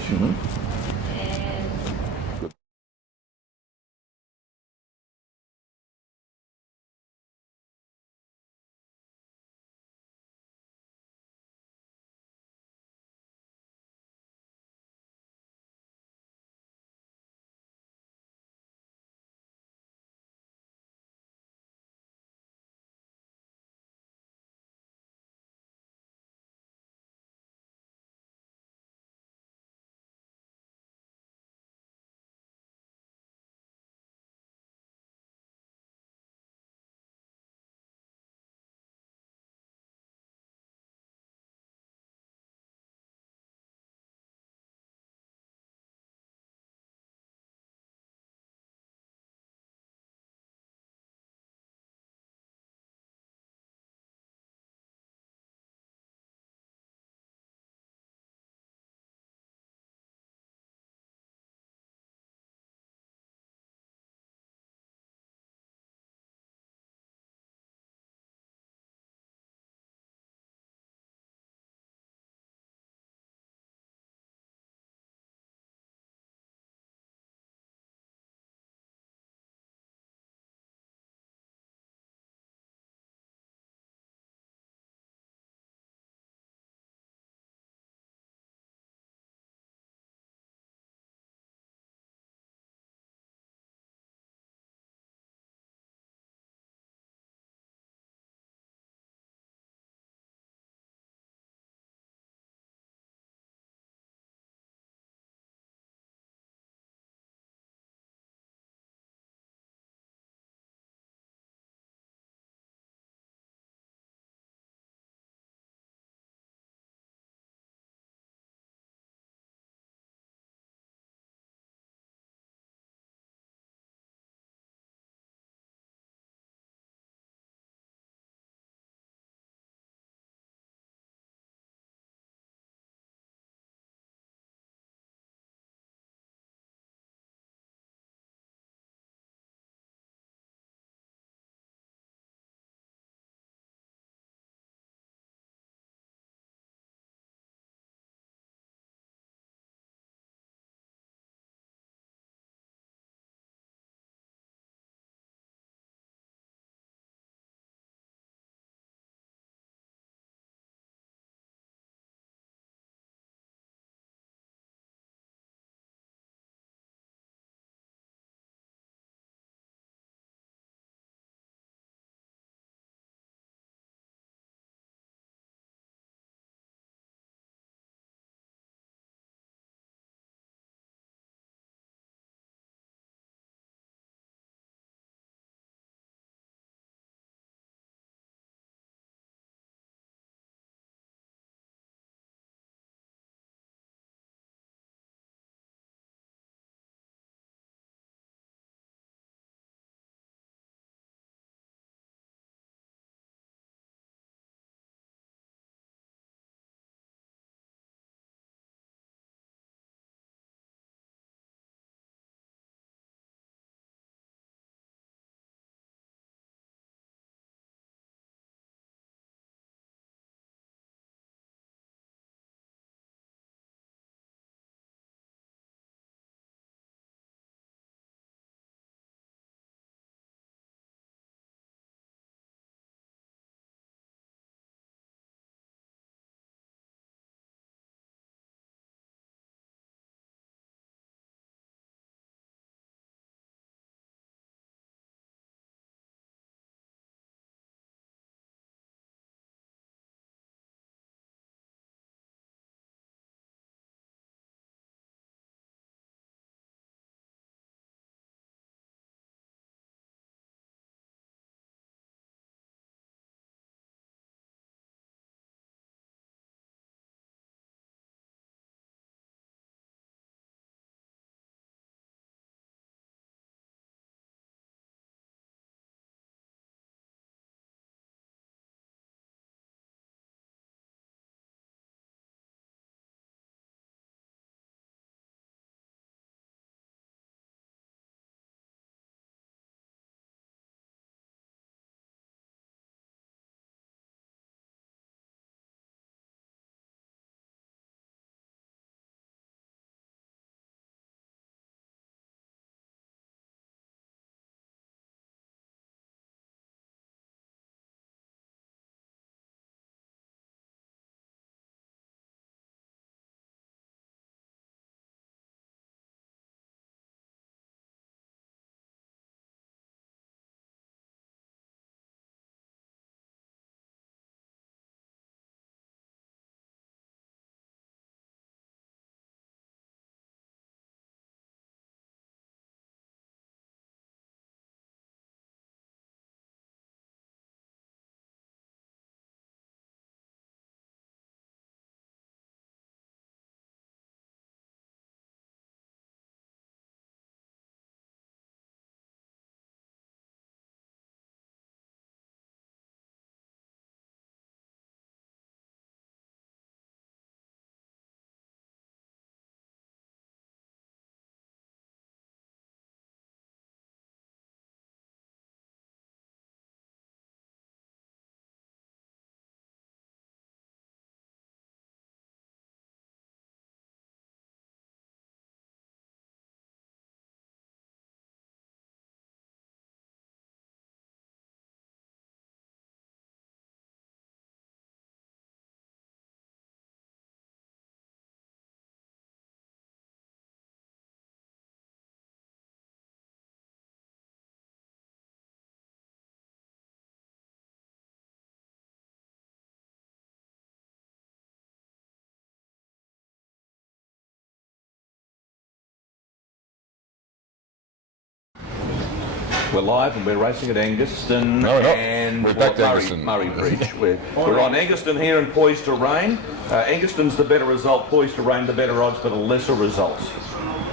We're live and we're racing at Angaston No, we're not. and We're back to Murray, Angaston. Murray Bridge. We're on Angaston here and poised to rain. Angaston's the better result, poised to rain the better odds, but a lesser result.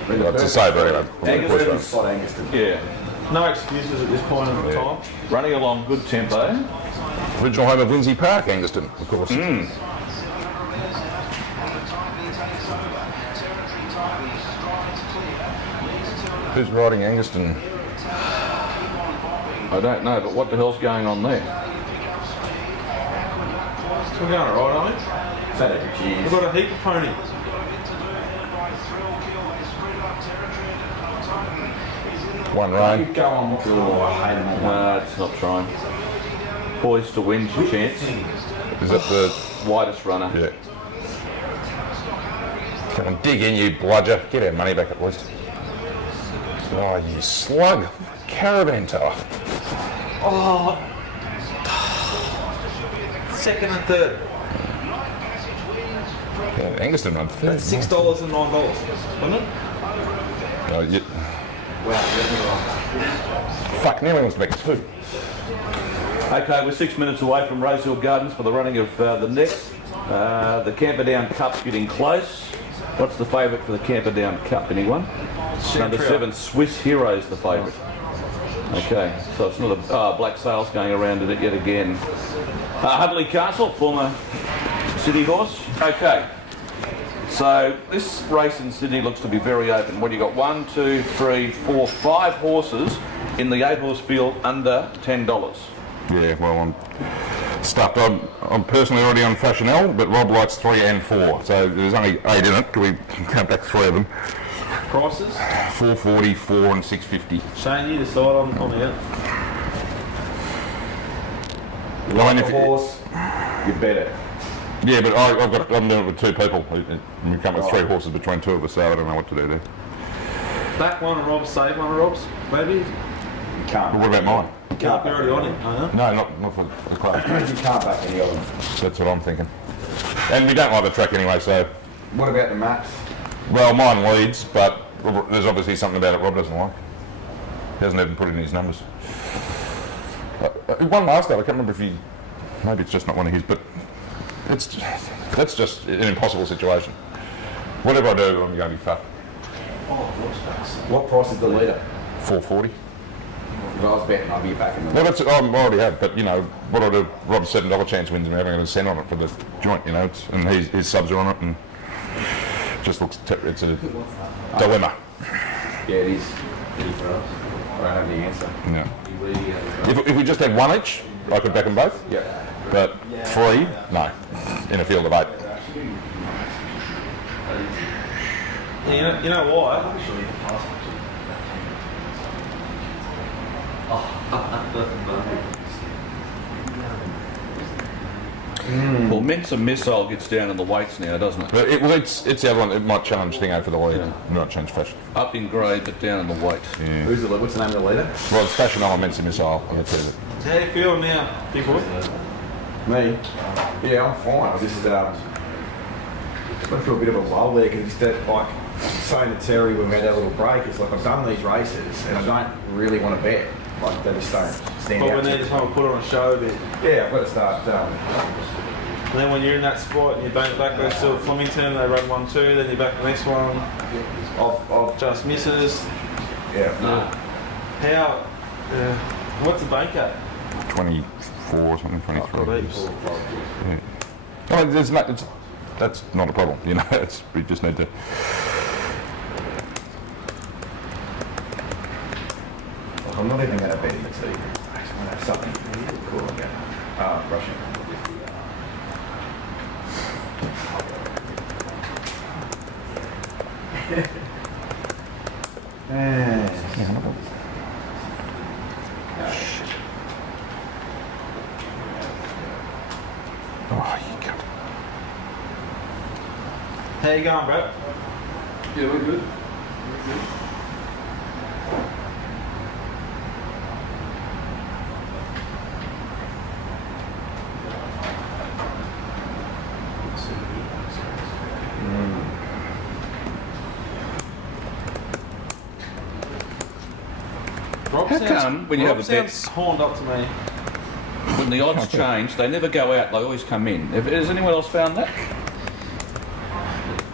That's a saver anyway. Angaston, Spot Angaston. yeah, No excuses at this point in time. running along good tempo. Original home of Lindsay Park, Angaston, of course. Who's riding Angaston? I don't know, but what the hell's going on there? We're going alright, aren't we? Saturday, We've got a heap of pony. One rain. Go on to Hayden. No, it's not trying. Poised to win's your chance. Is that the... Widest runner. Yeah. Come on, dig in, you bludger. Get our money back at least. Oh, you slug. Caravan tower. Oh. Second and third. Yeah, Angaston run third. That's $6 and $9, wasn't it? Oh, yeah. Fuck, nearly wants to make two. Okay, we're 6 minutes away from Rosehill Gardens for the running of the next. The Camperdown Cup's getting close. What's the favourite for the Camperdown Cup, anyone? Number 7, Swiss Hero's the favourite. Okay, so it's not a black sails going around in it yet again. Hudley Castle, former City horse. Okay, so this race in Sydney looks to be very open. What do you got? 1, 2, 3, 4, 5 horses in the 8-horse field under $10. Yeah, well, I'm stuffed. I'm personally already on Fashionelle, but Rob likes 3 and 4. So there's only 8 in it. Can we count back 3 of them? Prices? 440, 4 and 650. Shane, you decide. I'm out. Well, and if Horse, you bet it. yeah, but I'm doing it with 2 people. We come with 3 horses between 2 of us, so I don't know what to do there. Back one of Rob's, save one of Rob's, maybe. You can't. But what about mine? You can't You're back already on him, aren't you? No, not for the club. You can't back any of them. That's what I'm thinking. And we don't like the track anyway, so... What about the maps? Well, mine leads, but there's obviously something about it Rob doesn't like. He hasn't even put it in his numbers. One last though, I can't remember if he... Maybe it's just not one of his, but that's just an impossible situation. Whatever I do, I'm going to be fucked. What price is the leader? 440. If I was betting, I'd be back in the Well, that's I already have, but you know what I do. Rob's $7 chance wins, and we're having a cent on it for the joint, you know, and his subs are on it, and it just looks. It's a dilemma. Yeah, it is. I don't have the answer. Yeah. If we just had one each, I could back them both. Yeah. But 3, no, in a field of 8. Yeah, you know why? Well, Mensa Missile gets down in the weights now, doesn't it? But it's the other one. It might challenge Thingo for the lead. It might change fashion. Up in grade, but down in the weight. Yeah. Who's the what's the name of the leader? Well, it's fashion on Mensa Missile. I'm going to tell you. How do you feel now, big boy? Me? Yeah, I'm fine. I just went through a bit of a lull there because instead, like saying to Terry when we had that little break, it's like I've done these races and I don't really want to bet. Like they just don't stand But out. we need to come and put on a show a bit. Yeah, I've got to start. And then when you're in that spot and you don't back those still at Flemington, they run 1-2, then you back the next one, I've just misses. yeah. How, what's the bank at? 24 or something, 23. Got heaps. Yeah. I mean, that's not a problem, you know. We just need to. I'm not even going to bet in the tea. I just want to have something cool again. Russian. Oh, you cunt. How you going, bro? Yeah, we're good. Rob? How come when you have a bet, sounds horned up to me. when the odds change, they never go out, they always come in? Has anyone else found that?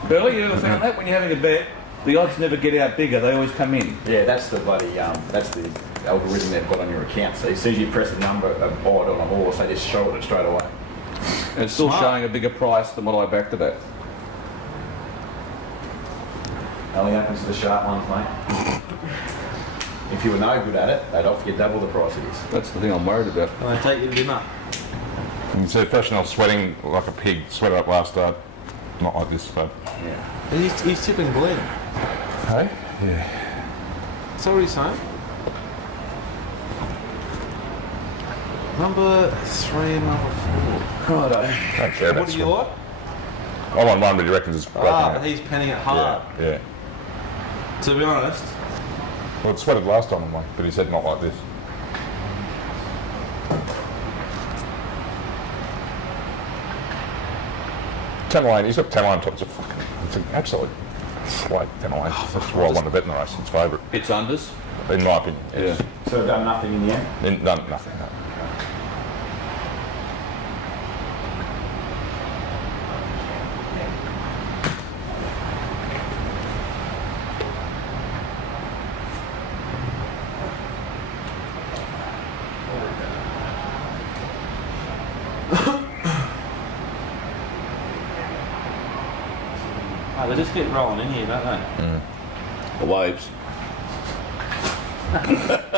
Billy, you ever found that? When you're having a bet, the odds never get out bigger, they always come in. Yeah, that's the bloody, that's the algorithm they've got on your account. So as soon as you press a number, an odd on a horse, they just show it straight away. And it's still showing a bigger price than what I backed it at. Only happens to the sharp ones, mate. If you were no good at it, they'd offer you double the price it is. That's the thing I'm worried about. Can I take you to dinner? You see Fashionel sweating like a pig, sweated up last start. Not like this, but. Yeah. He's tipping Glenn. Hey? Yeah. Is that what he's saying? Number 3 and number 4. Righto. I don't care about What do you like? I'm on one, but he reckons it's broken. But he's penning it hard. Yeah. To be honest, Well, it sweated last time on one, but he said not like this. Tenline, he's got Tenline top. It's an absolute slate, Tenline. That's why I won the bet in the race. It's favourite, It's unders. in my opinion. Yeah. So they've done nothing in the end? Nothing. No. they just get rolling in here, don't they? The waves.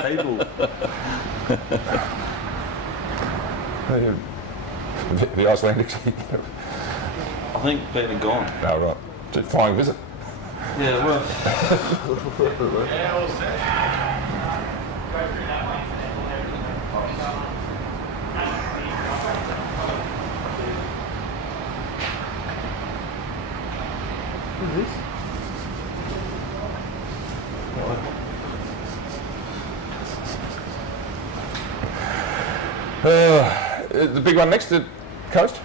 People. The Icelandics. I think Peter gone. No, right. Just flying visit. Yeah, well. Who's this? The big one next to Coast?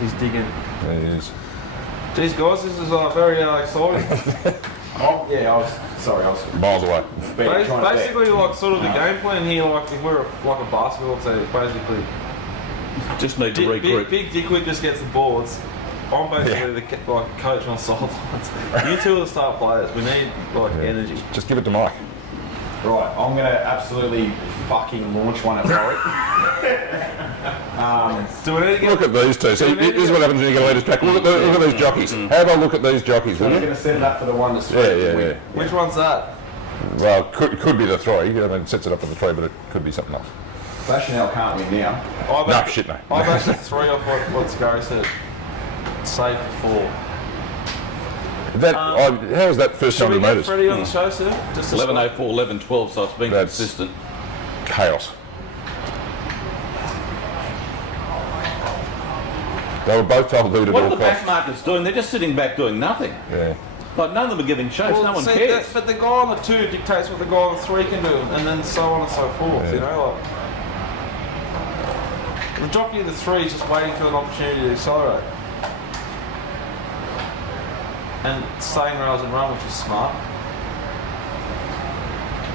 He's digging. There he is. Geez, guys, this is very exciting. Oh, yeah, I was Miles away. Basically, like, sort of the game plan here, like, if we're like a basketball team, basically. Just need to regroup. Big Dickwick just gets the boards. I'm basically the coach on sidelines. You two are the star players. We need energy. Just give it to Mike. Right, I'm going to absolutely fucking launch one at Warwick. Do we need to get? Look at these two. See, this is what happens when you get a leaders track. Look at these jockeys. Have a look at these jockeys, I'm will going you? to set it up for the one that's Yeah. Which one's that? Well, could be the 3. I mean, it sets it up for the 3, but it could be something else. Fashionel can't win now. No, shit, no. I've actually 3 off what Scary said. Safe for 4. How was that first Should 100 we get metres? Freddie on the show soon? Just 11.04, 11.12, so it's been That's- consistent. Chaos. They were both told who to What are do the a back cost. markets doing? They're just sitting back doing nothing. Yeah. Like, none of them are giving chase, no one cares. But the guy on the 2 dictates what the guy on the 3 can do, and then so on and so forth. Yeah. You know, like the jockey of the 3 is just waiting for an opportunity to accelerate and staying rails and run, which is smart.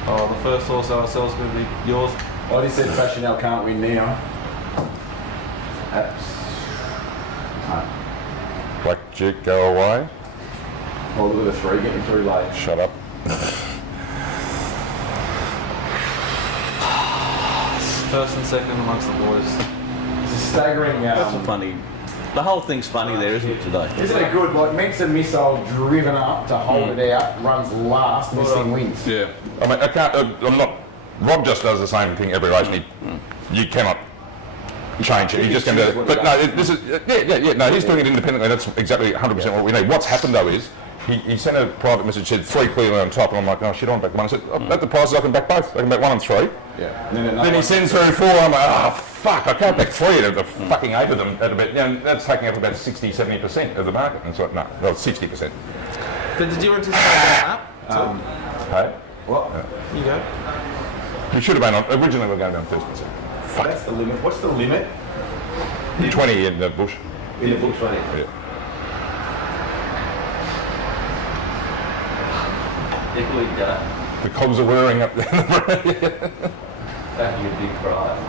Oh, the first horse ourselves is going to be yours. I just said Fashionel can't win now. Black Duke, go away. Oh, look at the 3 getting through late. Shut up. First and second amongst the boys. It's a staggering. That's a funny. The whole thing's funny there, isn't it, today? Isn't it good? Like, Mensa Missile driven up to hold it out, runs last, and this thing wins. Yeah. I mean, I can't. I'm not. Rob just does the same thing every race. And you cannot change it. You're just going to. But no, this is. Yeah. No, he's doing it independently. That's exactly 100% what we need. What's happened though is. He sent a private message, said 3 clearly on top, and I'm like, oh shit, I want to back 1. I said, at the prices I can back both. I can back 1 and 3. Yeah. Then he sends through 4, I'm like, oh fuck, I can't back 3 of the fucking 8 of them at about, that's taking up about 60-70% of the market. And it's like, no, well, 60%. But did you anticipate that? Hey? What? You go. We should have been on, originally we were going down 1st. That's the limit. What's the limit? 20 in the bush. In the book 20. Yeah. The cogs are whirring up there. That'd be a big prize.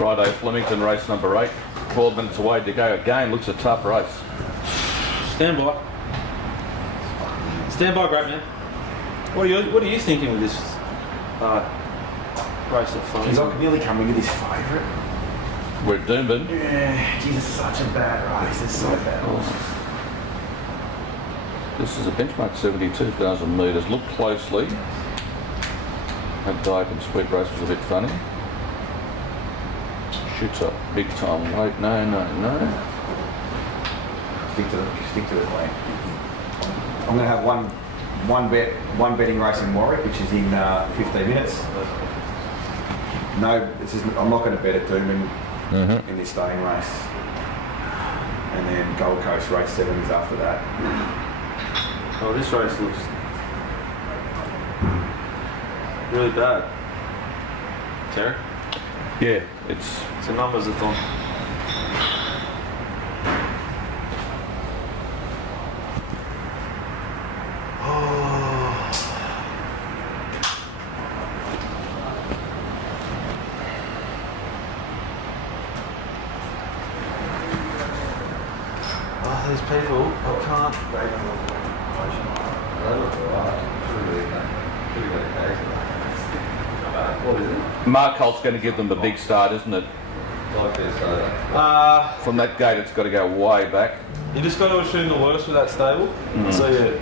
Righto, Flemington race number 8. 12 minutes away to go. Again, looks a tough race. Stand by. Stand by, great man. What are you thinking with this race of fun? He's like nearly coming with his favourite. We're at Doomben. Yeah, geez, it's such a bad race. It's so bad. This is a benchmark 72,000 metres. Look closely. That dive and sweet race was a bit funny. Shoots up big time weight. No. Stick to the plan. I'm going to have one betting race in Warwick, which is in 15 minutes. No, I'm not going to bet at Doomben in this staying race. And then Gold Coast race 7 is after that. Oh, this race looks really bad. Terry? Yeah, it's The numbers are gone. Oh, these people, I can't. Mark Holt's going to give them the big start, isn't it? From that gate, it's got to go way back. You just got to assume the worst with that stable. So yeah.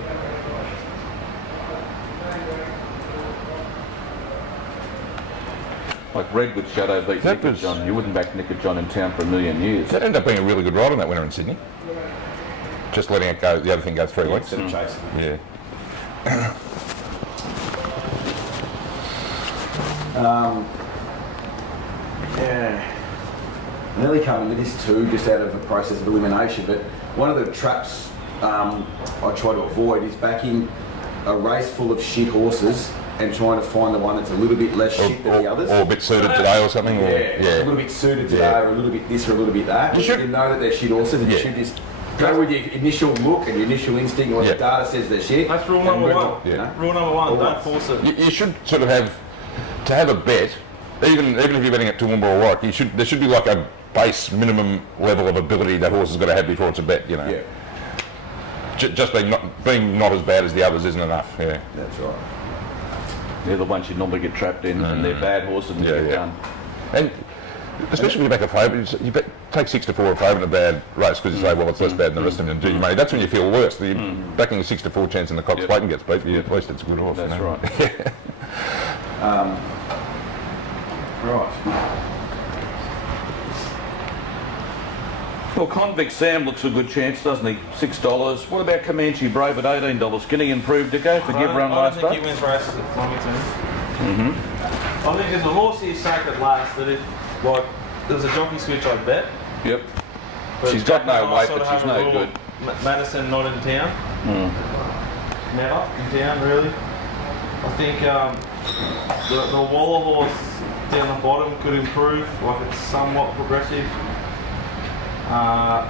Like Redwood Shadow beat That Nick was- John. You wouldn't back Nick John in town for a million years. That ended up being a really good ride on that winner in Sydney. Just letting it go, the other thing go 3 weeks. Instead of chasing. Yeah. Yeah. Nearly coming with this too, just out of a process of elimination. But one of the traps I try to avoid is backing a race full of shit horses and trying to find the one that's a little bit less shit than the others. Or a bit suited today or something. Yeah, Or, a little bit suited today, Yeah. or a little bit this, or a little bit that. You should- You know that they're shit horses, and you Yeah. should just go with your initial look and your initial instinct, what Yeah. the data says they're shit. That's rule and number move one. on, you Yeah. know? Rule number one, don't force it. You should sort of have, to have a bet, even if you're betting at Toowoomba or Warwick, there should be like a base minimum level of ability that horse has got to have before it's a bet, you know. Yeah, Just being not as bad as the others isn't enough, yeah. that's right. They're the ones you normally get trapped in, and they're bad horses and Yeah, you get yeah. done. And especially when you back a favourite, you take 6-4 a favourite in a bad race because you say, well, it's less bad than the rest of them and do your money. That's when you feel worse. Backing a 6-4 chance in the Cox Plate and gets beat, at least it's a good horse. That's you know? right. Right. Well, Convict Sam looks a good chance, doesn't he? $6. What about Comanche Brave at $18? Can he improve to go for give run I last don't up? think he wins races at Flemington. I think there's a horse here sacred last that if, like, there's a jockey switch I'd bet. Yep. But She's got no I weight, sort but of she's have a no rule good. of Madison not in town. Never in town, really. I think the Waller horse down the bottom could improve, like it's somewhat progressive. I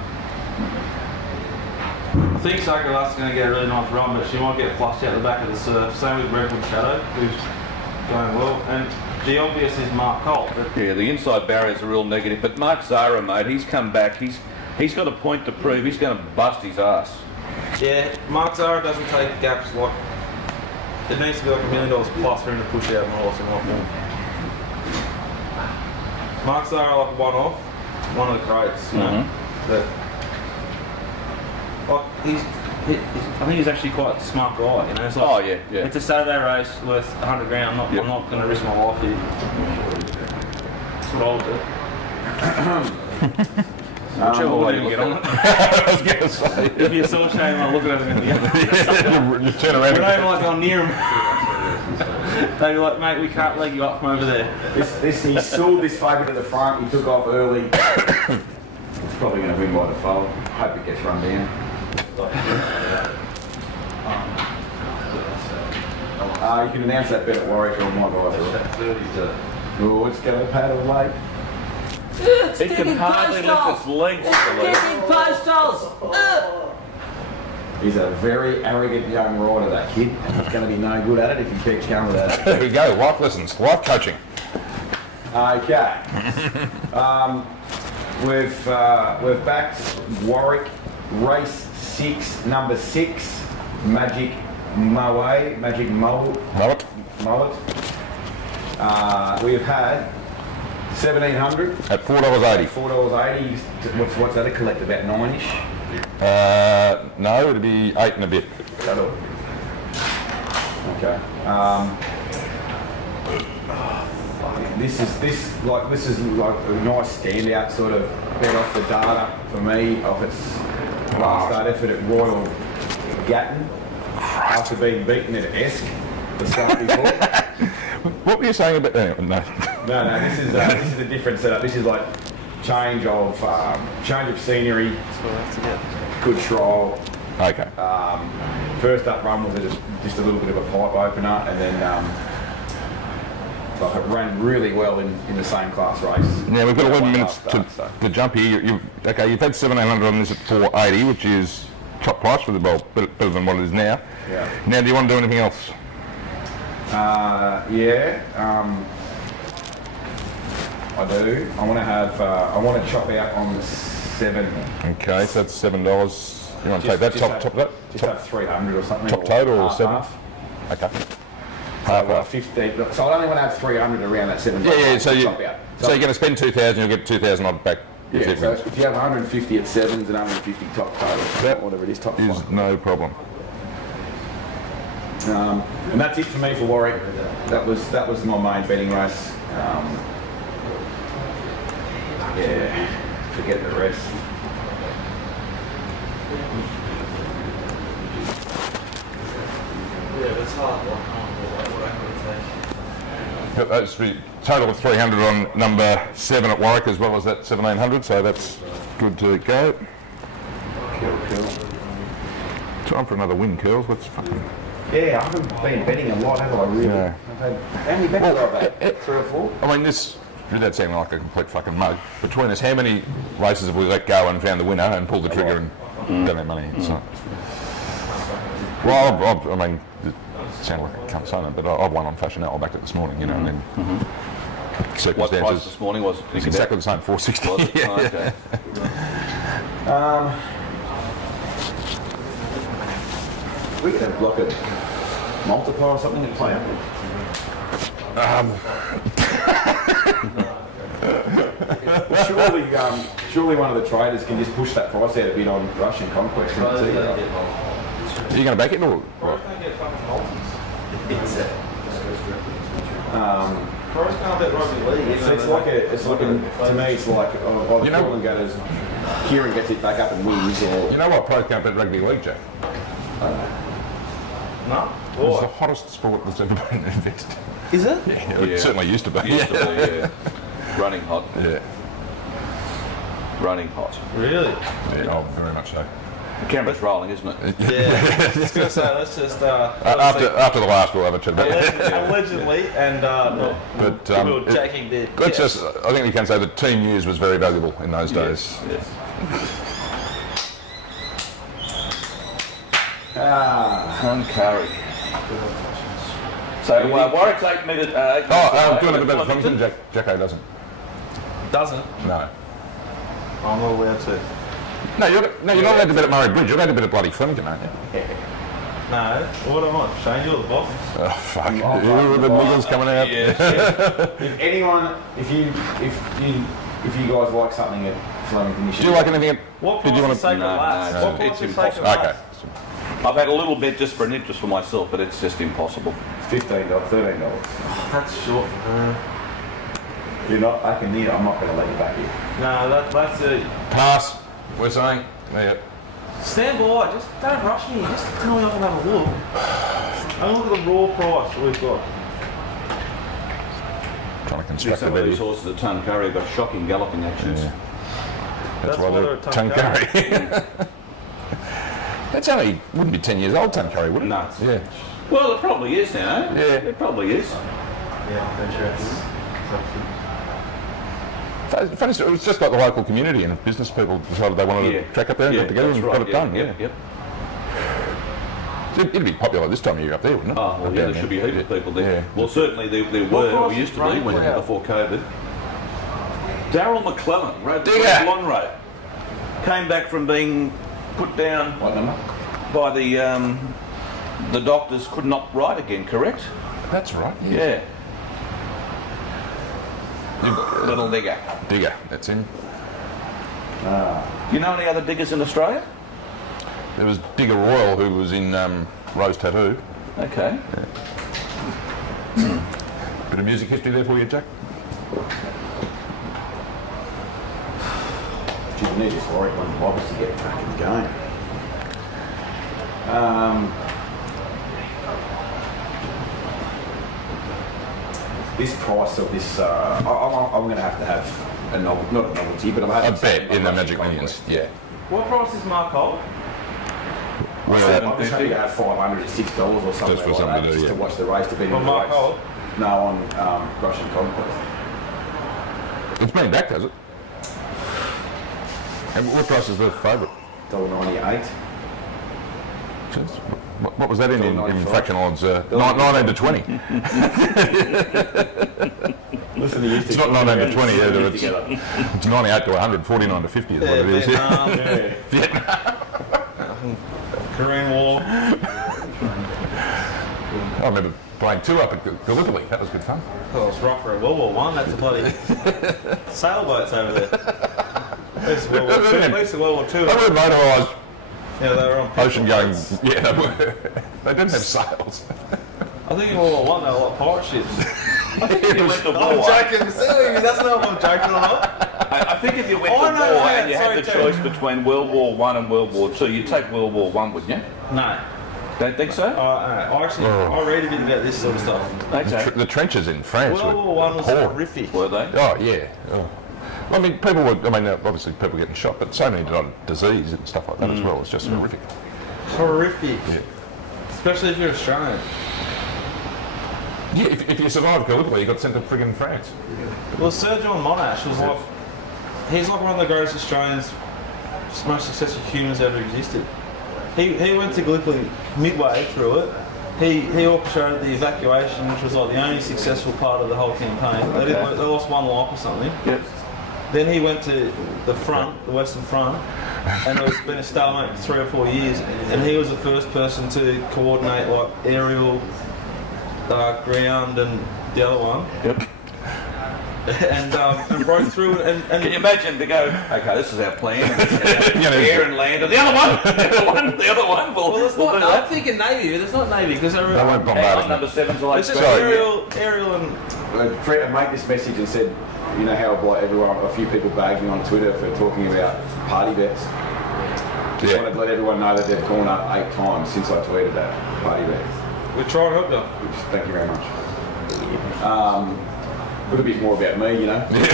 think Sacred Last's going to get a really nice run, but she might get flushed out the back of the surf. Same with Redwood Shadow, who's going well. And the obvious is Mark Colt. But Yeah, the inside barrier's a real negative. But Mark Zara, mate, he's come back. He's got a point to prove. He's going to bust his ass. yeah, Mark Zara doesn't take gaps like. It needs to be like $1 million plus for him to push out an horse and whatnot. Mark Zara like a one-off, one of the greats, you know. That, like I think he's actually quite a smart guy, you know. It's like, Oh, yeah, yeah. It's a Saturday race worth 100 grand. I'm not going to risk my life here. That's what I'll do. Whichever way you get on it. I was going to say. If you're so ashamed, I'll look at him in the eye. You turn around We're not and even like going near him. They'd be like, mate, we can't leg you up from over there. He sold this favourite to the front. He took off early. He's probably going to win by default. Hope it gets run down. You can announce that bet at Warwick or my guys. Oh, it's going to paddle late. It can hardly lift its legs. Getting postals! He's a very arrogant young rider, that kid, and he's going to be no good at it if he keeps going with that. There we go, life lessons, life coaching. Okay. We've backed Warwick, race 6, number 6, Magic Mullet. We've had 1,700 at $4.80. $4.80. What's that? A collect about 9ish. No, it'd be 8 and a bit. Okay. This is like a nice standout sort of bet off the data for me of its last start effort at Royal Gatton after being beaten at Esk the start before. What were you saying about that? No. No. This is a different setup. This is like change of scenery. Good trial. Okay. First up run was just a little bit of a pipe opener, and then it ran really well in the same class race. Now we've got 11 minutes to jump here. You've had 1,700 on this at 480, which is top price for the bowl, better than what it is now. Yeah. Now, do you want to do anything else? I do. I want to chop out on the 7. Okay, so that's $7. You want to take that top that? Just have 300 or something. Top total or half, 7? half. Okay. So 15. So I only want to have 300 around that 7. Yeah. So chop out. you're going to spend 2,000, you'll get 2,000 odd back. Yeah. So if you have 150 at 7s and 150 top total, whatever it is, top is 5. no problem. And that's it for me for Warwick. That was my main betting race. Forget the rest. Yeah, that's hard. Got those total of 300 on number 7 at Warwick, as well as that 1,700, so that's good to go. Cool. Time for another win, Curls. Let's fucking... Yeah, I haven't been betting a lot, have I, really? Yeah. How many bets have I had? 3 or 4? I mean, this, without sounding like a complete fucking mug, between us, how many races have we let go and found the winner and pulled the trigger and done that money? So. Well, I mean, it sounds like I can't say that, but I've won on Fashion Now. I backed it this morning, you know, and then circumstances. What price this morning was? It's exactly the same, 460. Was it? Yeah. Oh, okay. We could have like a multiplier or something and play up. Surely one of the traders can just push that price out a bit on Russian Conquest. Are you going to back it or what? To me, it's like Kieran gets it back up and wins, or You know what pros can't bet rugby league, Jack? No. It's the hottest sport that's ever been invented. Is it? Yeah, it certainly used to be. Yeah. Running hot. Yeah. Running hot. Really? Yeah, oh, very much so. The camera's rolling, isn't it? Yeah. I was going to say, let's just... After the last, we'll have a chat about it. Allegedly, and But we were jacking the... let's just, I think we can say that team news was very valuable in those days. Yes. Tuncurry. So Warwick's 8 metres. Doing it a bit of Flemington, Jacko doesn't. Doesn't? No. I'm not allowed to. No, you're not allowed to bet at Murray Bridge. You're allowed to bet at bloody Flemington, aren't you? No. What am I? Shane, you're the boss. Oh, fuck. You were the niggles coming out. If you guys like something at Flemington, you should. Do you like anything at... What Did you want to... take last? No, What price it's is impossible. taken Okay. last? I've had a little bit just for an interest for myself, but it's just impossible. $15, $13. That's short for her. You're not backing neither. I'm not going to let you back here. No, that's it. Pass, we're saying. Yeah. Stand by, just don't rush me, just tell me I can have a look. Have a look at the raw price we've got. Trying to construct Some a of bet these here. horses at Tuncurry have got shocking galloping actions. Yeah. That's why why they're they're a Tuncurry. That's only, wouldn't be 10 years old, Tuncurry, would it? No. Yeah. Well, it probably is now. Yeah. It probably is. Yeah, I'm sure it's Funny story, it was just like the local community and business people decided they wanted to track up there and got together and got it done. Yep. It'd be popular this time of year up there, wouldn't it? Oh, well, yeah, there should be a heap of people there. Yeah. Well, certainly there were, or used to be before COVID. Darryl McClellan, rode the Digger. long road. Came back from being put down What number? by the doctors, could not ride again, correct? That's right. Yeah. Little digger. Digger, that's him. You know any other diggers in Australia? There was Digger Royal, who was in Rose Tattoo. Okay. Bit of music history there for you, Jack. Gee, we need this lorry one to obviously get fucking going. This price of this, I'm going to have a novel, not a novelty, but I'm I having bet in the Magic Millions. Yeah. What price is Mark Holt? I'm just happy to have $506 or something Just for like something that, to do, just yeah. to watch the race, to be in the On Mark race. Holt? No, on Russian Conquest. It's been back, has it? And what price is the favourite? $1.98. What was that in $1.95. fractional odds? 19 to 20. Listen, you used to It's not 19 to 20 either. It's, together. it's 98 to 100, 49 to 50 is what it is. Korean War. I remember playing two up at Gallipoli. That was good fun. Oh, it's rough for World War One. That's a bloody sailboats over there. At least World War Two. At least World War Two. They were motorised, Yeah, they were on ocean going. boats. Yeah, they were. They didn't have sails. I think in World War One they were like pirate ships. I think if you went to I'm war, joking. That's not if I'm joking or not. I think if you went to Oh, war no, and you sorry, had the Terry. choice between World War One and World War Two, you'd take World War One, wouldn't you? No. Don't think so? I actually I read a bit about this sort of stuff. Okay. The trenches in France World were War One was poor. horrific. Were they? Oh, yeah. Oh. I mean, people were, obviously people getting shot, but so many died of disease and stuff like that as well. It's just horrific. Horrific. Yeah. Especially if you're Australian. Yeah, if you survived Gallipoli, you got sent to friggin' France. Well, Sir John Monash was like, he's like one of the greatest Australians, most successful humans ever existed. He went to Gallipoli midway through it. He orchestrated the evacuation, which was like the only successful part of the whole campaign. They lost one life or something. Yep. Then he went to the front, the Western Front, and there's been a stalemate for 3 or 4 years. And he was the first person to coordinate like aerial, ground, and the other one. Yep. And broke through it. And Can you imagine to go, okay, this is our plan, You know, air and land, and the other one, well, we'll it's do not. I'm that. thinking Navy. There's not Navy because They won't Hang on, bombard number it. 7's like it's just Sorry. aerial and. Fred made this message and said, you know how like everyone, a few people bagged me on Twitter for talking about party bets. Just wanted to let everyone know that they've gone up 8 times since I tweeted that party bets. We try and help you. Thank you very much. A little bit more about me, you know. You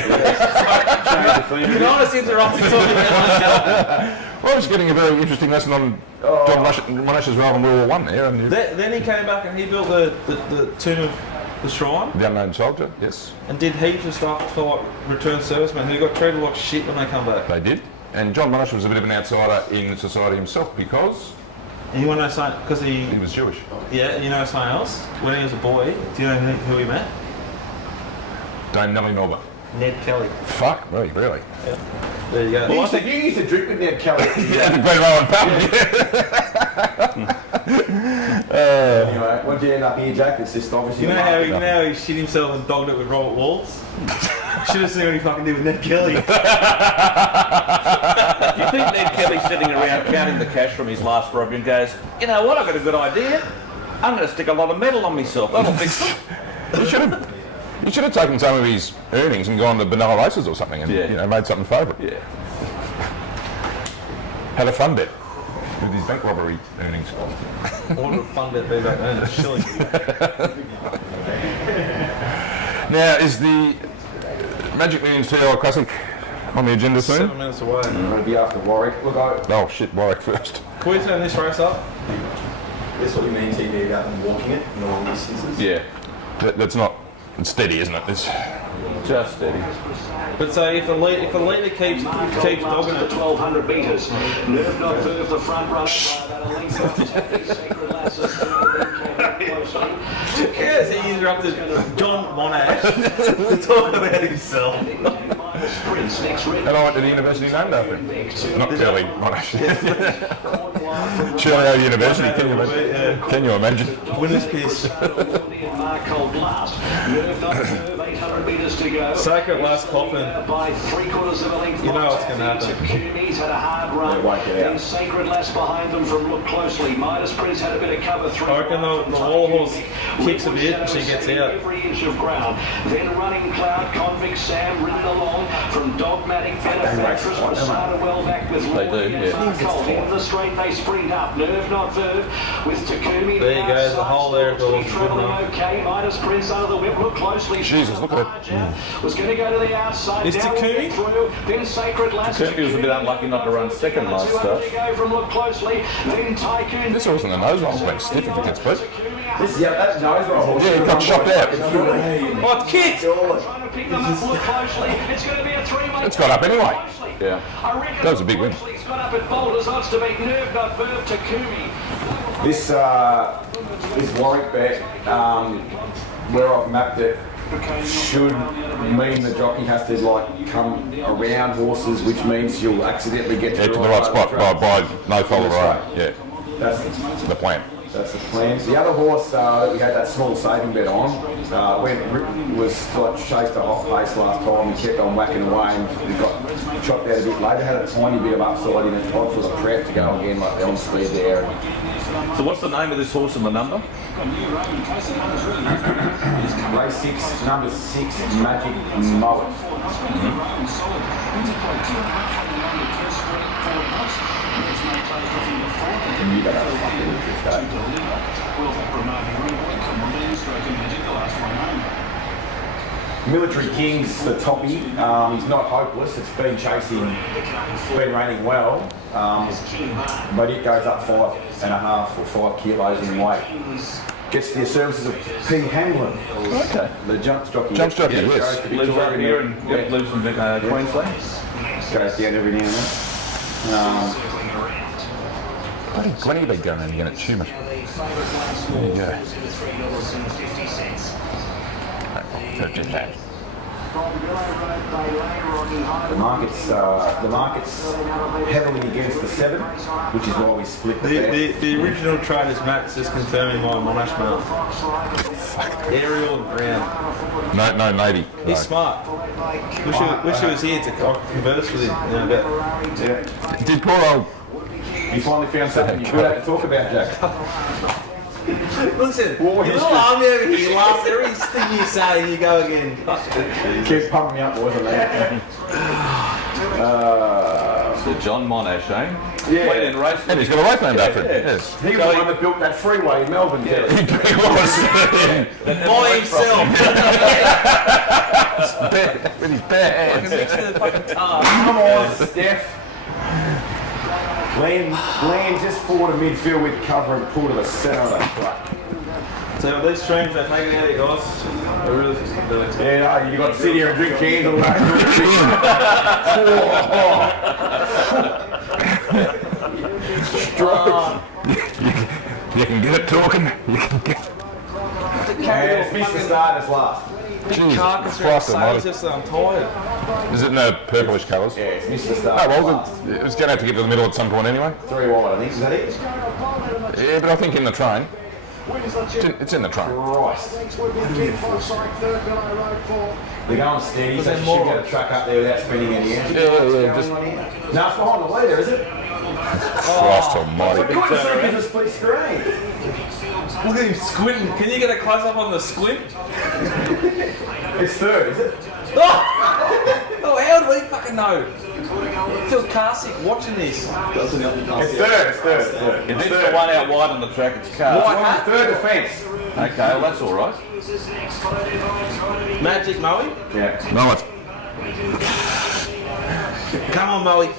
can honestly interrupt me talking about myself. Well, I was getting a very interesting lesson on John Monash's role in World War One there, and Then he came back and he built the tomb of the shrine the unknown soldier. Yes, and did heaps of stuff for like returned servicemen who got treated like shit when they come back. they did. And John Monash was a bit of an outsider in society himself because And you want to know something? Because he was Jewish. yeah, you know something else? When he was a boy, do you know who he met? Dame Nellie Melba. Ned Kelly. Fuck me, really. Yeah. There you go. You used to drink with Ned Kelly. Yeah, the Great Island Pub. Anyway, what'd you end up here, Jack? It's just obviously. You know how he shit himself and dogged it with Robert Waltz? Should have seen what he fucking did with Ned Kelly. Do you think Ned Kelly's sitting around counting the cash from his last robbery and goes, you know what, I've got a good idea. I'm going to stick a lot of metal on myself. That'll fix it. You should have taken some of his earnings and gone to Benalla Races or something and made something favourite. Yeah. Had a fun bet with his bank robbery earnings. What would a fun bet be back then? It's silly. Now, is the Magic Millions TR Classic on the agenda soon? 7 minutes away. I'm going to be after Warwick. Look, Oh shit, Warwick first. Can we turn this race up? That's what you mean TV about them walking it in all instances? Yeah. That's not It's steady, isn't it? It's Just steady. But so if a leader keeps dogging it, 1200 metres. Nerve not serve the front runner by about a length. yes, he interrupted John Monash to talk about himself. And I went to the university named after him. Not Terry Monash. Shirley University, can you imagine? Winner's piss. Sacred last coffin. By 3/4 of a length. You know what's going to happen. Takumi's had a hard run. Then Sacred Lass behind them from Look Closely. Midas Prince had a bit of cover through. I reckon the wall horse kicks a bit and she gets out. Every inch of ground. Then Running Cloud, Convict Sam ridden along from Dogmatic Benefactress was started well back with They do, yeah. Cold. In the straight they sprint up. Nerve not verve with Takumi. There you go, the hole there if it was Travelling okay. Midas Prince under the whip. Look Closely. Jesus, look at it. Was going to go to the outside. Is Takumi? Through. Then Sacred Lass. Takumi was a bit unlucky not to run second last start. From Look Closely. Then Tycoon. This wasn't the nose roll, went stiff if it gets beat. This, yeah, that nose roll. Yeah, he got shocked out. Oh, it's kicked! Trying to pick them up. Look Closely. It's going to be a 3-way. It's got up anyway. Yeah. That was a big win. He's got up at Boulders. Odds to beat Nerve Not Verve Takumi. This Warwick bet, where I've mapped it, should mean the jockey has to like come around horses, which means you'll accidentally get Yeah, to the right spot by no fault of our own. Yeah, That's the plan. That's the plan. The other horse that we had that small saving bet on, was like chased a hot pace last time and kept on whacking away and he got chopped out a bit later. Had a tiny bit of upside in it, time for the prep to go again, like on speed there. So what's the name of this horse and the number? Race 6, number 6, Magic Mullet. You got a fucking Military King's the toppy. He's not hopeless. It's been chasing, been raining well, but it goes up 5.5 or 5 kilos in weight. Gets the services of P. Hamlin. Okay. The jump jockey. Jump jockey, yes. Lives over here and lives in Queensland. Goes down every now and then. Bloody Glennie be going in again at Tumour. There you go. The market's heavily against the 7, which is why we split the bet. The original traders Matt's just confirming my Monash mouth. Aerial and ground. No, Navy. He's smart. Wish he was here to converse with him. Yeah. Did poor old... You finally found something you could talk about, Jack. Listen, your little army over here laughs at everything you say and you go again. Keep pumping me up, boys. So John Monash, eh? Yeah. Played in race. And he's got a race named after him. Yeah. Yes. He was the one that built that freeway in Melbourne. He was. By himself. With his bare hands. Next to the fucking tar. Come on, Steph. Land just forward to midfield with cover and pull to the centre of the track. So these streams, they're making it out of you guys. They're really doing. Yeah, no, you got to sit here and drink cans all You can get it talking. You can get... And it's missed the start as last. Jesus Carcass Christ are almighty. just I'm tired. Is it in the purplish colours? Yeah, it's missed the start. Oh, well, it was going to have to get to the middle at some point anyway. 3 wide, I think. Is that it? Yeah, but I think in the train. It's in the train. Christ. They're going steady, so you should get a truck up there without spinning any engine. Yeah, just... No, it's behind the leader, is it? Christ almighty. Good to see the split screen. Look at him squinting. Can you get a close up on the squint? It's 3rd, is it? Oh, how do we fucking know? Phil Carsick watching this. It's 3rd. If it's the one out wide on the track, it's cars. White hat. 3rd defence. Okay, well that's all right. Magic Moe. Yeah. No, it's... Come on, Moe.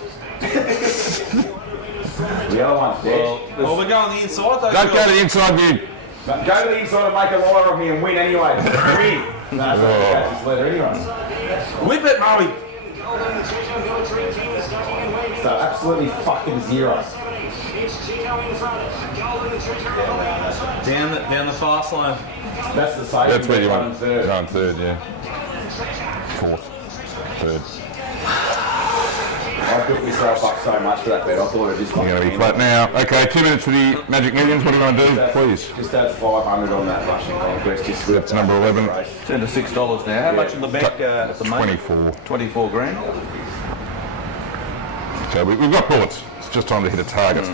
The other one's dead. Well, we're going the inside though. Don't go to the inside view. Go to the inside and make a liar of me and win anyway. Win. No, it's not catch his letter anyway. Whip it, Murray. So absolutely fucking zero. Down the fast line. That's the safety. That's where you running want third. going third, yeah. Fourth, third. I built myself up so much for that bet. I thought it just You're going to be flat now. Okay, 2 minutes for the Magic Millions. What do you want to do, please? Just have 500 on that Russian conquest. Just That's number 11. It's down to $6 now. How much in the bank at the moment? 24. 24 grand. So we've got bullets. It's just time to hit a target.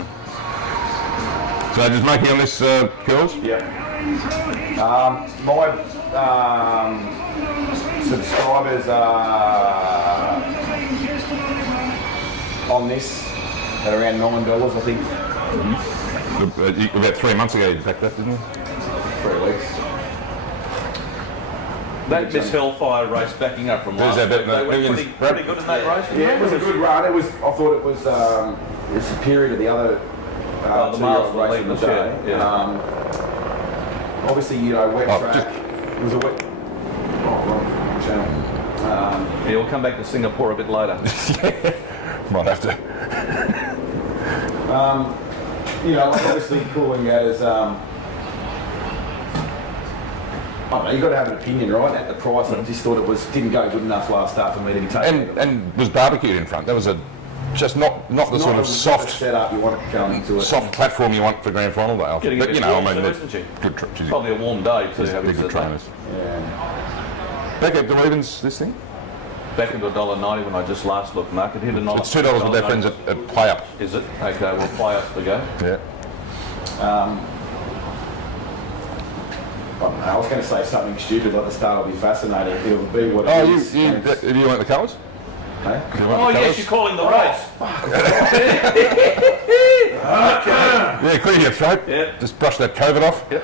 So just making on this, girls? Yeah. My subscribers are on this at around $9, I think. About 3 months ago you packed that, didn't you? 3 weeks. That Miss Hellfire race backing up from Who's last that week, bet, they went Millions? pretty good in that race. Yeah, it was a good run. I thought it was superior to the other the 2-year-old miles race of the lead, day. yeah. Obviously, you know, wet track. It was a wet. Wrong channel. Yeah, we'll come back to Singapore a bit later. Might have to. You know, obviously calling that as I don't know, you've got to have an opinion, right? At the price, I just thought it didn't go good enough last start for me to be taken. And was barbecued in front. That was just not the sort of soft setup you want to come into it. soft platform you want for grand final day. Getting But a you bit know, I warm mean, too, they're isn't she? good. She's Probably a warm day too. having big good said that. trainers. Yeah. Back up the Ravens, this thing. Back into $1.90 when I just last looked, Mark. It hit $1. It's $2 with their friends at PlayUp. Is it? Okay, well, PlayUp we go. Yeah. I don't know, I was going to say something stupid like the start will be fascinating. It'll be what Oh, it you is. want the colours? Hey? Oh, yes, you're calling the race. Yeah, clear your throat. Yeah. Just brush that COVID off. Yep.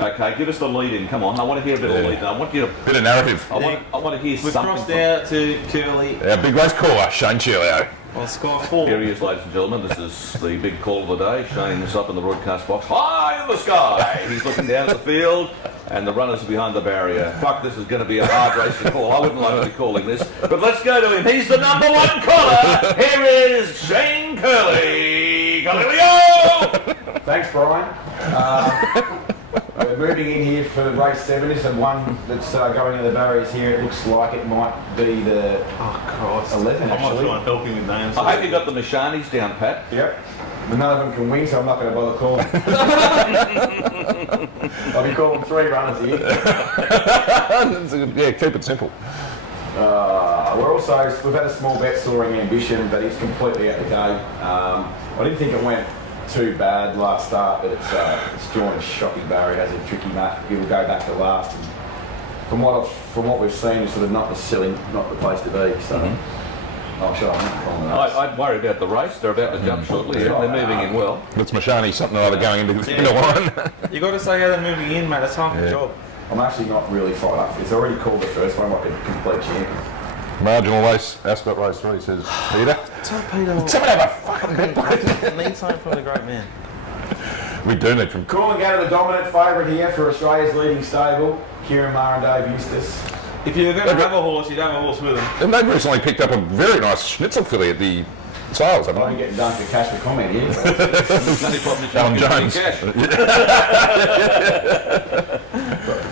Okay, give us the lead in. Come on, I want to hear a bit of the lead in. I want you to. Bit of narrative. I want to hear We've something. crossed out to Curly Our big race caller, Shane Cheerio. on score 4. Here he is, ladies and gentlemen. This is the big call of the day. Shane is up in the broadcast box, high in the sky. He's looking down at the field, and the runners are behind the barrier. Fuck, this is going to be a hard race to call. I wouldn't like to be calling this, but let's go to him. He's the number 1 caller. Here is Shane Curley. Galileo! Thanks, Brian. We're moving in here for race 7. It's the one that's going into the barriers here. It looks like it might be the 11 I'm not actually. trying to help him with names. I hope you got the Nishanis down, Pat. Yep. But none of them can win, so I'm not going to bother calling. I'll be calling 3 runners here. Yeah, keep it simple. We've had a small bet, Soaring Ambition, but he's completely out the game. I didn't think it went too bad last start, but it's drawn a shocking barrier. It has a tricky mat. It'll go back to last. And from what we've seen, it's sort of not necessarily not the place to be. So I'm sure I'm not calling that. I'd worry about the race. They're about to jump shortly. Yeah. They're moving in well. That's Mashani, something or other going into the line. You got to say how they're moving in, mate. That's half the job. I'm actually not really fired up. It's already called the first one like a complete champion. Marginal race, Ascot race 3 says, Peter. Tell Peter. Someone have a fucking bet. Need something from the great man. We do need from. Calling out of the dominant favourite here for Australia's leading stable, Kieran Maher and Dave Eustace. If you were going to have a horse, you'd have a horse with him. And they've recently picked up a very nice schnitzel filly at the sales, haven't I'm they? getting done for cash for comment here. Alan Jones.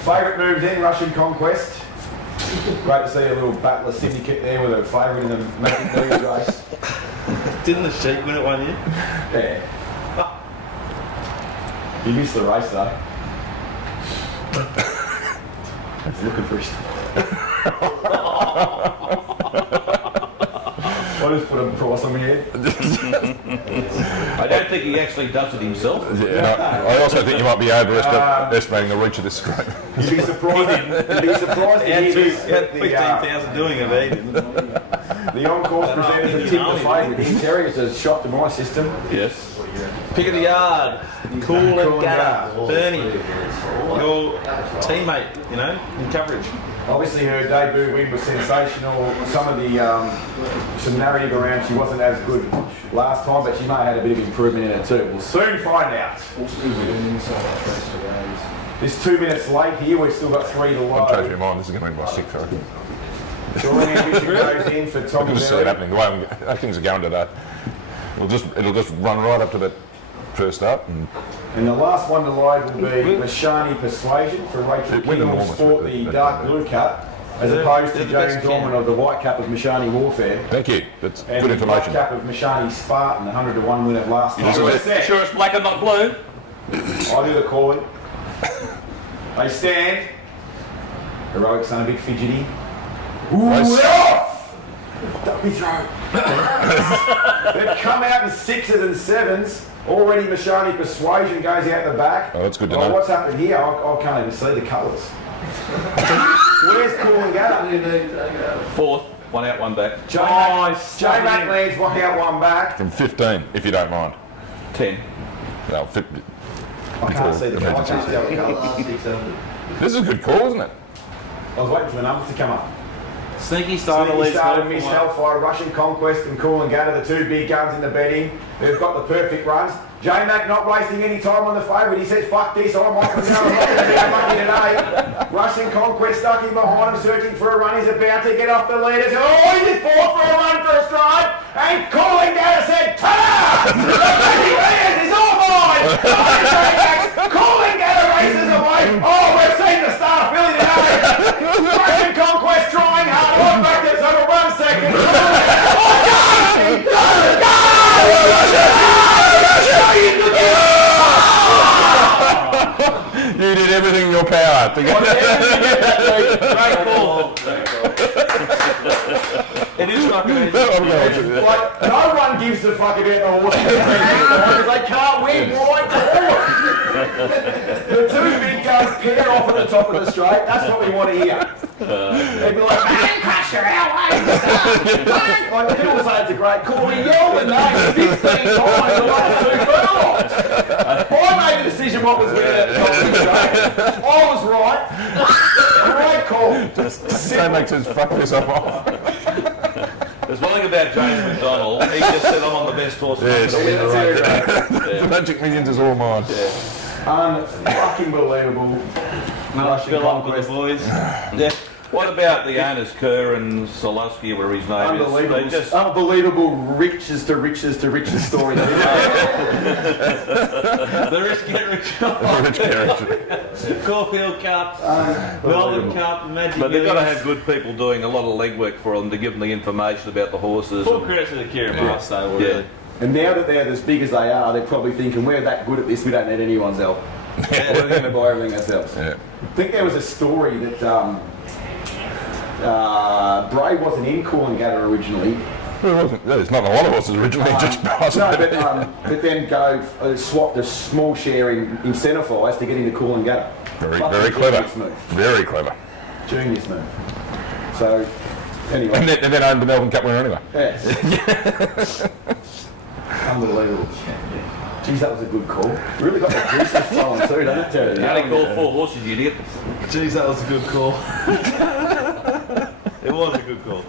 Favourite move then, Russian Conquest. Great to see a little battler syndicate there with a favourite in the Magic Millions race. Didn't the sheep win it one year? Yeah. He missed the race though. He's looking for his... I just put a price on my head. I don't think he actually does it himself. Yeah, I also think you might be overestimating the reach of this screen. You'd be surprised to hear this. He had 15,000 doing it, eh? The on-course presenters are tipped the favourite. Terry is a shock to my system. Yes. Pick of the yard. Cool and Gatter. Bernie. Your teammate, you know, in coverage. Obviously her debut win was sensational. Some of the some narrative around she wasn't as good last time, but she may have had a bit of improvement in it too. We'll soon find out. There's 2 minutes late here. We've still got 3 to I'll change load. my mind. This is going to be my 6th, I reckon. Drawing ambition goes in for I Tommy can just see it Berry. happening. The way things are going today. It'll just run right up to that first start. And the last one to load will be Mashani Persuasion for Rachel It went King will enormous, sport but the that- dark blue cap as opposed to James Dorman of the white cap of Mashani Warfare. Thank you. That's And good the black information. cap of Mashani Spartan, the 100 to 1 winner last time. Sure it's black and not blue. I do the calling. They stand. Heroic son, a bit fidgety. Ooh, Nice. they're off! Don't be thrown. They've come out in 6s and 7s. Already Mashani Persuasion goes out the back. Oh, that's good to Oh, know. what's happened here? I can't even see the colours. Where's Coolangatta? 4th, 1 out, 1 back. J-Mac lands 1 out, 1 back. From 15, if you don't mind. 10. No, 50. I can't see the colours. I Emergencies. can't see the colours. This is a good call, isn't it? I was waiting for the numbers to come up. Sneaky start Sneaky leads started, well missed for Hellfire, Russian Conquest and Coolangatta, the 2 big guns in the betting. They've got the perfect runs. J-Mac not wasting any time on the favourite. He says, fuck this, I'm off and now I'm not going to be unlucky today. Russian Conquest stuck in behind him, searching for a run. He's about to get off the leaders. Oh, he just fought for a run for a stride. And Coolangatta said, ta-da! The 50 metres is all mine! Coolangatta races away. Oh, we've seen the start of Philly today. Russian Conquest trying hard. One back, there's over 1 second. You did everything in your power to get Great call. It is fucking easy. Like, no one gives a fuck about the horse because they can't win right the horse. The 2 big guns pair off at the top of the straight. That's what we want to hear. They'd be like, man, crusher, our way. Like, people say it's a great call. We yelled the name 15 times the last 2 furlongs. I made the decision what was winning at the top of the straight. I was right. Great call. That makes us fuck this up off. There's one thing about James McDonald. He just said, I'm on the best horse. Yes. I'm gonna win the race. The Magic Millions is all mine. Unfucking believable. Russian Fill up with Conquest. the boys. Yeah. What about the owners, Kerr and Solowski, where his name is? Unbelievable, They just, unbelievable riches to riches to riches story. The rich get rich. Rich Carriage. Caulfield Cup, Melbourne Cup, Magic but they've got to Millions. have good people doing a lot of legwork for them to give them the information about the horses. Full credit to the Kieran Mars, though, Yeah. really. And now that they're as big as they are, they're probably thinking, we're that good at this, we don't need anyone's help. We're going to buy everything ourselves. Yeah. I think there was a story that Bray wasn't in Coolangatta originally. Well, it wasn't. There's not a lot of horses originally, just No, but then swapped a small share in incentivise to get into Coolangatta. very, Fucking very clever. genius move. Very clever. Genius move. So, anyway. And then owned the Melbourne Cup winner anyway. Yes. Unbelievable. Geez, that was a good call. Really got the juices flowing too, doesn't it, Terry? You only call 4 horses, you idiot. Jeez, that was a good call. It was a good call.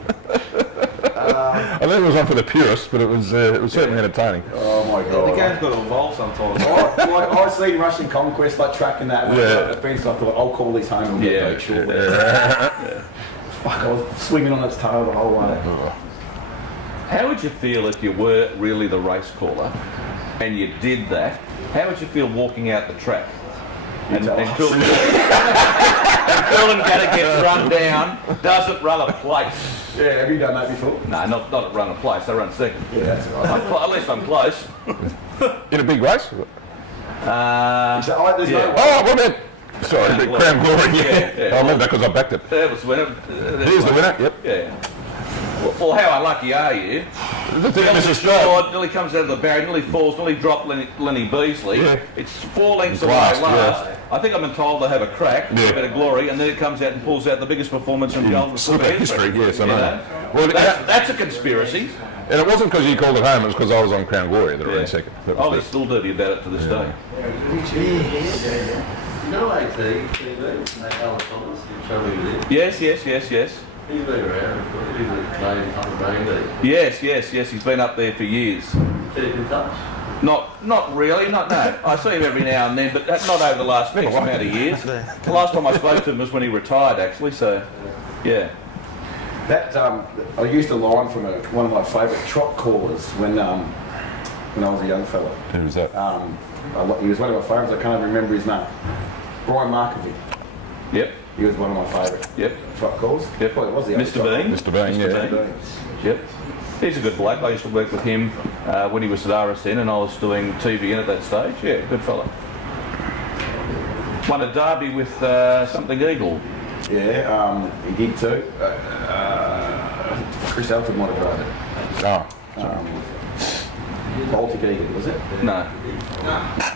I think it was one for the purists, but it was certainly entertaining. Oh my The god. game's got to evolve sometimes. I've seen Russian Conquest like tracking that Yeah. fence. I thought I'll call this home and get beat shortly. Fuck, I was swinging on its tail the whole way. How would you feel if you were really the race caller and you did that? How would you feel walking out the track? And Coolangatta gets run down, doesn't run a place. Yeah, have you done that before? No, not at run a place, I run second. Yeah, that's right. At least I'm close. In a big race? So, there's no way. Oh, what about... Sorry, Crown Crown Glory. Yeah, yeah. I remember that because I backed it. That was the winner. Here's the winner, yep. Yeah. Well, how unlucky are you? The thing is, Nearly scored, nearly comes out of the barrier, nearly falls, nearly dropped Lenny Beasley. Yeah. It's 4 lengths away Last, last. yeah. I think I'm entitled to have a crack, Yeah. a bit of glory, and then it comes out and pulls out the biggest performance in Golden Slip of history, yes, I You know. Well, That's a conspiracy. and it wasn't because you called it home, it was because I was on Crown Glory that I ran second. That was Oh, he's still dirty about it to this day. You know AT, TV, Nate Alice Thomas, you showed me with him. Yes. He's been around, he's a Canadian Hunter Bang, Yes, he's been up there for years. keep in touch. Not really. No. I see him every now and then, but not over the last X amount of years. The last time I spoke to him was when he retired, actually. So, yeah. That I used a line from one of my favourite trot callers when I was a young fella. Who was that? He was one of my favourites. I can't even remember his name. Brian Markovic. Yep. He was one of my favourite trot calls. Yep. Well, was he? Mr. Bean. Mr. Bean, yeah. Yep. He's a good bloke. I used to work with him when he was at RSN and I was doing TVN at that stage. Yeah, good fella. Won a derby with something Eagle. Yeah, he did too. Chris Alford might have drove it. Baltic Eagle, was it? No.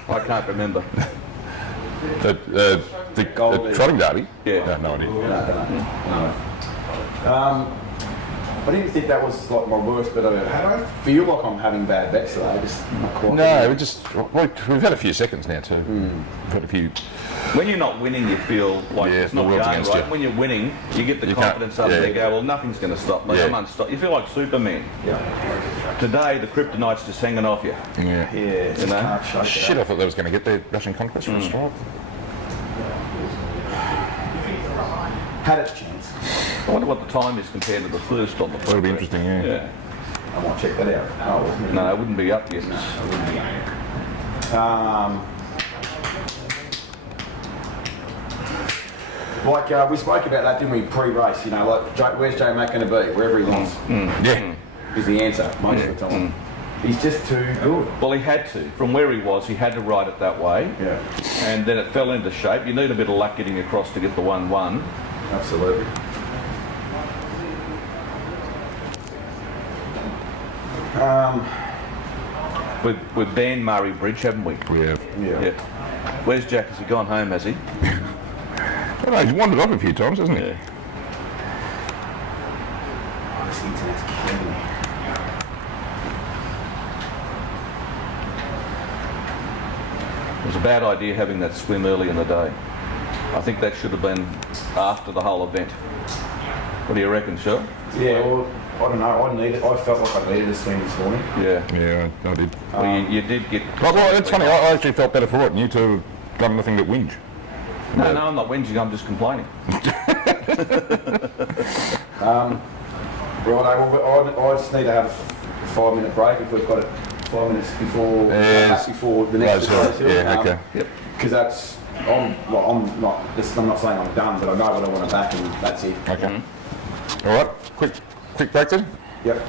I can't remember. The trotting derby? Yeah. No idea. No. I didn't think that was like my worst, but I don't feel like I'm having bad bets today. Just not quite. No, we've had a few seconds now too. We've had a few. When you're not winning, you feel like it's not the going world's right. against you. When you're winning, you get the confidence up there. Go, well, nothing's going to stop me. I'm unstoppable. You feel like Superman. Yeah. Today, the kryptonite's just hanging off you. Yeah. Yeah. You know? Shit, I thought they was going to get their Russian conquest from a strike. Had its chance. I wonder what the time is compared to the first on the That'll be interesting, yeah. I might check that out. No, it wouldn't be up yet. We spoke about that, didn't we, pre-race? You know, like, where's J Mac going to be? Wherever he wants. Yeah. Is the answer most of the time. He's just too good. Well, he had to. From where he was, he had to ride it that way. Yeah. And then it fell into shape. You need a bit of luck getting across to get the 1-1. Absolutely. We've banned Murray Bridge, haven't we? We have. Yeah. Where's Jack? Has he gone home, has he? I don't know, he's wandered off a few times, hasn't he? Yeah. It was a bad idea having that swim early in the day. I think that should have been after the whole event. What do you reckon, Shel? Yeah, well, I don't know. I felt like I needed a swim this morning. Yeah. Yeah, I did. Well, you did get... Well, it's funny, I actually felt better for it, and you two have done nothing but whinge. No, I'm not whinging, I'm just complaining. I just need to have a 5-minute break if we've got it 5 minutes before the next race. Yeah, okay. Yep. Because that's, I'm not saying I'm done, but I know what I want to back and that's it. Okay. All right, quick break then. Yep.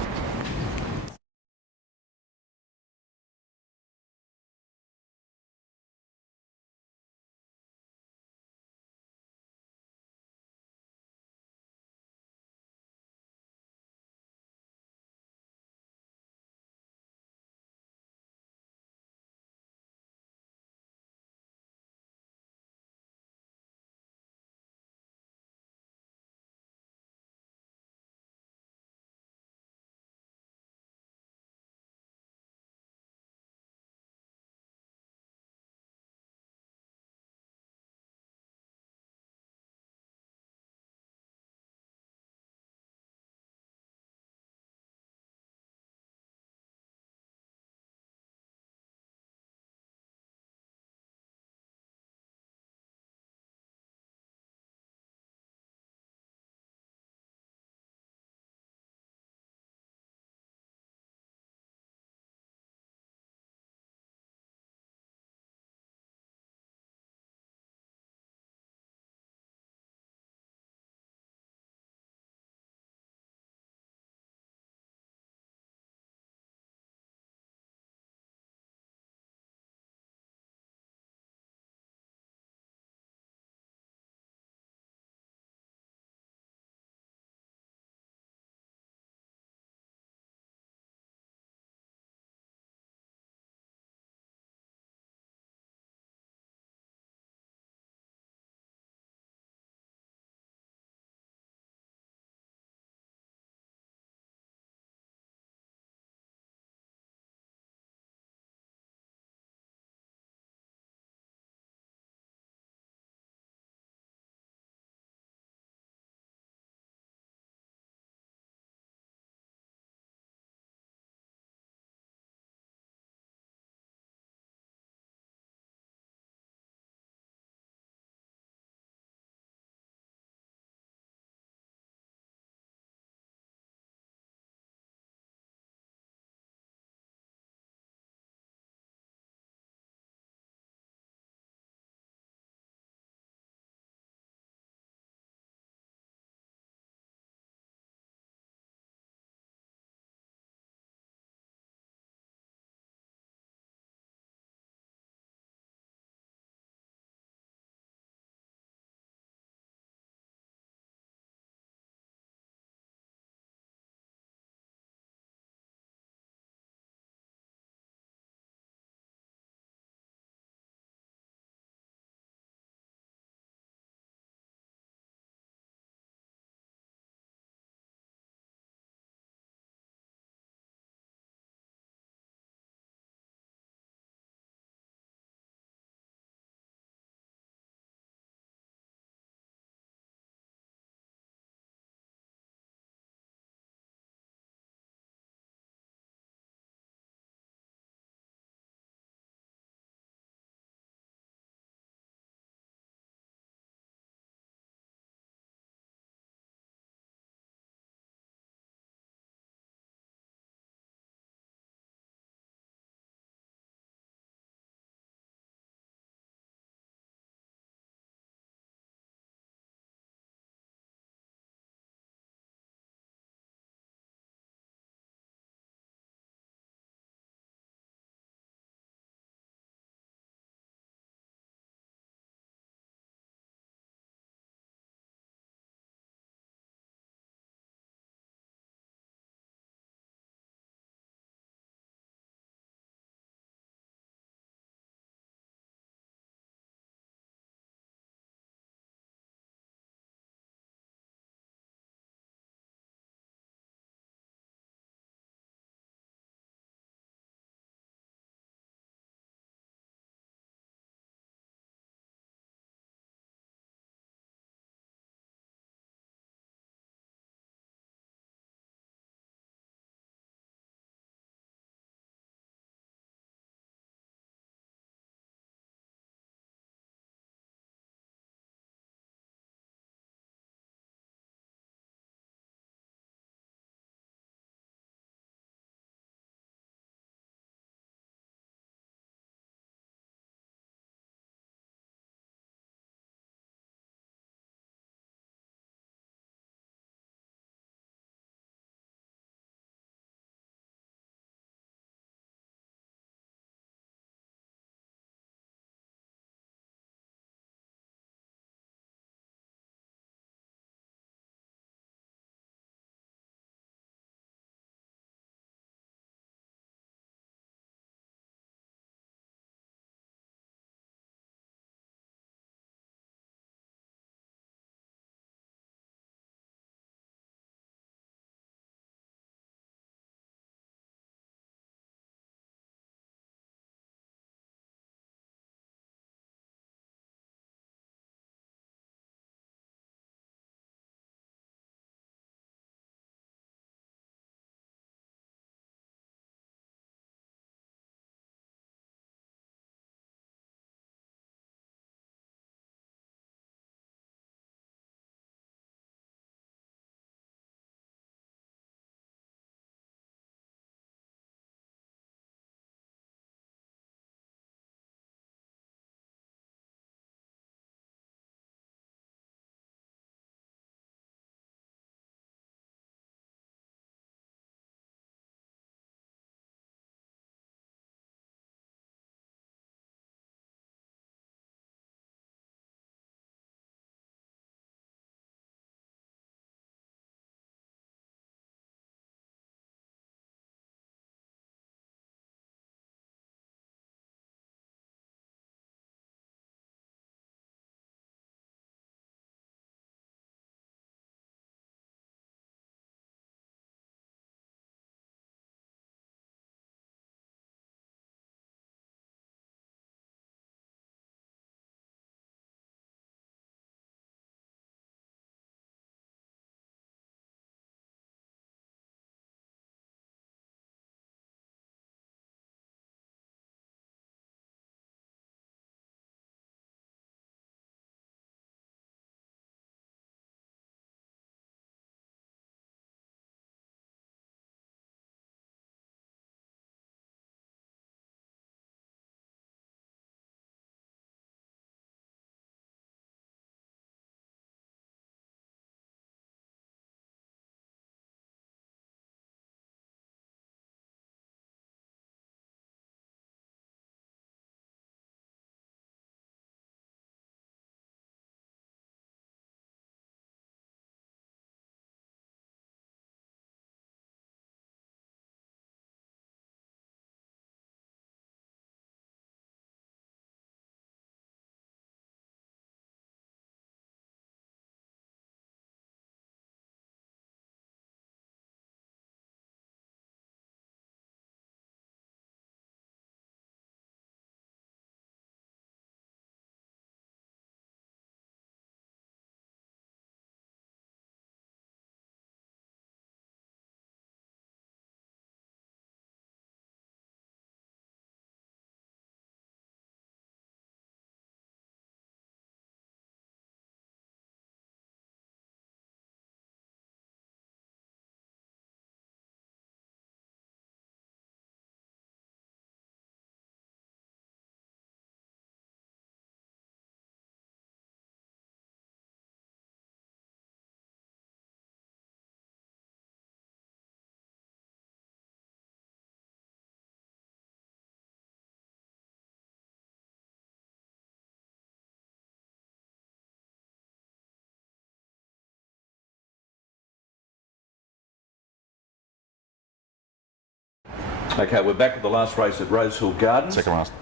Okay, we're back at the last race at Rosehill Gardens. Second last.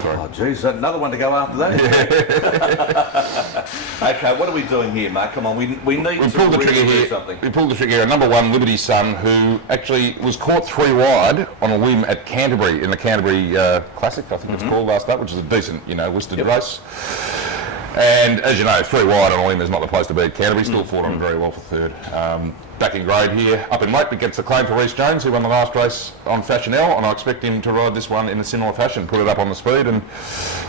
Sorry. Oh, geez, another one to go after that. Okay, what are we doing here, Mark? Come on, we need We to pulled the really trigger do here. something. We pulled the trigger here. Number 1, Liberty Sun, who actually was caught 3 wide on a whim at Canterbury in the Canterbury Classic, I think it's called last up, which is a decent, listed race. And as you know, 3 wide on a whim is not the place to be at Canterbury. Still fought on very well for third. Back in grade here, up in weight, but gets the claim for Reece Jones, who won the last race on Fashionelle, and I expect him to ride this one in a similar fashion, put it up on the speed and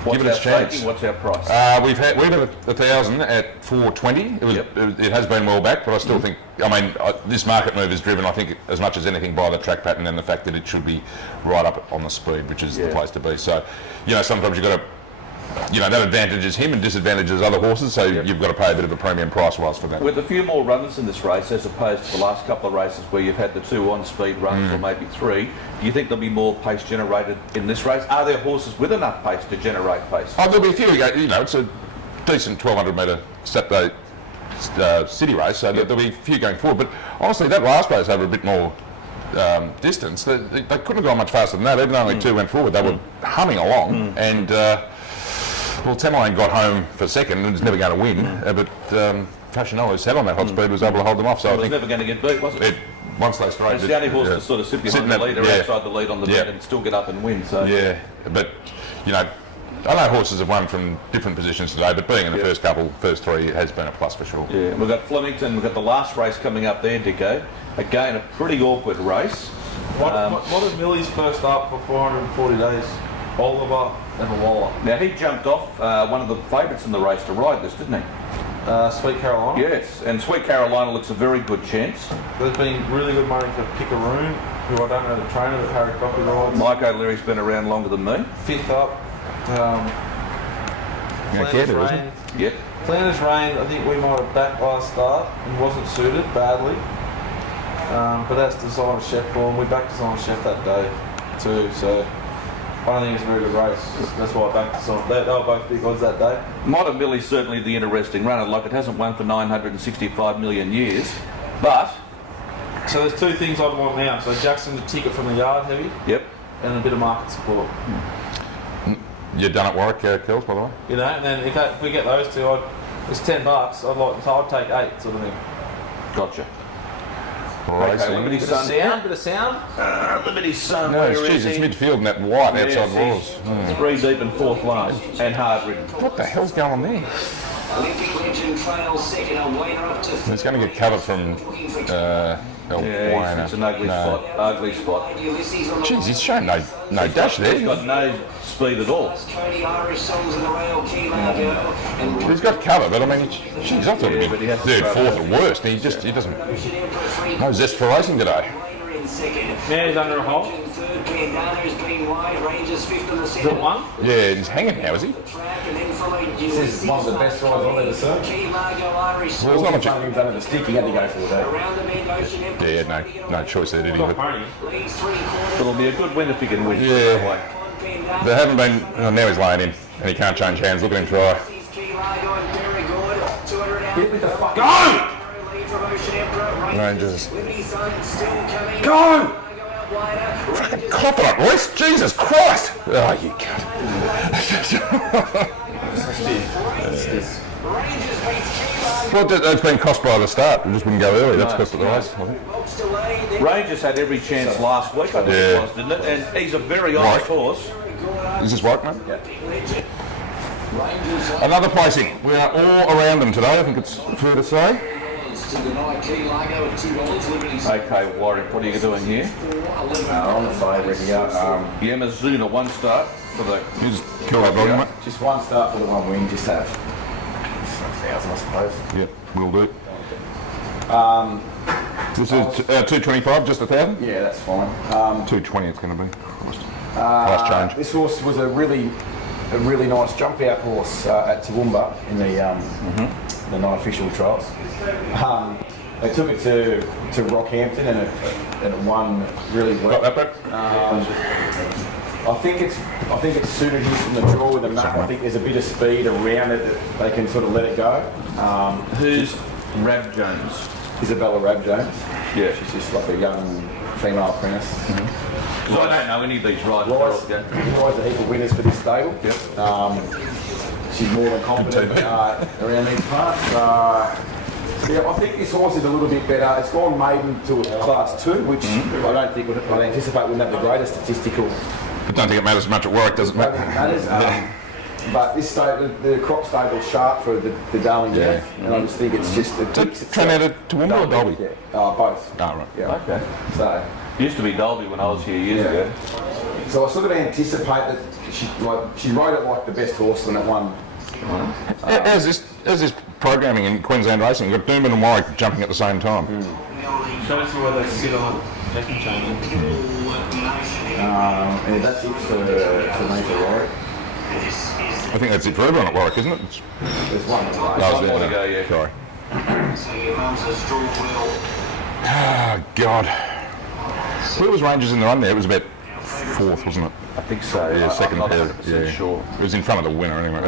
give it its chance. What's our price? We've had 1,000 at 420. It has been well back, but I still think, this market move is driven, I think, as much as anything by the track pattern and the fact that it should be right up on the speed, which is the place to be. So, sometimes you've got to, that advantages him and disadvantages other horses, so you've got to pay a bit of a premium price whilst for that. With a few more runners in this race, as opposed to the last couple of races where you've had the 2 on-speed runs or maybe 3, do you think there'll be more pace generated in this race? Are there horses with enough pace to generate pace? Oh, there'll be a few. It's a decent 1,200 metre Saturday city race, so there'll be a few going forward. But honestly, that last race over a bit more distance, they couldn't have gone much faster than that. Even though only 2 went forward, they were humming along. And Tamerlane got home for second and was never going to win. But Fashionelle, who sat on that hot speed, was able to hold them off. So It was never going to get beat, was it? Once they straightened, It's the only horse to sort of sit behind the leader, outside the lead on the bit, and still get up and win. So but I know horses have won from different positions today, but being in the first 3 has been a plus for sure. Yeah, we've got Flemington, we've got the last race coming up there, Dicko. Again, a pretty awkward race. What did Millie's first up for 440 days? Oliver and Waller. Now, he jumped off one of the favourites in the race to ride this, didn't he? Sweet Carolina. Yes, and Sweet Carolina looks a very good chance. There's been really good money for Pickaroon, who I don't know the trainer, but Harry Coffey rides. Mike O'Leary's been around longer than me. 5th up. Flanders Rain. Yep. Flanders Rain, I think we might have backed last start and wasn't suited badly. But that's Designer Chef for him. We backed Designer Chef that day too, so I don't think it's a very good race. That's why I backed Designer. They were both big odds that day. Modern Millie's certainly the interesting runner. Like, it hasn't won for 965 million years, but... So there's 2 things I'd want now. So Jackson to ticket from the yard heavy. Yep. And a bit of market support. You're done at Warwick, Kells, by the way? And then if we get those 2, it's $10. I'd take 8 sort of thing. Gotcha. Okay, Liberty Sun. Bit of sound. Liberty Sun. No, it's midfield and that white outside walls. 3 deep and 4th lane, and hard ridden. What the hell's going on there? Olympic legend trails second, a wainer up to It's going to get covered from it's an ugly spot. Ugly spot. Jeez, he's showing no dash there. He's got no speed at all. He's got cover, but I mean, jeez, I thought he'd be 3rd, 4th at worst. He doesn't. No zest for racing today. Now he's under a hole. Is it 1? Yeah, he's hanging now, is he? This is one of the best rides I've ever seen. Well, there's not much. He was under the stick, he had to go for that. Yeah, he had no choice there, did he? But It'll be a good win if he can win. Yeah. There haven't been. Oh, now he's laying in, and he can't change hands. Look at him try. Get with the fuck. Go! Rangers. Go! Fucking confident, Royce. Jesus Christ! Oh, you cunt. Well, that's been cost by the start. We just wouldn't go early. That's cost of the race, I think. Rangers had every chance last week, I think it was, didn't it? And he's a very honest horse. Is this right, mate? Another placing. We are all around them today, I think it's fair to say. Okay, Warwick, what are you doing here? On the favourite here. Yamazuna, 1 start for the... You just kill that volume, mate. Just 1 start for the 1 win, just have 1,000, I suppose. Yep, we'll do. This is 225, just 1,000? Yeah, that's fine. 220 it's going to be. Price change. This horse was a really nice jump out horse at Toowoomba in the non-official trials. They took it to Rockhampton and it won really well. Got that, I think it's suited here from the draw with the nut. I think there's a bit of speed around it that they can sort of let it go. Who's Rab Jones? Isabella Rab Jones. Yeah. She's just like a young female apprentice. So I don't know any of these riders. Rides a heap of winners for this stable. She's more than competent around these parts. Yeah, I think this horse is a little bit better. It's gone maiden to a class 2, which I don't think I'd anticipate wouldn't have the greatest statistical. I don't think it matters much at work, does it, I mate? don't think it matters. But this stable, the crop stable's sharp for the Darling Jack, and I just think it's just Train out of Toowoomba or Dolby? Yeah, both. Oh, right. Yeah. Okay. So. Used to be Dolby when I was here years ago. So I sort of anticipate that she rode it like the best horse and it won. As this programming in Queensland racing, you've got Doomben and Warwick jumping at the same time. Shows you where they sit on jacking chain. And that's it for me for Warwick. I think that's it for everyone at Warwick, isn't it? There's one. One more to go, yeah. Sorry. Oh, God. Where was Rangers in the run there? It was about 4th, wasn't it? I think so. Yeah, second I'm not pair. 100% Yeah, sure. It was in front of the winner anyway.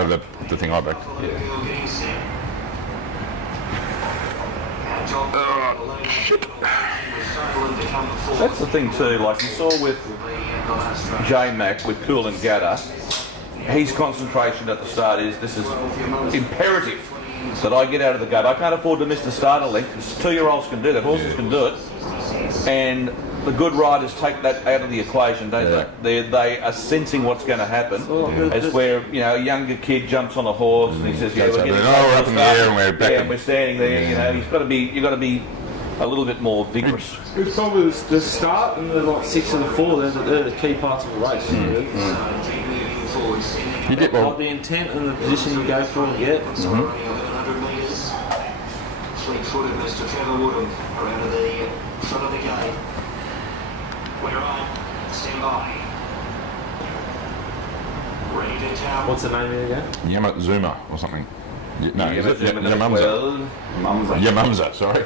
The thing I backed. Yeah. Shit. That's the thing too, like you saw with J-Mac, with Cool and Gatter, his concentration at the start is, this is imperative that I get out of the gate. I can't afford to miss the starter length. 2-year-olds can do that, horses can do it. And the good riders take that out of the equation, don't they? They are sensing what's going to happen. As where, a younger kid jumps on a horse and he says, yeah, we're up in the air and we're back. Yeah, we're standing there, you've got to be a little bit more vigorous. It's probably the start and the 6 and the 4, they're the key parts of the race. You get The intent and the position you go for and get. Fleet-footed Mr. Trevor Woodham around to the front of the gate. We're on. Stand by. Ready to tower. What's the name here again? Yamazuma or something. No, is it Well, Yamamza, sorry.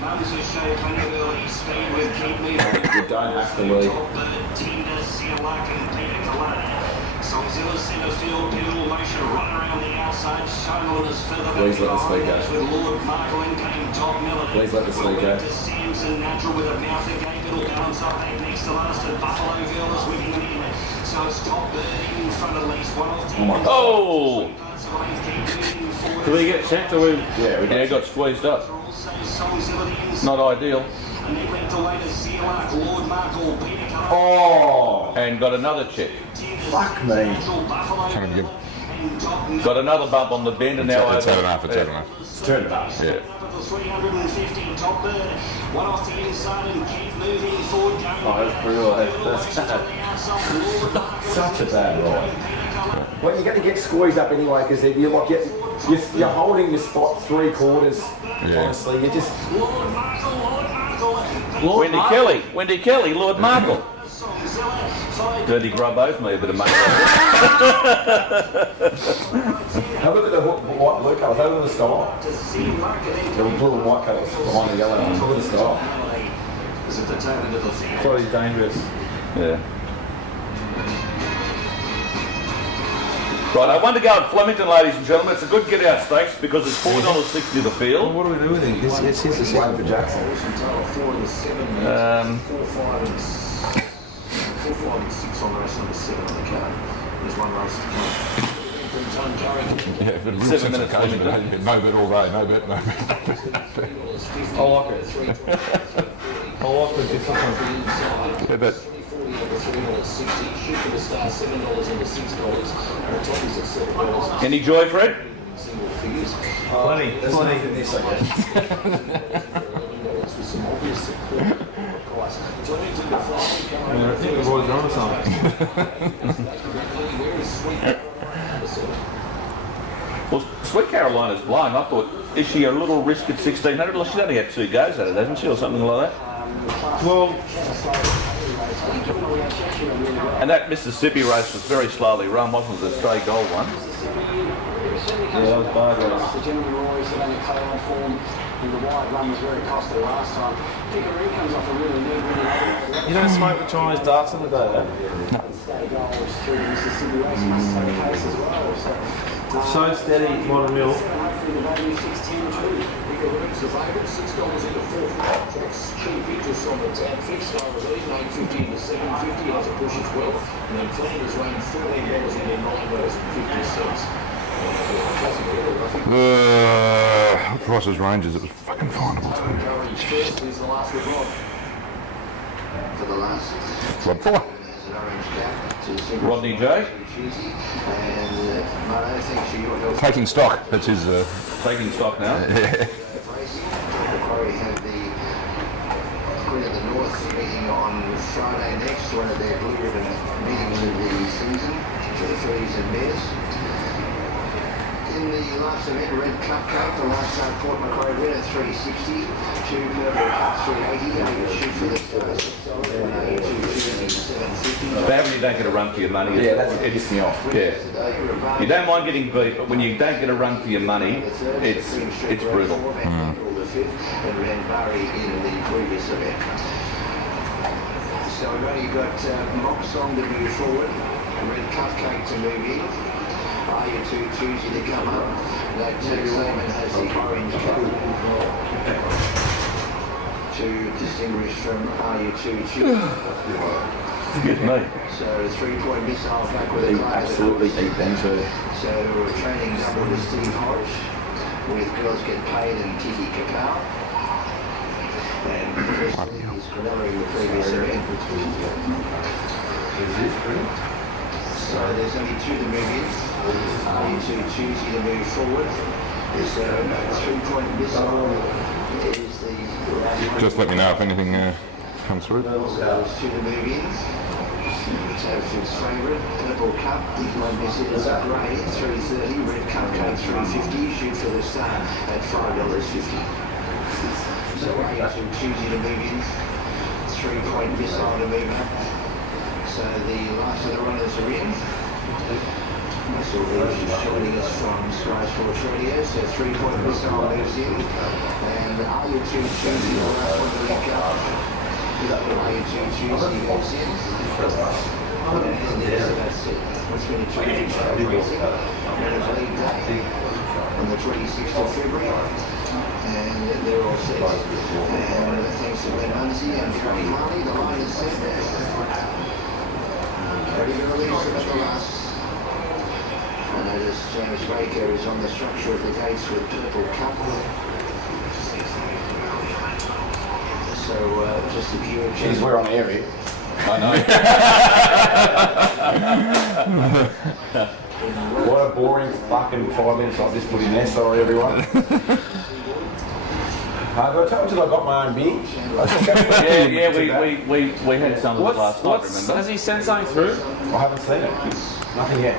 Mumsy show plenty of early speed with keep moving. You don't have to lead. Top bird, Tinder, Sealak and Peter Kalana. Songzilla centre field, pivotal motion, run around the outside, Shogun is further back Please let the speed go. with Lord Markle and game Top Melody. Please let the speed go. To Samson, natural with a mouth again, it'll balance up eight next to last, and Buffalo Girl is whipping them in. So it's Top Bird in front of least, one off 10. Oh! Do we get checked or we? Yeah, we got squeezed up. Not ideal. And they went away to Sealak, Lord Markle, Peter Kalana. Oh, And got another check. fuck me. Coming again. Got another bump on the bend and now It's had enough, it's had enough. Let's turn it up. Yeah. 350 Top Bird, one off the inside and keep moving forward. Oh, that's brutal. That's such a bad ride. Well, you're going to get squeezed up anyway because you're holding the spot 3/4. Yeah. Honestly, you just. Wendy Kelly, Lord Markle. Dirty grub owes me a bit of money. Have a look at the white blue colours. Have a look at the style. The blue and white colours behind the yellow. Look at the style. Probably dangerous. Yeah. Right, I want to go at Flemington, ladies and gentlemen. It's a good get-out stakes because it's $4.60 the field. What do we do with it? It's his Waiting for Jackson. 4, 5 and 6 on the rest of the 7 on the card. There's one race to come. Yeah, but 7 minutes occasion, limited. but no bet all day, no bet. I like it. I like the different. Yeah, but Any joy, Fred? Plenty. I think the boys are on to something. Well, Sweet Carolina's blind. I thought, is she a little risk at 1,600? Well, she's only had 2 goes at it, hasn't she, or something like that? Well, And that Mississippi race was very slowly run, wasn't it? The stray gold one. yeah, that was bad race. You don't smoke the Chinese darts on the day, though? So steady, modern mill. through the value, 6.10 too. Bigger Roots, the favourite, $6 into 4 tracks. Chief Interest on the tab, fixed Star Relief, 8.50 to 7.50 has a push as well. And then Flanders Run, $14 into $9.50. What prices ranges? It was fucking findable too. Orange first is the last we've got. For the last. Rod Fuller. There's an orange cap. Rodney J. And Marto, thanks for your help. Taking stock. That's his. Taking stock now. Macquarie have the Queen of the North meeting on Friday next, one of their blue ribbon meetings of the season for the fillies and mares. In the last event, Red Cupcake, the last Port Macquarie winner, 360, 2 Purple Cup, 380, 8 shoot for the first, 750. Bad when you don't get a run for your money. Yeah, that's it pissed me off. Yeah. You don't mind getting beat, but when you don't get a run for your money, it's brutal. And ran Barry in the previous event. So we've only got Mock Song to move forward, Red Cupcake to move in. Are you too choosy to come up? That Salmon has the orange cup to distinguish from Are You Too Choosy? Excuse me. So 3-point missile back with a Absolutely eat them too. So we're training double with Steve Hodge with Girls Get Paid and Tiki Kapow. And Chris is coloring the previous event. So there's only 2 to move in. Are you too choosy to move forward? There's a 3-point missile. Is the Just let me know if anything comes through. so there's 2 to move in. Tadford's favourite, Purple Cup, the one missing is a grey, 3.30, Red Cupcake 3.50, shoot for the star at $5.50. So are you too choosy to move in? 3-point missile to move up. So the last of the runners are in. Russell Beach is joining us from Sky Sports Radio, so 3-point missile moves in. And are you too choosy the last one to link up? Are you too choosy moves in? And that's it. What's going to change? Winners League Day on the 26th of February. And they're all set. And thanks to Glenn Munsey and Cody Harley, the line is set. Ready to release at the last. I notice James Baker is on the structure of the gates with Purple Cup. So just a few of Jeez, we're on air here. I know. What a boring fucking 5 minutes like this put in there. Sorry, everyone. But I told you I got my own beer. Yeah, we had some of it last night, remember? Has he sent something through? I haven't seen it. Nothing yet.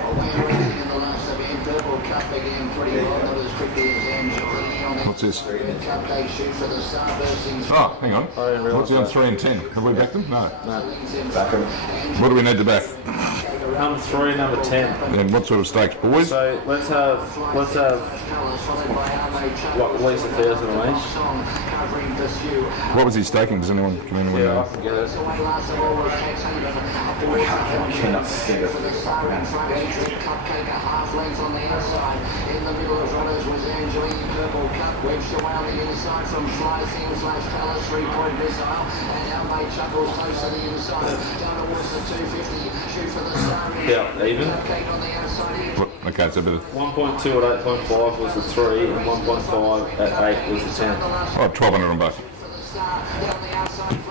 What's this? Oh, hang on. What's the on 3 and 10? Have we backed them? No. Back them. What do we need to back? Number 3, number 10. And what sort of stakes, boys? So let's have what, at least 1,000 on each. What was he staking? Does anyone Yeah, I know? can get it. I cannot see it. Cupcake a half length on the outside. In the middle of runners was Angeline Purple Cup, wedged around the inside from Fly Thing / Palace, 3-point missile. And Albay Chuckles close to the inside. Down towards the 250. Shoot for the star. Yeah, even. Cupcake on the outside. What? Okay, so a bit of 1.2 at 8.5 was the 3, and 1.5 at 8 was the 10. 1,200 on both.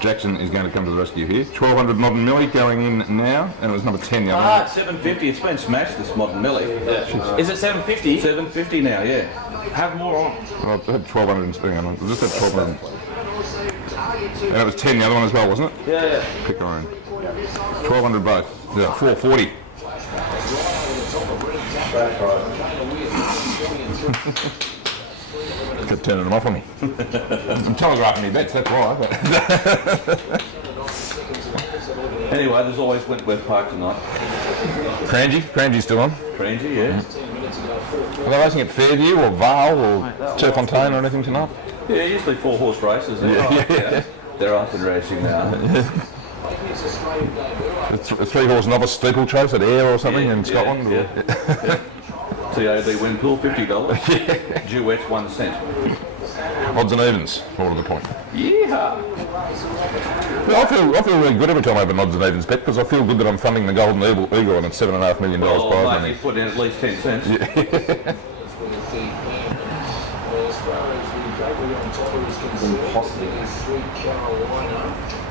Jackson is going to come to the rescue here. 1,200 modern milli going in now, and it was number 10 the other Ah, one. it's 750. It's been smashed, this modern milli. Yeah. Is it 750? 750 now, yeah. Have more on. Well, I had 1,200 hang on. I just had 1,200. And it was 10 the other one as well, wasn't it? Yeah. Pick our own. 1,200 both. Yeah, 440. Kept turning them off on me. I'm telegraphing me bets, that's why. Anyway, there's always Wentworth Park tonight. Crangy's still on. Crangy, yeah. Are they racing at Fairview or Vale or Turfontaine or anything tonight? Yeah, usually 4-horse races. They're after racing now. A 3-horse novice steeplechase at Ayr or something in Scotland? Yeah. TAB win pool, $50. Duets, 1 cent. Odds and evens, more to the point. Yeah. I feel really good every time I have an odds and evens bet because I feel good that I'm funding the Golden Eagle and it's $7.5 million Well, prize mate, money. you put in at least 10 cents. Yeah.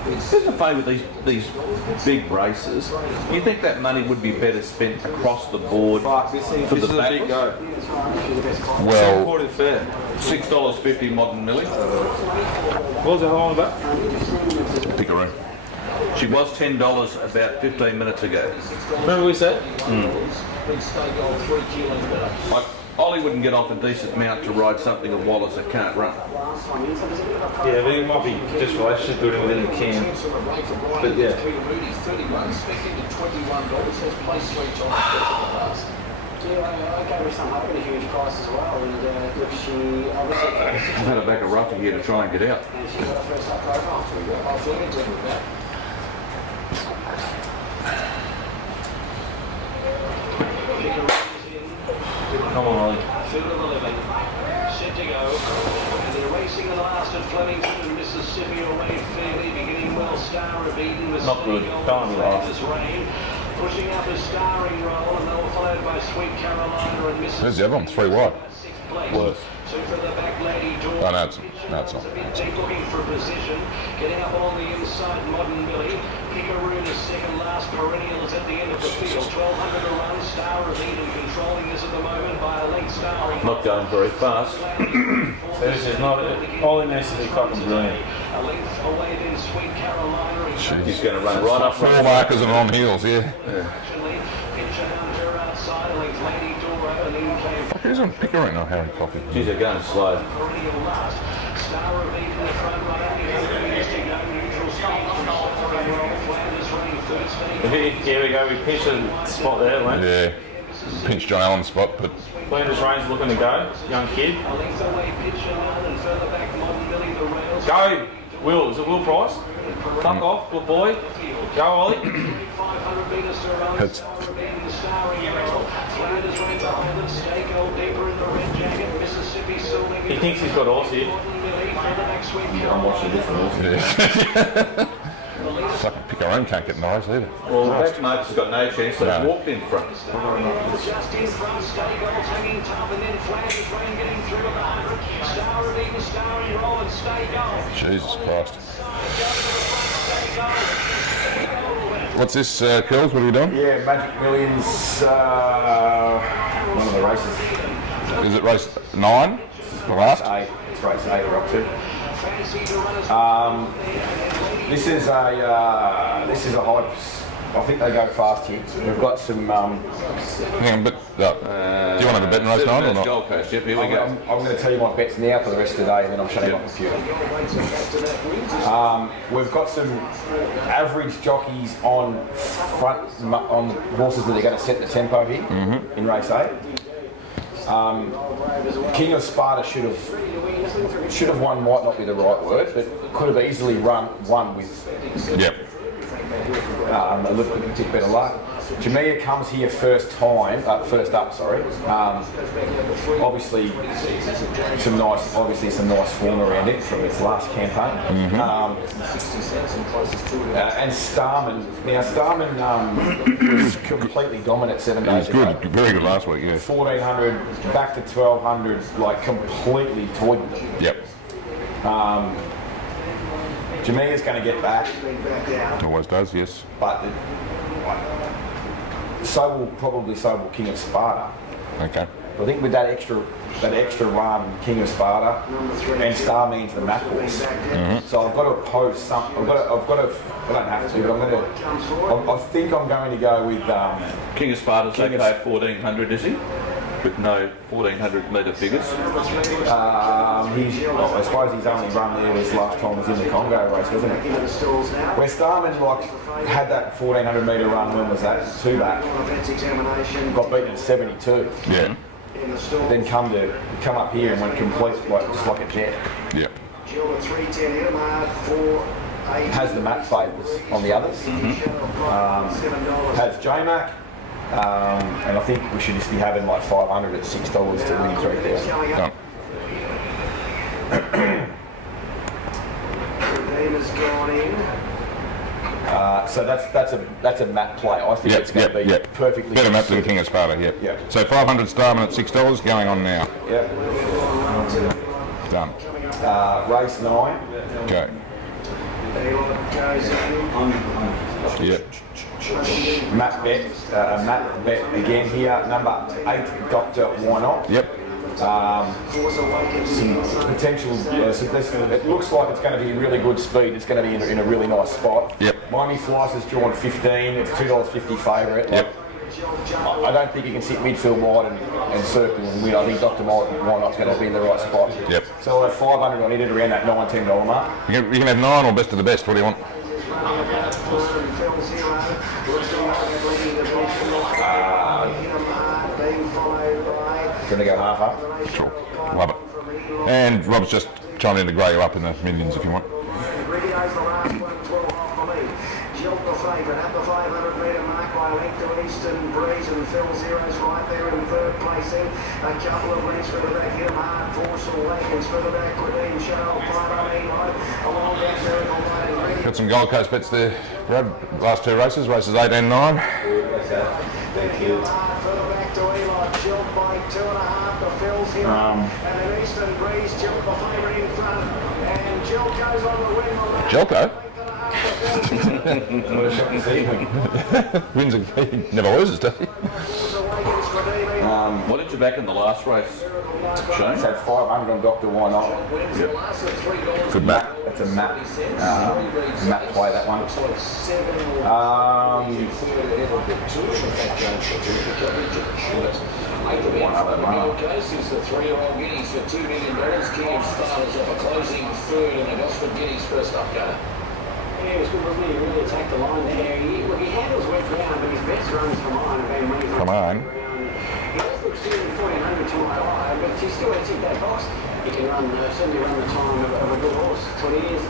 There's a favour with these big races. You think that money would be better spent across the board for This the is a big backers? go. Well, Supported fair. $6.50 modern Millie. What was it on about? pick a room. She was $10 about 15 minutes ago. Remember we said? Like, Ollie wouldn't get off a decent mount to ride something of Wallace that can't run. Yeah, but it might be just relationship building within the can. But yeah. I gave her some hope at a huge price as well, and look, she obviously... I've had her back a rougher here to try and get out. And she got her first up profile. I feel good with that. Come on, Ollie. Field of 11, set to go, and they're racing the last at Flemington, Mississippi, away fairly, beginning well, Star of Eden, was Not good. Don't be last. rain, pushing up a starring role, and they were followed by Sweet Carolina and Mississippi. Where's the other one? 3 wide. Sixth place. Worse. Two for the back lady door. Oh, no, it's not. A bit deep looking for position, getting up on the inside, Modern Millie. Pickaroon is second last, Perennials at the end of the field. 1,200 to run, Star of Eden controlling this at the moment by a length, Starring. Not going very fast. This is not it. Ollie needs to be fucking brilliant. A length away then Sweet Carolina. He's going to run right up. 4 markers and on heels, yeah. Hunter outside, a length Lady Dora, and then came Who's on Pickering or Harry Coffey? Geez, they're going slow. Perennial last. Star of Eden, the front runner, 800 metres to go, neutral speed from Sovereign Roll. Flanders running third, spinning. Here we go, we pitched a spot there, Len. Yeah. Pinch John Allen's spot, but Flanders Rain's looking to go. Young kid. A length away, pitcher now, and further back, Modern Millie, the rails. Go! Will, is it Will Price? Fuck off, good boy. Go, Ollie. 500 metres to run. That's- Star of Eden, the starring rail. Flanders Rain behind them. Stay gold deeper in the red jacket. Mississippi Silving. He thinks he's got horse here. Modern Millie, further back, Sweet I'm Carolina. watching this one. yeah. Fucking Pickering can't get nice either. Well, the back markers has got no chance. They've No. walked in front. Just in front, Stay Gold hanging tough, and then Flanders Rain getting through at the 100. Star of Eden, Starring Roll, and Stay Gold. Jesus Christ. Stay Gold. What's this, Curls? What are you doing? Yeah, Magic Millions, one of the races. Is it race 9? The last? 8. It's race 8 we're up to. Fancy to run This is a hype. I think they go fast here. We've got some. Hang on, but do you want to have a bet in race 9 or not? Gold Coast, yep, here we go. I'm going to tell you my bets now for the rest of the day, and then I'll show you my computer. We've got some average jockeys on front on horses that are going to set the tempo here in race 8. King of Sparta should have won, might not be the right word, but could have easily won with Yep. a little bit better luck. Jamia comes here first up. Obviously some nice form around it from its last campaign. And Starman. Now Starman was completely dominant 7 It was days good, ago. very good last week, yeah. 1400 back to 1200, like completely toyed with them. Yep. Jamia's going to get back, Always does, yes. but so will King of Sparta. Okay. I think with that extra run, King of Sparta, and Star means the map horse. So I've got to oppose some. I don't have to, but I think I'm going to go with King of Sparta's King okay of- at 1400, is he? With no 1400 metre figures. I suppose he's only run there this last time was in the Congo race, wasn't it? Where Starman had that 1400 metre run, when was that? 2 back. Got beaten at 72. Yeah. Then come up here and went complete just like a jet. Yep. Has the map favours on the others. Has J-Mac, And I think we should just be having like 500 at $6 to win 3,000. Done. Redeemer's gone in. So that's a map play. I think it's going to be perfectly better map than King of Sparta. Yep. Yep. So 500 Starman at $6 going on now. Yep. Done. Race 9. Go. Yep. Map bet again here. Number 8, Dr. Why Not? Yep. Some potential. It looks like it's going to be really good speed. It's going to be in a really nice spot. Yep. Miami Slice has drawn 15. It's $2.50 favourite. Yep. I don't think he can sit midfield wide and circle and win. I think Dr. Why Not's going to be in the right spot. Yep. So I'll have 500 on it at around that $9-10 mark. You can have 9 or best of the best. What do you want? Going to go half up. Sure. Love it. And Rob's just chimed in to grey you up in the millions if you want. The favourite at the 500 metre mark by length to Eastern Breeze and Phil Zero's right there in third place in. A couple of lengths for the back, hit 'em hard, Force Awakens for the back, Redeem, Cheryl, Pyro, Eli, along that Miracle Light and Got some Gold Coast bets there, Brad. Last 2 races, races 8 and 9. then hit 'em hard for the back to Eli, Jill by 2.5, the Phil's here, and then Eastern Breeze, Jill the favourite in front, and Jill goes on the win. Jelko? Wins he never loses, does he? What did you back in the last race, Shane? It's had 500 on Dr. Why Not. Yep. Good map. That's a map play, that one. One other mark. Is the 3-year-old guineas for $2 million. King of Sparta's up a closing third in the Gosford Guineas first up go. Yeah, it was good, wasn't he? He really attacked the line there. He handles wet ground, but his best runs from iron have been when he's From iron? He does look soon 1400 to my eye, but he's still going to tick that box. He can certainly run the time of a good horse. That's what he is.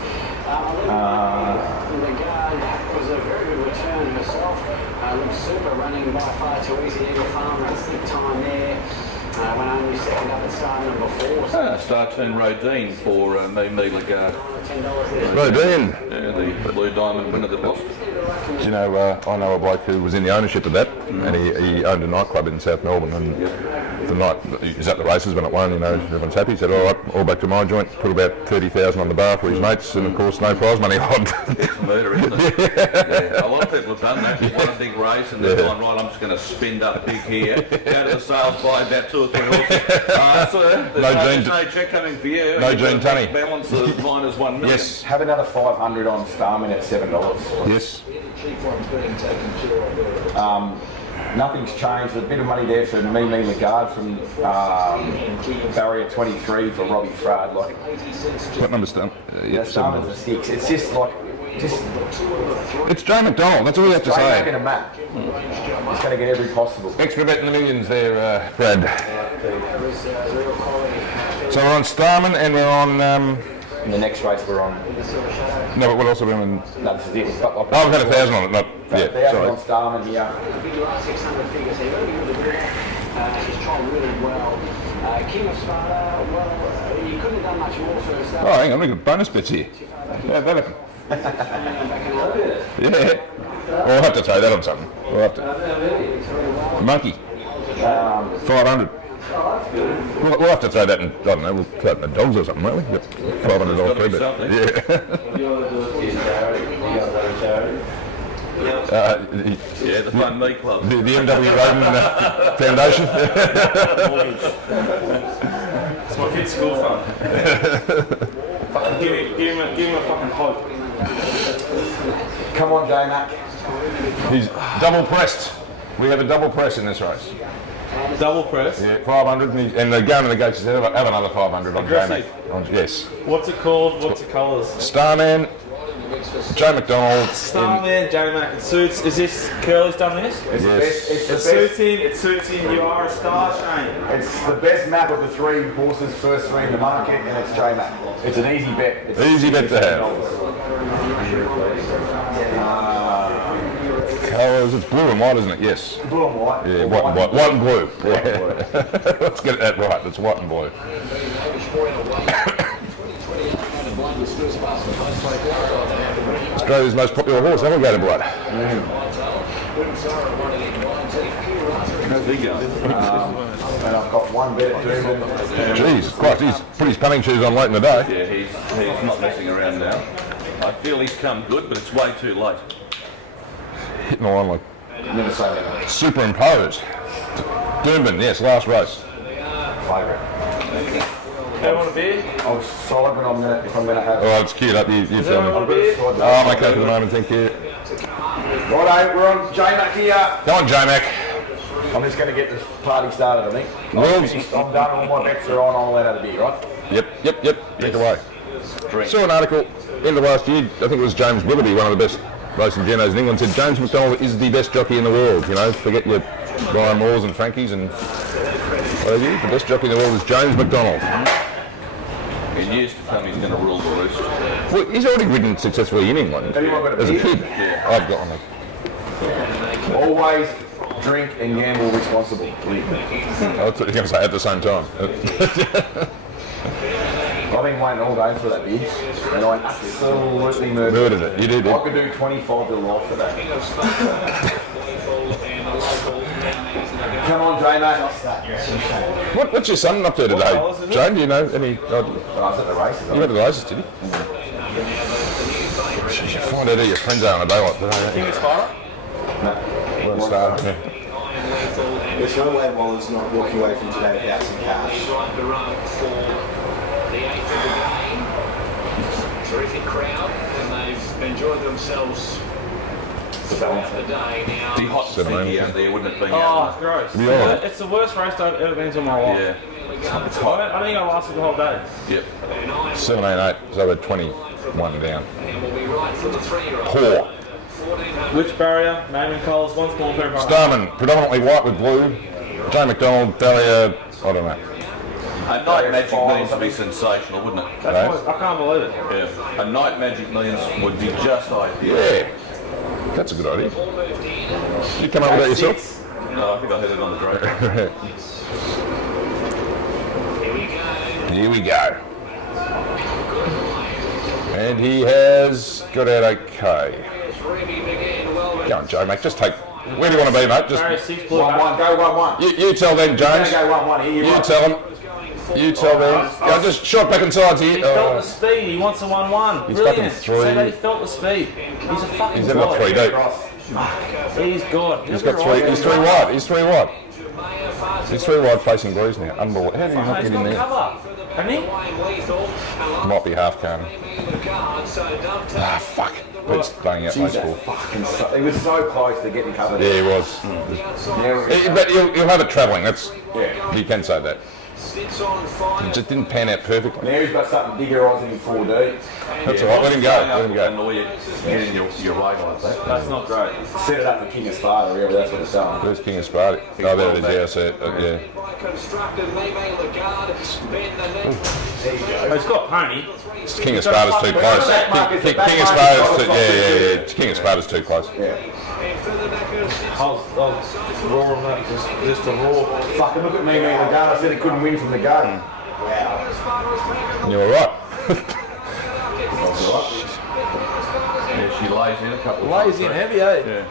The guard, that was a very good return herself. Looks super, running by far too easy. Eagle Farmer, a thick time there. Went only second up at start number 4. So Star Turn Rodine for me Lagarde. Rodine. Yeah, the Blue Diamond winner that lost. Do you know, I know a bloke who was in the ownership of that, and he owned a nightclub in South Melbourne, and the night he was at the races when it won, you know, everyone's happy. He said, all right, all back to my joint, put about 30,000 on the bar for his mates, and of course no prize money on. It's murder, isn't it? Yeah. A lot of people have done that. They've won a big race and they've gone, right, I'm just going to spend up big here, go to the sales, buy about 2 or 3 horses. Sir, there's no check coming for you. No Gene Tunney. Balance of -1 million. Yes. Have another 500 on Starman at $7. Yes. Nothing's changed. A bit of money there for me Lagarde from barrier 23 for Robbie Frard. Like, What number's done? yeah, Starman's a 6. It's just like, It's Joe McDonald, that's all you have to making say. a map. He's going to get every possible. Extra bet in the millions there, Brad. So we're on Starman and we're on... In the next race we're on. No, but what else are we on? No, this is it. Oh, I've had 1,000 on it. No, yeah, 1,000 sorry. on Starman here. 600 figures here. He's trying really well. King of Sparta, well, you couldn't have done much more for us. Oh, hang on, we've got bonus bets here. Yeah, that happened. Yeah. We'll have to throw that on something. We'll have to. Monkey. 500. We'll have to throw that in, I don't know, we'll throw it in the dogs or something, won't we? Yep. $500 free bet. Yeah, the Fun Me Club. The MW Roden Foundation. It's my kid's school fund. Fucking give him a fucking hope. Come on, J-Mac. He's double pressed. We have a double press in this race. Double press. Yeah, 500, and they're going to the gates. Have another 500 on J-Mac. Yes. What's it called? What's the colours? Starman, Joe McDonald. Starman, J-Mac. It suits. Is this Curly's done this? It's Yes. the best. It's the It best. suits him. It suits him. You are a star, Shane. It's the best map of the 3 horses, first 3 in the market, and it's J-Mac. It's an easy bet. It's Easy bet to have. colours. It's blue and white, isn't it? Yes. Blue and white. Yeah, Or white and white. White and blue. White and blue. Let's get that right. It's white and blue. Australia's most popular horse, alligator blood. How's he going? And I've got one bet at Doomben. Jeez, Christ, he's put his punning shoes on late in the day. Yeah, he's not messing around now. I feel he's come good, but it's way too late. Hitting the line like Never say that. superimposed. Doomben, yes, last race. Favourite. They want a beer? I was solid when if I'm going to have. Oh, it's queued up. You Does tell anyone want a me. beer? Oh, I'm okay for the moment, thank you. Righto, we're on J-Mac here. Go on, J-Mac. I'm just going to get this party started, I think. Wolves. I'm done, all my bets are on, I'm allowed out of beer, right? Yep. Take away. Saw an article end of last year, I think it was James Willoughby, one of the best racing genos in England, said James McDonald is the best jockey in the world. You know, forget your Ryan Moores and Frankies and what have you. The best jockey in the world is James McDonald. In years to come, he's going to rule the roost. Well, he's already ridden successfully in England Anyone got a as a beer? kid. Yeah. I've got one. Always drink and gamble responsibly. I thought you were going to say at the same time. I've been waiting all day for that beer, and I absolutely Murdered it. You did. I could do 25 to life for that. Come on, J-Mate. What's your son up to today? Jane, do you know any? I was at the races. You went to the races, did you? You should find out who your friends are on a day like today. King of Spider? Well, start. Yeah. There's no way Waller's not walking away from today without some cash. Terrific crowd, and they've enjoyed themselves throughout the day. Now, Be hot and stinky out there, wouldn't it be? Oh, it's gross. Yeah. It's the worst race I've ever been to in my life. Yeah. I think I lasted the whole day. Yep. 7-8-8, so we're 21 down. and we'll be right for the 3-year-old. Poor. Which barrier? Name and colours, one small, very far. Starman, predominantly white with blue. Jay McDonald, Dahlia, I don't know. A night magic millions would be sensational, wouldn't it? That's why I can't believe it. Yeah. A night magic millions would be just ideal. Yeah, that's a good idea. Did you come up with that yourself? No, I think I heard it on the radio. Here we go. And he has got out okay. Go on, Joe, mate. Just take. Where do you want to be, mate? Just Barrier 6, blue 1-1, go 1-1. you tell them, James. Go 1-1 here. You tell them. You tell them. Go just short back and sides here. He felt the speed. He wants a 1-1. He's Brilliant. fucking three. Say that he felt the speed. He's a fucking He's got 3 deep. He's good. He's got 3. He's 3 wide. He's 3 wide. He's 3 wide facing blues now. Unbelievable. How did he not He's get in got there? cover. Hasn't he? Might be half cone. Ah, fuck. Pete's playing out race 4. He was so close to getting covered. Yeah, he was. But he'll have it travelling. That's. Yeah. You can say that. It just didn't pan out perfectly. Now he's got something bigger on in 4D. That's all right. Let him go. Let him go. Annoy you, getting your way like that. That's not great. Set it up for King of Sparta, really, that's what it's done. Where's King of Sparta? Oh, there it is. Yeah, I see it. Yeah. Oh, he's got pony. King of Sparta's too close. King of Sparta's too. Yeah. King of Sparta's too close. Yeah. I was roaring that just to roar. Fucking look at me, man. The guard, I said he couldn't win from the garden. You were right. Yeah, she lays in a couple of Lays times, in right? heavy, eh? Yeah.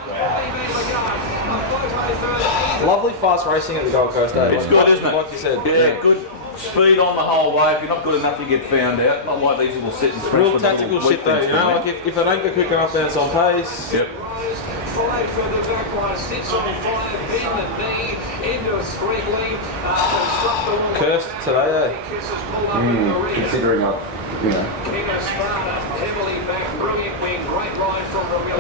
Lovely fast racing at the Gold Coast, eh? It's good, isn't it? Like you said. Yeah, good speed on the whole way. If you're not good enough, you get found out. Not like these little sit and sprints. Real with the tactical little shit though, weak you know? things Like if I don't go quick enough, then it's on pace. Yep. Cursed today, eh? Considering How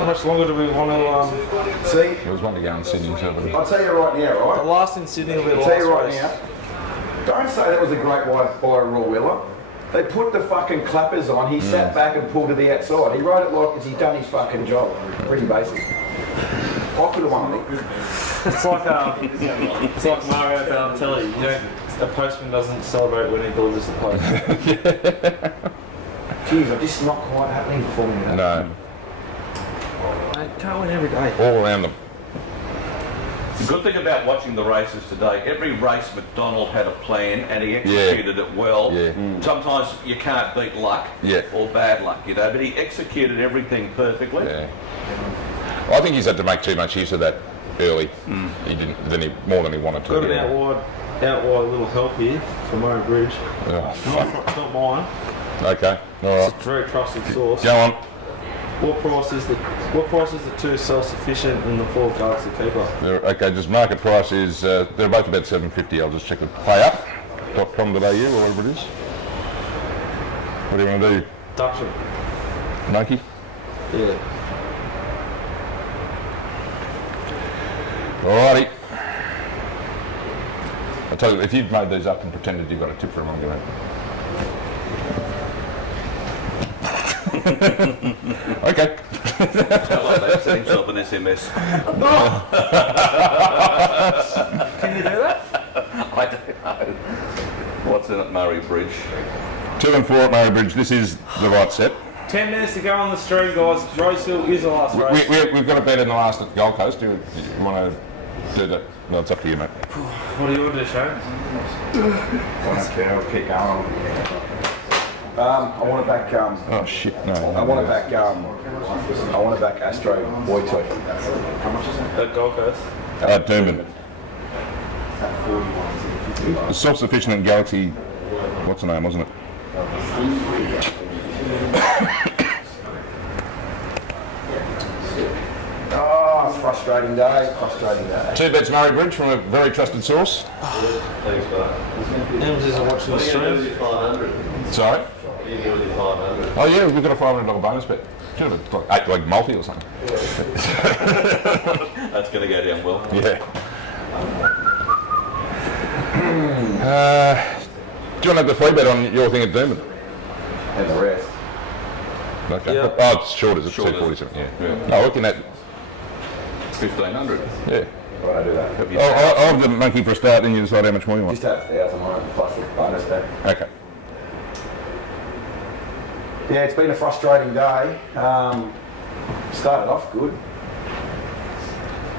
much longer do we want to... see, It was one to go in Sydney, so I'll tell you right now, The right? last in Sydney will be the I'll tell you last right race. now. Don't say that was a great wide by Raw Wheeler. They put the fucking clappers on, he sat back and pulled to the outside. He rode it like he'd done his fucking job. Pretty basic. I could have won it. It's like Mario Balotelli. You know, a postman doesn't celebrate when he delivers the post. Jeez, I'm just not quite happening for me. no. Can't win every day. All around them. The good thing about watching the races today, every race McDonald had a plan and he executed it well. Yeah. Sometimes you can't beat luck or bad luck, you know, but he executed everything perfectly. Yeah. Well, I think he's had to make too much use of that early. He didn't, more than he wanted to. Got an out wide little help here from Murray Bridge. Oh, fuck. It's not mine. Okay, all right. It's a very trusted source. Go on. What price is the 2 self-sufficient and the 4 Galaxy Keeper? Okay, just market price is, they're both about $7.50. I'll just check with PlayUp.com.au or whatever it is. What do you want to do? Duction. Monkey? Yeah. Alrighty. I tell you, if you've made these up and pretended you've got a tip for them, I'm going Okay. I like that. Send himself an SMS. Can you do that? I don't know. What's in at Murray Bridge? 2 and 4 at Murray Bridge. This is the right set. 10 minutes to go on the stream, guys. Raceville is the last race. We've got a bet in the last at Gold Coast. Do you want to do that? No, it's up to you, mate. What do you want to do, Shane? I don't care. I'll keep going. I want to back. Oh shit! No. I want to back. I want to back Astro Boy Toy. How much is it? At Gold Coast. Doomben. The self-sufficient in Galaxy. What's the name, wasn't it? Oh, frustrating day. Frustrating day. 2 bets Murray Bridge from a very trusted source. Thanks, mate. Ems isn't watching the stream. Sorry. Oh yeah, we've got a $500 bonus bet. Should have been like multi or something. That's going to go down well. Yeah. Do you want to have the free bet on your thing at Doomben? And the rest. Okay. Yeah. Oh, it's short, is it? Short, 247. Yeah. No, looking at 1,500. Yeah. Why I do that? I'll have the monkey for a start, then you decide how much more you want. Just have 1,000 on it plus the bonus bet. Okay. Yeah, it's been a frustrating day. Started off good.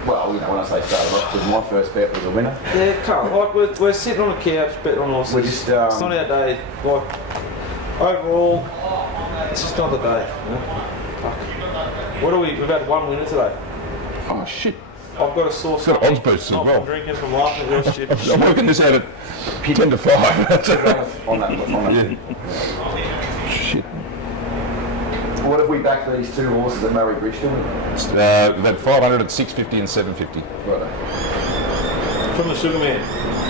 Well, when I say started off, because my first bet was a winner. Yeah, can't. Like we're sitting on a couch betting on horses. We're just, it's not our day. Like overall, it's just not the day. You know? Fuck. What are we? We've had 1 winner today. Oh shit. I've got a source. It's got odds boosts as Not well. from drinking, from laughing at your shit. I'm working this out at 10 to 5. on that. Shit. What have we backed these 2 horses at Murray Bridge doing? That 500 at 650 and 750. Right. From the Sugar Man.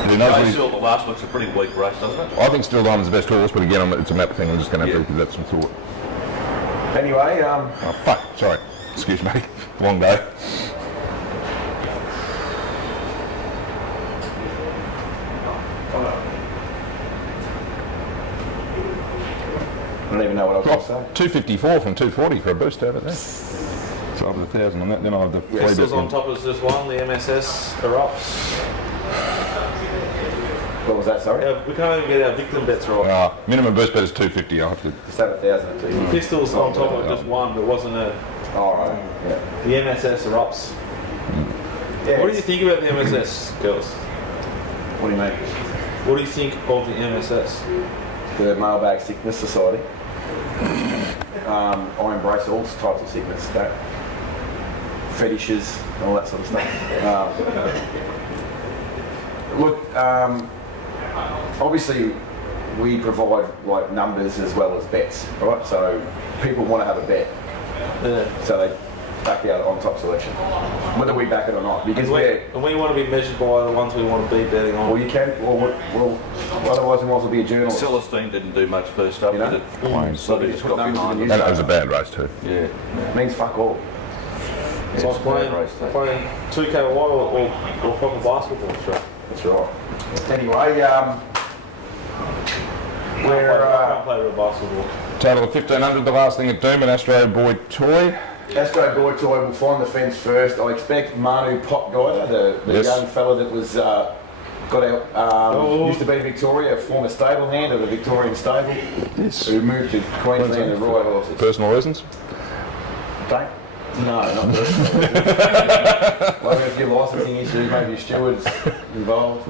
Who knows what I he's- still, the last looks a pretty weak race, doesn't it? I think Still Diamond's the best horse, but again, it's a map thing. I'm just going to have to give that some thought. Anyway, Oh, fuck. Sorry. Excuse me. Long day. I don't even know what I was going to say. 254 from 240 for a boost out of that. So I have 1,000 on that. Then I'll have the free Pistols bet on top is just one. The MSS erupts. What was that, sorry? Yeah, we can't even get our victim bets right. Minimum boost bet is 250. I'll have to. Just have 1,000 at 2. Pistols on top of just one, but wasn't a. All right. Yeah. The MSS erupts. Yeah, What do you think about the MSS, girls? What do you mean? What do you think of the MSS? The Mailbag Sickness Society. I embrace all types of sickness, fetishes, and all that sort of stuff. Look, obviously we provide like numbers as well as bets, right? So people want to have a bet, so they back out on top selection, whether we back it or not, because and we want to be measured by the ones we want to be betting on. well, you can, well, otherwise we might as well be a journalist. Celestine didn't do much first up, You know? did it? So they just got Numbers behind in it. the And it was a bad race too. Yeah. It means fuck all. It's like playing 2K or proper basketball. Sure. That's right. Anyway, we're I can't play real basketball. Total of 1,500. The last thing at Doomben, Astro Boy Toy. Astro Boy Toy will find the fence first. I expect Manu Potgeider, the Yes. young fella that was got out, used to be in Victoria, a former stable hand of the Victorian stable, Yes. who moved to Queensland and Royal Horses. Personal reasons. Don't? No, not this. Well, we have a few licensing issues, maybe stewards involved.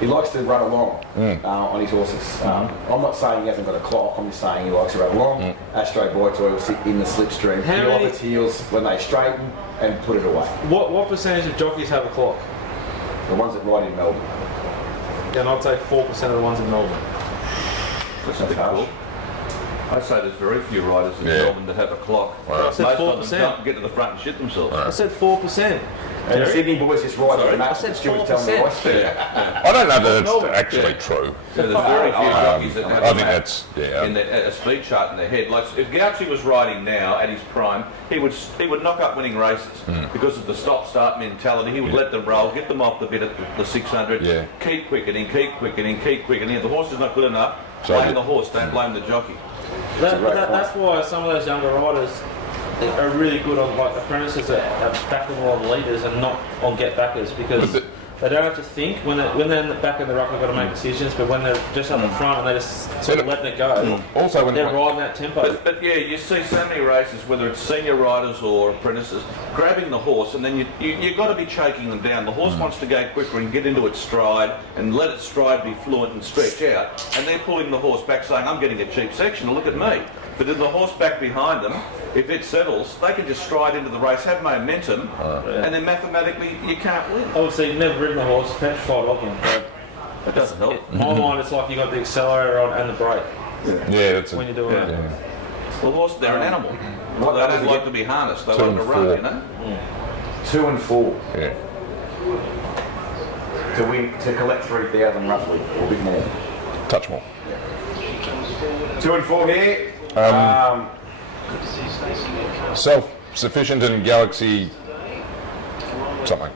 He likes to run along on his horses. I'm not saying he hasn't got a clock, I'm just saying he likes to run along. Astro Boy Toy will sit in the slipstream, peel off its heels when they straighten and put it away. What percentage of jockeys have a clock? The ones that ride in Melbourne. And I'd say 4% of the ones in Melbourne. That's a bit cool. I'd say there's very few riders in Melbourne that have a clock. I said Most 4%. of them don't get to the front and shit themselves. I said 4%. And the Sydney boys just ride the match. I said The stewards tell them I don't know that it's actually true. Yeah, there's very few jockeys that have I a think map that's in a speed chart in their head. Like if Gauchi was riding now at his prime, he would knock up winning races because of the stop-start mentality. He would let them roll, get them off the bit at the 600, keep quickening, keep quickening, keep quickening. If the horse is not good enough, blame the horse, don't blame the jockey. That's why some of those younger riders are really good on like apprentices that back them on leaders and not on get backers, because they don't have to think when they're back in the ruck. They've got to make decisions, but when they're just at the front and they just sort of letting it go, also when they're riding that tempo. But yeah, you see so many races, whether it's senior riders or apprentices, grabbing the horse, and then you've got to be choking them down. The horse wants to go quicker and get into its stride and let its stride be fluent and stretch out, and they're pulling the horse back saying, I'm getting a cheap section, look at me. But if the horse back behind them, if it settles, they can just stride into the race, have momentum, and then mathematically you can't win. Obviously, you've never ridden a horse, petrified of them. It doesn't help. In my mind, it's like you got the accelerator on and the brake. Yeah, that's when you're doing it. Well, horse, they're an animal. They don't like to be harnessed. They like to run, you know. 2 and 4. Yeah. To collect 3,000 roughly, or a bit more. Touch more. 2 and 4 here. Self-sufficient in Galaxy something.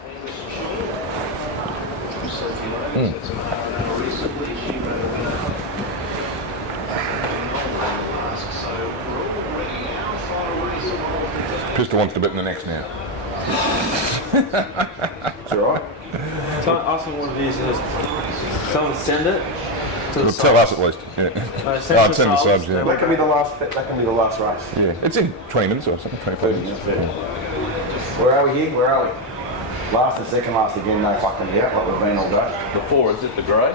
Pistol wants to bit in the next now. It's alright. So ask them what it is. Someone send it. Well, tell us at least. Yeah. Send the subs. Yeah. That can be the last. That can be the last race. Yeah, it's in 20 minutes or something. 25 minutes. Where are we here? Where are we? Last and second last again. No fucking doubt. Like we've been all day. Before, is it the grey?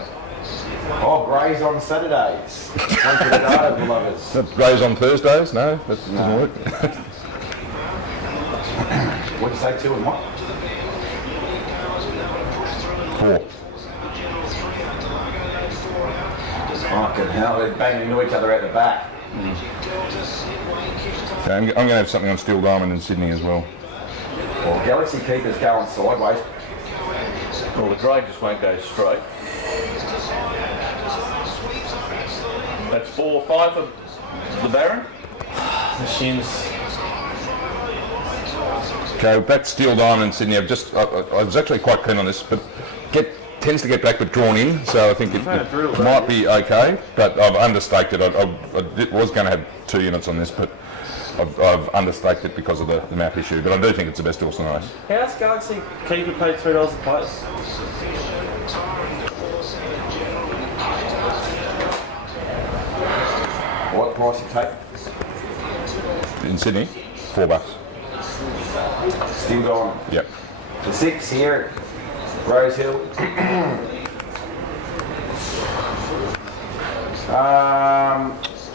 Oh, Grey's on Saturdays. One for the data lovers. That Grey's on Thursdays? No, that doesn't work. What'd you say? 2 and what? 4. Fucking hell, they're banging into each other at the back. Okay, I'm going to have something on Steel Diamond in Sydney as well. Well, Galaxy Keeper's going sideways. Well, the grey just won't go straight. That's 4 or 5 for the Baron. The shins. Okay, that Steel Diamond in Sydney, I was actually quite keen on this, but tends to get back but drawn in, so I think it might be okay, but I've understaked it. I was going to have 2 units on this, but I've understaked it because of the map issue, but I do think it's the best horse in the race. How's Galaxy Keeper paid $3 a place? What price you take? In Sydney, $4. Steel Diamond. Yep. The 6 here. Rose Hill.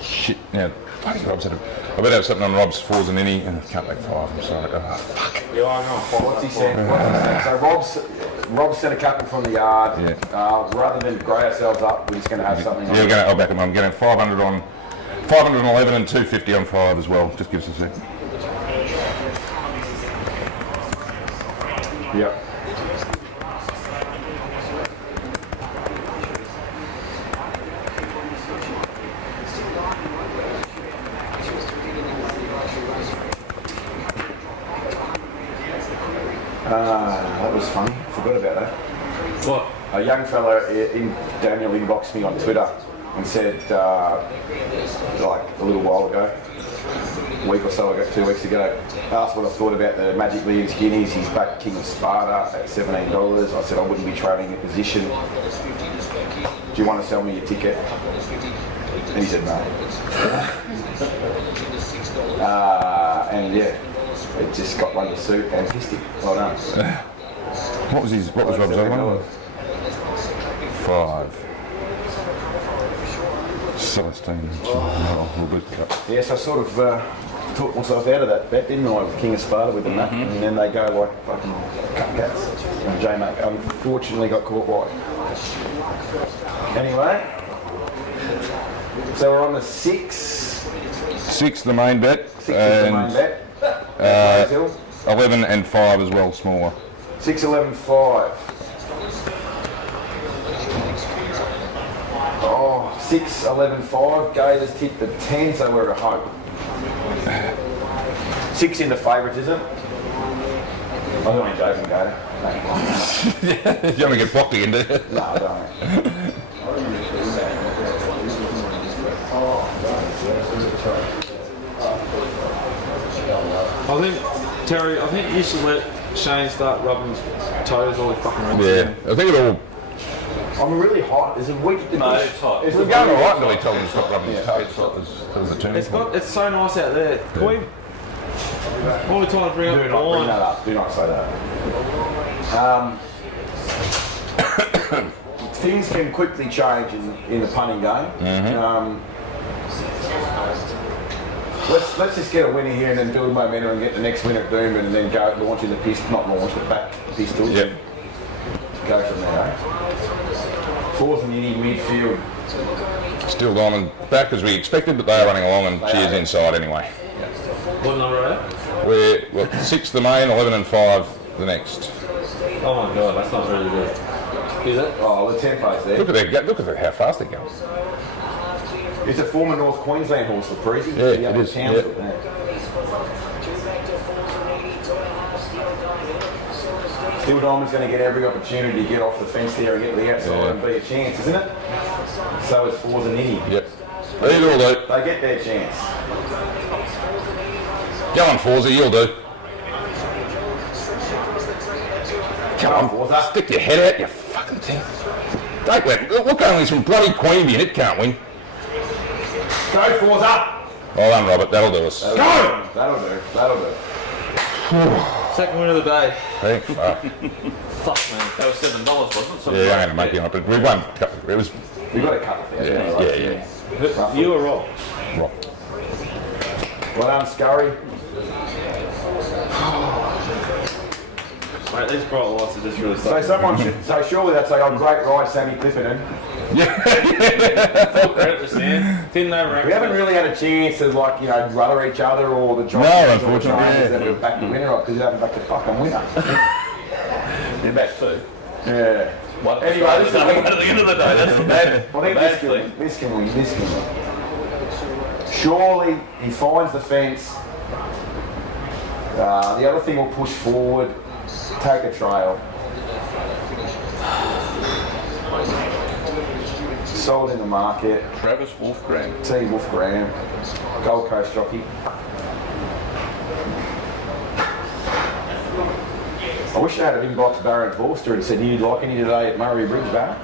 Shit. Now, bloody Rob's had I better have something on Rob's 4s and any. Can't make 5. I'm sorry. Oh, fuck. Yeah, I know. What's he said? So Rob sent a couple from the yard. Yeah. Rather than grey ourselves up, we're just going to have something. Yeah, I'll back him. I'm getting 500 on 511 and 250 on 5 as well. Just gives us a sec. Yep. That was funny. Forgot about that. What? A young fella in Daniel inboxed me on Twitter and said, like a little while ago, a week or so ago, 2 weeks ago, asked what I thought about the Magic Leagues Guineas. He's back King of Sparta at $17. I said I wouldn't be trading a position. Do you want to sell me your ticket? And he said no. and yeah, it just got one to suit and pissed him. Well done. What was Rob's other one? 5. Celestine. We'll boost it up. Yes, I sort of talked myself out of that bet, didn't I, with King of Sparta with the nut, and then they go like fucking cupcats. And J-Mate unfortunately got caught wide. Anyway, so we're on the 6. 6 the main bet. 6 is the main bet. 11 and 5 as well, smaller. 6, 11, 5. Oh, 6, 11, 5. Gators tipped the 10, so we're at hope. 6 into favouritism. I'm only joking, Gator. You want to get blocked again, do you? No, I don't. I think, Terry, I think you should let Shane start rubbing his toes all the fucking around. Yeah, I think it all. I'm really hot. Is it weak at the No, it's hot. It's We're going alright until he told him to stop rubbing his toes. That was the turning point. It's so nice out there. Can we? What are we trying to bring up? Do not bring that up. Do not say that. Things can quickly change in the punting game. Let's just get a winner here and then build momentum and get the next winner at Doomben and then go launching the pistol, not launch the back pistol. Yep. Go from there. 4th and Uni midfield. Still gone back as we expected, but they are running along and Cheers inside anyway. What number are We're 6 the main, 11 and 5 the next. Oh my god, that's not really good. Is it? Oh, the tempo's there. Look at how fast they're going. It's a former North Queensland horse for Preezy. Yeah, it is. Townsville, Yeah. Still Diamond's going to get every opportunity to get off the fence there and get to the outside and be a chance, isn't it? So is 4's and Nitty. Yep. Either will do. They get their chance. Go on, Forzy, you'll do. Come on, Forza. stick your head out, you fucking thing. Don't let. Look, only some bloody Queanbeyan, it can't win. Go, Forza! Well done, Robert, that'll do us. Go! That'll do. Second win of the day. Thanks, fuck. Fuck, man. That was $7, wasn't it? Yeah, I'm going to make it on it, but we won. It was. We got a couple of things. Yeah. You or Rob? Rob. Well done, Scurry. Mate, these bright lights are just really So surely that's like, oh, great ride, Sammy Clipperton. Didn't know. We haven't really had a chance to rudder each other or the jockeys No, or the unfortunately, trainers that we're back to winner off because you haven't backed the fucking winner. They're back too. Yeah. Anyway, this is at the end of the day. That's the bad. I think this can win. Surely he finds the fence. The other thing will push forward, take a trail. Sold in the market. Travis Wolfgram. T. Wolfgram, Gold Coast jockey. I wish I had an inbox Barrett Forster and said, you'd like any today at Murray Bridge, Barrett?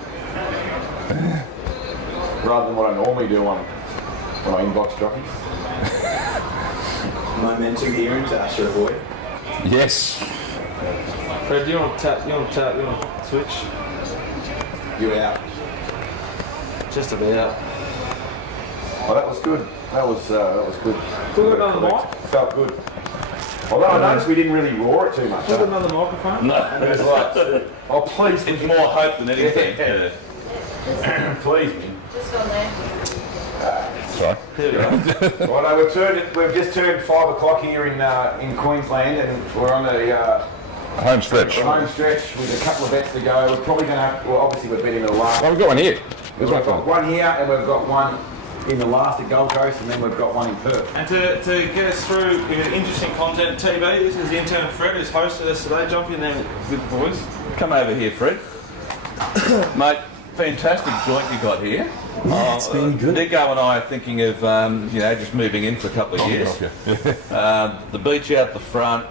Rather than what I normally do when I inbox jockeys. Momentum here into Asher Boy. Yes. Fred, do you want to tap? You want to switch? You're out. Just about. Well, that was good. That was good. Put it on the mic. Felt good. Although I noticed we didn't really roar it too much. Put another microphone. No. It was like, oh please. It's more hope than anything. Yeah. Please, man. Just on there. Sorry. Here we go. Well, no, we've just turned 5 o'clock here in Queensland, and we're on a Home stretch. home stretch with a couple of bets to go. We're probably going to have. Well, obviously we're betting the last. Well, we've got one here. We've There's got one here, and we've got one in the last at Gold Coast, and then we've got one in Perth. And to get us through interesting content, TB, this is the intern Fred who's hosted us today. Jump in there with the boys. Come over here, Fred. Mate, fantastic joint you got here. It's been good. Nico and I are thinking of just moving in for a couple of years. The beach out the front.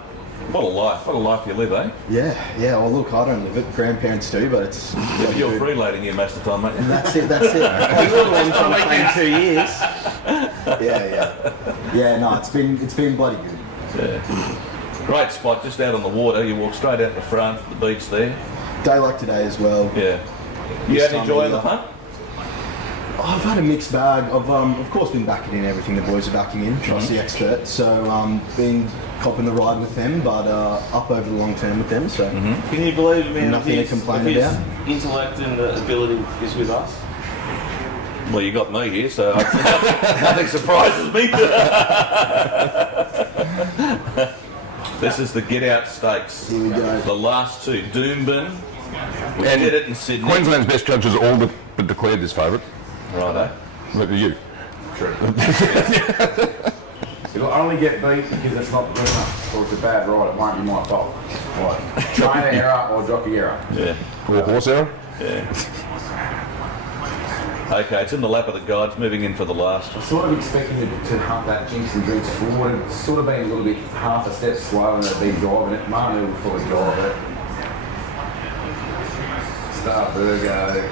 What a life you live, eh? Yeah. Well, look, I don't live it. Grandparents do, but it's. Yeah, you're freeloading here most of the time, mate. And that's it. That's it. I've been on for 2 years. Yeah. No, it's been bloody good. Yeah. Great spot, just out on the water. You walk straight out the front, the beach there. Day like today as well. Yeah. You had enjoying the punt? I've had a mixed bag. I've of course been backing in everything the boys are backing in. Trust the expert. So been copping the ride with them, but up over the long term with them. So Can you believe, man, nothing to complain about. Intellect and the ability is with us? Well, you got me here, so nothing surprises me. This is the Get Out Stakes. Here we go. The last two, Doomben. We did it in Sydney. Queensland's best judges all but declared this favourite. Righto. Look at you. True. It'll only get beat because it's not good enough, or it's a bad ride. It won't be my fault. Right. Trainer error or jockey error. Yeah. Or horse error. Yeah. Okay, it's in the lap of the guides, moving in for the last. I sort of expecting it to hunt that Jinx and Drinks forward. It's sort of been a little bit half a step slower than it'd been driving it. Manu will probably drive it. Star Virgo.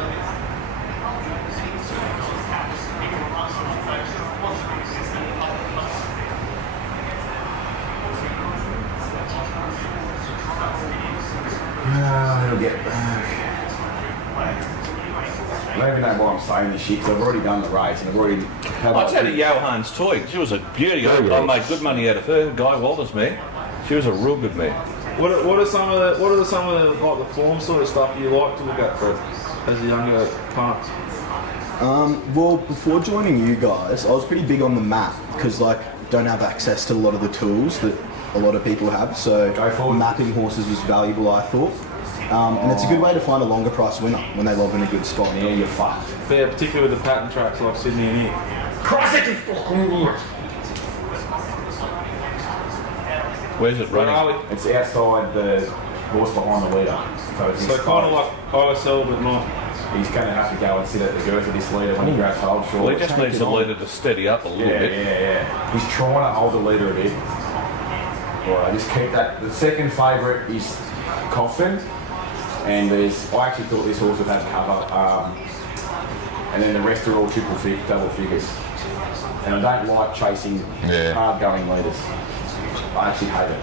It'll get back. I don't even know why I'm saying this shit, because I've already done the race and I've already... I had a Johan's toy. She was a beauty. I made good money out of her. Guy Walters mare. She was a real good mare. What are some of the like the form sort of stuff you like to look at for as a younger punt? Well, before joining you guys, I was pretty big on the map because don't have access to a lot of the tools that a lot of people have. So mapping horses was valuable, I thought. And it's a good way to find a longer price winner when they lob in a good spot. Yeah, you're fucked. Yeah, particularly with the pattern tracks like Sydney and here. Where's it running? It's outside the horse behind the leader. So kind of like OSL, but not. He's going to have to go and sit at the girth of this leader when he grabs hold short. Well, he just needs the leader to steady up a little bit. Yeah. He's trying to hold the leader a bit. Right, just keep that. The second favourite is Coffin. And I actually thought this horse would have cover, and then the rest are all double figures. And I don't like chasing hard-going leaders. I actually hate it.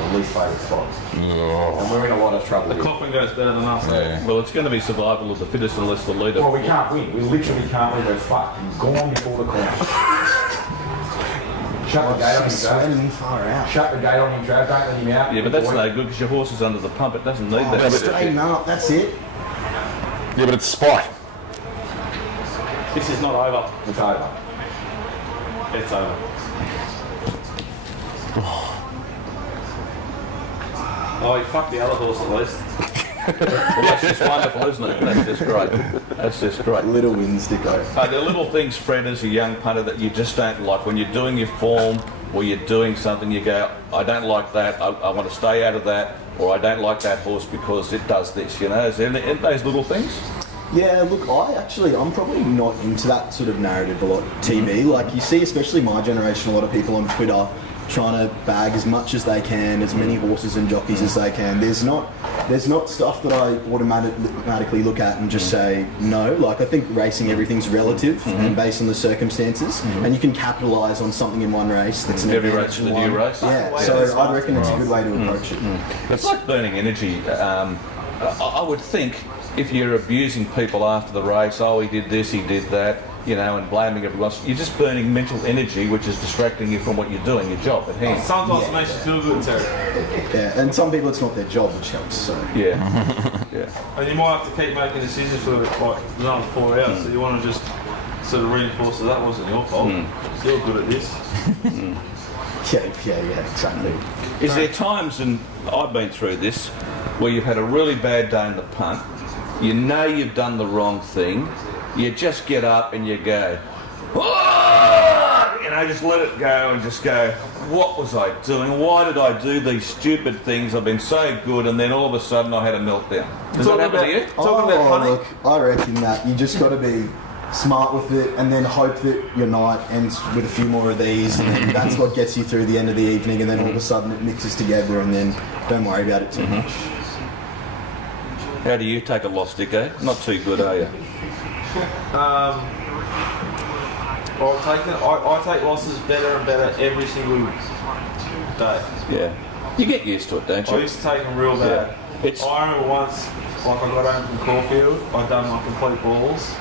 My least favourite spot. Oh. And we're in a lot of trouble. The Coffin goes better than us. Yeah. Well, it's going to be survival of the fittest unless the leader... Well, we can't win. We literally can't win. We're fucked. We're gone before the corner. Shut the gate on him, Trav. Far out. Shut the gate on him, Trav. Don't let him out. Yeah, but that's no good because your horse is under the pump. It doesn't need that. Straighten up, that's it. Yeah, but it's spite. This is not over. It's over. It's over. Oh, he fucked the other horse at least. Well, that's just wonderful, isn't it? That's just great. That's just great. Little wins, Dicko. There are little things, Fred, as a young punter that you just don't like. When you're doing your form or you're doing something, you go, I don't like that, I want to stay out of that, or I don't like that horse because it does this, you know? Is there any those little things? Yeah, look, I'm probably not into that sort of narrative a lot, TV. Like, you see, especially my generation, a lot of people on Twitter trying to bag as much as they can, as many horses and jockeys as they can. There's not stuff that I automatically look at and just say no. Like, I think racing, everything's relative and based on the circumstances, and you can capitalise on something in one race that's an Every race is a new race. Yeah, so I reckon it's a good way to approach it. It's like burning energy. I would think if you're abusing people after the race, oh, he did this, he did that, you know, and blaming everyone else, you're just burning mental energy, which is distracting you from what you're doing, your job at hand. Sometimes it makes you feel good, Terry. Yeah, and some people it's not their job, which helps. So Yeah. And you might have to keep making decisions for like another 4 hours, so you want to just sort of reinforce that wasn't your fault. You're good at this. Yeah, exactly. Is there times, and I've been through this, where you've had a really bad day in the punt, you know you've done the wrong thing, you just get up and you go, you know, just let it go and just go, what was I doing? Why did I do these stupid things? I've been so good, and then all of a sudden I had a meltdown. Does that happen to you? Talking about punting? Look, I reckon that you just got to be smart with it and then hope that your night ends with a few more of these, and then that's what gets you through the end of the evening, and then all of a sudden it mixes together, and then don't worry about it too much. How do you take a loss, Dicko? Not too good, are you? I take losses better and better every single day. Yeah. You get used to it, don't I you? used to take them real bad. It's I remember once, like I got home from Caulfield, I'd done my complete balls,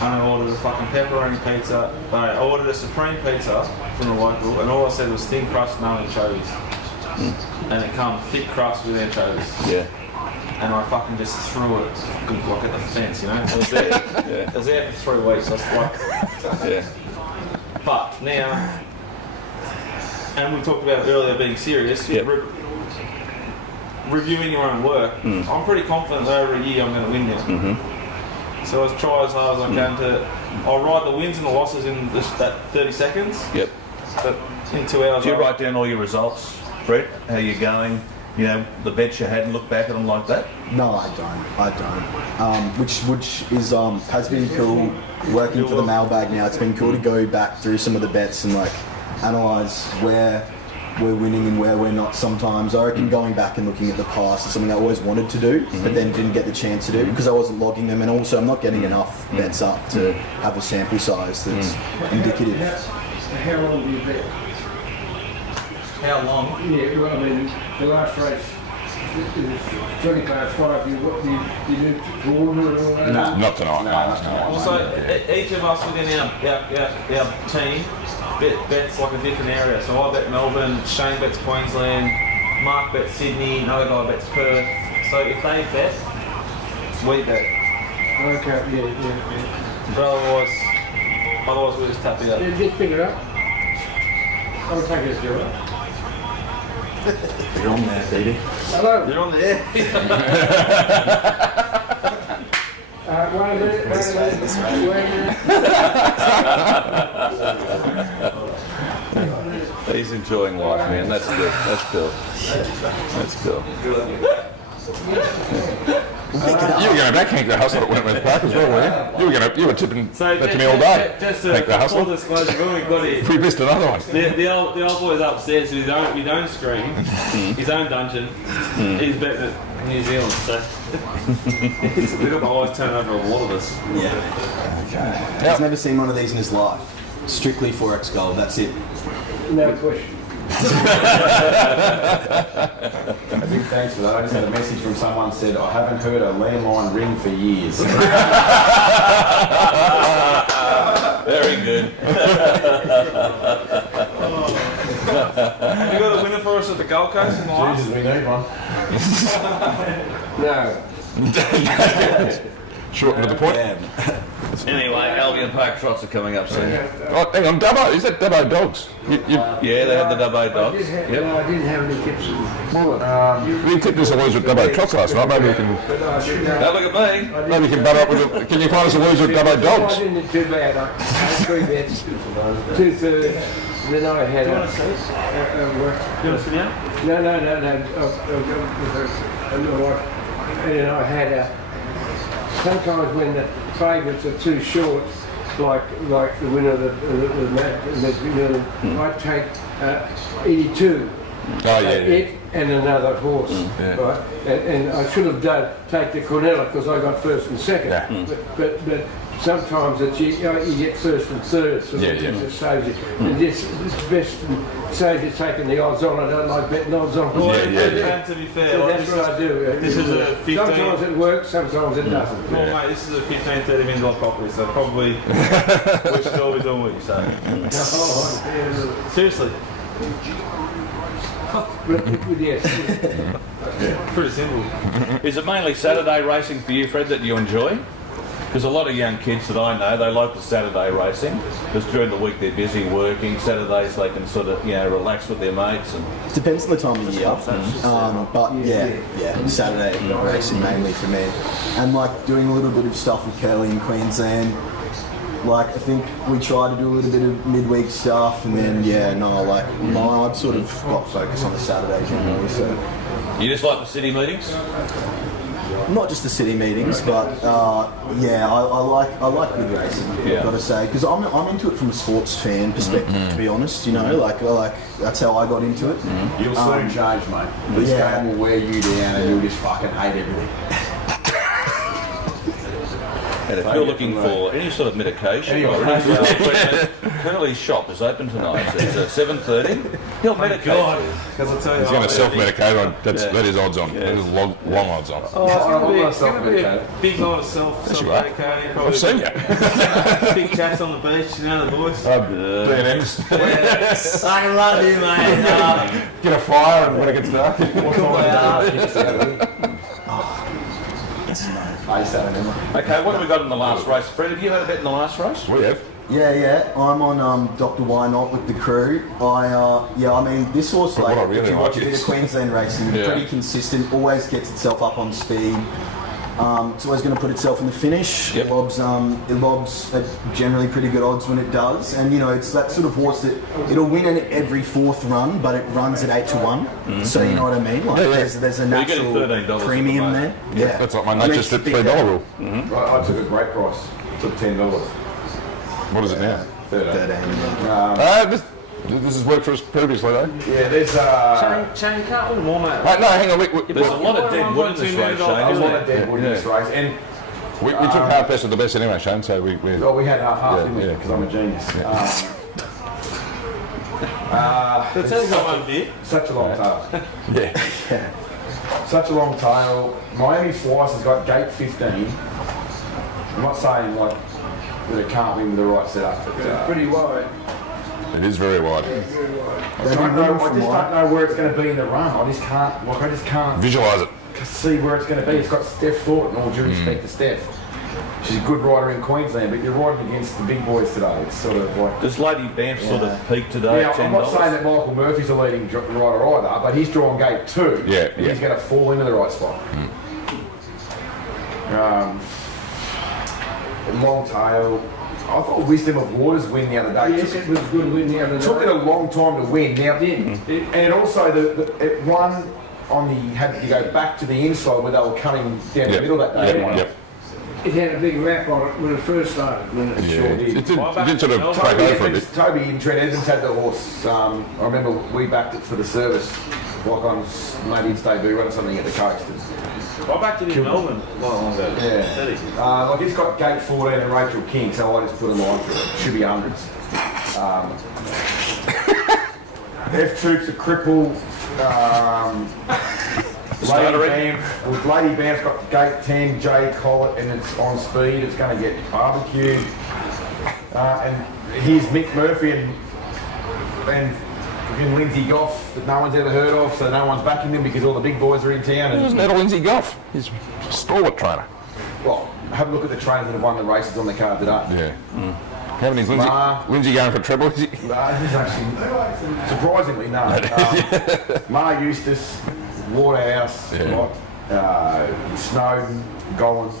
and I ordered a fucking pepperoni pizza. No, I ordered a supreme pizza from the local, and all I said was thin crust, no anchovies. And it come thick crust with anchovies. Yeah. And I fucking just threw it like at the fence, you know. I was there, I was there for 3 weeks. I was like, Yeah. but now, and we talked about earlier being serious. Yep. Reviewing your own work, I'm pretty confident that over a year I'm going to win now. So I try as hard as I can to. I'll write the wins and the losses in that 30 seconds. Yep. But in 2 hours. Do you write down all your results, Fred? How you're going? You know, the bets you had and look back at them like that? No, I don't. Which is has been cool working for the Mailbag now. It's been cool to go back through some of the bets and like analyse where we're winning and where we're not sometimes. I reckon going back and looking at the past is something I always wanted to do, but then didn't get the chance to do because I wasn't logging them, and also I'm not getting enough bets up to have a sample size that's indicative. How long do you bet? How long? Yeah, well, I mean, the last race, it was 20 past 5. You do order and all that? No, not tonight. No. Also, each of us within our team bets like a different area. So I bet Melbourne, Shane bets Queensland, Mark bets Sydney, another guy bets Perth. So if they bet, we bet. Okay, yeah. But otherwise we just tap it up. Yeah, just pick it up. I'll take it as you are. You're on there, Petey. Hello. You're on there. Wait a minute. He's enjoying life, man. That's good. That's cool. That's cool. You were going to back Hank the Hustler at Wentworth Park as well, were you? You were tipping that to me all day. Just Hank the full Hustler. disclosure, when we got here, We missed another one. the old boy's upstairs with his own screen, his own dungeon. He's betting at New Zealand, so we got my eyes turned over on all of us. Yeah. He's never seen one of these in his life. Strictly Forex Gold, that's it. No question. I think thanks for that. I just had a message from someone said, I haven't heard a landline ring for years. Very good. Have you got a winner for us at the Gold Coast in the last? Jesus, we need one. No. Short and to the point. Anyway, Albion Park trots are coming up soon. Oh, hang on, Dubbo. Is that Dubbo dogs? Yeah, they have the Dubbo dogs. No, I didn't have any tips. We tipped us a loser at Dubbo Trots last night. Maybe we can. Don't look at me. Maybe we can butt up with it. Can you find us a loser at Dubbo Dogs? I didn't do too bad. I had 3 bets, 2/3. Then I had Do you want to sit down? No. And then I had sometimes when the favourites are too short, like the winner of the match, I take 82. Oh, yeah. It and another horse, right? And I should have take the Cornella because I got first and second. Yeah. But sometimes it's you get first and third, so it just saves you. And it's best saves you taking the odds on. I don't like betting odds on. And to be fair, So like, that's what I do. This is a 15. Sometimes it works, sometimes it doesn't. Well, mate, this is a $15-30 million property, so probably we should all be doing what you say. Seriously. Yes. Pretty simple. Is it mainly Saturday racing for you, Fred, that you enjoy? Because a lot of young kids that I know, they like the Saturday racing because during the week they're busy working. Saturdays they can sort of, relax with their mates. And It depends on the time of year. But Saturday racing mainly for me. And like doing a little bit of stuff with Curly in Queensland. Like I think we try to do a little bit of midweek stuff and then I've sort of got focus on the Saturday generally. So you just like the city meetings? not just the city meetings, but I like good racing. I've got to say, because I'm into it from a sports fan perspective. To be honest, that's how I got into it. You'll soon change, mate. This game will wear you down, and you'll just fucking hate everything. And if you're looking for any sort of medication or any sort of treatment, Curly's shop is open tonight. It's at 7:30. He'll medicate you. Because I tell you, He's going to self-medicate. That is odds on. That is long odds on. Oh, it's going to be a big night of self-medicating. I've seen you. Big chats on the beach, you know the boys. B&M's. I love you, mate. Get a fire and when it gets dark. Okay, what have we got in the last race? Fred, have you had a bet in the last race? We have. Yeah. I'm on Dr. Why Not with the crew. I mean, this horse, But what I like, really if you watch like a bit is- of Queensland racing, Yeah. pretty consistent, always gets itself up on speed. It's always going to put itself in the finish. Yep. It lobs at generally pretty good odds when it does, and it's that sort of horse that it'll win in every fourth run, but it runs at 8-1. So you know what I mean? Like there's a You're getting natural $13 premium there. Yeah, That's like my mate just at $3 rule. I took a great price. Took $10. What is it now? 13. This has worked for us previously, though. Yeah, there's Shane, can't win more, mate. Hey, no, hang on. There's a lot of dead wood in this race, Shane, a isn't lot of there? dead wood in this race, and We took half best of the best anyway, Shane, so we well, we had half, Yeah, didn't we? yeah. Because I'm a genius. That's only got one bit. Such a long tail. yeah. Such a long tail. Miami Slice has got gate 15. I'm not saying like that it can't win with the right setup, but Pretty wide. It is very wide. I just don't know where it's going to be in the run. I just can't Visualise it. see where it's going to be. It's got Steph Thornton, all due respect to Steph. She's a good rider in Queensland, but you're riding against the big boys today. It's sort of like... Does Lady Banff sort of peak today at $10? I'm not saying that Michael Murphy's a leading rider either, but he's drawn gate 2. Yeah, and he's going to fall into the right spot. Long tail. I thought Wisdom of Waters win the other day. Yes, it was a good win the other day. Took it a long time to win. Now, It did. and it also it won on the had to go back to the inside where they were coming down the middle that day. Yep. It had a big wrap on it when it first started. It sure did. It did sort of take over a bit. Toby and Trent Evans had the horse. I remember we backed it for the service, like on maybe its debut run or something at the coast. I backed it in Melbourne not long ago. Yeah. Like he's got gate 14 and Rachel King, so I just put a line through it. Should be hundreds. F Troops a cripple. Lady Banff's got gate 10, Jay Collett, and it's on speed. It's going to get barbecued. And here's Mick Murphy and fucking Lindsay Goff that no one's ever heard of, so no one's backing them because all the big boys are in town. And Isn't that a Lindsay Goff? He's a stalwart trainer. well, have a look at the trainers that have won the races on the card today. Yeah. How many is Lindsay going for treble? Is he? No, he's actually surprisingly no. Ma Eustace, Waterhouse, Snowden, Gollins.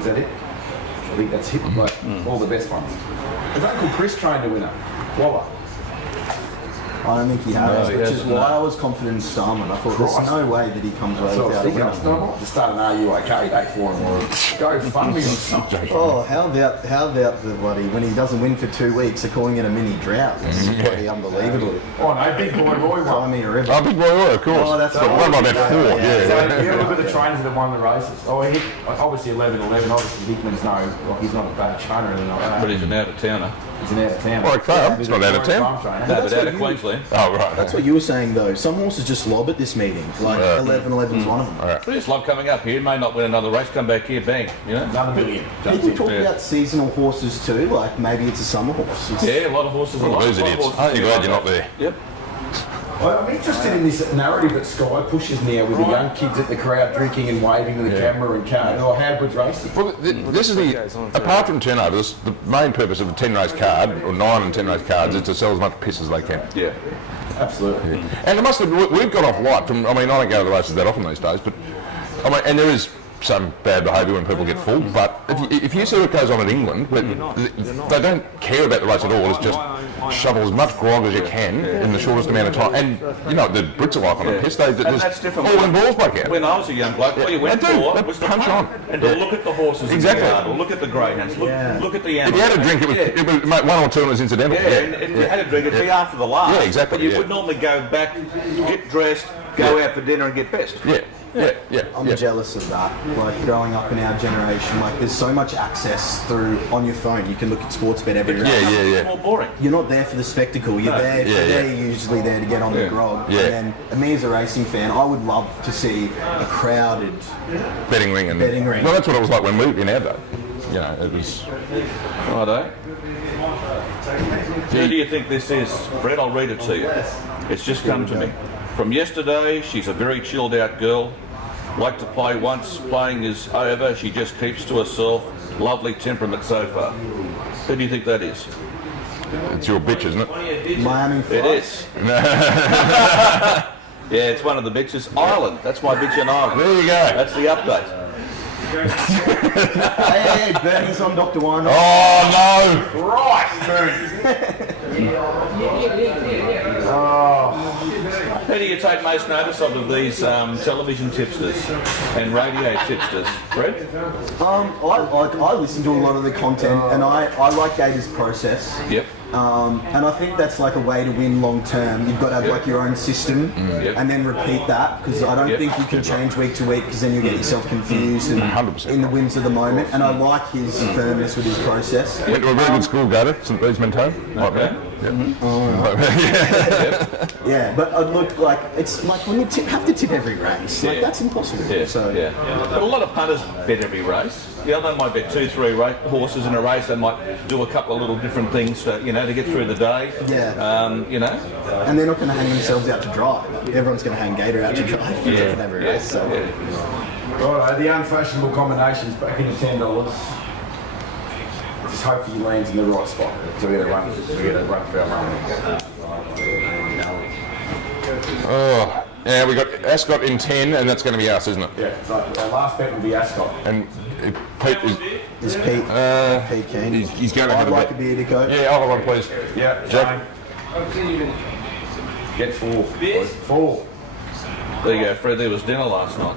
Is that it? I think that's it. Like, all the best ones. Has Uncle Chris trained a winner? Waller. I don't think he has, No, he which is hasn't, why no. I was confident in Starman. I thought there's no way that he comes away So I was without a thinking, I winner. just started an RUOK day for him. Or go fund me or something. Oh, how about the bloody when he doesn't win for 2 weeks, they're calling it a mini drought. It's bloody unbelievable. Oh no, Big Boy Roy Cry won. me a river. Oh, Big Boy Roy, of course. Oh, that's So one by about 4, So yeah. you look at the trainers that have won the races. Oh, he obviously 11-11. Obviously Hickman's like he's not a bad trainer or anything like that. But he's an out-of-towner. He's an out of town. Like farm. He's not out of town. No, that's but out what of you- Queensland. Oh, right. That's what you were saying though. Some horses just lob at this meeting. Like 11-11's one of them. All right. We just love coming up here. May not win another race. Come back here, bang. You know. Another million. People talk Yeah. about seasonal horses too, like maybe it's a summer horse. It's- Yeah, a lot of horses. All are those like- a lot of idiots. horses Aren't you are glad like you're not that. there? Yep. I'm interested in this narrative that Sky pushes now with the young kids at the crowd drinking and waving with the camera and car. Oh, how good's racing? Well, this is apart from turnovers, the main purpose of a 10-race card, or 9 and 10-race cards, is to sell as much piss as they can. Yeah. Absolutely. And we've got off light from, I mean, I don't go to the races that often these days, but, I mean, and there is some bad behaviour when people get full, but if you see what goes on in England, they don't care about the race at all. It's just shovel as much grog as you can in the shortest amount of time. And, you know, the Brits are like on a piss. And that's different. All in balls break out. When I was a young bloke, what you went They do. for They was the punch punch on. and to look at the horses Exactly. in the yard, or look at the greyhounds, look at the If animals. you had a drink, it was mate, 1 or 2 was incidental. Yeah, and if you had a drink, it'd be after the last. Yeah, exactly, But you yeah. would normally go back, get dressed, go out for dinner and get pissed. Yeah. I'm jealous of that. Like growing up in our generation, like there's so much access through on your phone. You can look at sports bet every round. It's more boring. You're not there for the spectacle. You're they're usually there to get on the grog. And then me as a racing fan, I would love to see a crowded betting ring. Well, that's what it was like when we in our day. You know, it was. Righto. Who do you think this is, Fred? I'll read it to you. It's just come to me. From yesterday, she's a very chilled out girl. Like to play once playing is over, she just keeps to herself. Lovely temperament so far. Who do you think that is? It's your bitch, isn't it? Miami Vice. It is. Yeah, it's one of the bitches. Ireland. That's my bitch in Ireland. There you go. That's the update. Hey, Bernie's on Dr. Wine. Oh no! Right, Who do you take most notice of these television tipsters and radio tipsters, Fred? I listen to a lot of the content, and I like Gator's process. Yep. And I think that's like a way to win long term. You've got to have like your own system, and then repeat that, because I don't think you can change week to week, because then you get yourself confused and 100%. in the whims of the moment. And I like his firmness with his process. Went to a very good school, Gator, St. Bede's Mentone. Okay. Yeah, but look, like it's like when you have to tip every race, like that's impossible. But a lot of punters bet every race. They might bet 2-3 horses in a race. They might do a couple of little different things to, to get through the day. And they're not going to hang themselves out to dry. Everyone's going to hang Gator out to dry for every race. So. Right, the unfashionable combinations back into $10. Just hopefully he lands in the right spot. So we get a run for our money. Oh, yeah, we got Ascot in 10, and that's going to be us, isn't it? Yeah, so our last bet will be Ascot. And Pete is Pete. Pete Keen. He's going to have I'd like a beer to go. Yeah, I'll have one, please. Yeah, Jack. Get 4. 4. There you go, Fred. There was dinner last night.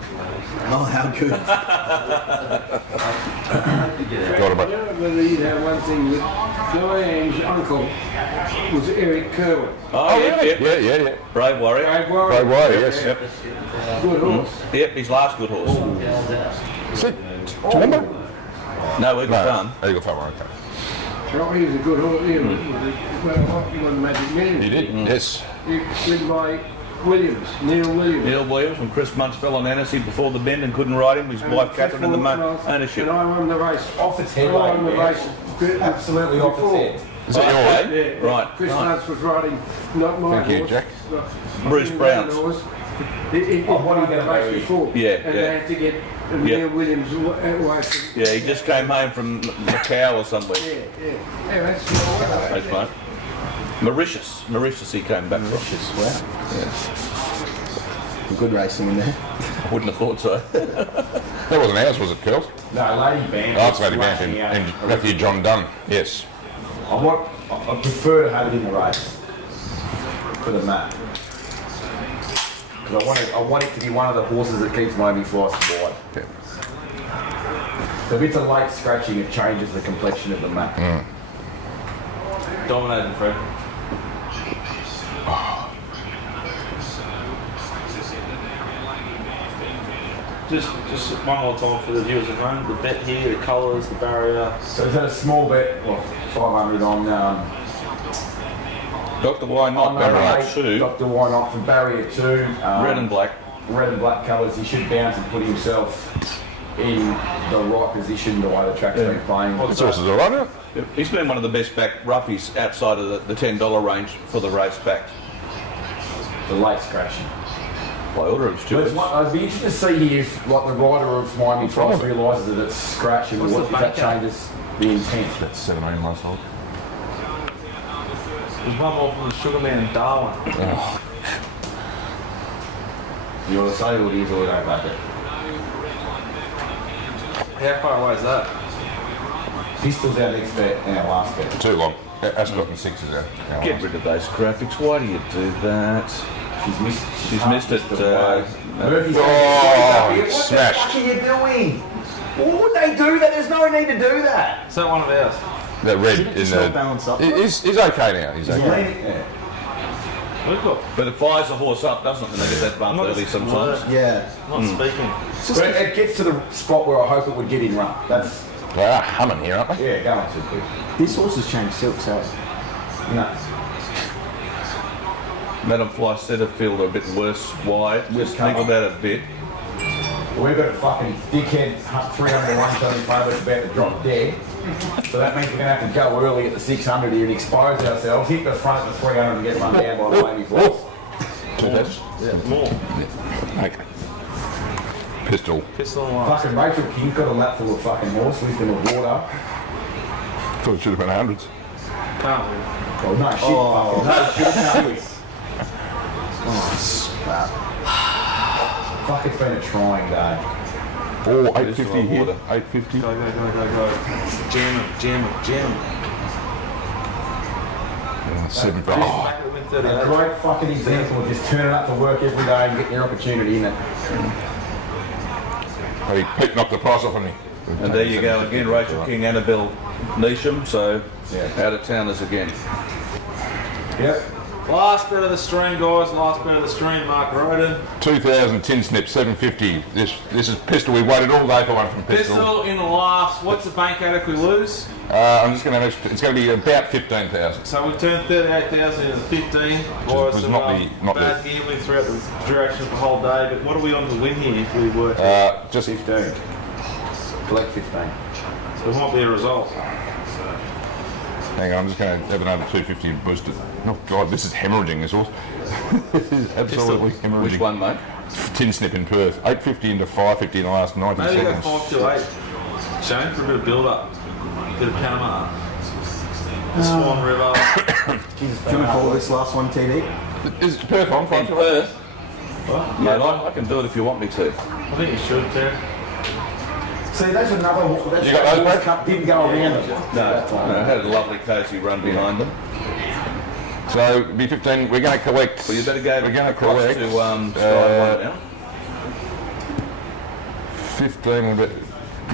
Oh, how good. Fred, I don't know whether you'd have one thing with Diane's uncle was Eric Kerwin. Oh, really? Yeah. Brave Warrior. Brave Warrior, yes. Yep. Good horse. Yep, his last good horse. Is it Toowoomba? No, Eagle Farm. Eagle Farm, okay. Oh, he was a good horse. He won the Magic Millions. He did, yes. Ridden by Williams, Neil Williams. Neil Williams, when Chris Muntz fell on Annecy before the bend and couldn't ride him, his wife Catherine in the ownership. And I won the race. Off its head, I won the race. Absolutely off its head. Is that yours? Yeah. Right. Chris Muntz was riding, not my Thank you, horse. Jack. Bruce Brown's. He won the race before. Yeah, and they had to get Neil Williams away from. Yeah, he just came home from Macau or somewhere. Yeah, that's Thanks, mate. Mauritius he came back from. Wow. Good racing in there. I wouldn't have thought so. That wasn't ours, was it, Curls? No, Lady Band. Oh, it's Lady Band and Matthew John Dunn, yes. I prefer to have it in the race for the map. Because I want it to be one of the horses that keeps Miami Vice wide. Yeah. So if it's a late scratching, it changes the complexion of the map. Dominating, Fred. Just one more time for the viewers at home. The bet here, the colours, the barrier. So is that a small bet? Well, 500 on Dr. Why Not, Barrier 2. Dr. Why Not for Barrier 2. Red and black. Red and black colours. He should bounce and put himself in the right position the way the track's been playing. This horse is all right now. He's been one of the best back roughies outside of the $10 range for the race back. The late scratching. By order of Stuart. I'd be interested to see if like the rider of Miami Vice realises that it's scratching and if that changes the intent. That's 17 last night. There's one more from the Sugarman and Darwin. Oh. You want to say what it is or we don't back it? How far away is that? Pistol's our next bet and our last bet. Too long. Ascot and 6 is our Get last. rid of those graphics. Why do you do that? She's missed it. Murphy's smashed. What are you doing? Why would they do that? There's no need to do that. Is that one of ours? That red in Just the... balance up. He's okay now. He's okay. But it fires the horse up, doesn't it, when they get that bump early sometimes? Yeah. Not speaking. But it gets to the spot where I hope it would get in run. That's They are humming here, aren't they? yeah, going to. This horse has changed silk, so. No. Madam Fly said it feel a bit worse wide. Just think about it a bit. We've got a fucking dickhead 301 starting favourite about to drop dead. So that means we're going to have to go early at the 600 here and expose ourselves, hit the front of the 300 and get run down by the lady floss. More. Okay. Pistol. Pistol and last. Fucking Rachel King's got a lap full of fucking horse wisdom of water. Thought it should have been hundreds. Can't win. Oh no, shit, fucking no, shit, no. Oh, spat. Fuck, it's been a trying day. Oh, 850 here. 850. Go. Jam him. 7. Back Oh, at the win A 38. great fucking example of just turning up to work every day and getting your opportunity in it. hey, Pete knocked the price off on me. And there you go again, Rachel King, Annabelle Neesham, so out of towners again. Yep. Last bit of the stream, guys. Last bit of the stream, Mark Roden. 2000 tin snip, 750. This is Pistol. We waited all day for one from Pistol. Pistol in the last. What's the bank at if we lose? I'm just going to. It's going to be about 15,000. So we turned 38,000 into 15. Was Guys, not bad gambling throughout the direction of the whole day. But what are we on to win here if we were to? Just 15. Collect 15. So it might be a result. hang on. I'm just going to have another 250 boosted. Oh God, this is hemorrhaging. This horse. This is absolutely hemorrhaging. Which one, mate? Tin snip in Perth. 850 into 550 in the last 90 Maybe go seconds. 5 to 8. Shane for a bit of build up. Bit of Panama. Swan River. Do you want to call this last one TV? Is Perth on? In 5 to 8? Perth? What? Mate, I can do it if you want me to. I think you should, Terry. See, that's another horse. That's You got those, horse mate? cup didn't go around it. No, I had a lovely cozy run behind them. So it'll be 15. We're going to collect. Well, you better go We're going to across collect. to Sky One now. 15. We're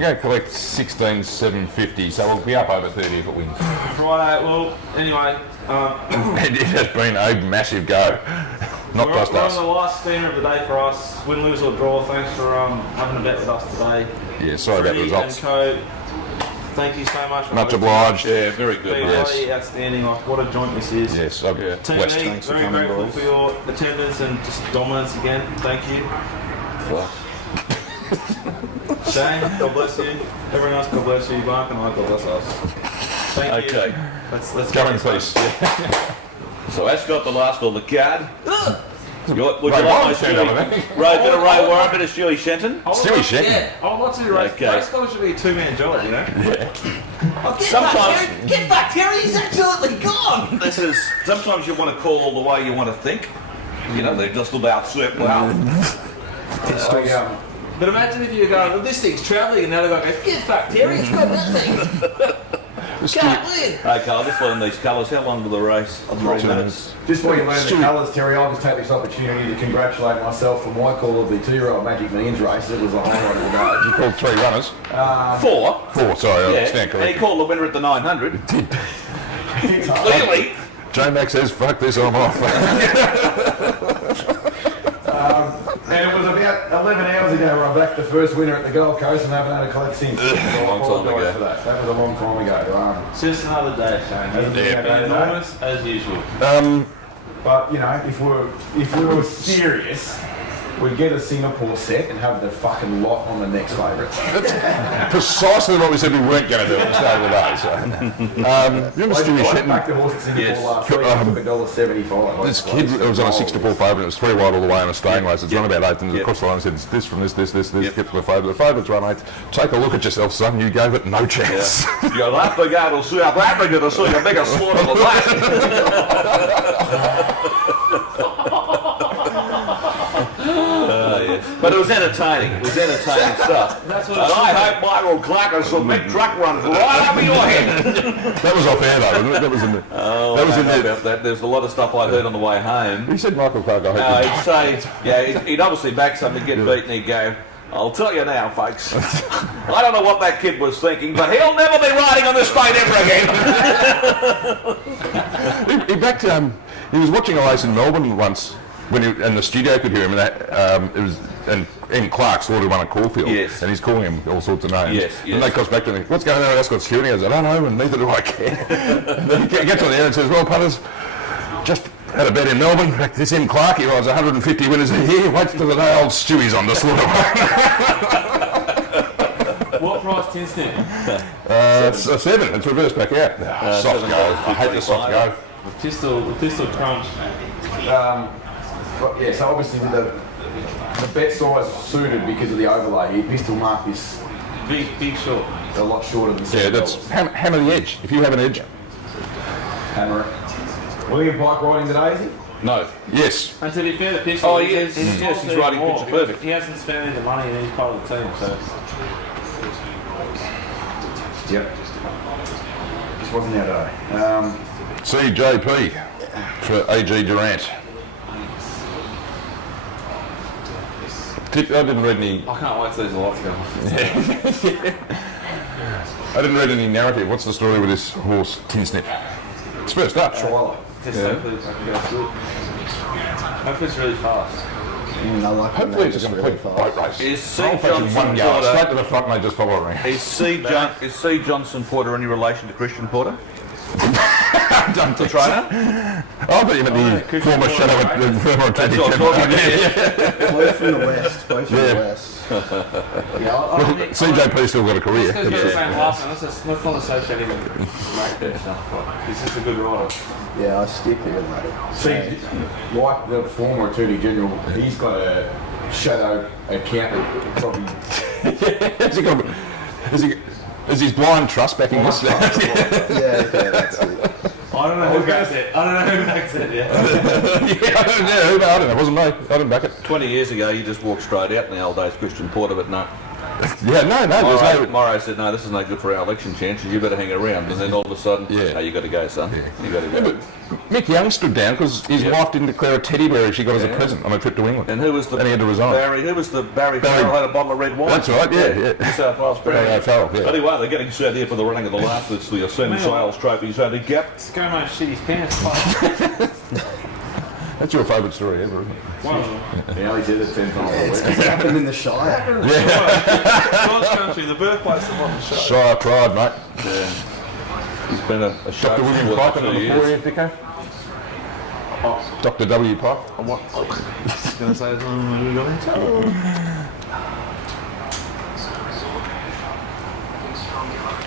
going to collect 16,750. So we'll be up over 30 if it wins. Right, well, anyway, It has been a massive go. Not we're just on us. the last steamer of the day for us. Win, lose or draw. Thanks for having a bet with us today. Yeah, sorry about the Freddie results. and Co. Thank you so much. Much obliged. Yeah, very good, Been mate. bloody outstanding. Like, what a joint this is. Yes, I'm Team blessed. E, very grateful for your attendance and just dominance again. Thank you. Shane, God bless you. Everyone else, God bless you. Mark and I, God bless us. Thank you. Okay. Let's Come get in, this please. So that's got the last on the card. Would you Ray like my Warren's turned up, I Stewie? think. Right, bit of Ray Warren, bit of Stewie Shenton. Stewie Shenton. Yeah, I would like to do race. Okay. Race scholar should be a two-man job, you know? Sometimes Get back, Terry! He's absolutely gone! this is. Sometimes you want to call the way you want to think. You know, they're just about swept well. But imagine if you go, well, this thing's travelling, and now the guy goes, get back, Terry! It's got nothing! Can't win! Okay, I'll just learn these colours. How long will the race? 3 minutes. Just while you learn the colours, Terry, I'll just take this opportunity to congratulate myself for my call of the 2-year-old Magic Millions race. It was a highlight of the day. You called 3 runners. 4. 4, sorry, I Yeah, stand and he corrected. called the winner at the 900. Clearly. J-Max says, fuck this, I'm off. And it was about 11 hours ago where I backed the first winner at the Gold Coast and haven't had a collect since. So I long time apologise ago. for that. That was a long time ago. It's just another day, Shane. Yeah. Enormous, as usual. But you know, if we were serious, we'd get a Singapore set and have the fucking lot on the next favourites. Precisely what we said we weren't going to do at the start of the day. So. Remember Stewie I backed Shenton? the horse at Singapore Yes. last week. I took $1.75. This kid was on a 6 to 4 favourite. It was 3 wide all the way on a staying race. It's run about 8 and across the line said, it's this from this, get to the favourite. The favourite's run 8. Take a look at yourself, son. You gave it no chance. You'll have to go to South Africa to see a bigger slaughter than that. Yes. But it was entertaining. It was entertaining stuff. And I hope Michael Clark has some big truck runs right over your head. That was off air though, wasn't it? That was in the. Oh, that was I in don't know the. about that. There's a lot of stuff I heard on the way home. He said Michael Clark, I hope. He'd say, yeah, he'd obviously back something, get beaten, he'd go, I'll tell you now, folks. I don't know what that kid was thinking, but he'll never be riding on this straight ever again. He backed. He was watching a race in Melbourne once when and the studio could hear him, and it was and Clark's thought he won at Caulfield. Yes. And he's calling him all sorts of names. Yes, yes. And they cross back to him. What's going on at Ascot Security? I goes, I don't know, and neither do I care. And then he gets on the air and says, well, punters, just had a bet in Melbourne. This in Clark, he rides 150 winners a year. Waits till the day old Stewie's on the slaughter. What price tin snip? It's a 7. It's reversed back out. Soft go. I hate the soft go. Pistol crunch. Yeah, so obviously with the bet size suited because of the overlay here, pistol mark is big short. A lot shorter than $7. that's hammer the edge. If you have an edge. Hammer it. William Pike riding today, is he? No. Yes. And to be fair, the pistol. Oh, yes, yes, he's riding picture perfect. He hasn't spent any of the money and he's part of the team, so. Yep. Just wasn't our day. CJP for AG Durant. I didn't read any. I can't wait till these lights go off. I didn't read any narrative. What's the story with this horse, Tin Snip? It's first up. Just hopefully it's good. Hopefully it's really fast. Hopefully it's a complete boat race. Is C. I'll fetch him Johnson 1 yard, Porter? straight to the front, and they just follow me. Is C. Johnson Porter any relation to Christian Porter? Don't The trainer? I thought you meant the former shadow at the former attorney That's what I'm talking about. Both from the west. Both from the west. CJP's still got a career. Let's go get the same last one. Let's not associate him with Mac stuff. He's just a good rider. Yeah, I stick here, mate. See, like the former Attorney General, he's got a shadow accountant, probably. Is his blind trust backing this? Yeah, that's it. I don't know who backs it. I don't know who backs it, I don't know. It wasn't me. I didn't back it. 20 years ago, you just walked straight out in the old days, Christian Porter, but no. Yeah, no. There's no. Morrow said, no, this is no good for our election chances, you better hang around. And then all of a sudden, no, you got to go, son. Yeah. You got to go. Yeah, but Mick Young stood down because his wife didn't declare a teddy bear she got as a present on a trip to England. And who was the he had to resign. Barry Farrell had a bottle of red wine. That's right, yeah. New South Wales Barry Farrell, yeah. Anyway, they're getting set here for the running of the last. It's the Ascend Sales Trophy Zone Gap. ScoMo shit his pants. That's your favourite story ever, isn't it? One of them. Yeah, he did it 10 times. It's happened in the Shire. God's country, the birthplace of the show. Shire pride, mate. Yeah. He's been a shark Dr. William for Pike 2 on the years. 4 here, Dicko? Dr. W. Pike? What? I was going to say something we got into.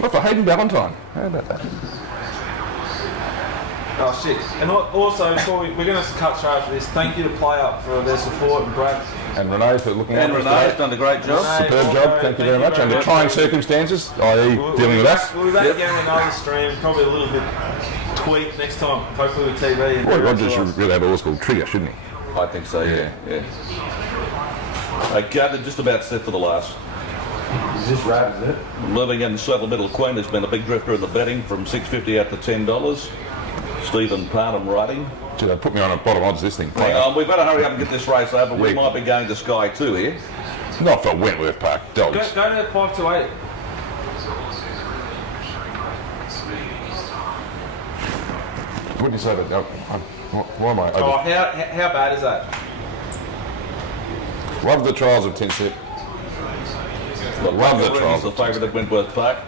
What for Hayden Valentine? How about that? Oh shit. And also, before we're going to cut straight for this, thank you to PlayUp for their support and Brad. And Renee for looking And after us Renee's today. done a great job. Superb job, thank you very much. Under trying circumstances, i.e. dealing with us. We'll be back again with another stream, probably a little bit tweaked next time, hopefully with TV. And Boy, Roger should really have a horse called Trigger, shouldn't he? I think so, yeah. Okay, they're just about set for the last. Is this right, is it? Living in Saddle Middle Queen has been a big drifter in the betting from $6.50 out to $10. Stephen Parnham riding. Gee, they put me on a bottom odds this thing. Hang on, we better hurry up and get this race over. We might be going to Sky 2 here. Not for Wentworth Park dogs. Go to 5 to 8. What did you say about that? Why am I over? Oh, how bad is that? Love the trials of Tin Snip. Love the trials. The favourite at Wentworth Park.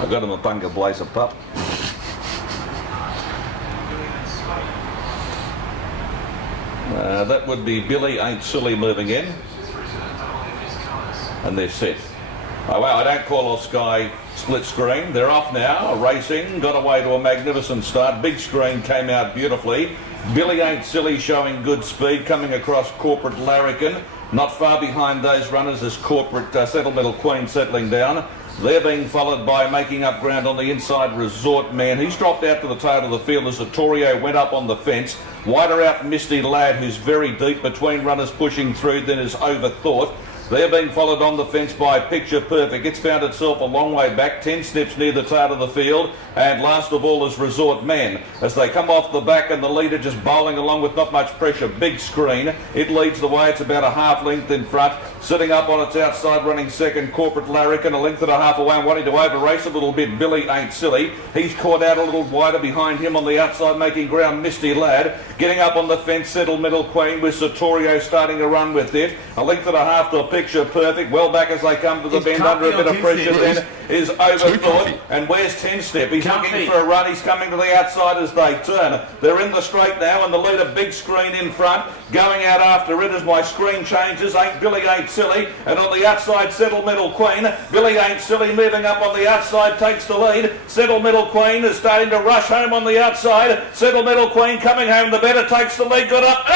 I've got him a Bunga Blazer pup. That would be Billy Ain't Silly moving in. And they're set. Oh wow, I don't call off Sky split screen. They're off now, racing, got away to a magnificent start. Big screen came out beautifully. Billy Ain't Silly showing good speed, coming across Corporate Larrikin. Not far behind those runners is Corporate Settle Middle Queen settling down. They're being followed by making up ground on the inside Resort Man. He's dropped out to the tail of the field as Vittorio went up on the fence. Wider out Misty Lad, who's very deep between runners pushing through, then is Overthought. They're being followed on the fence by Picture Perfect. It's found itself a long way back, 10 steps near the tail of the field. And last of all is Resort Man. As they come off the back and the leader just bowling along with not much pressure. Big Screen. It leads the way. It's about a half length in front. Sitting up on its outside, running second, Corporate Larrikin, a length and a half away and wanting to over-race a little bit. Billy Ain't Silly. He's caught out a little wider behind him on the outside, making ground. Misty Lad. Getting up on the fence, Settled Middle Queen with Satorio starting to run with it. A length and a half to Picture Perfect. Well back as they come to the bend under a bit of pressure then is Overthought. And where's 10 Step? He's looking for a run. He's coming to the outside as they turn. They're in the straight now and the leader Big Screen in front. Going out after it as my screen changes. Billy Ain't Silly. And on the outside, Settled Middle Queen. Billy Ain't Silly moving up on the outside takes the lead. Settled Middle Queen is starting to rush home on the outside. Settled Middle Queen coming home the better, takes the lead. Good up.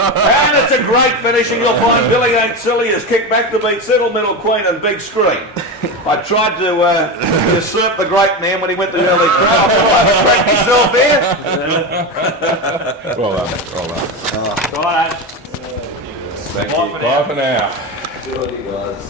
And it's a great finish, and you'll find Billy Ain't Silly is kicked back to beat Settled Middle Queen and Big Screen. I tried to usurp the great man when he went to the early crowd. I thought I'd crack myself here. Well done. Well done. Right. Thank you. Bye for now. Good on you guys.